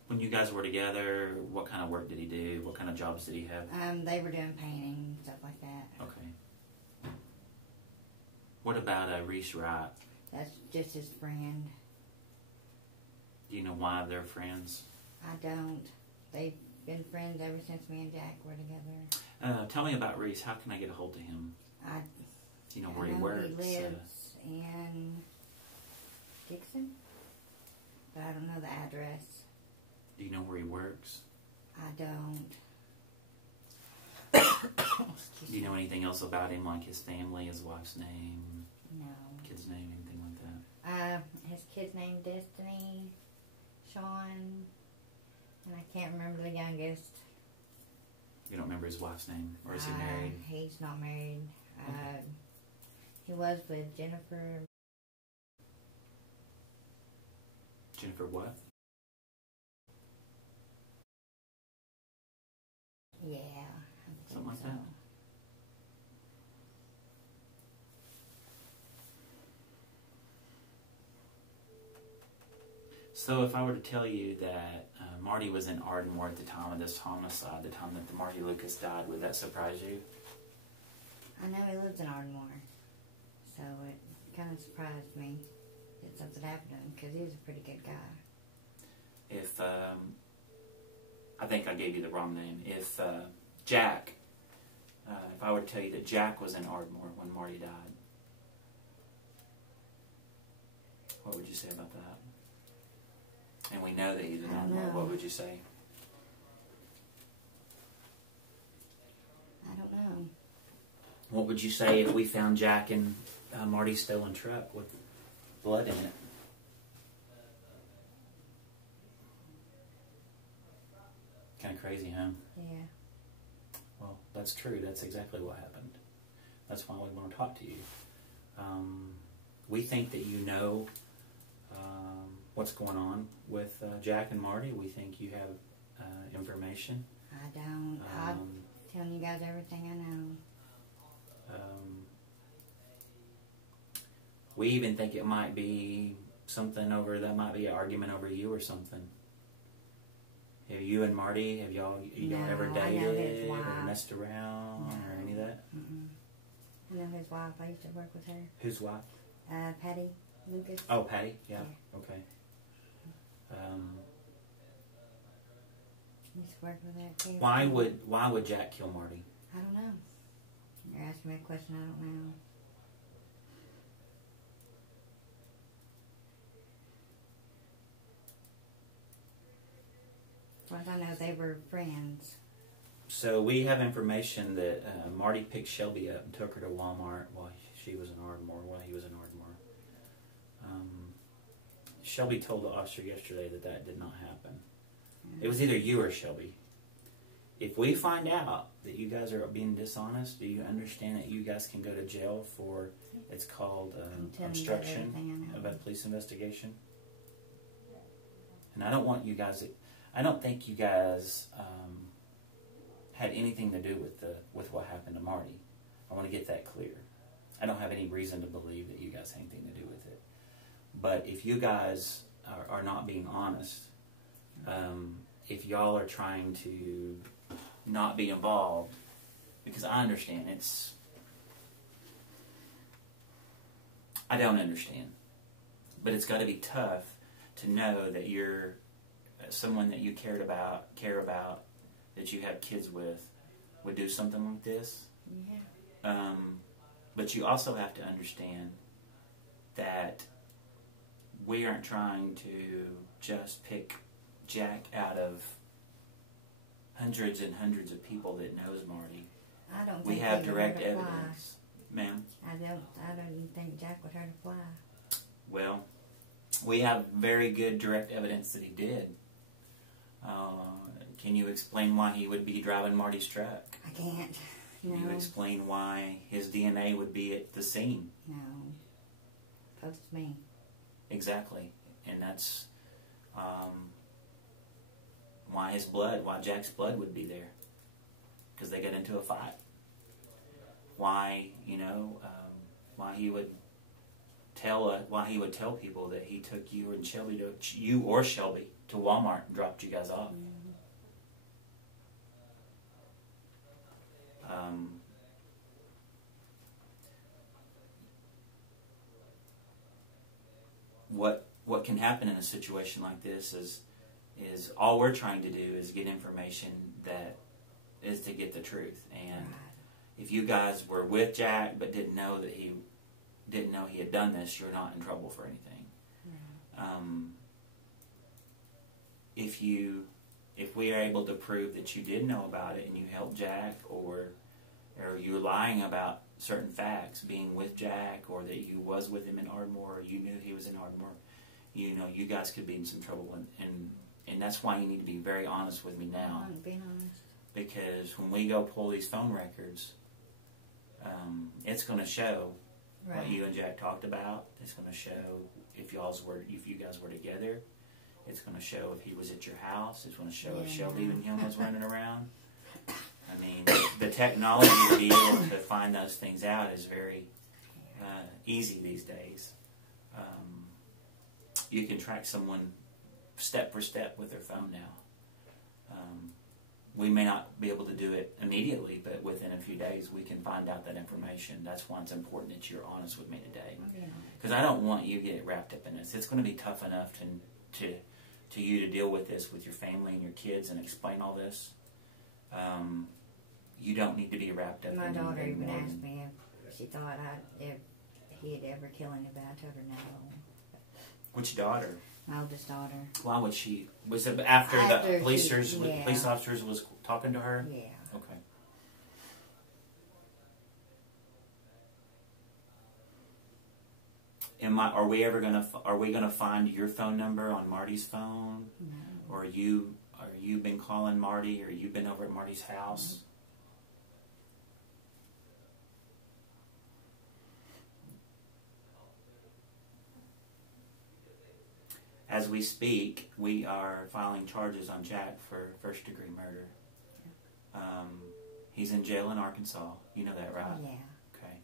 When you guys were together, what kind of work did he do? What kind of jobs did he have? They were doing painting, stuff like that. Okay. What about Reese Wright? That's just his friend. Do you know why they're friends? I don't. They've been friends ever since me and Jack were together. Tell me about Reese. How can I get a hold of him? Do you know where he works? He lives in Dixon, but I don't know the address. Do you know where he works? I don't. Do you know anything else about him, like his family, his wife's name? No. Kid's name, anything like that? His kid's name Destiny, Sean, and I can't remember the youngest. You don't remember his wife's name, or is he married? He's not married. Okay. He was with Jennifer. Jennifer what? Yeah. Something like that? So if I were to tell you that Marty was in Ardmore at the time of this homicide, the time that Marty Lucas died, would that surprise you? I know he lives in Ardmore, so it kind of surprised me that something happened to him, because he was a pretty good guy. If, I think I gave you the wrong name. If Jack, if I were to tell you that Jack was in Ardmore when Marty died, what would you say about that? And we know that he's in Ardmore. What would you say? I don't know. What would you say if we found Jack in Marty's stolen truck with blood in it? Kind of crazy, huh? Yeah. Well, that's true. That's exactly what happened. That's why we want to talk to you. We think that you know what's going on with Jack and Marty. We think you have information. I don't. I'm telling you guys everything I know. We even think it might be something over, that might be an argument over you or something. Have you and Marty, have y'all ever dated or messed around or any of that? I know his wife. I used to work with her. Whose wife? Patty Lucas. Oh, Patty? Yeah. Okay. Used to work with her too. Why would Jack kill Marty? I don't know. You're asking me a question I don't know. As far as I know, they were friends. So we have information that Marty picked Shelby up and took her to Walmart while she was in Ardmore, while he was in Ardmore. Shelby told the officer yesterday that did not happen. It was either you or Shelby. If we find out that you guys are being dishonest, do you understand that you guys can go to jail for, it's called obstruction of a police investigation? And I don't want you guys, I don't think you guys had anything to do with what happened to Marty. I want to get that clear. I don't have any reason to believe that you guys had anything to do with it. But if you guys are not being honest, if y'all are trying to not be involved, because I understand I don't understand, but it's got to be tough to know that you're someone that you care about, that you have kids with, would do something like this. Yeah. But you also have to understand that we aren't trying to just pick Jack out of hundreds and hundreds of people that knows Marty. I don't think we have direct evidence, ma'am. I don't even think Jack would hurt a fly. Well, we have very good direct evidence that he did. Can you explain why he would be driving Marty's truck? I can't. No. Can you explain why his DNA would be at the scene? No. Because it's me. Exactly. And that's why Jack's blood would be there. Because they got into a fight. Why he would tell people that he took you or Shelby to Walmart and dropped you guys off. What can happen in a situation like this is all we're trying to do is get information that is to get the truth. And if you guys were with Jack but didn't know he had done this, you're not in trouble for anything. If we are able to prove that you did know about it and you helped Jack, or you're lying about certain facts, being with Jack, or that you was with him in Ardmore, or you knew he was in Ardmore, you guys could be in some trouble, and that's why you need to be very honest with me now. I'm being honest. Because when we go pull these phone records, it's going to show what you and Jack talked about. It's going to show if you guys were together. It's going to show if he was at your house. It's going to show if Shelby and him was running around. I mean, the technology to be able to find those things out is very easy these days. You can track someone step for step with their phone now. We may not be able to do it immediately, but within a few days we can find out that information. That's why it's important that you're honest with me today. Because I don't want you to get wrapped up in this. It's going to be tough enough to you to deal with this with your family and your kids and explain all this. You don't need to be wrapped up in it. My daughter even asked me if she thought if he'd ever kill anybody. I told her no. Which daughter? My oldest daughter. Why would she? Was it after the police officers was talking to her? Yeah. Okay. Are we gonna find your phone number on Marty's phone? No. Or you been calling Marty, or you been over at Marty's house? As we speak, we are filing charges on Jack for first-degree murder. He's in jail in Arkansas. You know that, right? Yeah. Okay.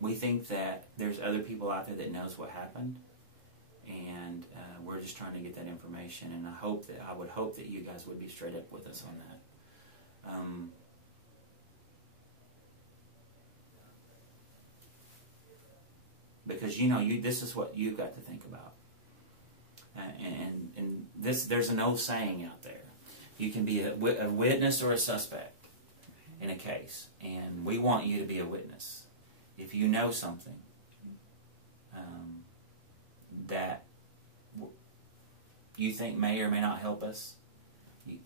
We think that there's other people out there that knows what happened, and we're just trying to get that information. And I would hope that you guys would be straight up with us on that. Because this is what you've got to think about. And there's an old saying out there. You can be a witness or a suspect in a case, and we want you to be a witness. If you know something that you think may or may not help us,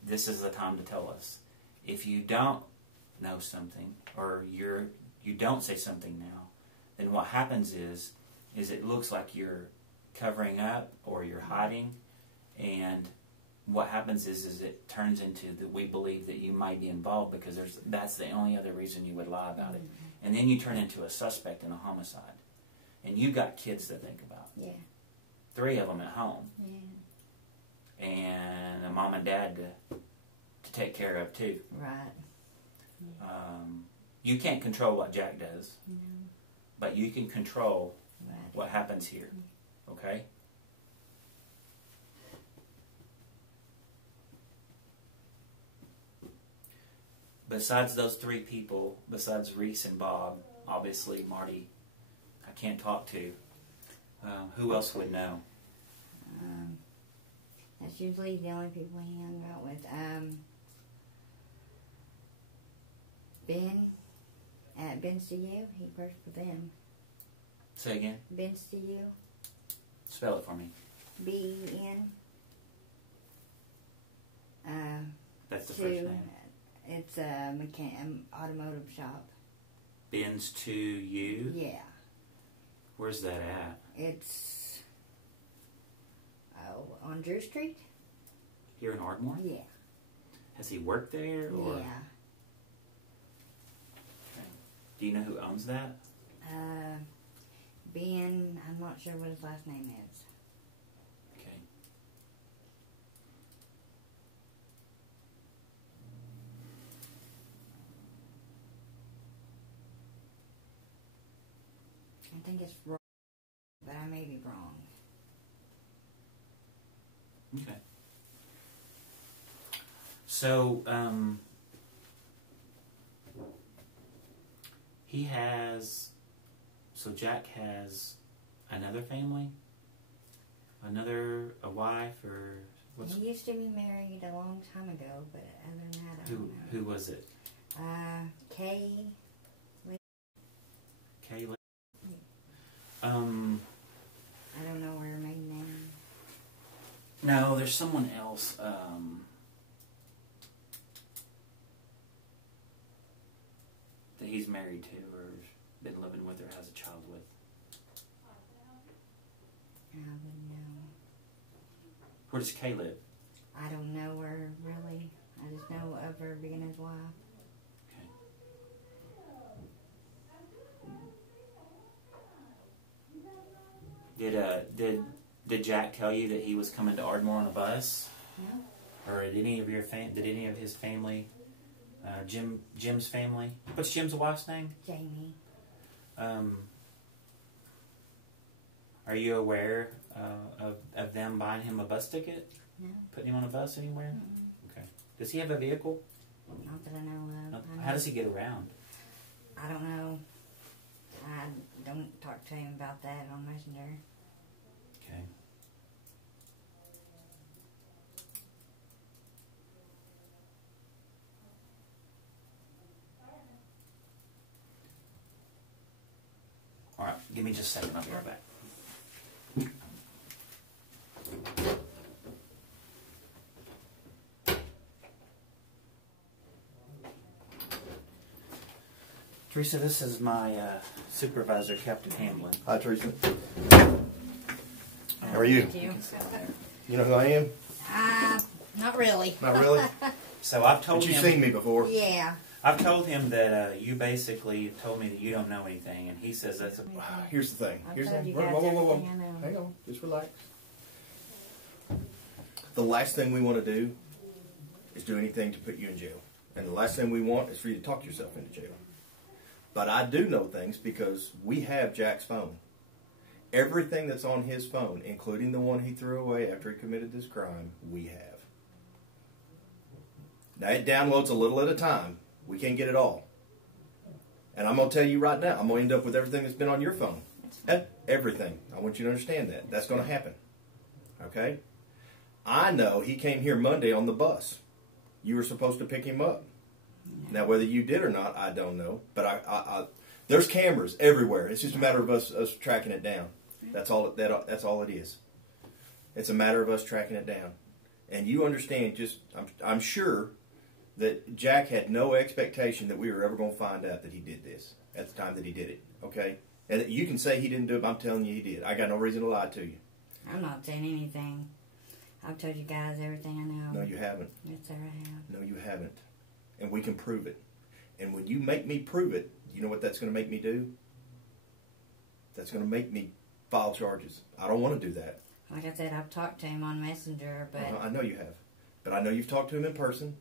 this is the time to tell us. If you don't know something, or you don't say something now, then what happens is it looks like you're covering up or you're hiding, and what happens is it turns into that we believe that you might be involved because that's the only other reason you would lie about it. And then you turn into a suspect in a homicide. And you got kids to think about. Yeah. 3 of them at home. Yeah. And a mom and dad to take care of too. Right. Yeah. You can't control what Jack does. No. But you can control what happens here. Okay? Besides those 3 people, besides Reese and Bob, obviously Marty, I can't talk to. Who else would know? That's usually the only people he hung out with. Ben at Ben's to You, he worked for them. Say again? Ben's to You. Spell it for me. B-E-N. That's the first name. It's a automotive shop. Ben's to You? Yeah. Where's that at? It's on Drew Street. Here in Ardmore? Yeah. Has he worked there? Or? Yeah. Okay. Do you know who owns that? Ben, I'm not sure what his last name is. Okay. I think it's wrong, but I may be wrong. Okay. So, Jack has another family? A wife, or what's... He used to be married a long time ago, but other than that, I don't know. Who was it? Kay. Kaylee? I don't know her maiden name. No, there's someone else. That he's married to, or been living with, or has a child with. I wouldn't know. Where does Kay live? I don't know her really. I just know of her being his wife. Okay. Did Jack tell you that he was coming to Ardmore on a bus? No. Or did any of his family, Jim's family? What's Jim's wife's name? Jamie. Are you aware of them buying him a bus ticket? No. Putting him on a bus anywhere? Mm-mm. Okay. Does he have a vehicle? Not that I know of. How does he get around? I don't know. I don't talk to him about that on Messenger. Okay. All right, give me just a second. I'll be right back. Teresa, this is my supervisor, Captain Hamlin. Hi, Teresa. How are you? You know who I am? Not really. Not really? So I've told him... But you've seen me before. Yeah. I've told him that you basically told me that you don't know anything, and he says that's a... Here's the thing. Here's the thing. Whoa. Hang on. Just relax. The last thing we want to do is do anything to put you in jail. And the last thing we want is for you to talk yourself into jail. But I do know things because we have Jack's phone. Everything that's on his phone, including the one he threw away after he committed this crime, we have. Now, it downloads a little at a time. We can't get it all. And I'm going to tell you right now, I'm going to end up with everything that's been on your phone. Everything. I want you to understand that. That's going to happen. Okay? I know he came here Monday on the bus. You were supposed to pick him up. Now, whether you did or not, I don't know. But there's cameras everywhere. It's just a matter of us tracking it down. That's all it is. It's a matter of us tracking it down. And you understand, I'm sure that Jack had no expectation that we were ever going to find out that he did this at the time that he did it. Okay? And you can say he didn't do it, but I'm telling you he did. I got no reason to lie to you. I'm not saying anything. I've told you guys everything I know. No, you haven't. Yes, sir, I have. No, you haven't. And we can prove it. And when you make me prove it, you know what that's going to make me do? That's going to make me file charges. I don't want to do that. Like I said, I've talked to him on Messenger, but... I know you have. But I know you've talked to him in person.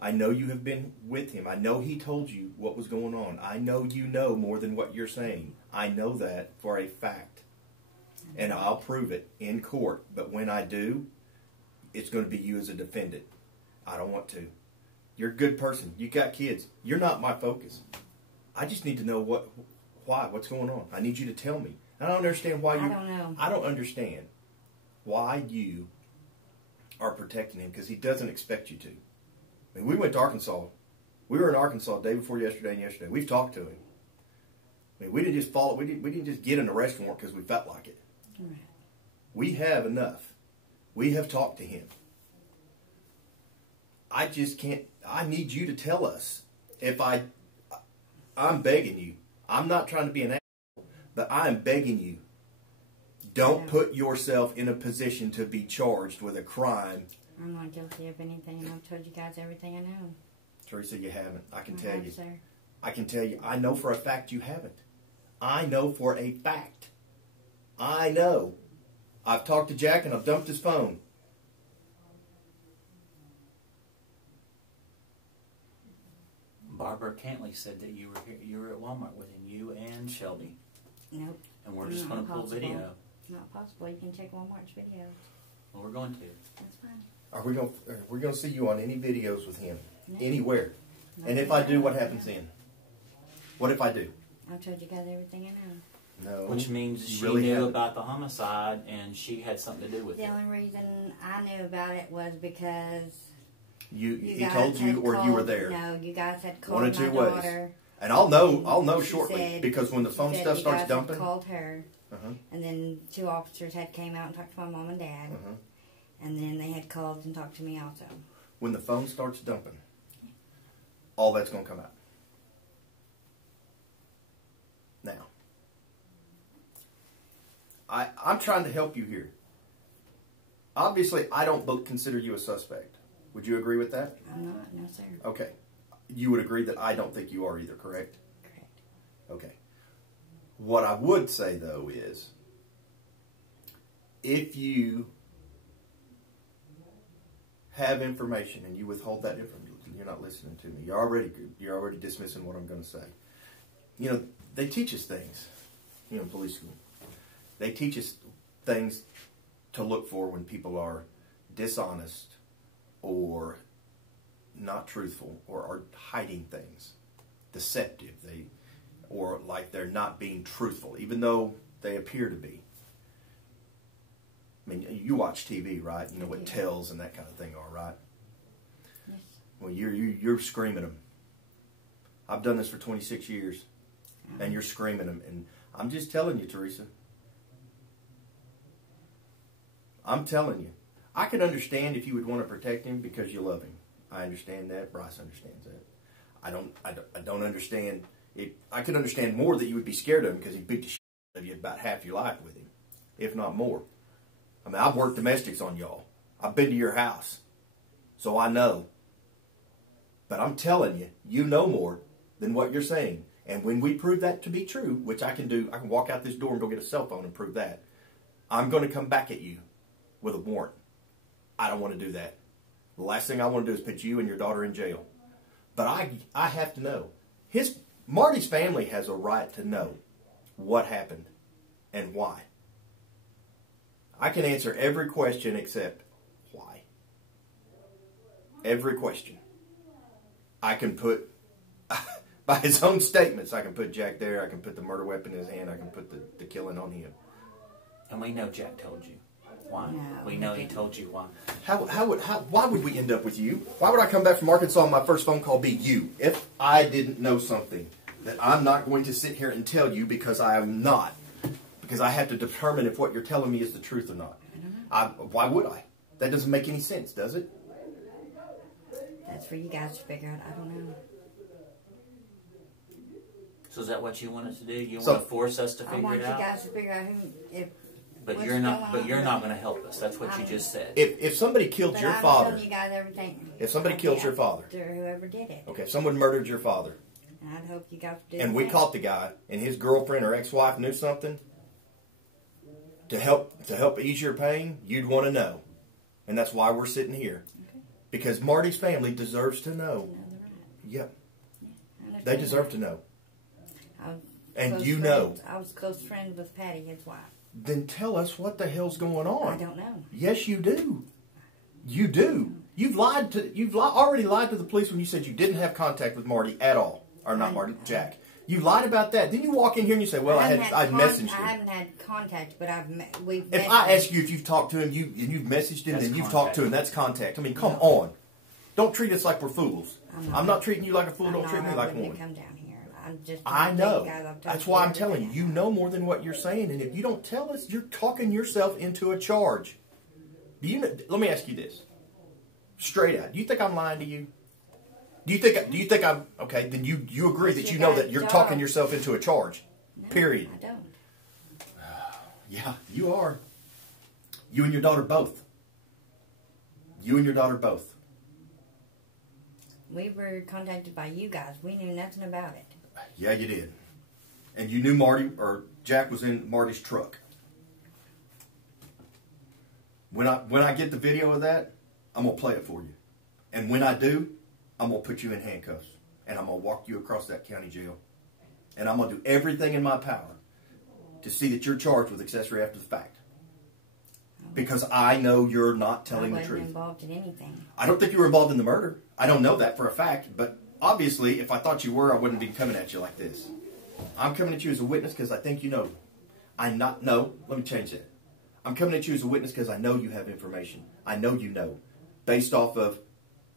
I know you have been with him. I know he told you what was going on. I know you know more than what you're saying. I know that for a fact. And I'll prove it in court. But when I do, it's going to be you as a defendant. I don't want to. You're a good person. You got kids. You're not my focus. I just need to know what's going on. I need you to tell me. I don't understand why you... I don't know. I don't understand why you are protecting him, because he doesn't expect you to. I mean, we went to Arkansas. We were in Arkansas the day before yesterday and yesterday. We've talked to him. I mean, we didn't just follow. We didn't just get an arrest warrant because we felt like it. Right. We have enough. We have talked to him. I just can't. I need you to tell us. I'm begging you. I'm not trying to be an asshole, but I am begging you. Don't put yourself in a position to be charged with a crime. I'm not guilty of anything. I've told you guys everything I know. Teresa, you haven't. I can tell you. Sir. I can tell you. I know for a fact you haven't. I know for a fact. I know. I've talked to Jack and I've dumped his phone. Barbara Cantley said that you were at Walmart with him, you and Shelby. Nope. And we're just going to pull video. Not possible. You can check Walmart's videos. Well, we're going to. That's fine. Are we going? We're going to see you on any videos with him, No. anywhere. And if I do, what happens then? What if I do? I've told you guys everything I know. No. Which means she really knew haven't. about the homicide and she had something to do with The it. only reason I knew about it was because He guys told you, had or called, you were there. No, you guys had called One of two my ways. daughter. And I'll know She shortly, said- because when the phone she said stuff you starts guys dumping. had called her, Uh-huh. and then 2 officers had came out and talked to my mom and dad, Uh-huh. and then they had called and talked to me also. When the phone starts dumping, all that's going to come out. Now, I'm trying to help you here. Obviously, I don't consider you a suspect. Would you agree with that? I'm not, no sir. Okay. You would agree that I don't think you are either, correct? Correct. Okay. What I would say, though, is if you have information and you withhold that information, you're not listening to me. You're already dismissing what I'm going to say. You know, they teach us things, you know, in police school. They teach us things to look for when people are dishonest or not truthful or are hiding things, deceptive, or like they're not being truthful, even though they appear to be. I mean, you watch TV, right? You know what tells and that kind of thing are, right? Yes. Well, you're screaming them. I've done this for 26 years, and you're screaming them. And I'm just telling you, Teresa. I'm telling you. I can understand if you would want to protect him because you love him. I understand that. Bryce understands that. I don't understand I could understand more that you would be scared of him because he beat the shit out of you about half your life with him, if not more. I mean, I've worked domestics on y'all. I've been to your house, so I know. But I'm telling you, you know more than what you're saying. And when we prove that to be true, which I can do, I can walk out this door and go get a cell phone and prove that, I'm going to come back at you with a warrant. I don't want to do that. The last thing I want to do is put you and your daughter in jail. But I have to know. Marty's family has a right to know what happened and why. I can answer every question except why. Every question. I can put, by his own statements, I can put Jack there, I can put the murder weapon in his hand, I can put the killing on him. And we know Jack told you why. No, we know he told you why. Why would we end up with you? Why would I come back from Arkansas and my first phone call be you? If I didn't know something that I'm not going to sit here and tell you because I am not. Because I have to determine if what you're telling me is the truth or not. Why would I? That doesn't make any sense, does it? That's for you guys to figure out. I don't know. So is that what you want us to do? You want to force us to figure it out? I want you guys to figure out who. But you're not going to help us. That's what you just said. If somebody killed your father, you guys everything. If somebody killed your father, or whoever did it. Okay, if someone murdered your father, and I'd hope you guys did. And we caught the guy, and his girlfriend or ex-wife knew something to help ease your pain, you'd want to know, and that's why we're sitting here, because Marty's family deserves to know. Yep, they deserve to know. And you know. I was close friends with Patty, his wife. Then tell us what the hell's going on. I don't know. Yes, you do. You do. You've already lied to the police when you said you didn't have contact with Marty at all, or not Marty, Jack. You lied about that. Then you walk in here and you say, "Well, I messaged him." I haven't had contact, but we've. If I ask you if you've talked to him, you've messaged him, then you've talked to him. That's contact. I mean, come on. Don't treat us like we're fools. I'm not treating you like a fool. Don't treat me like one. Come down here. I know. That's why I'm telling you. You know more than what you're saying, and if you don't tell us, you're talking yourself into a charge. Let me ask you this, straight out. Do you think I'm lying to you? Do you think I'm okay? Then you agree that you know that you're talking yourself into a charge. No, period. I don't. Yeah, you are. You and your daughter both. You and your daughter both. We were contacted by you guys. We knew nothing about it. Yeah, you did. And you knew Marty, or Jack was in Marty's truck. When I get the video of that, I'm going to play it for you. And when I do, I'm going to put you in handcuffs. And I'm going to walk you across that county jail. And I'm going to do everything in my power to see that you're charged with accessory after the fact. Because I know you're not telling the truth. I wasn't involved in anything. I don't think you were involved in the murder. I don't know that for a fact. But obviously, if I thought you were, I wouldn't be coming at you like this. I'm coming at you as a witness because I think you know. No, let me change that. I'm coming at you as a witness because I know you have information. I know you know. Based off of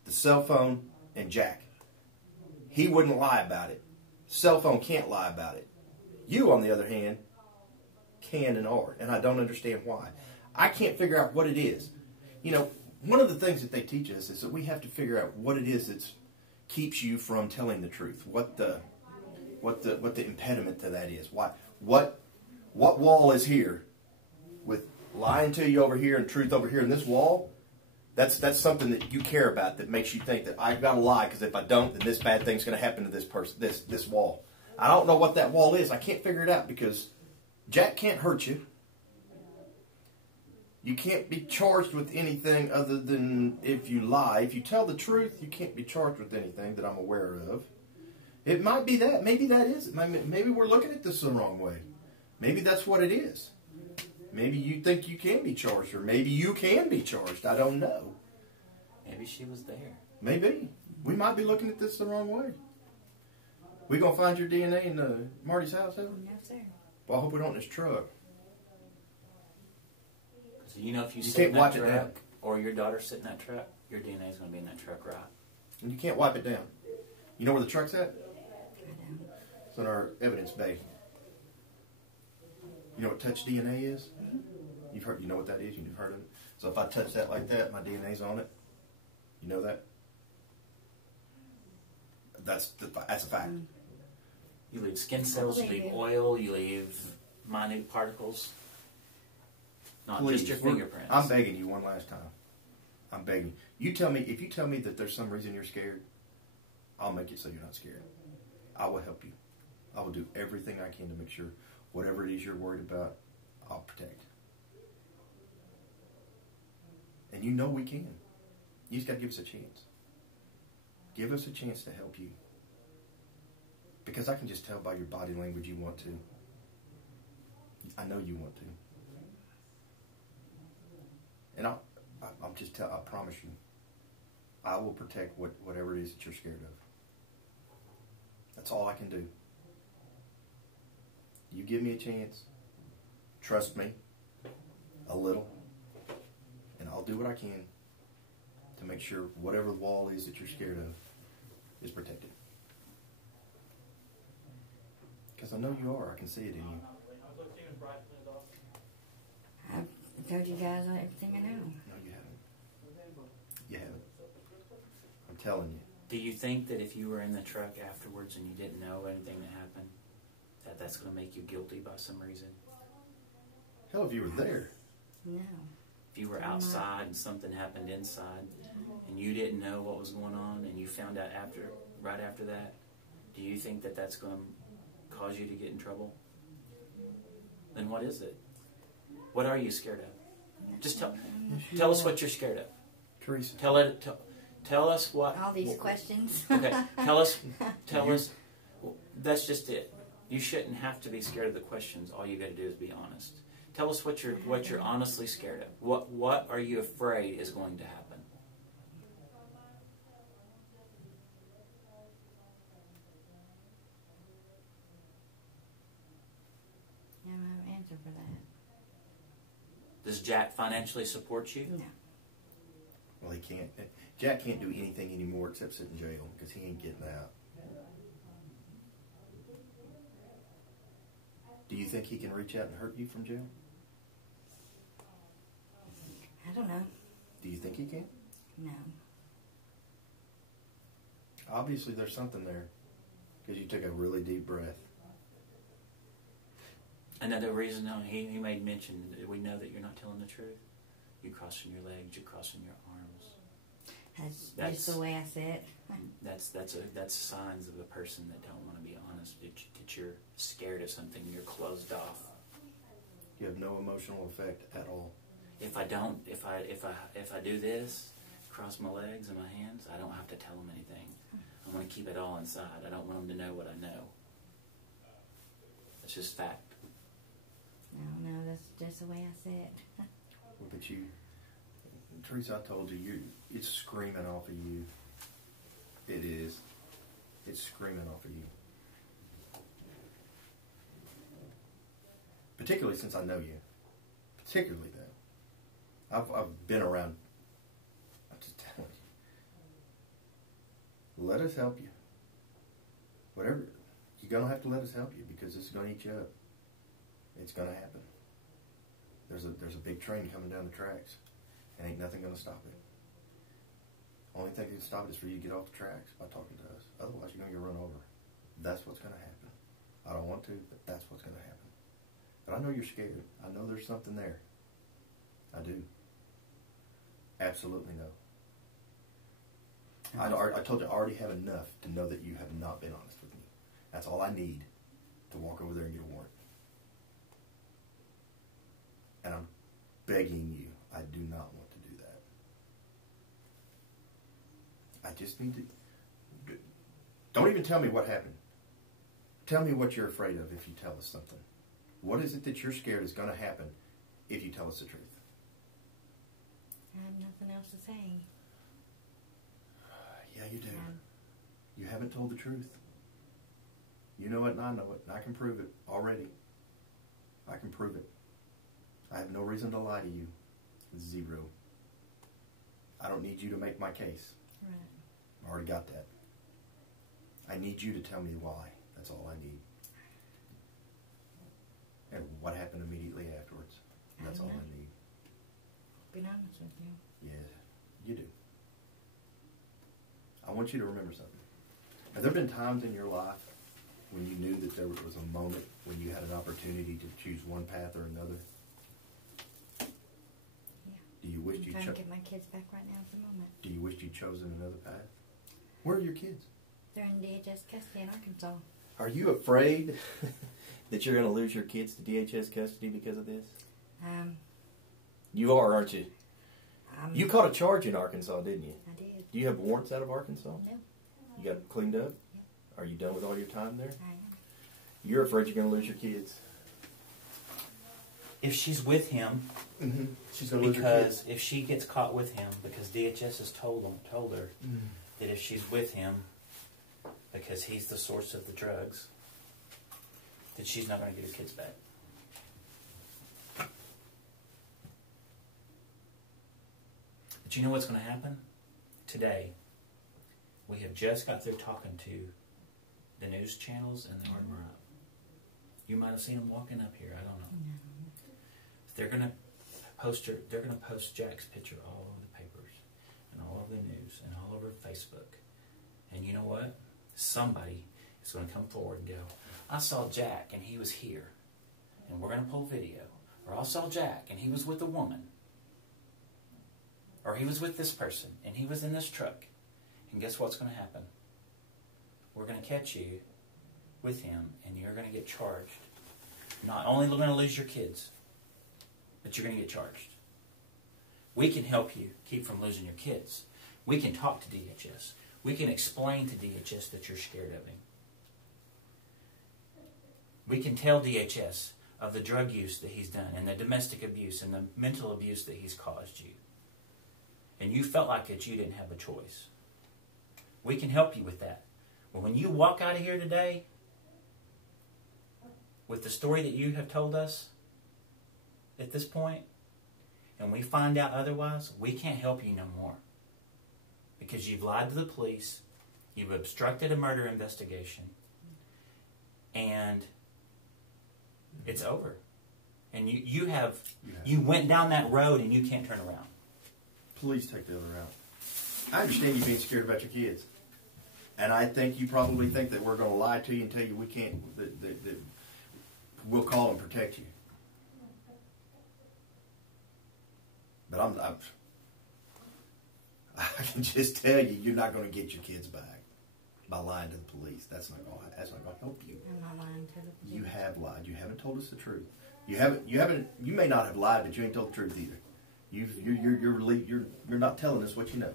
the cell phone and Jack. He wouldn't lie about it. Cell phone can't lie about it. You, on the other hand, can and are. And I don't understand why. I can't figure out what it is. You know, one of the things that they teach us is that we have to figure out what it is that keeps you from telling the truth. What the impediment to that is. What wall is here with lying to you over here and truth over here in this wall? That's something that you care about that makes you think that I've got to lie because if I don't, then this bad thing's going to happen to this person, this wall. I don't know what that wall is. I can't figure it out because Jack can't hurt you. You can't be charged with anything other than if you lie. If you tell the truth, you can't be charged with anything that I'm aware of. It might be that. Maybe that is it. Maybe we're looking at this the wrong way. Maybe that's what it is. Maybe you think you can be charged, or maybe you can be charged. I don't know. Maybe she was there. Maybe. We might be looking at this the wrong way. We gonna find your DNA in Marty's house, Heather? No, sir. Well, I hope we don't in his truck. So you know if you sit in that truck, or your daughter sit in that truck, your DNA is going to be in that truck, right? And you can't wipe it down. You know where the truck's at? I don't. It's in our evidence bay. You know what touch DNA is? Mm-hmm. You know what that is? You've heard of it? So if I touch that like that, my DNA's on it. You know that? That's a fact. You leave skin cells, you leave oil, you leave minute particles. Not Please, just your fingerprints. I'm begging you one last time. I'm begging you. If you tell me that there's some reason you're scared, I'll make it so you're not scared. I will help you. I will do everything I can to make sure whatever it is you're worried about, I'll protect. And you know we can. You just got to give us a chance. Give us a chance to help you. Because I can just tell by your body language you want to. I know you want to. And I promise you, I will protect whatever it is that you're scared of. That's all I can do. You give me a chance, trust me, a little, and I'll do what I can to make sure whatever the wall is that you're scared of is protected. Because I know you are. I can see it in you. I've told you guys everything I know. No, you haven't. You haven't. I'm telling you. Do you think that if you were in the truck afterwards and you didn't know anything that happened, that that's going to make you guilty by some reason? Hell, if you were there. No. If you were outside and something happened inside and you didn't know what was going on and you found out right after that, do you think that that's going to cause you to get in trouble? Then what is it? What are you scared of? Just tell us what you're scared of. Teresa. Tell us what. All these questions. Okay. Tell us. That's just it. You shouldn't have to be scared of the questions. All you got to do is be honest. Tell us what you're honestly scared of. What are you afraid is going to happen? I don't have an answer for that. Does Jack financially support you? No. Well, he can't. Jack can't do anything anymore except sit in jail because he ain't getting out. Do you think he can reach out and hurt you from jail? I don't know. Do you think he can? No. Obviously, there's something there because you took a really deep breath. Another reason he made mention that we know that you're not telling the truth. You're crossing your legs. You're crossing your arms. That's just the way I sit. That's signs of a person that don't want to be honest. That you're scared of something. You're closed off. You have no emotional effect at all. If I do this, cross my legs and my hands, I don't have to tell them anything. I want to keep it all inside. I don't want them to know what I know. That's just fact. No, that's just the way I sit. Well, but you, Teresa, I told you, it's screaming off of you. It is. It's screaming off of you. Particularly since I know you. Particularly that. I've been around. I'm just telling you. Let us help you. Whatever. You're going to have to let us help you because this is going to eat you up. It's going to happen. There's a big train coming down the tracks, and ain't nothing going to stop it. Only thing that can stop it is for you to get off the tracks by talking to us. Otherwise, you're going to get run over. That's what's going to happen. I don't want to, but that's what's going to happen. But I know you're scared. I know there's something there. I do. Absolutely know. I told you I already have enough to know that you have not been honest with me. That's all I need to walk over there and get a warrant. And I'm begging you, I do not want to do that. I just need to... Don't even tell me what happened. Tell me what you're afraid of if you tell us something. What is it that you're scared is going to happen if you tell us the truth? I have nothing else to say. Yeah, you do. You haven't told the truth. You know it and I know it, and I can prove it already. I can prove it. I have no reason to lie to you. Zero. I don't need you to make my case. Right. I already got that. I need you to tell me why. That's all I need. And what happened immediately afterwards. That's all I need. Being honest with you. Yeah, you do. I want you to remember something. Have there been times in your life when you knew that there was a moment when you had an opportunity to choose one path or another? Yeah. Do you wish I'm you trying to get my kids back right now at the moment. Do you wish you'd chosen another path? Where are your kids? They're in DHS custody in Arkansas. Are you afraid that you're going to lose your kids to DHS custody because of this? You are, aren't you? You caught a charge in Arkansas, didn't you? I did. Do you have warrants out of Arkansas? No. You got it cleaned up? Yeah. Are you done with all your time there? I am. You're afraid you're going to lose your kids? If she's with him, she's going to lose her kids. Because if she gets caught with him, because DHS has told her that if she's with him, because he's the source of the drugs, that she's not going to get her kids back. But you know what's going to happen? Today, we have just got through talking to the news channels and the Armor Up. You might have seen them walking up here. I don't know. No. They're going to post her. They're going to post Jack's picture all over the papers and all over the news and all over Facebook. And you know what? Somebody is going to come forward and go, I saw Jack and he was here, and we're going to pull video. Or I saw Jack and he was with a woman. Or he was with this person and he was in this truck. And guess what's going to happen? We're going to catch you with him and you're going to get charged. Not only going to lose your kids, but you're going to get charged. We can help you keep from losing your kids. We can talk to DHS. We can explain to DHS that you're scared of him. We can tell DHS of the drug use that he's done and the domestic abuse and the mental abuse that he's caused you. And you felt like that you didn't have a choice. We can help you with that. But when you walk out of here today with the story that you have told us at this point, and we find out otherwise, we can't help you no more. Because you've lied to the police, you've obstructed a murder investigation, and it's over. And you went down that road and you can't turn around. Please take the other route. I understand you being scared about your kids. And I think you probably think that we're going to lie to you and tell you we can't, that we'll call and protect you. But I can just tell you, you're not going to get your kids back by lying to the police. That's not going to help you. I'm not lying to the police. You have lied. You haven't told us the truth. You may not have lied, but you ain't told the truth either. You're not telling us what you know.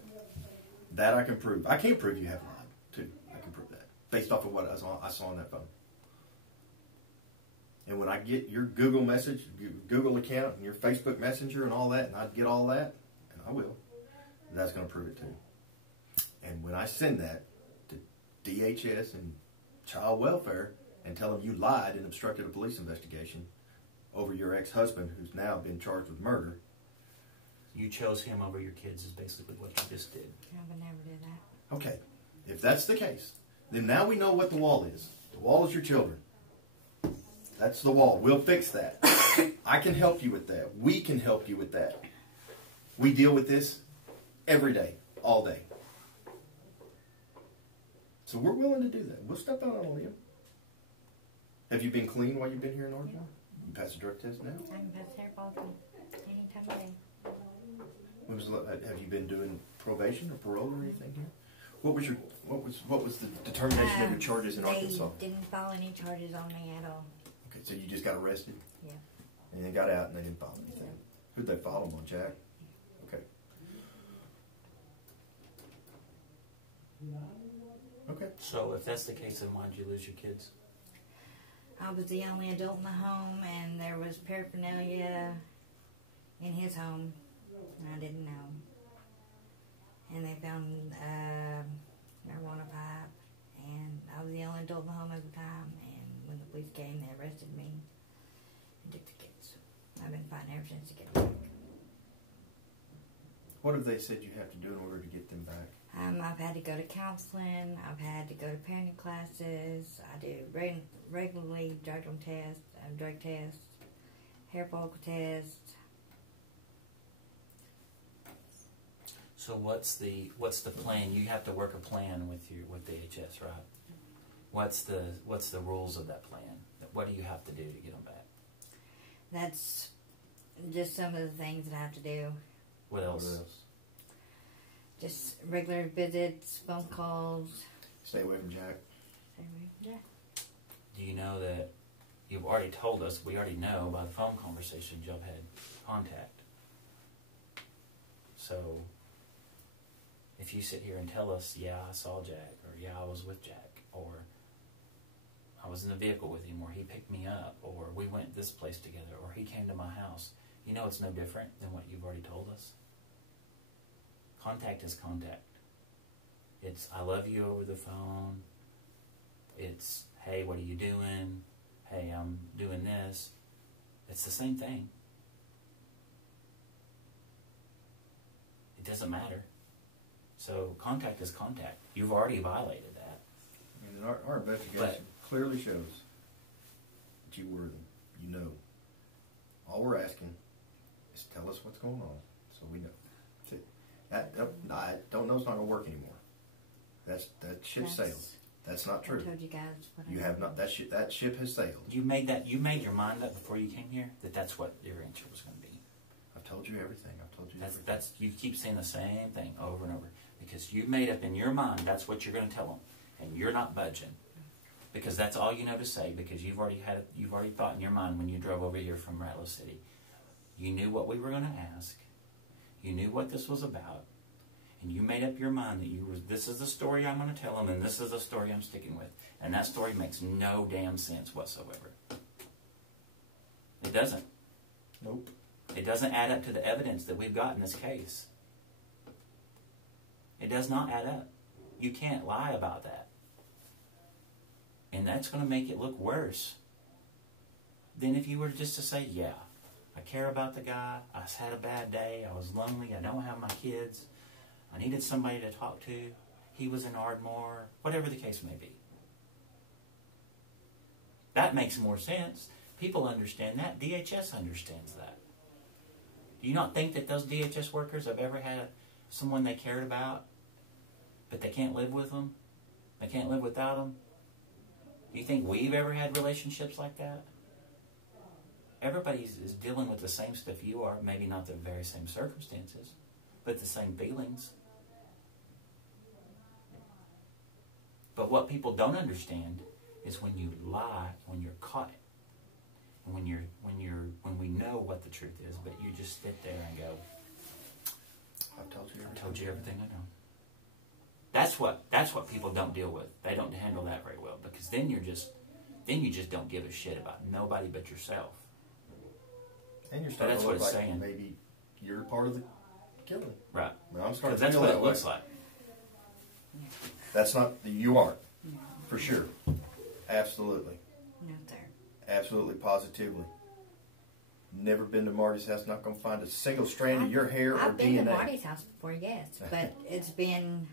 That I can prove. I can't prove you have lied too. I can prove that based off of what I saw on that phone. And when I get your Google message, your Google account, and your Facebook Messenger, and all that, and I get all that, and I will, that's going to prove it too. And when I send that to DHS and Child Welfare and tell them you lied and obstructed a police investigation over your ex-husband, who's now been charged with murder. You chose him over your kids is basically what you just did. I would never do that. Okay, if that's the case, then now we know what the wall is. The wall is your children. That's the wall. We'll fix that. I can help you with that. We can help you with that. We deal with this every day, all day. So we're willing to do that. We'll step out on a limb. Have you been clean while you've been here in Oregon? You passed the drug test now? I can pass hair follicle anytime of day. Have you been doing probation or parole or anything here? What was the determination of your charges in Arkansas? They didn't file any charges on me at all. Okay, so you just got arrested? Yeah. And then got out and they didn't file anything? Yeah. Who'd they file them on, Jack? Okay. Okay. So if that's the case, then why'd you lose your kids? I was the only adult in the home, and there was paraphernalia in his home. I didn't know. And they found marijuana pipe, and I was the only adult in the home at the time. And when the police came, they arrested me and took the kids. I've been fighting ever since to get them back. What have they said you have to do in order to get them back? I've had to go to counseling. I've had to go to parenting classes. I do regularly drug tests, hair follicle tests. So what's the plan? You have to work a plan with DHS, right? What's the rules of that plan? What do you have to do to get them back? That's just some of the things that I have to do. What else? Just regular visits, phone calls. Stay away from Jack. Stay away from Jack. Do you know that you've already told us, we already know by the phone conversation y'all had contact. So, if you sit here and tell us, yeah, I saw Jack, or yeah, I was with Jack, or I was in the vehicle with him, or he picked me up, or we went this place together, or he came to my house, you know it's no different than what you've already told us. Contact is contact. It's, I love you over the phone. It's, hey, what are you doing? Hey, I'm doing this. It's the same thing. It doesn't matter. So contact is contact. You've already violated that. And our investigation clearly shows that you were them. You know. All we're asking is tell us what's going on so we know. See, I don't know it's not going to work anymore. That ship sailed. That's not true. I told you guys what you have not. That ship has sailed. You made your mind up before you came here that that's what your answer was going to be. I've told you everything. I've told you everything. That's you keep saying the same thing over and over because you made up in your mind that's what you're going to tell them, and you're not budging because that's all you know to say because you've already thought in your mind when you drove over here from Rattle City. You knew what we were going to ask. You knew what this was about. And you made up your mind that this is the story I'm going to tell them, and this is the story I'm sticking with. And that story makes no damn sense whatsoever. It doesn't. Nope. It doesn't add up to the evidence that we've got in this case. It does not add up. You can't lie about that. And that's going to make it look worse than if you were just to say, yeah, I care about the guy, I had a bad day, I was lonely, I don't have my kids, I needed somebody to talk to, he was in Ardmore, whatever the case may be. That makes more sense. People understand that. DHS understands that. Do you not think that those DHS workers have ever had someone they cared about, but they can't live with them? They can't live without them? Do you think we've ever had relationships like that? Everybody is dealing with the same stuff you are, maybe not the very same circumstances, but the same feelings. But what people don't understand is when you lie, when you're caught, and when we know what the truth is, but you just sit there and go, I've told you everything. I told you everything I know. That's what people don't deal with. They don't handle that very well because then you just don't give a shit about nobody but yourself. And you're starting that's to what look it's like saying. Maybe you're part of the killing. Right. Well, I'm starting to that's feel what that it way. looks like. That's not, you aren't. For sure. Absolutely. No, sir. Absolutely, positively. Never been to Marty's house, not going to find a single strand of your hair or DNA. I've been to Marty's house before, yes, but it's been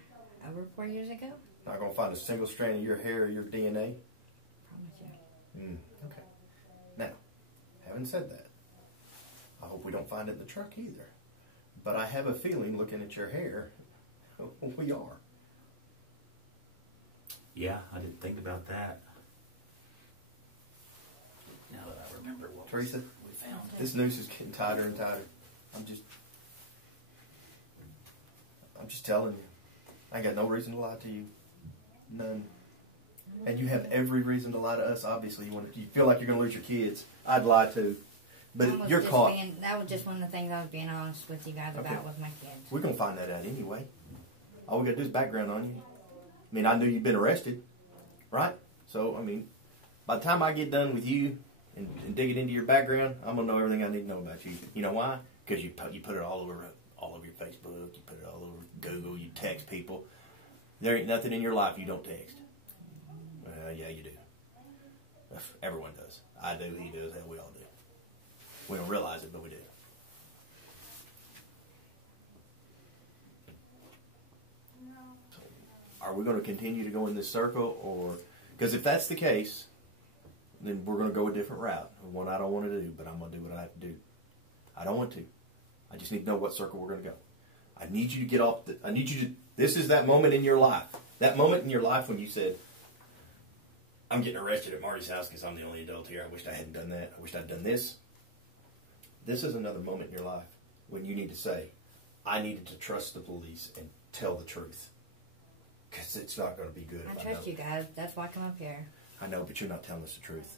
over 4 years ago. Not going to find a single strand of your hair or your DNA? Promise you. Okay. Now, having said that, I hope we don't find it in the truck either. But I have a feeling, looking at your hair, we are. Yeah, I didn't think about that. Now that I remember what Teresa, we found. This noose is getting tighter and tighter. I'm just telling you. I ain't got no reason to lie to you. None. And you have every reason to lie to us, obviously. You feel like you're going to lose your kids. I'd lie too. But you're caught. That was just one of the things I was being honest with you guys about with my kids. We're going to find that out anyway. All we got to do is background on you. I mean, I knew you'd been arrested, right? So, I mean, by the time I get done with you and dig it into your background, I'm going to know everything I need to know about you. You know why? Because you put it all over your Facebook, you put it all over Google, you text people. There ain't nothing in your life you don't text. Yeah, you do. Everyone does. I do, he does, hell, we all do. We don't realize it, but we do. So, are we going to continue to go in this circle, or... Because if that's the case, then we're going to go a different route. One I don't want to do, but I'm going to do what I have to do. I don't want to. I just need to know what circle we're going to go. I need you to get off... I need you to... This is that moment in your life. That moment in your life when you said, I'm getting arrested at Marty's house because I'm the only adult here. I wished I hadn't done that. I wished I'd done this. This is another moment in your life when you need to say, I needed to trust the police and tell the truth. Because it's not going to be good. I trust you guys. That's why I come up here. I know, but you're not telling us the truth.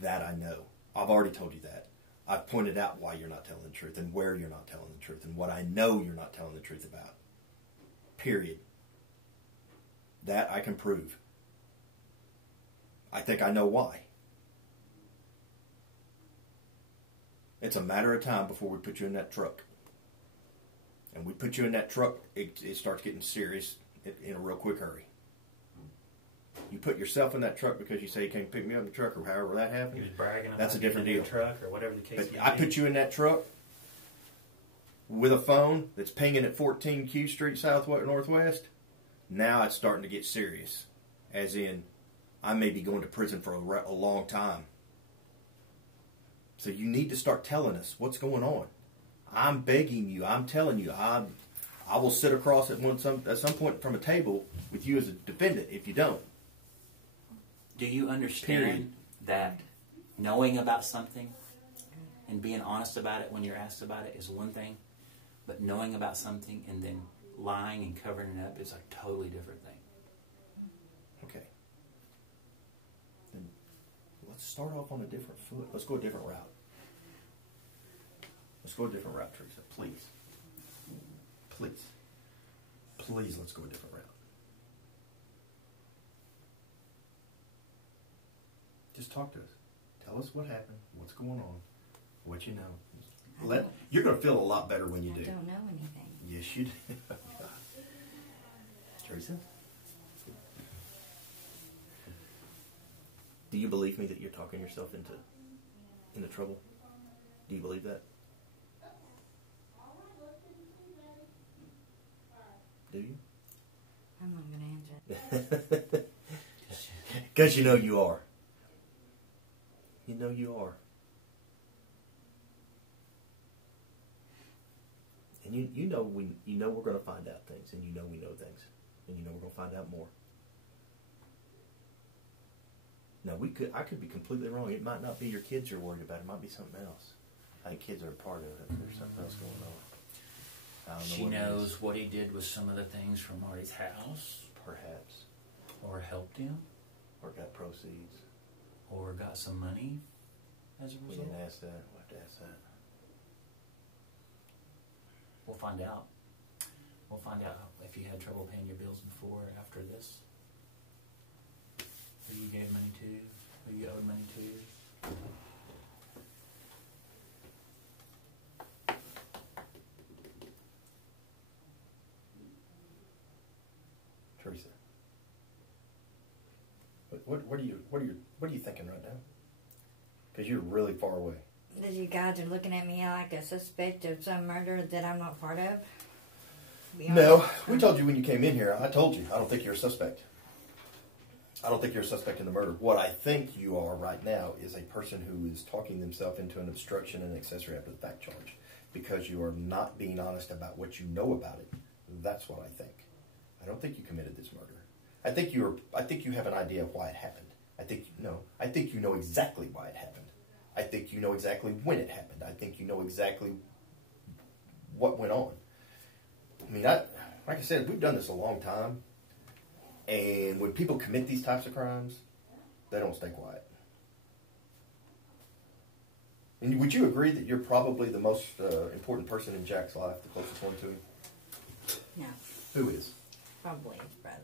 That I know. I've already told you that. I've pointed out why you're not telling the truth and where you're not telling the truth and what I know you're not telling the truth about. Period. That I can prove. I think I know why. It's a matter of time before we put you in that truck. And we put you in that truck, it starts getting serious in a real quick hurry. You put yourself in that truck because you say you can't pick me up in the truck or however that happened. He was bragging about that's a different deal. Truck or whatever the case may be. I put you in that truck with a phone that's pinging at 14 Q Street Northwest. Now it's starting to get serious. As in, I may be going to prison for a long time. So you need to start telling us what's going on. I'm begging you. I'm telling you. I will sit across at some point from a table with you as a defendant if you don't. Do you understand that knowing about something and being honest about it when you're asked about it is one thing, but knowing about something and then lying and covering it up is a totally different thing? Okay. Then let's start off on a different foot. Let's go a different route. Let's go a different route, Teresa. Please. Please. Please, let's go a different route. Just talk to us. Tell us what happened, what's going on, what you know. You're going to feel a lot better when you do. I don't know anything. Yes, you do. Teresa? Do you believe me that you're talking yourself into trouble? Do you believe that? Do you? I'm not going to answer it. Because you know you are. You know you are. And you know we're going to find out things, and you know we know things, and you know we're going to find out more. Now I could be completely wrong. It might not be your kids you're worried about. It might be something else. I think kids are a part of it. There's something else going on. She knows what he did with some of the things from Marty's house. Perhaps. Or helped him. Or got proceeds. Or got some money as a result. We didn't ask that. We'll have to ask that. We'll find out. We'll find out if you had trouble paying your bills before or after this. Who you gave money to. Who you owed money to. Teresa, what are you thinking right now? Because you're really far away. That you guys are looking at me like a suspect of some murder that I'm not part of? No, we told you when you came in here. I told you I don't think you're a suspect. I don't think you're a suspect in the murder. What I think you are right now is a person who is talking themselves into an obstruction and accessory after the fact charge because you are not being honest about what you know about it. That's what I think. I don't think you committed this murder. I think you have an idea of why it happened. I think you know exactly why it happened. I think you know exactly when it happened. I think you know exactly what went on. I mean, like I said, we've done this a long time. And when people commit these types of crimes, they don't stay quiet. And would you agree that you're probably the most important person in Jack's life, the closest one to him? No. Who is? Probably his brother.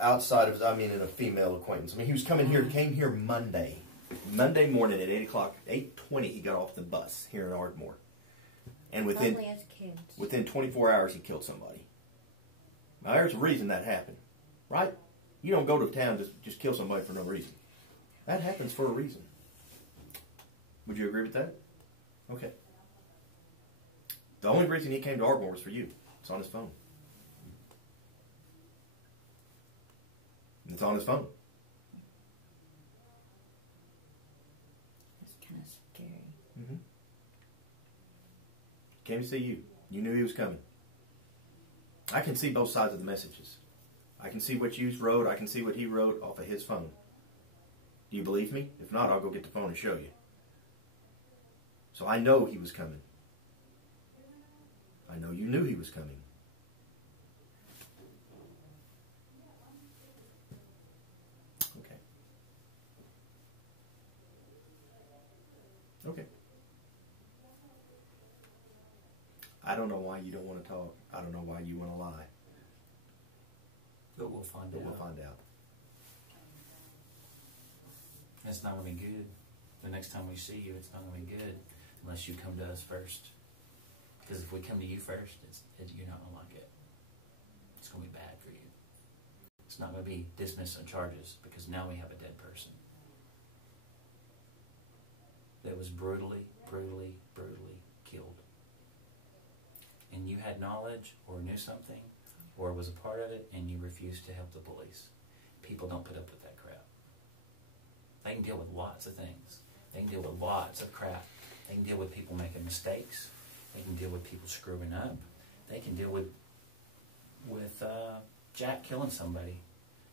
Outside of, in a female acquaintance. I mean, he was came here Monday. Monday morning at 8 o'clock, 8:20, he got off the bus here in Ardmore. And within 24 hours, he killed somebody. Now, there's a reason that happened, right? You don't go to town to just kill somebody for no reason. That happens for a reason. Would you agree with that? Okay. The only reason he came to Ardmore was for you. It's on his phone. It's on his phone. It's kind of scary. Mm-hmm. Came to see you. You knew he was coming. I can see both sides of the messages. I can see what you wrote. I can see what he wrote off of his phone. Do you believe me? If not, I'll go get the phone and show you. So I know he was coming. I know you knew he was coming. Okay. Okay. I don't know why you don't want to talk. I don't know why you want to lie. But we'll find out. We'll find out. It's not going to be good. The next time we see you, it's not going to be good unless you come to us first. Because if we come to you first, you're not going to like it. It's going to be bad for you. It's not going to be dismissed on charges because now we have a dead person that was brutally, brutally, brutally killed. And you had knowledge or knew something or was a part of it and you refused to help the police. People don't put up with that crap. They can deal with lots of things. They can deal with lots of crap. They can deal with people making mistakes. They can deal with people screwing up. They can deal with Jack killing somebody.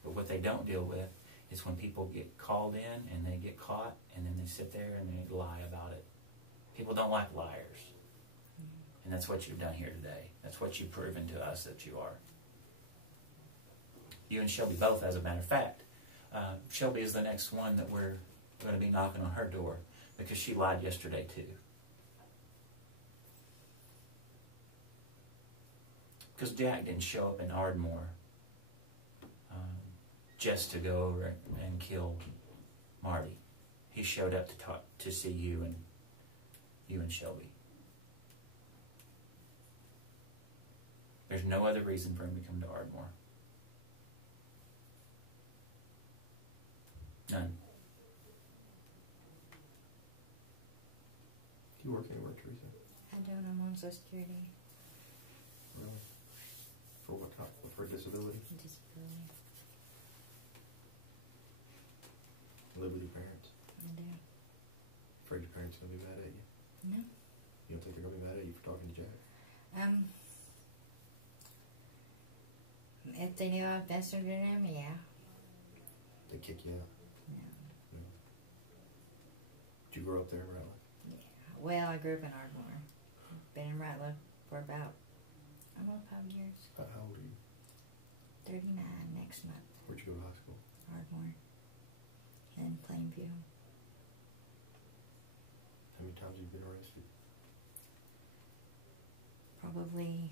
But what they don't deal with is when people get called in and they get caught and then they sit there and they lie about it. People don't like liars. And that's what you've done here today. That's what you've proven to us that you are. You and Shelby both, as a matter of fact. Shelby is the next one that we're going to be knocking on her door because she lied yesterday too. Because Jack didn't show up in Ardmore just to go over and kill Marty. He showed up to see you and Shelby. There's no other reason for him to come to Ardmore. None. Do you work anywhere, Teresa? I don't. I'm on Social Security. Really? For what type? For disability? Disability. Live with your parents? I do. Afraid your parents are going to be mad at you? No. You don't think they're going to be mad at you for talking to Jack? If they knew I pestered them, yeah. They kick you out? No. Did you grow up there in Ratliff? Yeah. Well, I grew up in Ardmore. Been in Ratliff for about, 5 years. How old are you? 39 next month. Where'd you go to high school? Ardmore. And Plainview. How many times have you been arrested? Probably,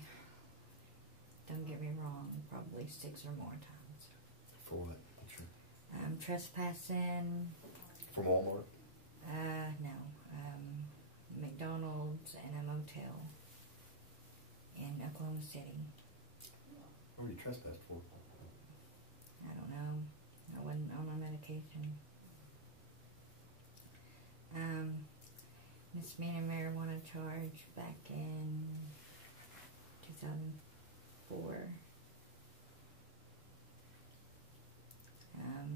don't get me wrong, probably 6 or more times. For what? Sure. Trespassing. From Walmart? No. McDonald's and a motel in Oklahoma City. What were you trespassed for? I don't know. I wasn't on my medication. Misdemeanor marijuana charge back in 2004.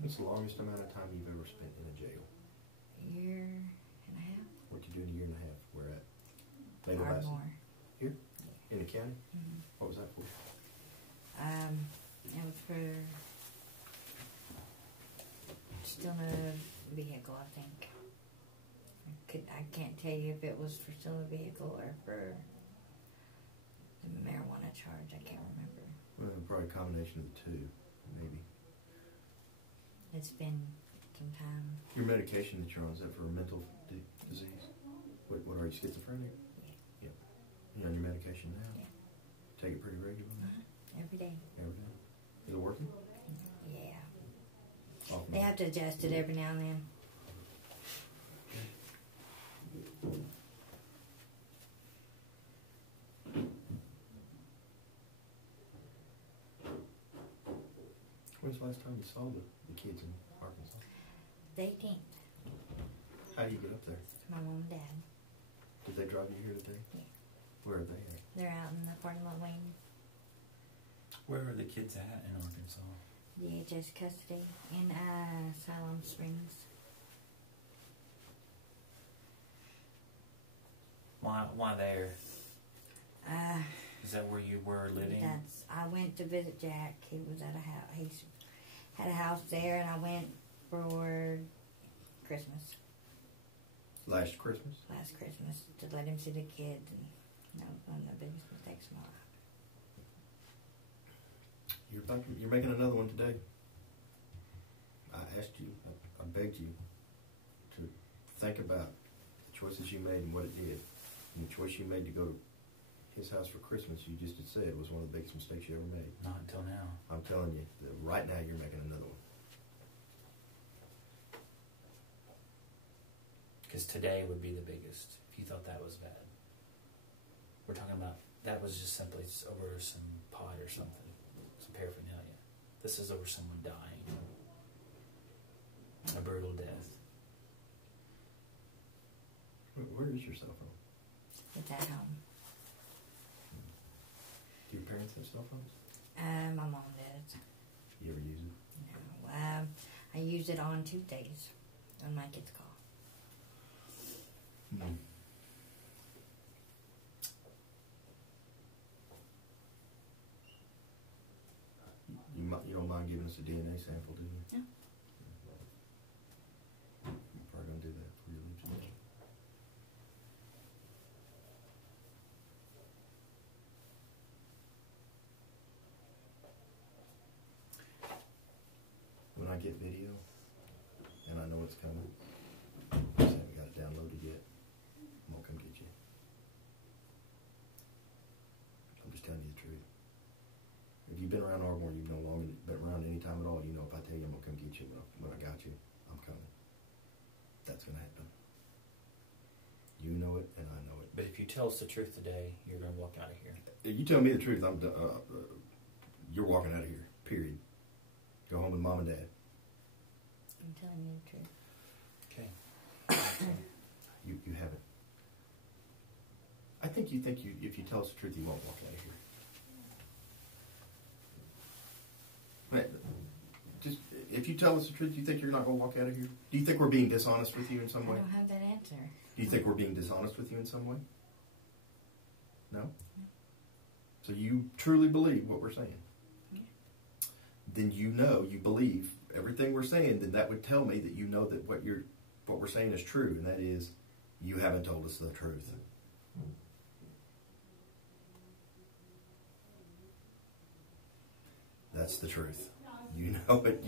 What's the longest amount of time you've ever spent in a jail? A year and a half. What'd you do in a year and a half? Where at? Maybe last here? In the county? Mm-hmm. What was that for? It was for stealing a vehicle, I think. I can't tell you if it was for stealing a vehicle or for the marijuana charge. I can't remember. Well, probably a combination of the two, maybe. It's been some time. Your medication that you're on, is that for a mental disease? What are you, schizophrenic? Yeah. You on your medication now? Yeah. Take it pretty regularly? Every day. Every day? Is it working? Yeah. Off They have to adjust it every now and then. When's the last time you saw the kids in Arkansas? The 18th. How do you get up there? My mom and dad. Did they drive you here today? Yeah. Where are they at? They're out in the parking lot wing. Where are the kids at in Arkansas? DHS custody in Siloam Springs. Why there? Is that where you were living? I went to visit Jack. He was at a house. He had a house there, and I went for Christmas. Last Christmas? Last Christmas, to let him see the kids, and one of the biggest mistakes of my life. You're making another one today. I asked you, I begged you to think about the choices you made and what it did. And the choice you made to go to his house for Christmas, you just had said, was one of the biggest mistakes you ever made. Not until now. I'm telling you, that right now you're making another one. Because today would be the biggest, if you thought that was bad. We're talking about, that was just simply over some pot or something, some paraphernalia. This is over someone dying. A brutal death. Where is your cell phone? It's at home. Do your parents have cell phones? My mom does. You ever use it? No. I use it on Tuesdays when my kids call. You don't mind giving us a DNA sample, do you? Yeah. You're probably going to do that before you leave today. When I get video, and I know it's coming, I just haven't got it downloaded yet, I'm going to come get you. I'm just telling you the truth. If you've been around Ardmore, you've been around any time at all, you know if I tell you I'm going to come get you when I got you, I'm coming. That's going to happen. You know it, and I know it. But if you tell us the truth today, you're going to walk out of here. If you tell me the truth, you're walking out of here, period. Go home with Mom and Dad. I'm telling you the truth. Okay. You haven't. I think if you tell us the truth, you won't walk out of here. Just if you tell us the truth, you think you're not going to walk out of here? Do you think we're being dishonest with you in some way? I don't have that answer. Do you think we're being dishonest with you in some way? No? So you truly believe what we're saying? Yeah. Then you believe everything we're saying, then that would tell me that you know that what we're saying is true, and that is you haven't told us the truth. That's the truth. You know it.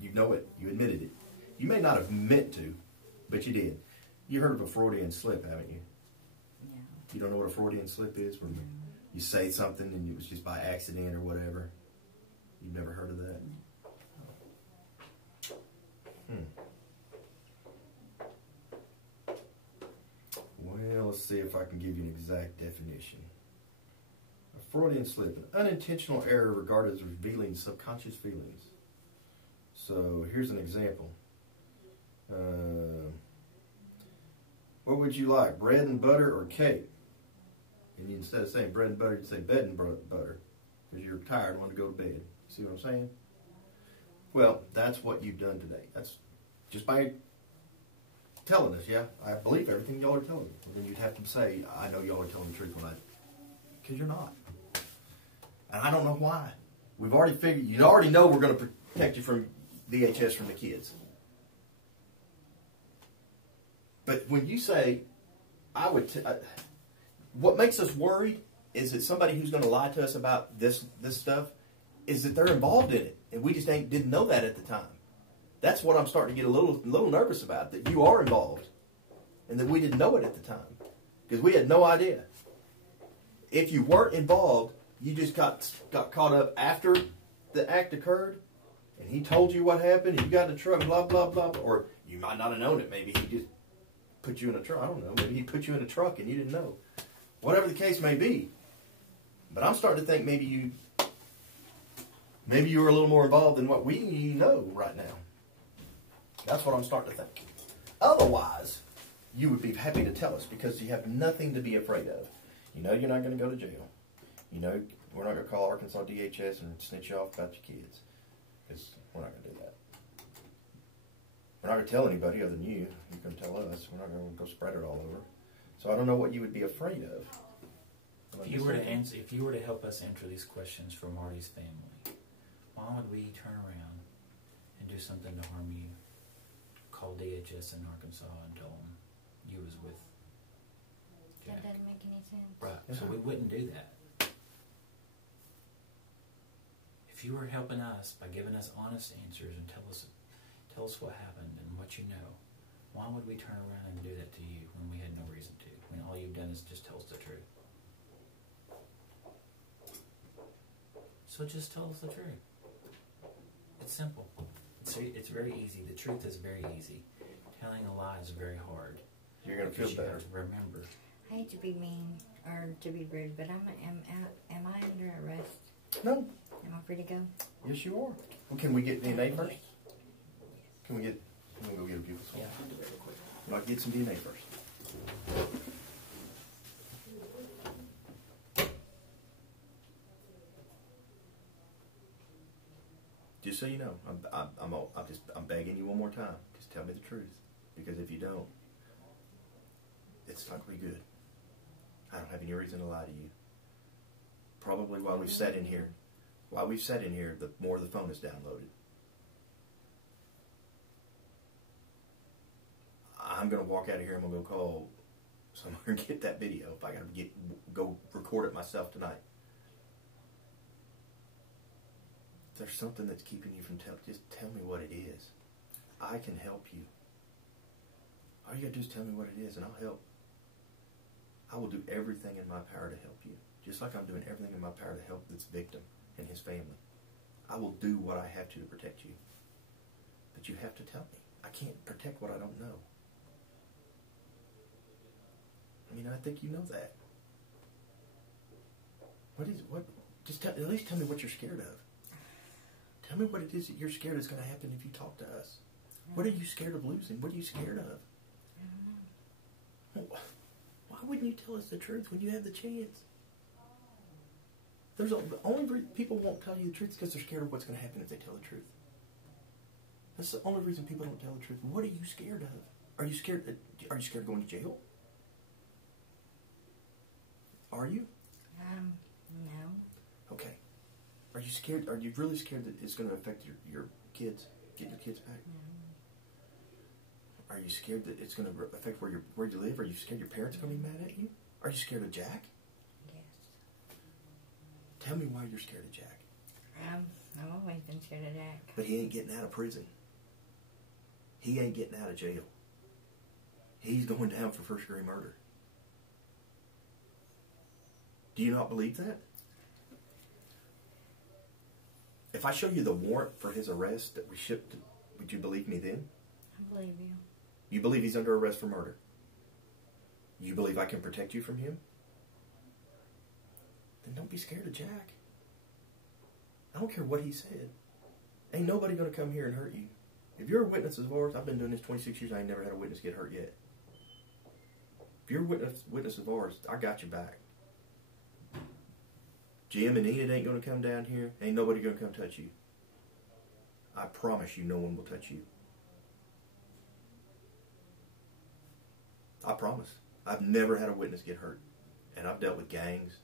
You know it. You admitted it. You may not have meant to, but you did. You heard of a Freudian slip, haven't you? Yeah. You don't know what a Freudian slip is? Where you say something and it was just by accident or whatever? You've never heard of that? Well, let's see if I can give you an exact definition. A Freudian slip, an unintentional error regarded as revealing subconscious feelings. So here's an example. What would you like, bread and butter or cake? And you, instead of saying bread and butter, you say bed and butter because you're tired and want to go to bed. See what I'm saying? Well, that's what you've done today. That's just by telling us, yeah, I believe everything y'all are telling me. And then you'd have to say, I know y'all are telling the truth because you're not. And I don't know why. We've already figured, you already know we're going to protect you from DHS from the kids. But when you say, what makes us worried is that somebody who's going to lie to us about this stuff is that they're involved in it, and we just didn't know that at the time. That's what I'm starting to get a little nervous about, that you are involved, and that we didn't know it at the time because we had no idea. If you weren't involved, you just got caught up after the act occurred, and he told you what happened, and you got in the truck, blah blah blah, or you might not have known it. Maybe he just put you in a truck. I don't know. Maybe he put you in a truck and you didn't know. Whatever the case may be. But I'm starting to think maybe you were a little more involved than what we know right now. That's what I'm starting to think. Otherwise, you would be happy to tell us because you have nothing to be afraid of. You know you're not going to go to jail. You know we're not going to call Arkansas DHS and snitch you off about your kids because we're not going to do that. We're not going to tell anybody other than you. You can tell us. We're not going to go spread it all over. So I don't know what you would be afraid of. If you were to help us answer these questions for Marty's family, why would we turn around and do something to harm you? call DHS in Arkansas and tell them you was with Jack. That doesn't make any sense. Right. So we wouldn't do that. If you were helping us by giving us honest answers and tell us what happened and what you know, why would we turn around and do that to you when we had no reason to? When all you've done is just tell us the truth. So just tell us the truth. It's simple. It's very easy. The truth is very easy. Telling a lie is very hard. You're gonna feel better. You have to remember. I hate to be mean or to be rude, but am I under arrest? No. Am I free to go? Yes, you are. Well, can we get DNA first? Can we go get a bugle swab? Yeah, I'll do it real quick. I'll get some DNA first. Just so you know, I'm begging you one more time. Just tell me the truth, because if you don't, it's not going to be good. I don't have any reason to lie to you. Probably while we've sat in here, the more the phone is downloaded. I'm going to walk out of here. I'm going to go call somewhere and get that video. If I got to go record it myself tonight. If there's something that's keeping you from just tell me what it is. I can help you. All you got to do is tell me what it is, and I'll help. I will do everything in my power to help you, just like I'm doing everything in my power to help this victim and his family. I will do what I have to protect you. But you have to tell me. I can't protect what I don't know. I mean, I think you know that. At least tell me what you're scared of. Tell me what it is that you're scared is going to happen if you talk to us. What are you scared of losing? What are you scared of? Well, why wouldn't you tell us the truth when you have the chance? The only reason people won't tell you the truth is because they're scared of what's going to happen if they tell the truth. That's the only reason people don't tell the truth. What are you scared of? Are you scared of going to jail? Are you? No. Okay. Are you scared? Are you really scared that it's going to affect your kids? Get your kids back? Are you scared that it's going to affect where you live? Are you scared your parents are going to be mad at you? Are you scared of Jack? Yes. Tell me why you're scared of Jack. I've always been scared of Jack. But he ain't getting out of prison. He ain't getting out of jail. He's going down for first-degree murder. Do you not believe that? If I show you the warrant for his arrest that we shipped, would you believe me then? I believe you. You believe he's under arrest for murder? You believe I can protect you from him? Then don't be scared of Jack. I don't care what he said. Ain't nobody going to come here and hurt you. If you're a witness of ours, I've been doing this 26 years, I ain't never had a witness get hurt yet. If you're a witness of ours, I got your back. Jim and Enid ain't going to come down here. Ain't nobody going to come touch you. I promise you no one will touch you. I promise. I've never had a witness get hurt. And I've dealt with gangs,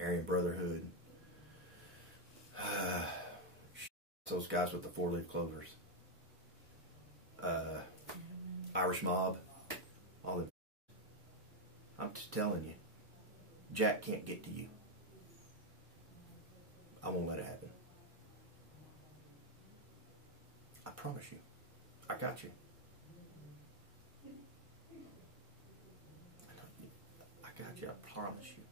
Aryan Brotherhood, those guys with the 4-leaf clovers, Irish Mob, all the. I'm just telling you, Jack can't get to you. I won't let it happen. I promise you. I got you. I got you. I promise you.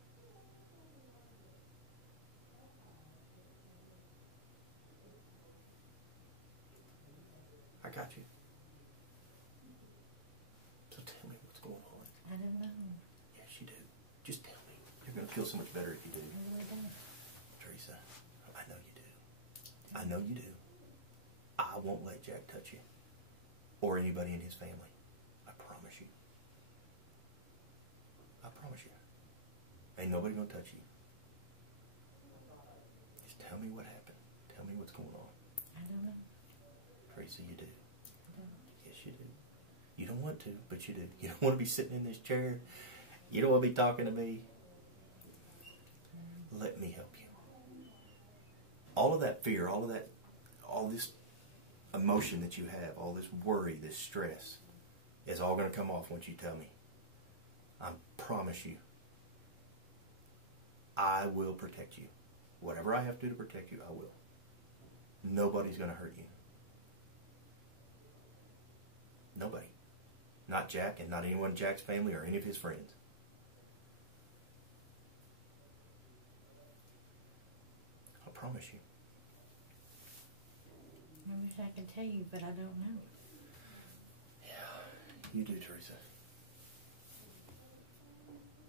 I got you. So tell me what's going on. I don't know. Yes, you do. Just tell me. You're going to feel so much better if you do. I really don't. Teresa, I know you do. I know you do. I won't let Jack touch you. Or anybody in his family. I promise you. I promise you. Ain't nobody going to touch you. Just tell me what happened. Tell me what's going on. I don't know. Teresa, you do. Yes, you do. You don't want to, but you do. You don't want to be sitting in this chair. You don't want to be talking to me. Let me help you. All of that fear, all this emotion that you have, all this worry, this stress, is all going to come off once you tell me. I promise you. I will protect you. Whatever I have to do to protect you, I will. Nobody's going to hurt you. Nobody. Not Jack, and not anyone in Jack's family or any of his friends. I promise you. I wish I could tell you, but I don't know. Yeah, you do, Teresa.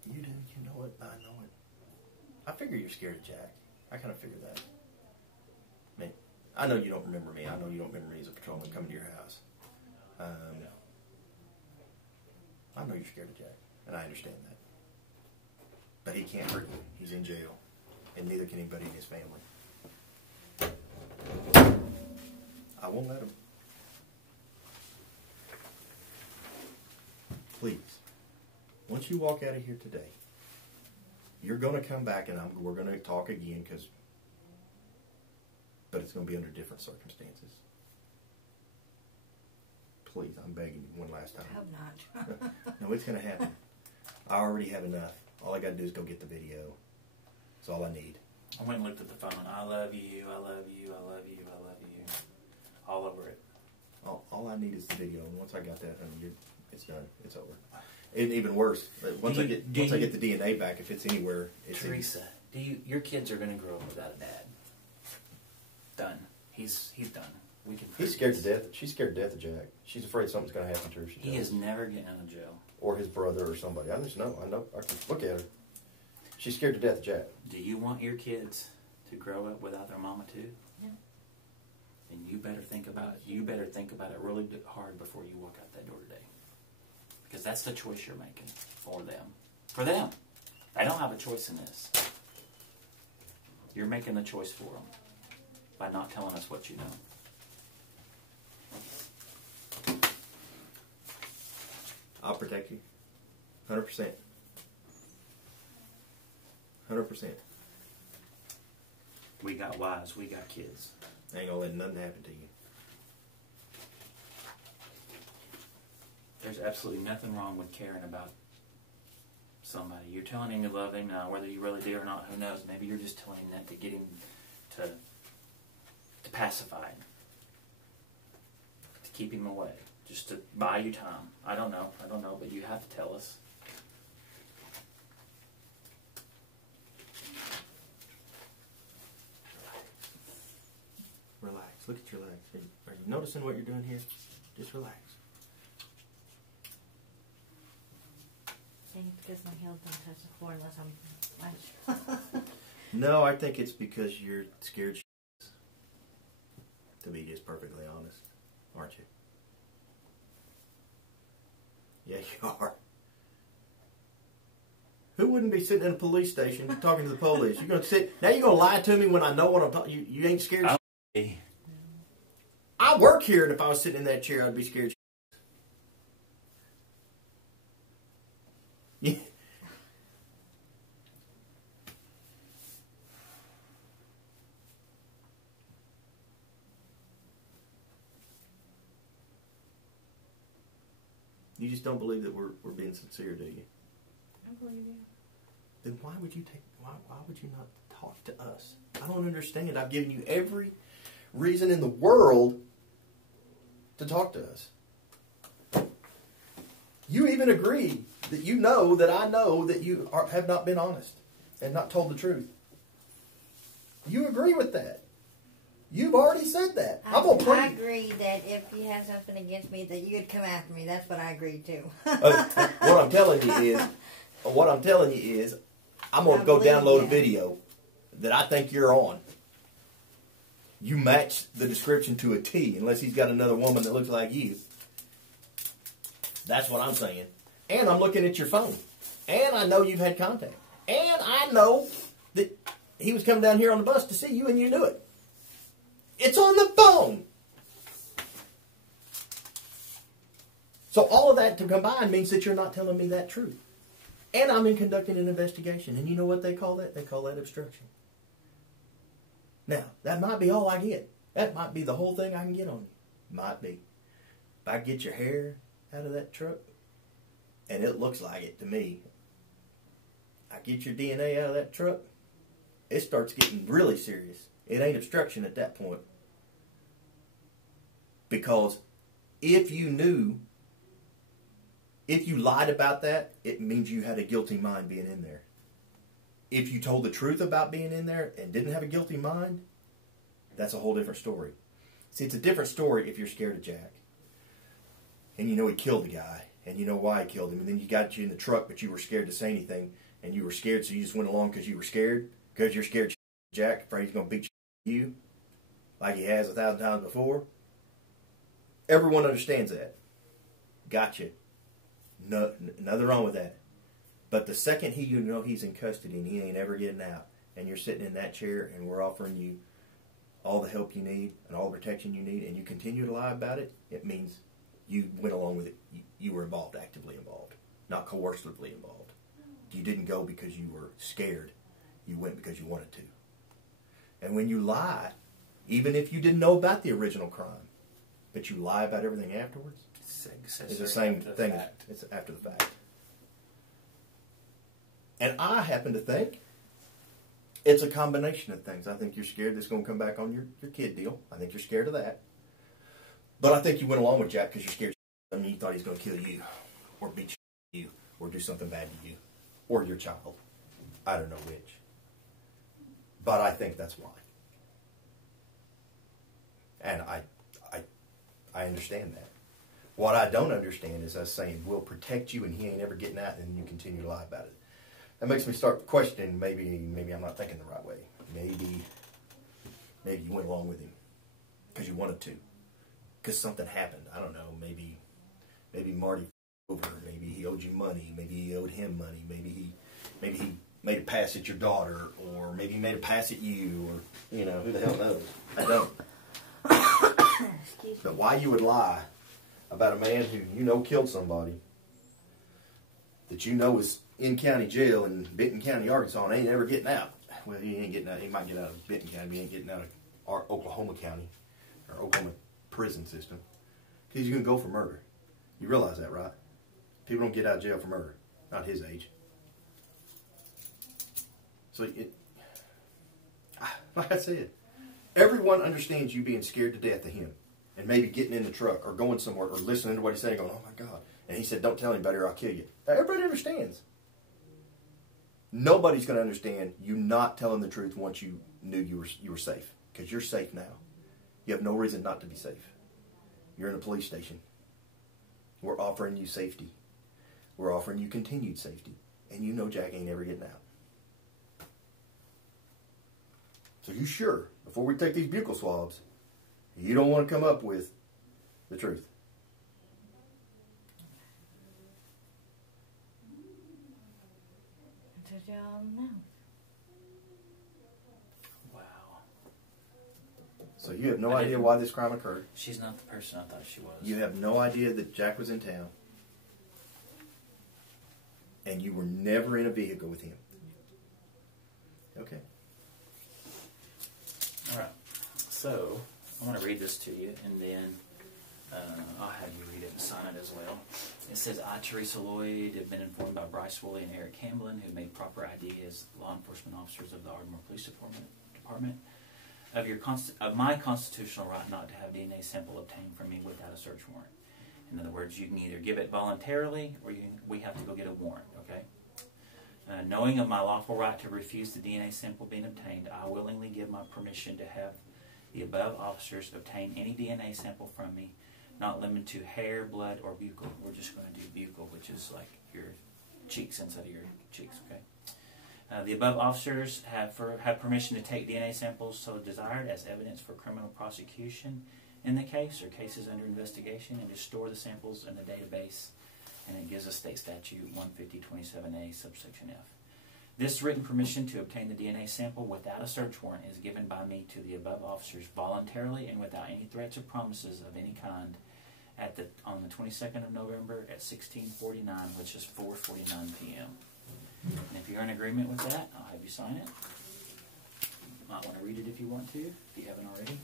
You do. You know it. I know it. I figure you're scared of Jack. I kind of figured that. I mean, I know you don't remember me. I know you don't remember me as a patrolman coming to your house. I know you're scared of Jack, and I understand that. But he can't hurt you. He's in jail, and neither can anybody in his family. I won't let him. Please, once you walk out of here today, you're going to come back, and we're going to talk again, but it's going to be under different circumstances. Please, I'm begging you one last time. I hope not. No, it's going to happen. I already have enough. All I got to do is go get the video. That's all I need. I went and looked at the phone. I love you, I love you, I love you, I love you. All over it. All I need is the video, and once I got that, it's done. It's over. And even worse, once I get the DNA back, if it's anywhere, it's Teresa, your kids are going to grow up without a dad. Done. He's done. He's scared to death. She's scared to death of Jack. She's afraid something's going to happen to her. He is never getting out of jail. Or his brother or somebody. I just know. I know. I can look at her. She's scared to death of Jack. Do you want your kids to grow up without their mama too? Yeah. And you better think about it. You better think about it really hard before you walk out that door today. Because that's the choice you're making for them. For them. They don't have a choice in this. You're making the choice for them by not telling us what you know. I'll protect you. 100%. 100%. We got wives. We got kids. I ain't gonna let nothing happen to you. There's absolutely nothing wrong with caring about somebody. You're telling him you love him now, whether you really do or not, who knows? Maybe you're just telling him that to get him to pacify him. To keep him away. Just to buy you time. I don't know, but you have to tell us. Relax. Look at your legs. Are you noticing what you're doing here? Just relax. I think it's because my heels don't touch the floor unless I'm... No, I think it's because you're scared to be just perfectly honest, aren't you? Yeah, you are. Who wouldn't be sitting in a police station talking to the police? You're gonna sit now. You're gonna lie to me when I know what I'm talking. You ain't scared. I work here, and if I was sitting in that chair, I'd be scared. Yeah. You just don't believe that we're being sincere, do you? I believe you. Then why would you not talk to us? I don't understand. I've given you every reason in the world to talk to us. You even agree that you know that I know that you have not been honest and not told the truth. You agree with that. You've already said that. I agree that if you have something against me, that you would come after me. That's what I agreed to. What I'm telling you is, I'm going to go download a video that I think you're on. You match the description to a T, unless he's got another woman that looks like you. That's what I'm saying. And I'm looking at your phone. And I know you've had contact. And I know that he was coming down here on the bus to see you, and you knew it. It's on the phone. So all of that to combine means that you're not telling me that truth. And I'm conducting an investigation. And you know what they call that? They call that obstruction. Now, that might be all I get. That might be the whole thing I can get on you. Might be. If I get your hair out of that truck, and it looks like it to me, I get your DNA out of that truck, it starts getting really serious. It ain't obstruction at that point. Because if you lied about that, it means you had a guilty mind being in there. If you told the truth about being in there and didn't have a guilty mind, that's a whole different story. See, it's a different story if you're scared of Jack. And you know he killed the guy, and you know why he killed him, and then you got you in the truck, but you were scared to say anything, and you were scared, so you just went along because you were scared, because you're scared of Jack, afraid he's going to beat you like he has 1,000 times before. Everyone understands that. Gotcha. No, nothing wrong with that. But the second you know he's in custody and he ain't ever getting out, and you're sitting in that chair and we're offering you all the help you need and all the protection you need, and you continue to lie about it, it means you went along with it. You were involved, actively involved, not coercively involved. You didn't go because you were scared. You went because you wanted to. And when you lie, even if you didn't know about the original crime, but you lie about everything afterwards, it's the same thing. It's after the fact. And I happen to think it's a combination of things. I think you're scared that's going to come back on your kid deal. I think you're scared of that. But I think you went along with Jack because you're scared. I mean, you thought he was going to kill you or beat you or do something bad to you or your child. I don't know which. But I think that's why. And I understand that. What I don't understand is us saying, we'll protect you and he ain't ever getting out, and then you continue to lie about it. That makes me start questioning, maybe I'm not thinking the right way. Maybe you went along with him because you wanted to. Because something happened. I don't know. Maybe Marty over. Maybe he owed you money. Maybe he owed him money. Maybe he made a pass at your daughter, or maybe he made a pass at you, or who the hell knows? I don't. But why you would lie about a man who killed somebody that is in county jail in Benton County, Arkansas, and ain't ever getting out? Well, he ain't getting out. He might get out of Benton County, but he ain't getting out of Oklahoma County or Oklahoma prison system because he's going to go for murder. You realize that, right? People don't get out of jail for murder, not his age. So, like I said, everyone understands you being scared to death of him and maybe getting in the truck or going somewhere or listening to what he's saying, going, oh my God. And he said, don't tell anybody or I'll kill you. Now, everybody understands. Nobody's going to understand you not telling the truth once you knew you were safe, because you're safe now. You have no reason not to be safe. You're in a police station. We're offering you safety. We're offering you continued safety. And you know Jack ain't ever getting out. So you sure, before we take these buccal swabs, you don't want to come up with the truth? Until y'all know. Wow. So you have no idea why this crime occurred? She's not the person I thought she was. You have no idea that Jack was in town? And you were never in a vehicle with him? Okay. All right. So, I want to read this to you, and then I'll have you read it and sign it as well. It says, I, Teresa Lloyd, have been informed by Bryce Woolley and Eric Hamblin, who made proper ID as law enforcement officers of the Ardmore Police Department, of my constitutional right not to have DNA sample obtained from me without a search warrant. In other words, you can either give it voluntarily, or we have to go get a warrant, okay? Knowing of my lawful right to refuse the DNA sample being obtained, I willingly give my permission to have the above officers obtain any DNA sample from me, not limited to hair, blood, or buccal. We're just going to do buccal, which is like your cheeks, inside of your cheeks, okay? The above officers have permission to take DNA samples so desired as evidence for criminal prosecution in the case or cases under investigation, and to store the samples in a database. And it gives us state statute 150.27a subsection F. This written permission to obtain the DNA sample without a search warrant is given by me to the above officers voluntarily and without any threats or promises of any kind on the 22nd of November at 16:49, which is 4:49 p.m. And if you're in agreement with that, I'll have you sign it. You might want to read it if you want to, if you haven't already.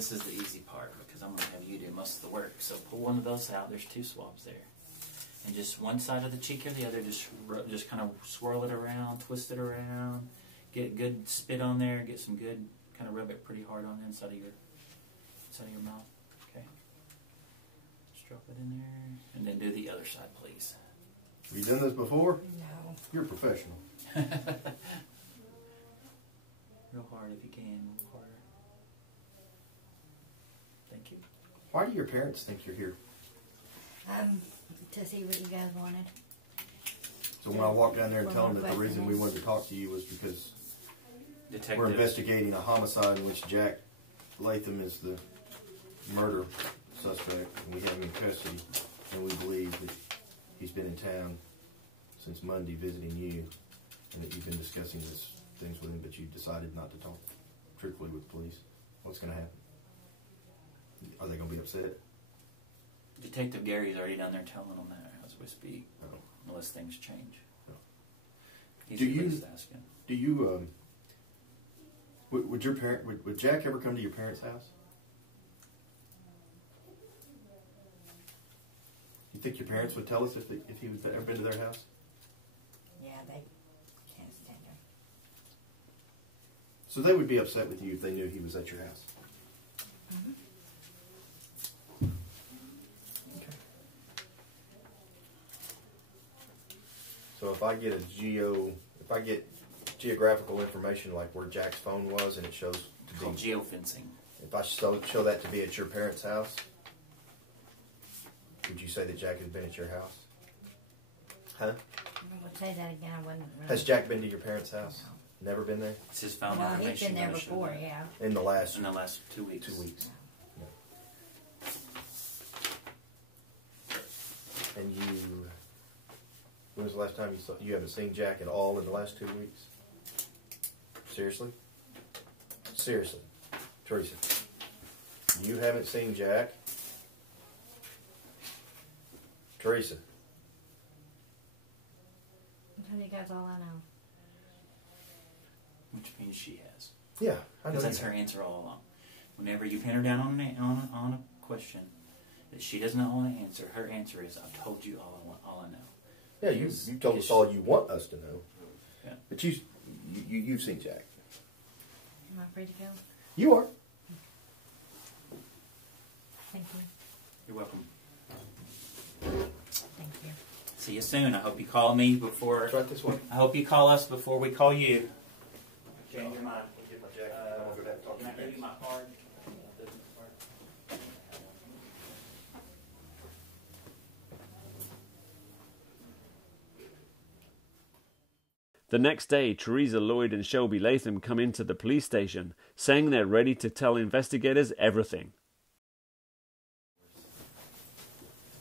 this is the easy part because I'm going to have you do most of the work. So pull one of those out. There's 2 swabs there. And just one side of the cheek or the other, just kind of swirl it around, twist it around, get good spit on there, get some good, kind of rub it pretty hard on the inside of your mouth. Okay. Just drop it in there, and then do the other side, please. Have you done this before? No. You're a professional. Real hard if you can, real harder. Thank you. Why do your parents think you're here? To see what you guys wanted. So when I walked down there and told them that the reason we wanted to talk to you was because we're investigating a homicide in which Jack Latham is the murder suspect, and we have him in custody, and we believe that he's been in town since Monday visiting you, and that you've been discussing these things with him, but you decided not to talk truthfully with the police. What's going to happen? Are they going to be upset? Detective Gary's already down there telling them that as we speak, unless things change. He's at least asking. Do you, would Jack ever come to your parents' house? You think your parents would tell us if he was ever been to their house? Yeah, they can't stand him. So they would be upset with you if they knew he was at your house? Mm-hmm. So if I get geographical information like where Jack's phone was and it shows to be geofencing. If I show that to be at your parents' house, would you say that Jack has been at your house? Huh? I would say that again. I wouldn't. Really. Has Jack been to your parents' house? No. Never been there? It's his found well, information. He's been there before, yeah. In the last 2 weeks. 2 weeks. Yeah. And when was the last time you haven't seen Jack at all in the last 2 weeks? Seriously? Seriously. Teresa, you haven't seen Jack? Teresa. I'm telling you guys all I know. Which means she has. Yeah, I know. Because that's her answer all along. Whenever you pin her down on a question that she doesn't know the answer, her answer is, I've told you all I know. Yeah, you told us all you want us to know. Yeah. But you've seen Jack. Am I free to go? You are. Thank you. You're welcome. Thank you. See you soon. I hope you call me before. It's right this way. I hope you call us before we call you. Change your mind. Get my jacket. I'm gonna go back and talk to Can I give you my card? The next day, Teresa, Lloyd, and Shelby Latham come into the police station, saying they're ready to tell investigators everything.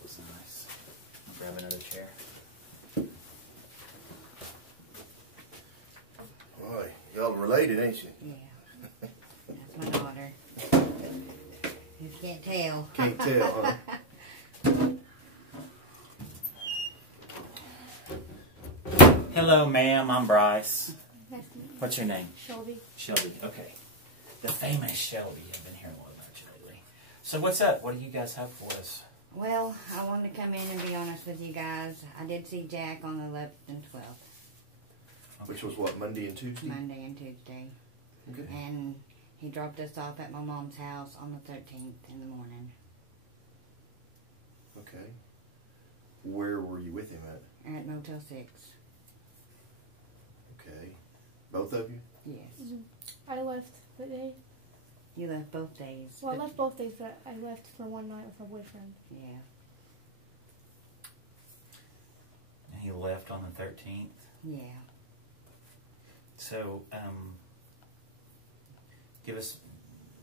This is nice. I'll grab another chair. Boy, y'all related, ain't you? Yeah. That's my daughter. You can't tell. Can't tell, huh? Hello, ma'am. I'm Bryce. Nice to meet you. What's your name? Shelby. Shelby. Okay. The famous Shelby. I've been hearing a lot about you lately. So what's up? What do you guys have for us? Well, I wanted to come in and be honest with you guys. I did see Jack on the 11th and 12th. Okay. Which was what, Monday and Tuesday? Monday and Tuesday. Okay. And he dropped us off at my mom's house on the 13th in the morning. Okay. Where were you with him at? At Motel 6. Okay. Both of you? Yes. Mm-hmm. I left the day. You left both days. Well, I left both days, but I left for one night with my boyfriend. Yeah. And he left on the 13th. Yeah. So, give us,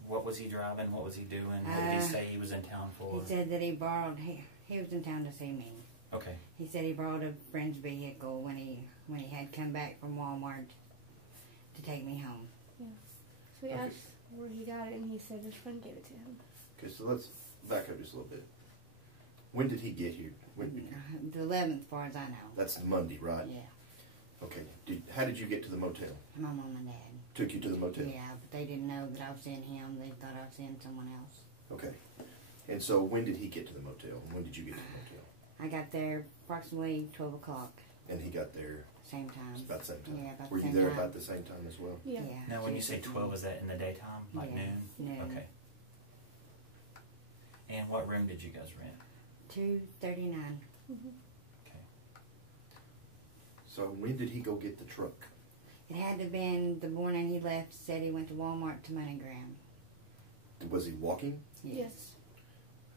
what was he driving? What was he doing? What did he say he was in town for? He said that he borrowed, he was in town to see me. Okay. He said he borrowed a friend's vehicle when he had come back from Walmart to take me home. Yeah. So we asked where he got it, and he said his friend gave it to him. Okay, so let's back up just a little bit. When did he get here? The 11th, as far as I know. That's Monday, right? Yeah. Okay. How did you get to the motel? My mom and dad. Took you to the motel? Yeah, but they didn't know that I was seeing him. They thought I was seeing someone else. Okay. And so when did he get to the motel? And when did you get to the motel? I got there approximately 12 o'clock. And he got there? Same time. About the same time? Yeah, about Were the you same there time. about the same time as well? Yeah. Now, when you say 12, is that in the daytime? Like noon? Noon. Okay. And what room did you guys rent? 239. Mm-hmm. Okay. So when did he go get the truck? It had to have been the morning he left. Said he went to Walmart to MoneyGram. Was he walking? Yes.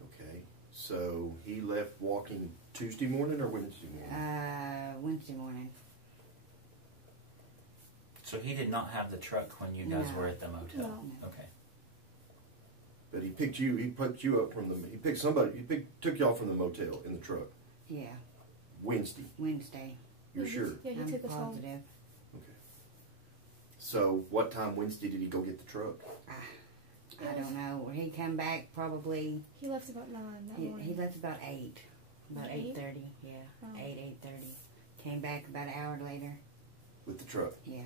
Okay. So he left walking Tuesday morning or Wednesday morning? Wednesday morning. So he did not have the truck when you guys No. were at the motel? No. Okay. But he picked you up from took y'all from the motel in the truck. Yeah. Wednesday. You're sure? Yeah, he I'm took us home. positive. Okay. So what time Wednesday did he go get the truck? I don't know. He come back probably. He left about 9 that morning. He left about 8. About 8? 8:30. Yeah. Oh. 8:30. Came back about an hour later. With the truck? Yeah.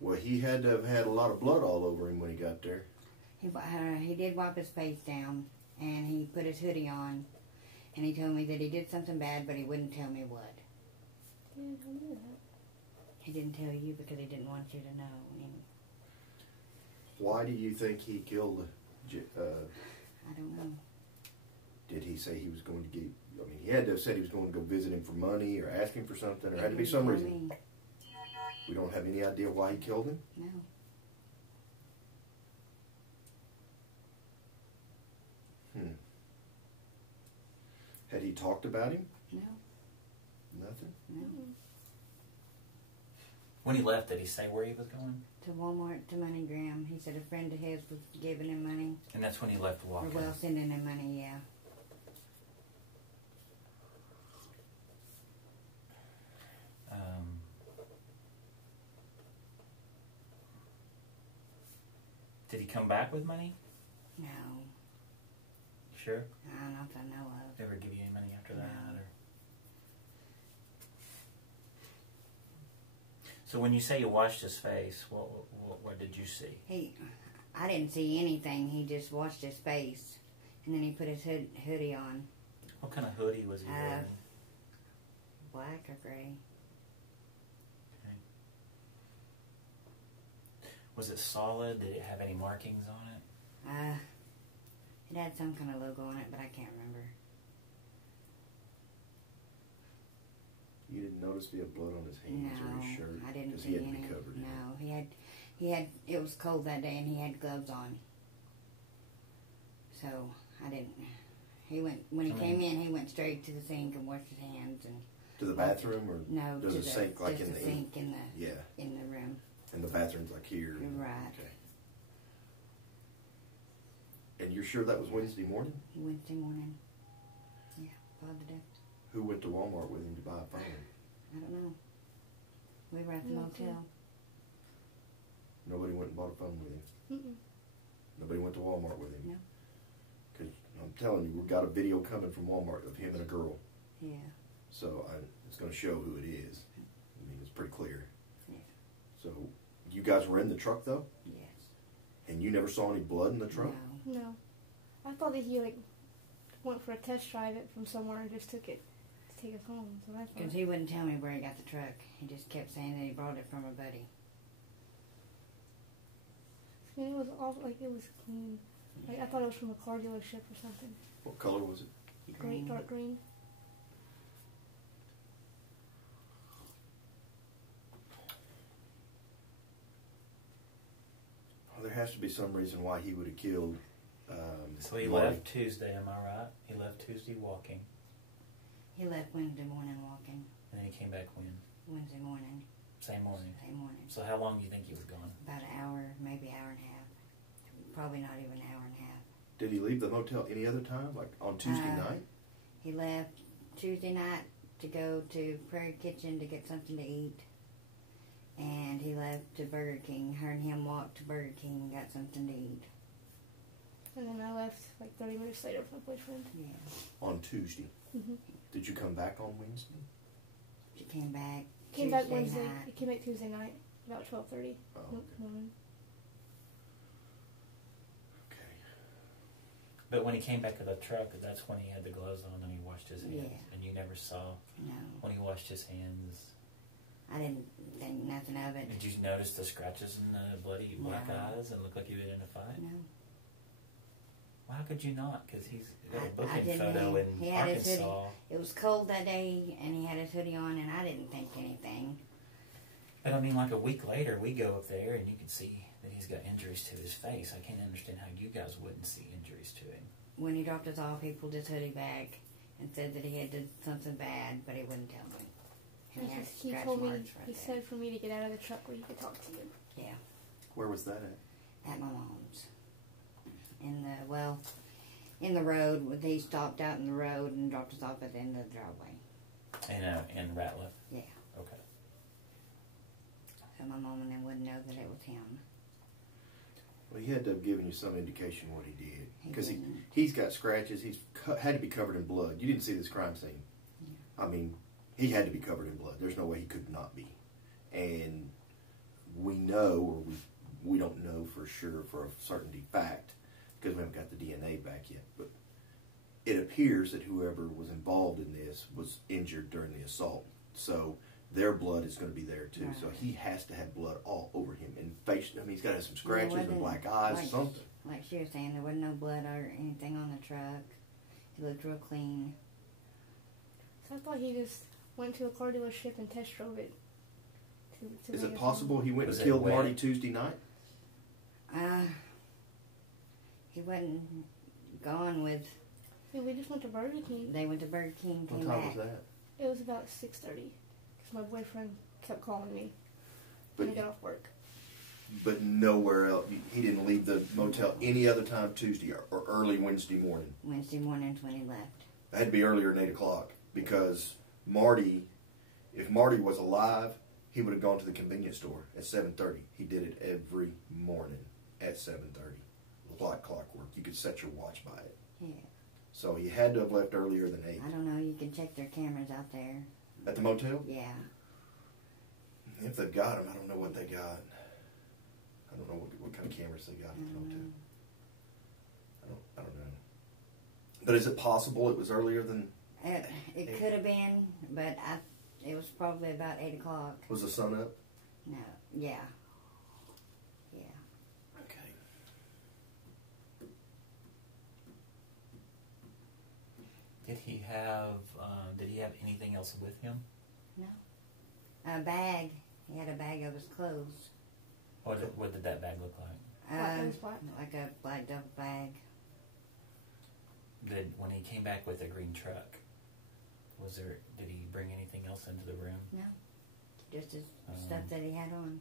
Well, he had to have had a lot of blood all over him when he got there. He did wipe his face down, and he put his hoodie on, and he told me that he did something bad, but he wouldn't tell me what. He didn't tell me that. He didn't tell you because he didn't want you to know. Why do you think he killed? I don't know. Did he say he was going to get? I mean, he had to have said he was going to go visit him for money or ask him for something, or had to be some reason. We don't have any idea why he killed him. No. Had he talked about him? No. Nothing. No. When he left, did he say where he was going? To Walmart to MoneyGram. He said a friend of his was giving him money. And that's when he left to walk. Or well, sending him money. Yeah. Did he come back with money? No. Sure? Not that I know of. Ever give you any money after that? Or? So when you say you washed his face, what did you see? I didn't see anything. He just washed his face, and then he put his hoodie on. What kind of hoodie was he wearing? Black or gray. Okay. Was it solid? Did it have any markings on it? It had some kind of logo on it, but I can't remember. You didn't notice he had blood on his hands or his shirt? I didn't see he had any. to be covered. No, he had. It was cold that day, and he had gloves on. So I didn't. He went when he came in. He went straight to the sink and washed his hands and. To the bathroom, or no? does to the sink like in the sink in the yeah in the room. And the bathroom's like here. Right. Okay. And you're sure that was Wednesday morning? Wednesday morning. Yeah, positive. Who went to Walmart with him to buy a phone? I don't know. We were at the motel. Nobody went and bought a phone with him? Mm-mm. Nobody went to Walmart with him? No. Because I'm telling you, we've got a video coming from Walmart of him and a girl. Yeah. So it's going to show who it is. I mean, it's pretty clear. Yeah. So you guys were in the truck, though? Yes. And you never saw any blood in the truck? No. I thought that he went for a test drive it from somewhere and just took it to take us home. So that's Because he wouldn't tell me where he got the truck. He just kept saying that he brought it from a buddy. And it was all it was clean. I thought it was from a car dealership or something. What color was it? Green, dark green. Well, there has to be some reason why he would have killed. So he Marty. left Tuesday, am I right? He left Tuesday walking. He left Wednesday morning walking. And then he came back when? Wednesday morning. Same morning? Same morning. So how long do you think he was gone? About an hour, maybe hour and a half. Probably not even an hour and a half. Did he leave the motel any other time, like on Tuesday night? He left Tuesday night to go to Prairie Kitchen to get something to eat. And he left to Burger King. Her and him walked to Burger King and got something to eat. And then I left 30 minutes later with my boyfriend. Yeah. On Tuesday. Mm-hmm. Did you come back on Wednesday? She came back Came back Wednesday. He came back Tuesday night, about 12:30. Oh, okay. But when he came back to the truck, that's when he had the gloves on and he washed his hands. Yeah. And you never saw when he washed his hands. I didn't think nothing of it. Did you notice the scratches and the bloody black eyes and look like you had been in a fight? No. Well, how could you not? Because he's got a I booking didn't. photo in He had his Arkansas. hoodie. It was cold that day, and he had his hoodie on, and I didn't think anything. But I mean, like a week later, we go up there and you can see that he's got injuries to his face. I can't understand how you guys wouldn't see injuries to him. When he dropped us off, he pulled his hoodie back and said that he had done something bad, but he wouldn't tell me. And he had He scratch told me, marks right he there. said for me to get out of the truck where he could talk to you. Yeah. Where was that At my mom's. In the road. He stopped out in the road and dropped us off at the end of the driveway. In Ratliff? Yeah. Okay. So my mom and them wouldn't know that it was him. Well, he had to have given you some indication what he did. He Because didn't. he's got scratches. He's had to be covered in blood. You didn't see this crime scene. Yeah. I mean, he had to be covered in blood. There's no way he could not be. And we know, or we don't know for sure, for a certainty fact, because we haven't got the DNA back yet, but it appears that whoever was involved in this was injured during the assault. So their blood is going to be there too. Right. So he has to have blood all over him and face. I mean, he's got to have some scratches There and wasn't- black eyes, like, something. Like she was saying, there wasn't no blood or anything on the truck. He looked real clean. So I thought he just went to a car dealership and test drove it. Is it possible he went Was and it killed wet? Marty Tuesday night? He wasn't gone with. Yeah, we just went to Burger King. They went to Burger King. What Came time back. was that? It was about 6:30 because my boyfriend kept calling me But when I got off work. But nowhere else. He didn't leave the motel any other time Tuesday or early Wednesday morning. Wednesday morning when he left. It had to be earlier than 8 o'clock because Marty, if Marty was alive, he would have gone to the convenience store at 7:30. He did it every morning at 7:30. Like clockwork. You could set your watch by it. Yeah. So he had to have left earlier than 8. I don't know. You can check their cameras out there. At the motel? Yeah. If they've got them, I don't know what they got. I don't know what kind of cameras they got at the motel. I don't know. But is it possible it was earlier than? It could have been, but it was probably about 8 o'clock. Was the sun up? No. Yeah. Yeah. Okay. Did he have anything else with him? No. A bag. He had a bag of his clothes. What did that bag look like? Like a black duffel bag. When he came back with a green truck, did he bring anything else into the room? No. Just his stuff that he had on.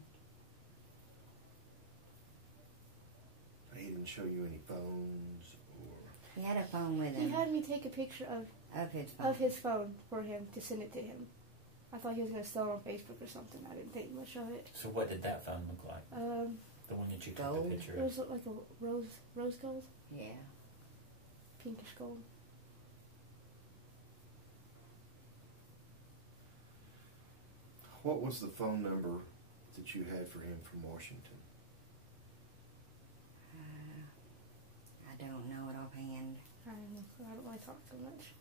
He didn't show you any phones or. He had a phone with him. He had me take a picture of his phone for him to send it to him. I thought he was going to sell it on Facebook or something. I didn't think much of it. So what did that phone look like? The one that you took gold. the picture It of? was like a rose gold, Yeah. pinkish gold. What was the phone number that you had for him from Washington? I don't know it offhand. I don't really talk so much.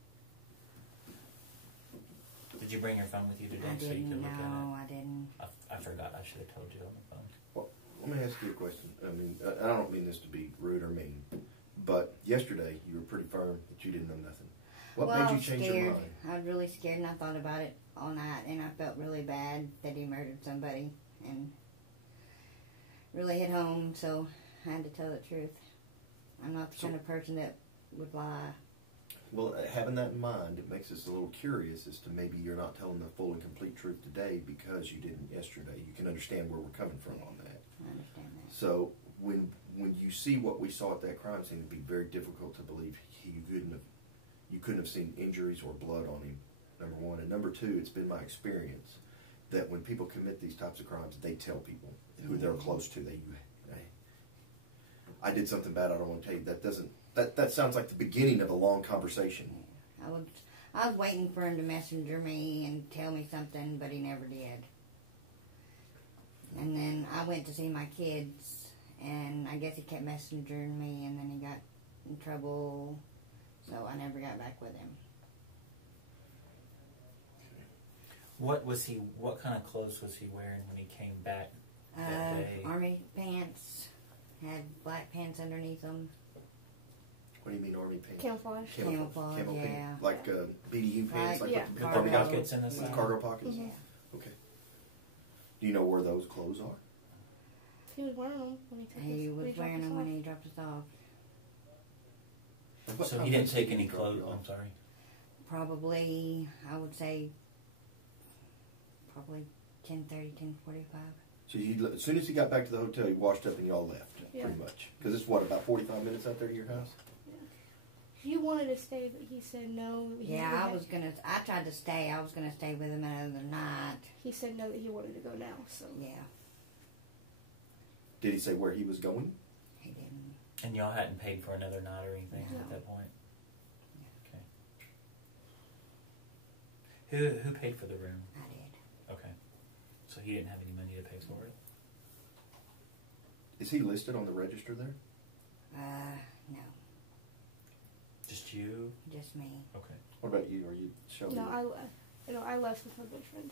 Did you bring your phone with you today I so you didn't. could look at it? No, I didn't. I forgot. I should have told you on the phone. Well, let me ask you a question. I mean, I don't mean this to be rude or mean, but yesterday you were pretty firm that you didn't know nothing. What made you change your mind? I was really scared, and I thought about it all night, and I felt really bad that he murdered somebody, and really hit home, so I had to tell the truth. I'm not the kind of person that would lie. Well, having that in mind, it makes us a little curious as to maybe you're not telling the full and complete truth today because you didn't yesterday. You can understand where we're coming from on that. I understand that. So when you see what we saw at that crime scene, it'd be very difficult to believe you couldn't have seen injuries or blood on him. Number one, and number two, it's been my experience that when people commit these types of crimes, they tell people who they're close to. I did something bad. I don't want to tell you. That sounds like the beginning of a long conversation. I was waiting for him to messenger me and tell me something, but he never did. And then I went to see my kids, and I guess he kept messengering me, and then he got in trouble, so I never got back with him. What kind of clothes was he wearing when he came back that day? Army pants, had black pants underneath them. What do you mean army pants? Camouflage. Camouflage, yeah. Pants. Like BDU pants? Like, like yeah. Army guys pockets wear? in the side? Cargo pockets? Yeah. Okay. Do you know where those clothes are? He was wearing them when he took He us, was wearing them when he dropped us off. So he didn't take any clothes. I'm sorry. Probably, I would say, probably 10:30, 10:45. So as soon as he got back to the hotel, he washed up and y'all left, pretty much. Because it's what, about 45 minutes out there to your house? You wanted to stay, but he said no. Yeah, I tried to stay. I was gonna stay with him another night. He said no, that he wanted to go now. So yeah. Did he say where he was going? He didn't. And y'all hadn't paid for another night or anything No. at that point? Okay. Who paid for the room? I did. Okay. So he didn't have any money to pay for it? Is he listed on the register there? No. Just you? Just me. Okay. What about you? Are you Shelby? no, I left with my boyfriend.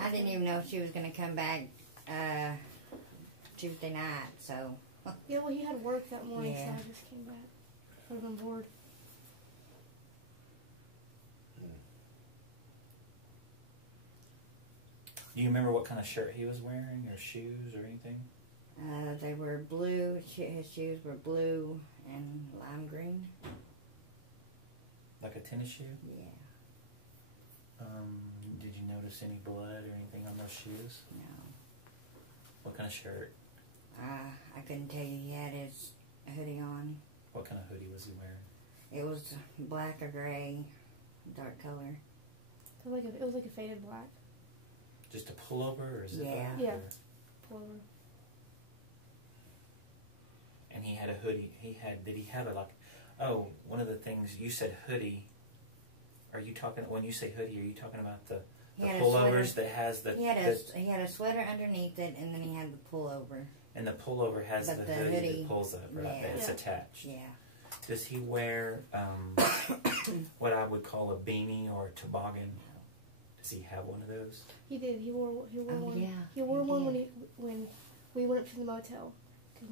I didn't even know she was gonna come back Tuesday night. So. Yeah, well, he had work that morning, so Yeah. I just came back. I would have been bored. Do you remember what kind of shirt he was wearing, or shoes, or anything? They were blue. His shoes were blue and lime green. Like a tennis shoe? Yeah. Did you notice any blood or anything on those shoes? No. What kind of shirt? I couldn't tell you. He had his hoodie on. What kind of hoodie was he wearing? It was black or gray, dark color. It was like a faded black. Just a pullover, or is it black? Yeah. Or? Pullover. And he had a hoodie. Did he have it like? Oh, one of the things you said hoodie. Are you talking when you say hoodie? Are you talking about the pullovers that has the? He had a sweater underneath it, and then he had the pullover. And the pullover has the hoodie that pulls up, right? Yeah. It's attached. Yeah. Does he wear what I would call a beanie or a toboggan? Does he have one of those? He did. He wore one. Yeah. He wore one when we went up to the motel. Because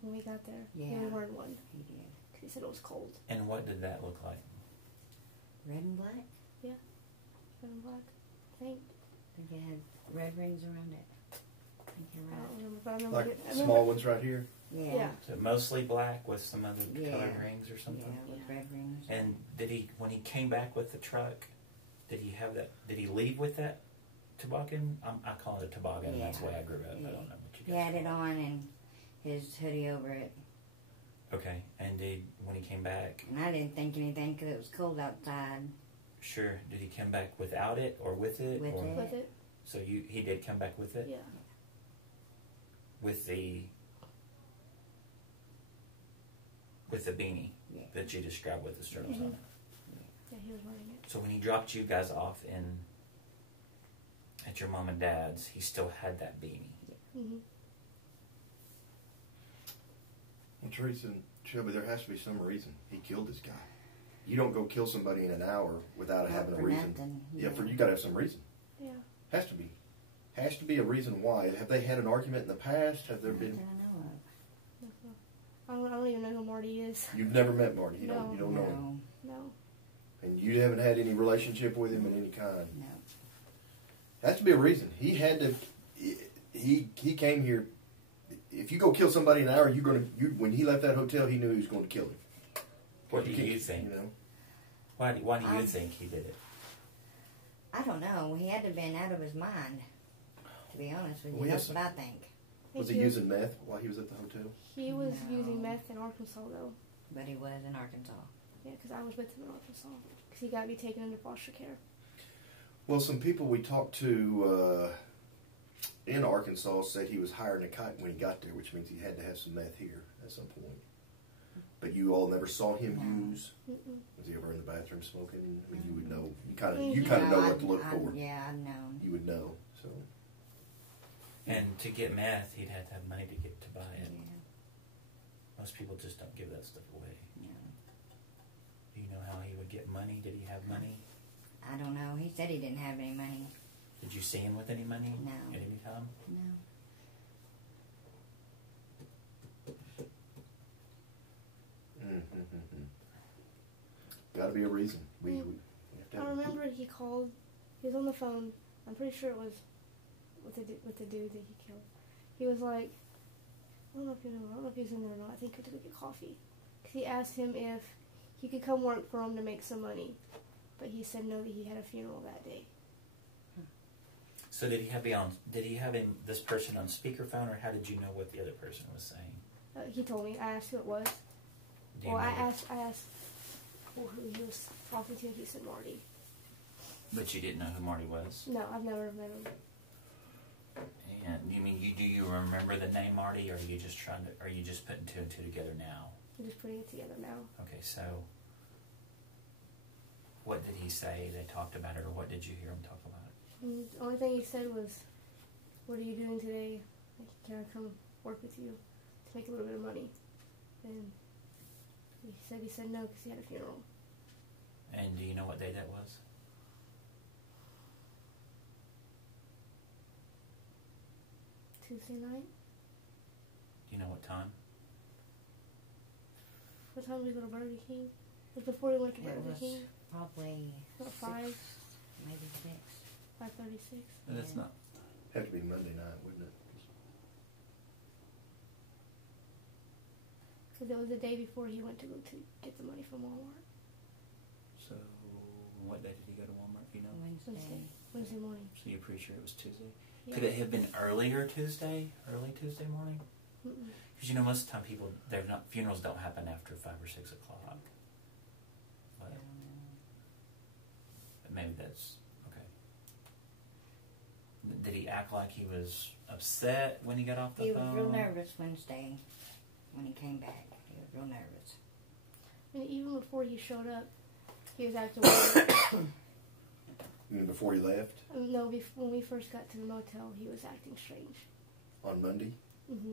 when we got there, he was wearing one. He did. Because he said it was cold. And what did that look like? Red and black? Yeah. Red and black. I think it had red rings around it. I think you're right. I don't remember, but I remember. Like small ones right here? Yeah. So mostly black with some other colored rings or something? Yeah, with red rings. And when he came back with the truck, did he have that? Did he leave with that toboggan? I call it a toboggan. Yeah. That's the way I grew up. Yeah. I don't know what you He guys had it on and his hoodie over it. Okay. And when he came back? And I didn't think anything because it was cold outside. Sure. Did he come back without it or with it? With it. With it. So he did come back with it? Yeah. With the beanie that you described with the straps on it. Yeah, he was wearing it. So when he dropped you guys off at your mom and dad's, he still had that beanie. Mm-hmm. Well, Teresa and Shelby, there has to be some reason he killed this guy. You don't go kill somebody in an hour without having a reason. Nothing. Yeah, you got to have some reason. Yeah. Has to be. Has to be a reason why. Have they had an argument in the past? Have there been? I don't even know who Marty is. You've never met Marty. You No. don't know him. No. And you haven't had any relationship with him of any kind. No. Has to be a reason. He had to. He came here. If you go kill somebody in an hour, when he left that hotel, he knew he was going to kill him. What do you think? You know? Why do you think he did it? I don't know. He had to have been out of his mind. To be honest with you, Well, that's what I think. Was he using meth while he was at the hotel? He was using meth in Arkansas, though. But he was in Arkansas. Yeah, because I was with him in Arkansas. Because he got me taken into foster care. Well, some people we talked to in Arkansas said he was hiring a kite when he got there, which means he had to have some meth here at some point. But you all never saw him use? Mm-mm. Was he ever in the bathroom smoking? I mean, you would know. You kind of know what to look for. Yeah, I'd know. You would know. So. And to get meth, he'd have to have money to get to buy it. Yeah. Most people just don't give that stuff away. No. Do you know how he would get money? Did he have money? I don't know. He said he didn't have any money. Did you see him with any money? No. At any time? No. Got to be a reason. We have to I remember he called. He was on the phone. I'm pretty sure it was with the dude that he killed. He was like, I don't know if you know. I don't know if he was in there or not. I think he took a coffee. Cause he asked him if he could come work for him to make some money, but he said no, that he had a funeral that day. So did he have this person on speakerphone, or how did you know what the other person was saying? He told me. I asked who it was. I asked who he was talking to. He said Marty. But you didn't know who Marty was? No, I've never met him. And do you remember the name Marty, or are you just putting two and two together now? I'm just putting it together now. Okay, so what did he say? They talked about it, or what did you hear him talk about it? The only thing he said was, "What are you doing today? Can I come work with you to make a little bit of money?" And he said no because he had a funeral. And do you know what day that was? Tuesday night. Do you know what time? What time did we go to Burger King? It was before we went to It Burger was King. probably About 6, 5, maybe 6. 5:36. That's not. Have to be Monday night, wouldn't it? Because it was the day before he went to go to get the money from Walmart. So what day did he go to Walmart? Do you know? Wednesday morning. So you're pretty sure it was Tuesday? Yeah. Could it have been early Tuesday morning? Because you know, most of the time funerals don't happen after 5 or 6 o'clock. But maybe that's okay. Did he act like he was upset when he got off the phone? He was real nervous Wednesday when he came back. He was real nervous. And even before he showed up, he was acting weird. You mean before he left? No, when we first got to the motel, he was acting strange. On Monday? Mm-hmm.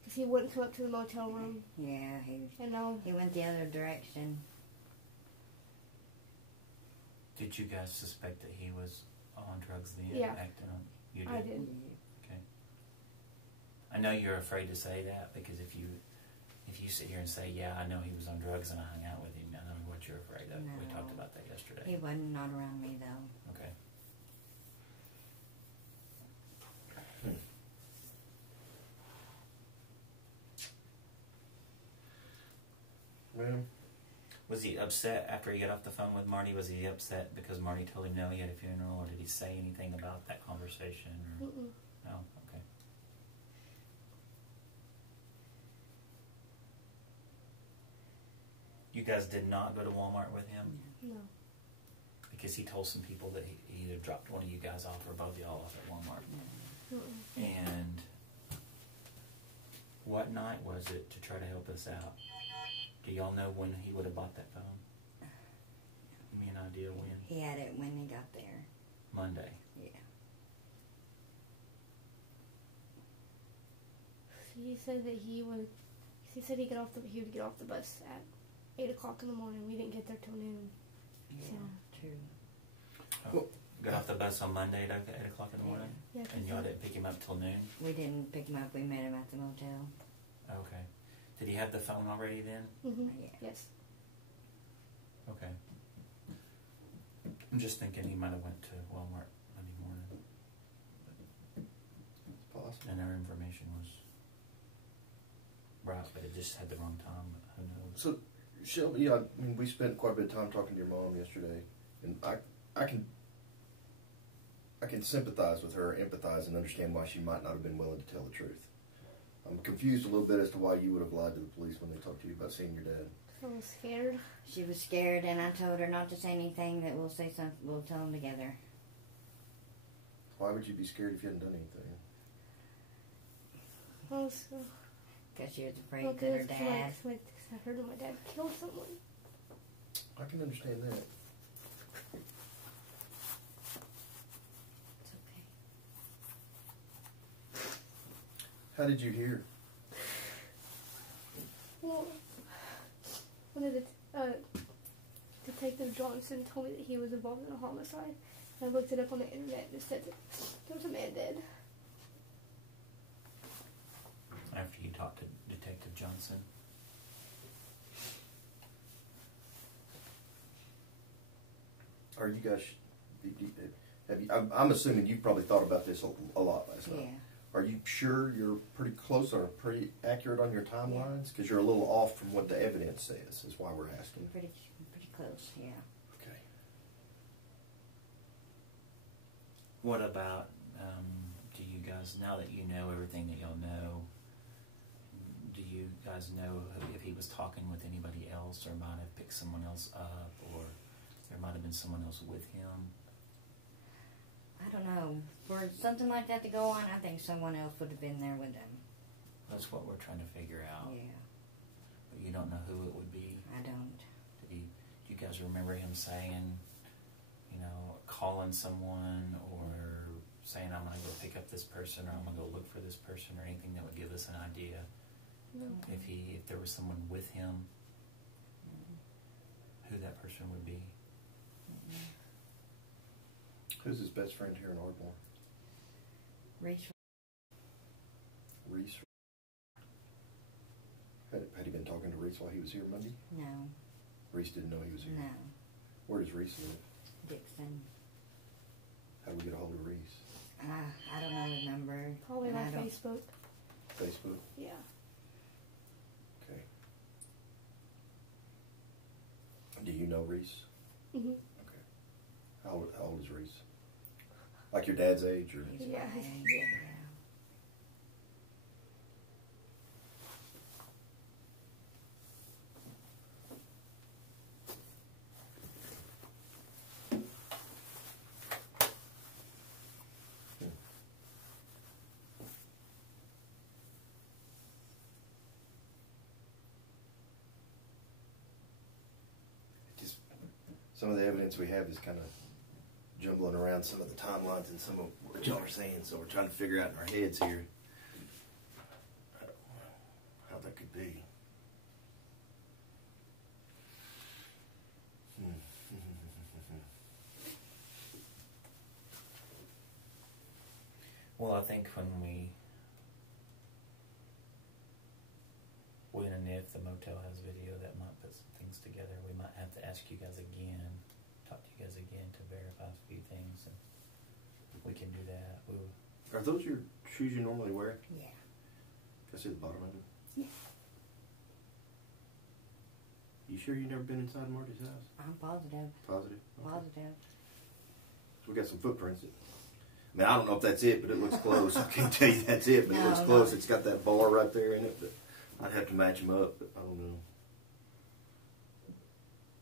Because he wouldn't come up to the motel room. Yeah, he went the other direction. Did you guys suspect that he was on drugs then? Yeah. Acting on? You did? I did. Okay. I know you're afraid to say that, because if you sit here and say, yeah, I know he was on drugs and I hung out with him, I know what you're afraid of. No. We talked about that yesterday. He wasn't not around me though. Okay. Well, was he upset after he got off the phone with Marty? Was he upset because Marty told him no, he had a funeral, or did he say anything about that conversation? Or? No? Okay. You guys did not go to Walmart with him? No. Because he told some people that he either dropped one of you guys off or both y'all off at Walmart. And what night was it, to try to help us out? Do y'all know when he would have bought that phone? Give me an idea when. He had it when he got there. Monday. Yeah. He said that he would get off the bus at 8 o'clock in the morning. We didn't get there till noon. Yeah, so. true. Oh, got off the bus on Monday at 8 o'clock in the morning? Yeah. And y'all didn't pick him up till noon? We didn't pick him up. We met him at the motel. Okay. Did he have the phone already then? Mm-hmm. Yeah. Yes. Okay. I'm just thinking he might have went to Walmart Monday morning. it's possible. And our information was right, but it just had the wrong time. Who knows? So, Shelby, I mean, we spent quite a bit of time talking to your mom yesterday, and I can sympathize with her, empathize, and understand why she might not have been willing to tell the truth. I'm confused a little bit as to why you would have lied to the police when they talked to you about seeing your dad. I was scared. She was scared, and I told her not to say anything. That we'll say something. We'll tell them together. Why would you be scared if you hadn't done anything? Because she was afraid Well, that her dad. Cause I heard my dad killed someone. I can understand that. It's okay. How did you hear? Well, one of the Detective Johnson told me that he was involved in a homicide. I looked it up on the internet and it said that there was a man dead. After you talked to Detective Johnson? Are you guys? Have you? I'm assuming you probably thought about this a lot last night. Yeah. Are you sure you're pretty close or pretty accurate on your timelines? Because you're a little off from what the evidence says. Is why we're asking. Pretty close. Yeah. Okay. What about, do you guys, now that you know everything that y'all know, do you guys know if he was talking with anybody else or might have picked someone else up or there might have been someone else with him? I don't know. For something like that to go on, I think someone else would have been there with them. That's what we're trying to figure out. Yeah. But you don't know who it would be? I don't. Do you guys remember him saying, calling someone or saying, I'm going to go pick up this person or I'm going to go look for this person or anything that would give us an idea? No. If there was someone with him, who that person would be? Who's his best friend here in Ardmore? Reese. Reese. Had he been talking to Reese while he was here Monday? No. Reese didn't know he was here? No. Where does Reese live? Dixon. How do we get a hold of Reese? I don't know his number. Probably and on I don't- Facebook. Facebook? Yeah. Okay. Do you know Reese? Mhm. Okay. How old is Reese? Like your dad's age, or? He's Yeah. my age, Yeah. yeah. Just some of the evidence we have is kind of jumbling around some of the timelines and some of what y'all are saying, so we're trying to figure out in our heads here how that could be. Well, I think when and if the motel has video, that might put some things together. We might have to ask you guys again, talk to you guys again to verify a few things, and we can do that. Are those your shoes you normally wear? Yeah. Can I see the bottom of them? Yeah. You sure you've never been inside Marty's house? I'm positive. Positive? Okay. Positive. So we got some footprints. I mean, I don't know if that's it, but it looks close. I can't tell you that's it, but it No, looks close. It's got that bar right there in it, but I'd have to match them up, but I don't know.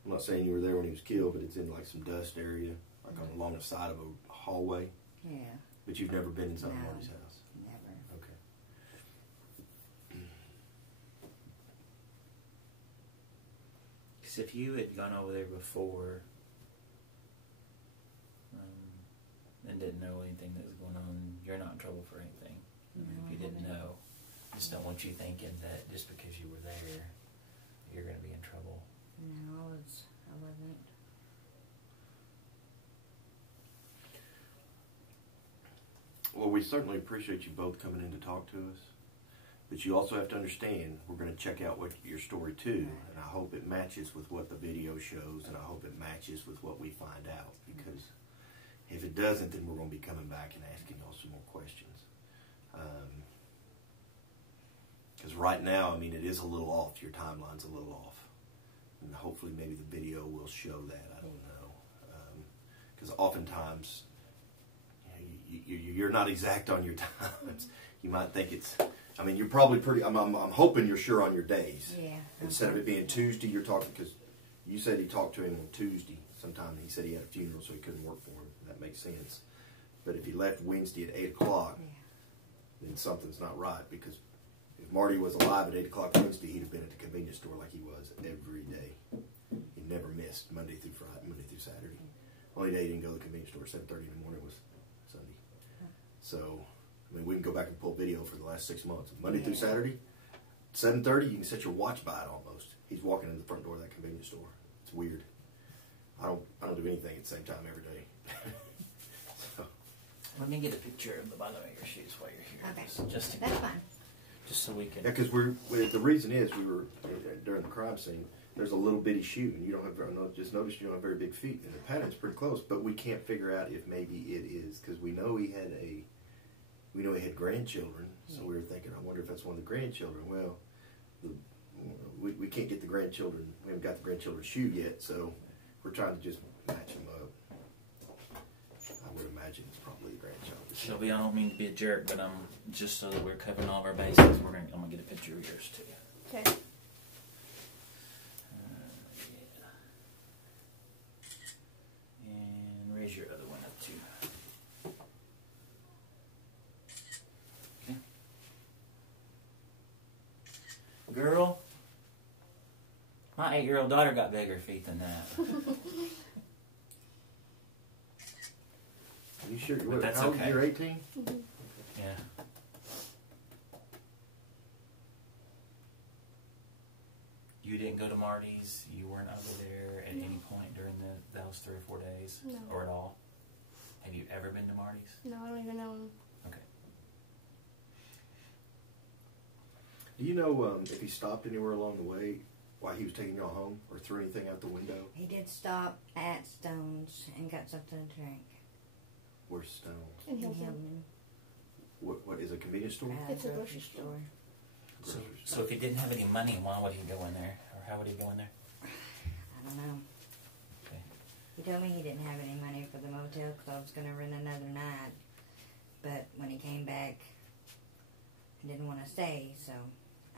I'm not saying you were there when he was killed, but it's in like some dust area, like along the side of a hallway. Yeah. But you've never been inside No. Marty's house? Never. Okay. Because if you had gone over there before and didn't know anything that was going on, you're not in trouble for anything. No, if you I didn't haven't. know, just don't want you thinking that just because you were there, you're going to be in trouble. No, I wasn't. Well, we certainly appreciate you both coming in to talk to us. But you also have to understand, we're going to check out what your story too, and I hope it matches with what the video shows, and I hope it matches with what we find out. Because if it doesn't, then we're going to be coming back and asking y'all some more questions. Because right now, I mean, it is a little off. Your timeline's a little off, and hopefully, maybe the video will show that. I don't know, because oftentimes you're not exact on your times. You might think it's. I mean, you're probably pretty. I'm hoping you're sure on your days. Yeah. Instead of it being Tuesday, you're talking because you said he talked to him on Tuesday. Sometime he said he had a funeral, so he couldn't work for him. That makes sense. But if he left Wednesday at 8 o'clock, then something's not right because If Marty was alive at 8 o'clock Wednesday, he'd have been at the convenience store like he was every day. He never missed Monday through Saturday. Only day he didn't go to the convenience store at 7:30 in the morning was Sunday. So, I mean, we can go back and pull video for the last 6 months. Monday through Saturday, 7:30, you can set your watch by it almost. He's walking in the front door of that convenience store. It's weird. I don't do anything at the same time every day. So. Let me get a picture of the bottom of your shoes while you're here. Okay. Just That's fine. Just so we can. Yeah, because the reason is we were during the crime scene. There's a little bitty shoe, and you don't have. Just noticed you don't have very big feet, and the pattern's pretty close. But we can't figure out if maybe it is because we know he had grandchildren. So we were thinking, I wonder if that's one of the grandchildren. Well, we can't get the grandchildren. We haven't got the grandchildren's shoe yet, so we're trying to just match them up. I would imagine it's probably a grandchild. Shelby, I don't mean to be a jerk, but just so that we're covering all of our bases, I'm gonna get a picture of yours too. Okay. Yeah. And raise your other one up too. Okay. Girl, my 8-year-old daughter got bigger feet than that. You sure? But that's how old? okay. You're 18? Mm-hmm. Yeah. You didn't go to Marty's. You weren't over there at any point during those 3 or 4 days, No. or at all. Have you ever been to Marty's? No, I don't even know him. Okay. Do you know if he stopped anywhere along the way while he was taking y'all home, or threw anything out the window? He did stop at Stone's and got something to drink. Where's Stone's? In In Hilton. Hillman. What is a convenience store? It's a grocery store. So if he didn't have any money, why would he go in there? Or how would he go in there? I don't know. Okay. He told me he didn't have any money for the motel because I was going to rent another night. But when he came back, he didn't want to stay, so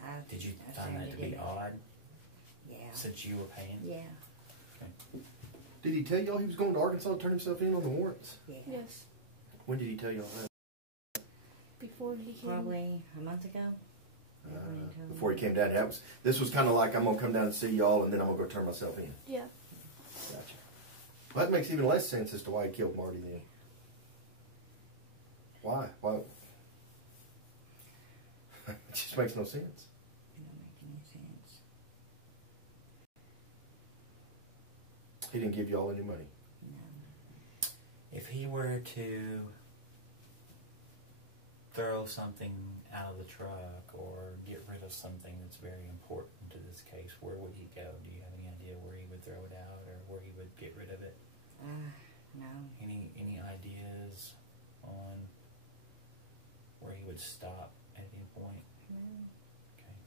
I Did you assumed find that he to be didn't. odd? Yeah. Since you were paying? Yeah. Okay. Did he tell y'all he was going to Arkansas to turn himself in on the warrants? Yeah. Yes. When did he tell y'all that? Before he came. Probably a month ago. Before he came down. This was kind of like, I'm going to come down and see y'all, and then I'm going to go turn myself in. Yeah. Gotcha. Well, that makes even less sense as to why he killed Marty then. Why? It just makes no sense. It don't make any sense. He didn't give y'all any money. No. If he were to throw something out of the truck or get rid of something that's very important to this case, where would he go? Do you have any idea where he would throw it out or where he would get rid of it? No. Any ideas on where he would stop at any point? No. Okay.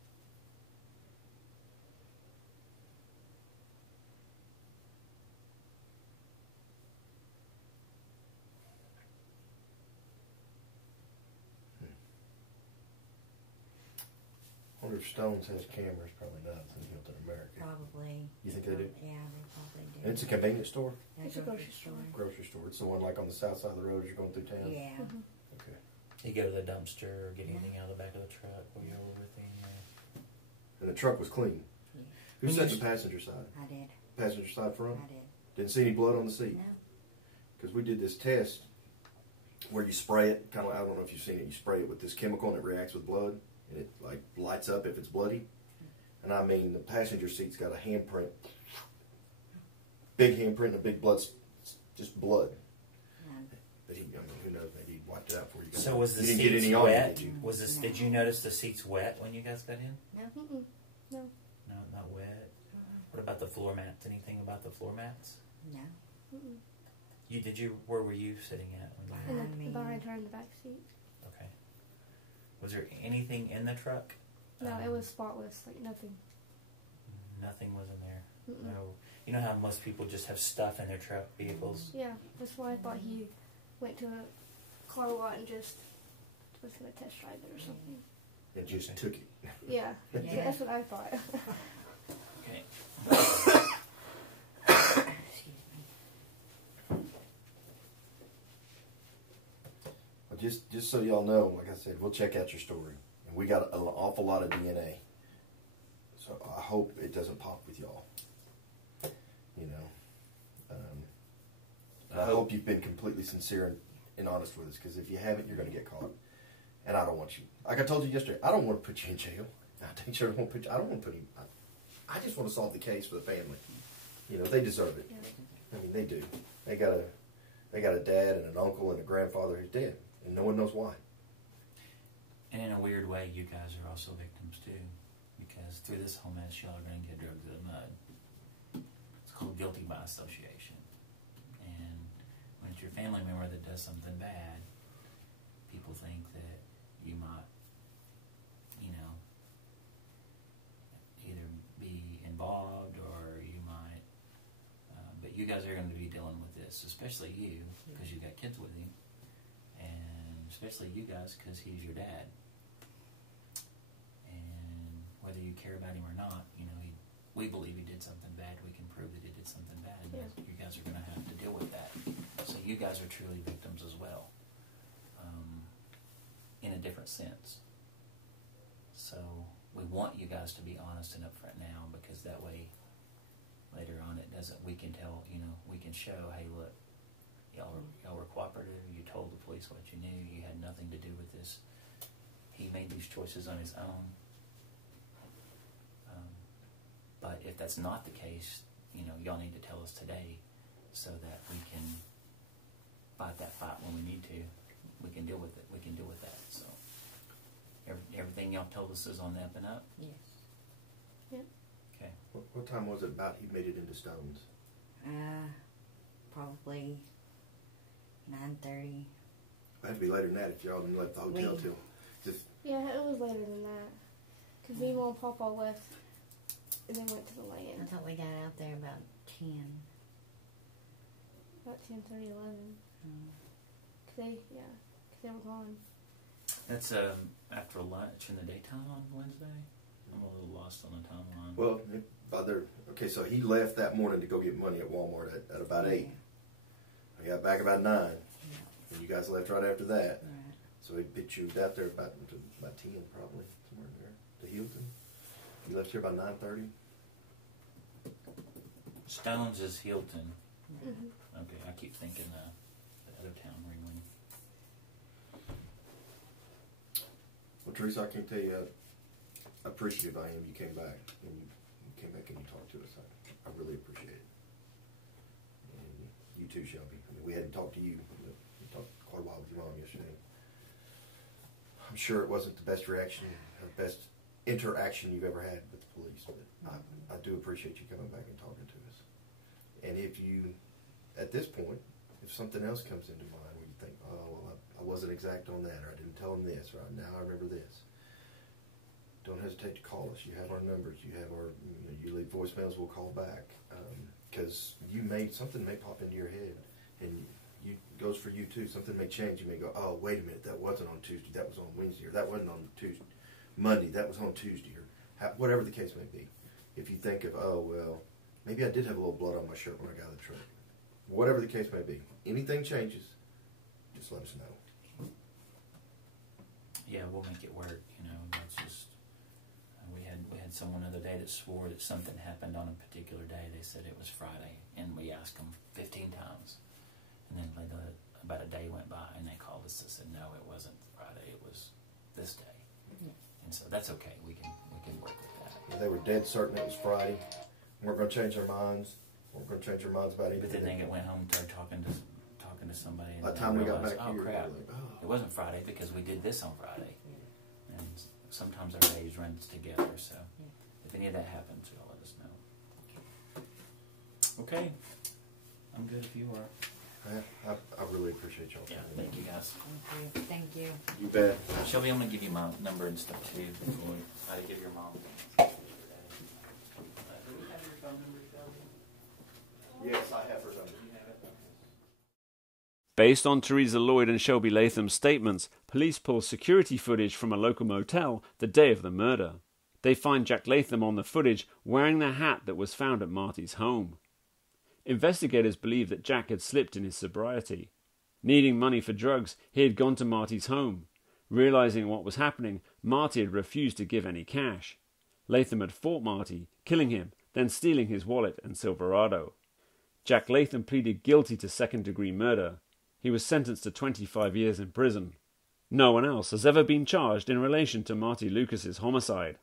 I wonder if Stone's has cameras. Probably not in Hilton America. Probably. You think they do? Yeah, they probably do. And it's a convenience store? Yeah, It's a grocery store. Grocery store. It's the one like on the south side of the road as you're going through town? Yeah. Mm-hmm. Okay. You go to the dumpster or get anything out of the back of the truck while you're over with him? And the truck was clean. Yeah. Who sat in the passenger side? I did. Passenger side front? I did. Didn't see any blood on the seat? No. Because we did this test where you spray it, kind of, I don't know if you've seen it, you spray it with this chemical and it reacts with blood, and it like lights up if it's bloody. And I mean, the passenger seat's got a handprint, big handprint and a big blood, just blood. But he, I mean, who knows, maybe he wiped it out for you guys. So was the you didn't get seats any on you, wet? did you? Was this? Did you notice the seats wet when you guys got in? No. Mm-mm. No. No, not wet. What about the floor mats? Anything about the floor mats? No. Mm-mm. Where were you sitting at? When you Behind me. Behind her in the back seat. Okay. Was there anything in the truck? No, it was spotless. Like nothing. Nothing was in there. Mm-mm. No. You know how most people just have stuff in their truck vehicles? Yeah, that's why I thought he went to a car lot and just was gonna test drive it or something. And just took it. Yeah, Yeah. So that's what I thought. Okay. Excuse me. Well, just so y'all know, like I said, we'll check out your story. And We got an awful lot of DNA. So I hope it doesn't pop with y'all. You know. And I hope you've been completely sincere and honest with us, because if you haven't, you're going to get caught. And I don't want you. Like I told you yesterday, I don't want to put you in jail. I don't want to put you. I just want to solve the case for the family. You know, they deserve it. I mean, they do. They got a dad and an uncle and a grandfather who's dead, and no one knows why. And in a weird way, you guys are also victims too, because through this whole mess, y'all are going to get drugged to the mud. It's called guilty by association. And when it's your family member that does something bad, people think that you might, you know, either be involved or you might, but you guys are going to be dealing with this, especially you, because you got kids with him, and especially you guys, because he's your dad. And whether you care about him or not, you know, we believe he did something bad. We can prove that he did something bad, and you guys are going to have to deal with that. So you guys are truly victims as well, in a different sense. So we want you guys to be honest and upfront now, because that way, later on, we can tell, you know, we can show, hey, look, y'all were cooperative. You told the police what you knew. You had nothing to do with this. He made these choices on his own. But if that's not the case, you know, y'all need to tell us today, so that we can fight that fight when we need to. We can deal with it. We can deal with that. So everything y'all told us is on the up and up? Yes. Yep. Okay. What time was it about he made it into Stones? Probably 9:30. It had to be later than that if y'all didn't left the hotel till. Yeah, it was later than that. Because me, Mom, and Papa left, and then went to the land. I thought we got out there about 10. About 10:30, 11. Cause they were gone. That's after lunch in the daytime on Wednesday? I'm a little lost on the timeline. Well, okay, so he left that morning to go get money at Walmart at about 8. I got back about 9. And you guys left right after that. Right. So he picked you out there about 10 probably, somewhere in there, to Hilton. You left here about 9:30? Stones is Hilton. Mm-hmm. Okay, I keep thinking the other town, Ringling. Well, Teresa, I can't tell you how appreciative I am you came back. And you came back and you talked to us. I really appreciate it. And you too, Shelby. I mean, we hadn't talked to you. We talked quite a while with your mom yesterday. I'm sure it wasn't the best reaction or best interaction you've ever had with the police, but I do appreciate you coming back and talking to us. And if you, at this point, if something else comes into mind where you think, oh, well, I wasn't exact on that, or I didn't tell him this, or now I remember this, don't hesitate to call us. You have our numbers. You have our, you leave voicemails, we'll call back. Because something may pop into your head, and it goes for you too. Something may change. You may go, oh, wait a minute, that wasn't on Tuesday, that was on Wednesday, or that wasn't on Monday, that was on Tuesday, or whatever the case may be. If you think of, oh, well, maybe I did have a little blood on my shirt when I got out of the truck. Whatever the case may be. Anything changes, just let us know. Yeah, we'll make it work, you know. That's just, we had someone the other day that swore that something happened on a particular day. They said it was Friday, and we asked them 15 times. And then about a day went by, and they called us and said, no, it wasn't Friday, it was this day. And so that's okay. We can work with that. They were dead certain it was Friday. We're going to change our minds. We're going to change our minds about anything. But then they went home and started talking to somebody. And by the time we got back oh, here, crap. like, oh. It wasn't Friday because we did this on Friday. And sometimes our days run together. So if any of that happens, you'll let us know. Okay. I'm good if you are. I really appreciate y'all. Yeah, thank you guys. Thank you. You bet. Shelby, I'm going to give you my number and stuff too before I give your mom. Do we have your phone number, Shelby? Yes, I have her number. Based on Teresa Lloyd and Shelby Latham's statements, police pull security footage from a local motel the day of the murder. They find Jack Latham on the footage wearing the hat that was found at Marty's home. Investigators believe that Jack had slipped in his sobriety. Needing money for drugs, he had gone to Marty's home. Realizing what was happening, Marty had refused to give any cash. Latham had fought Marty, killing him, then stealing his wallet and Silverado. Jack Latham pleaded guilty to second-degree murder. He was sentenced to 25 years in prison. No one else has ever been charged in relation to Marty Lucas's homicide.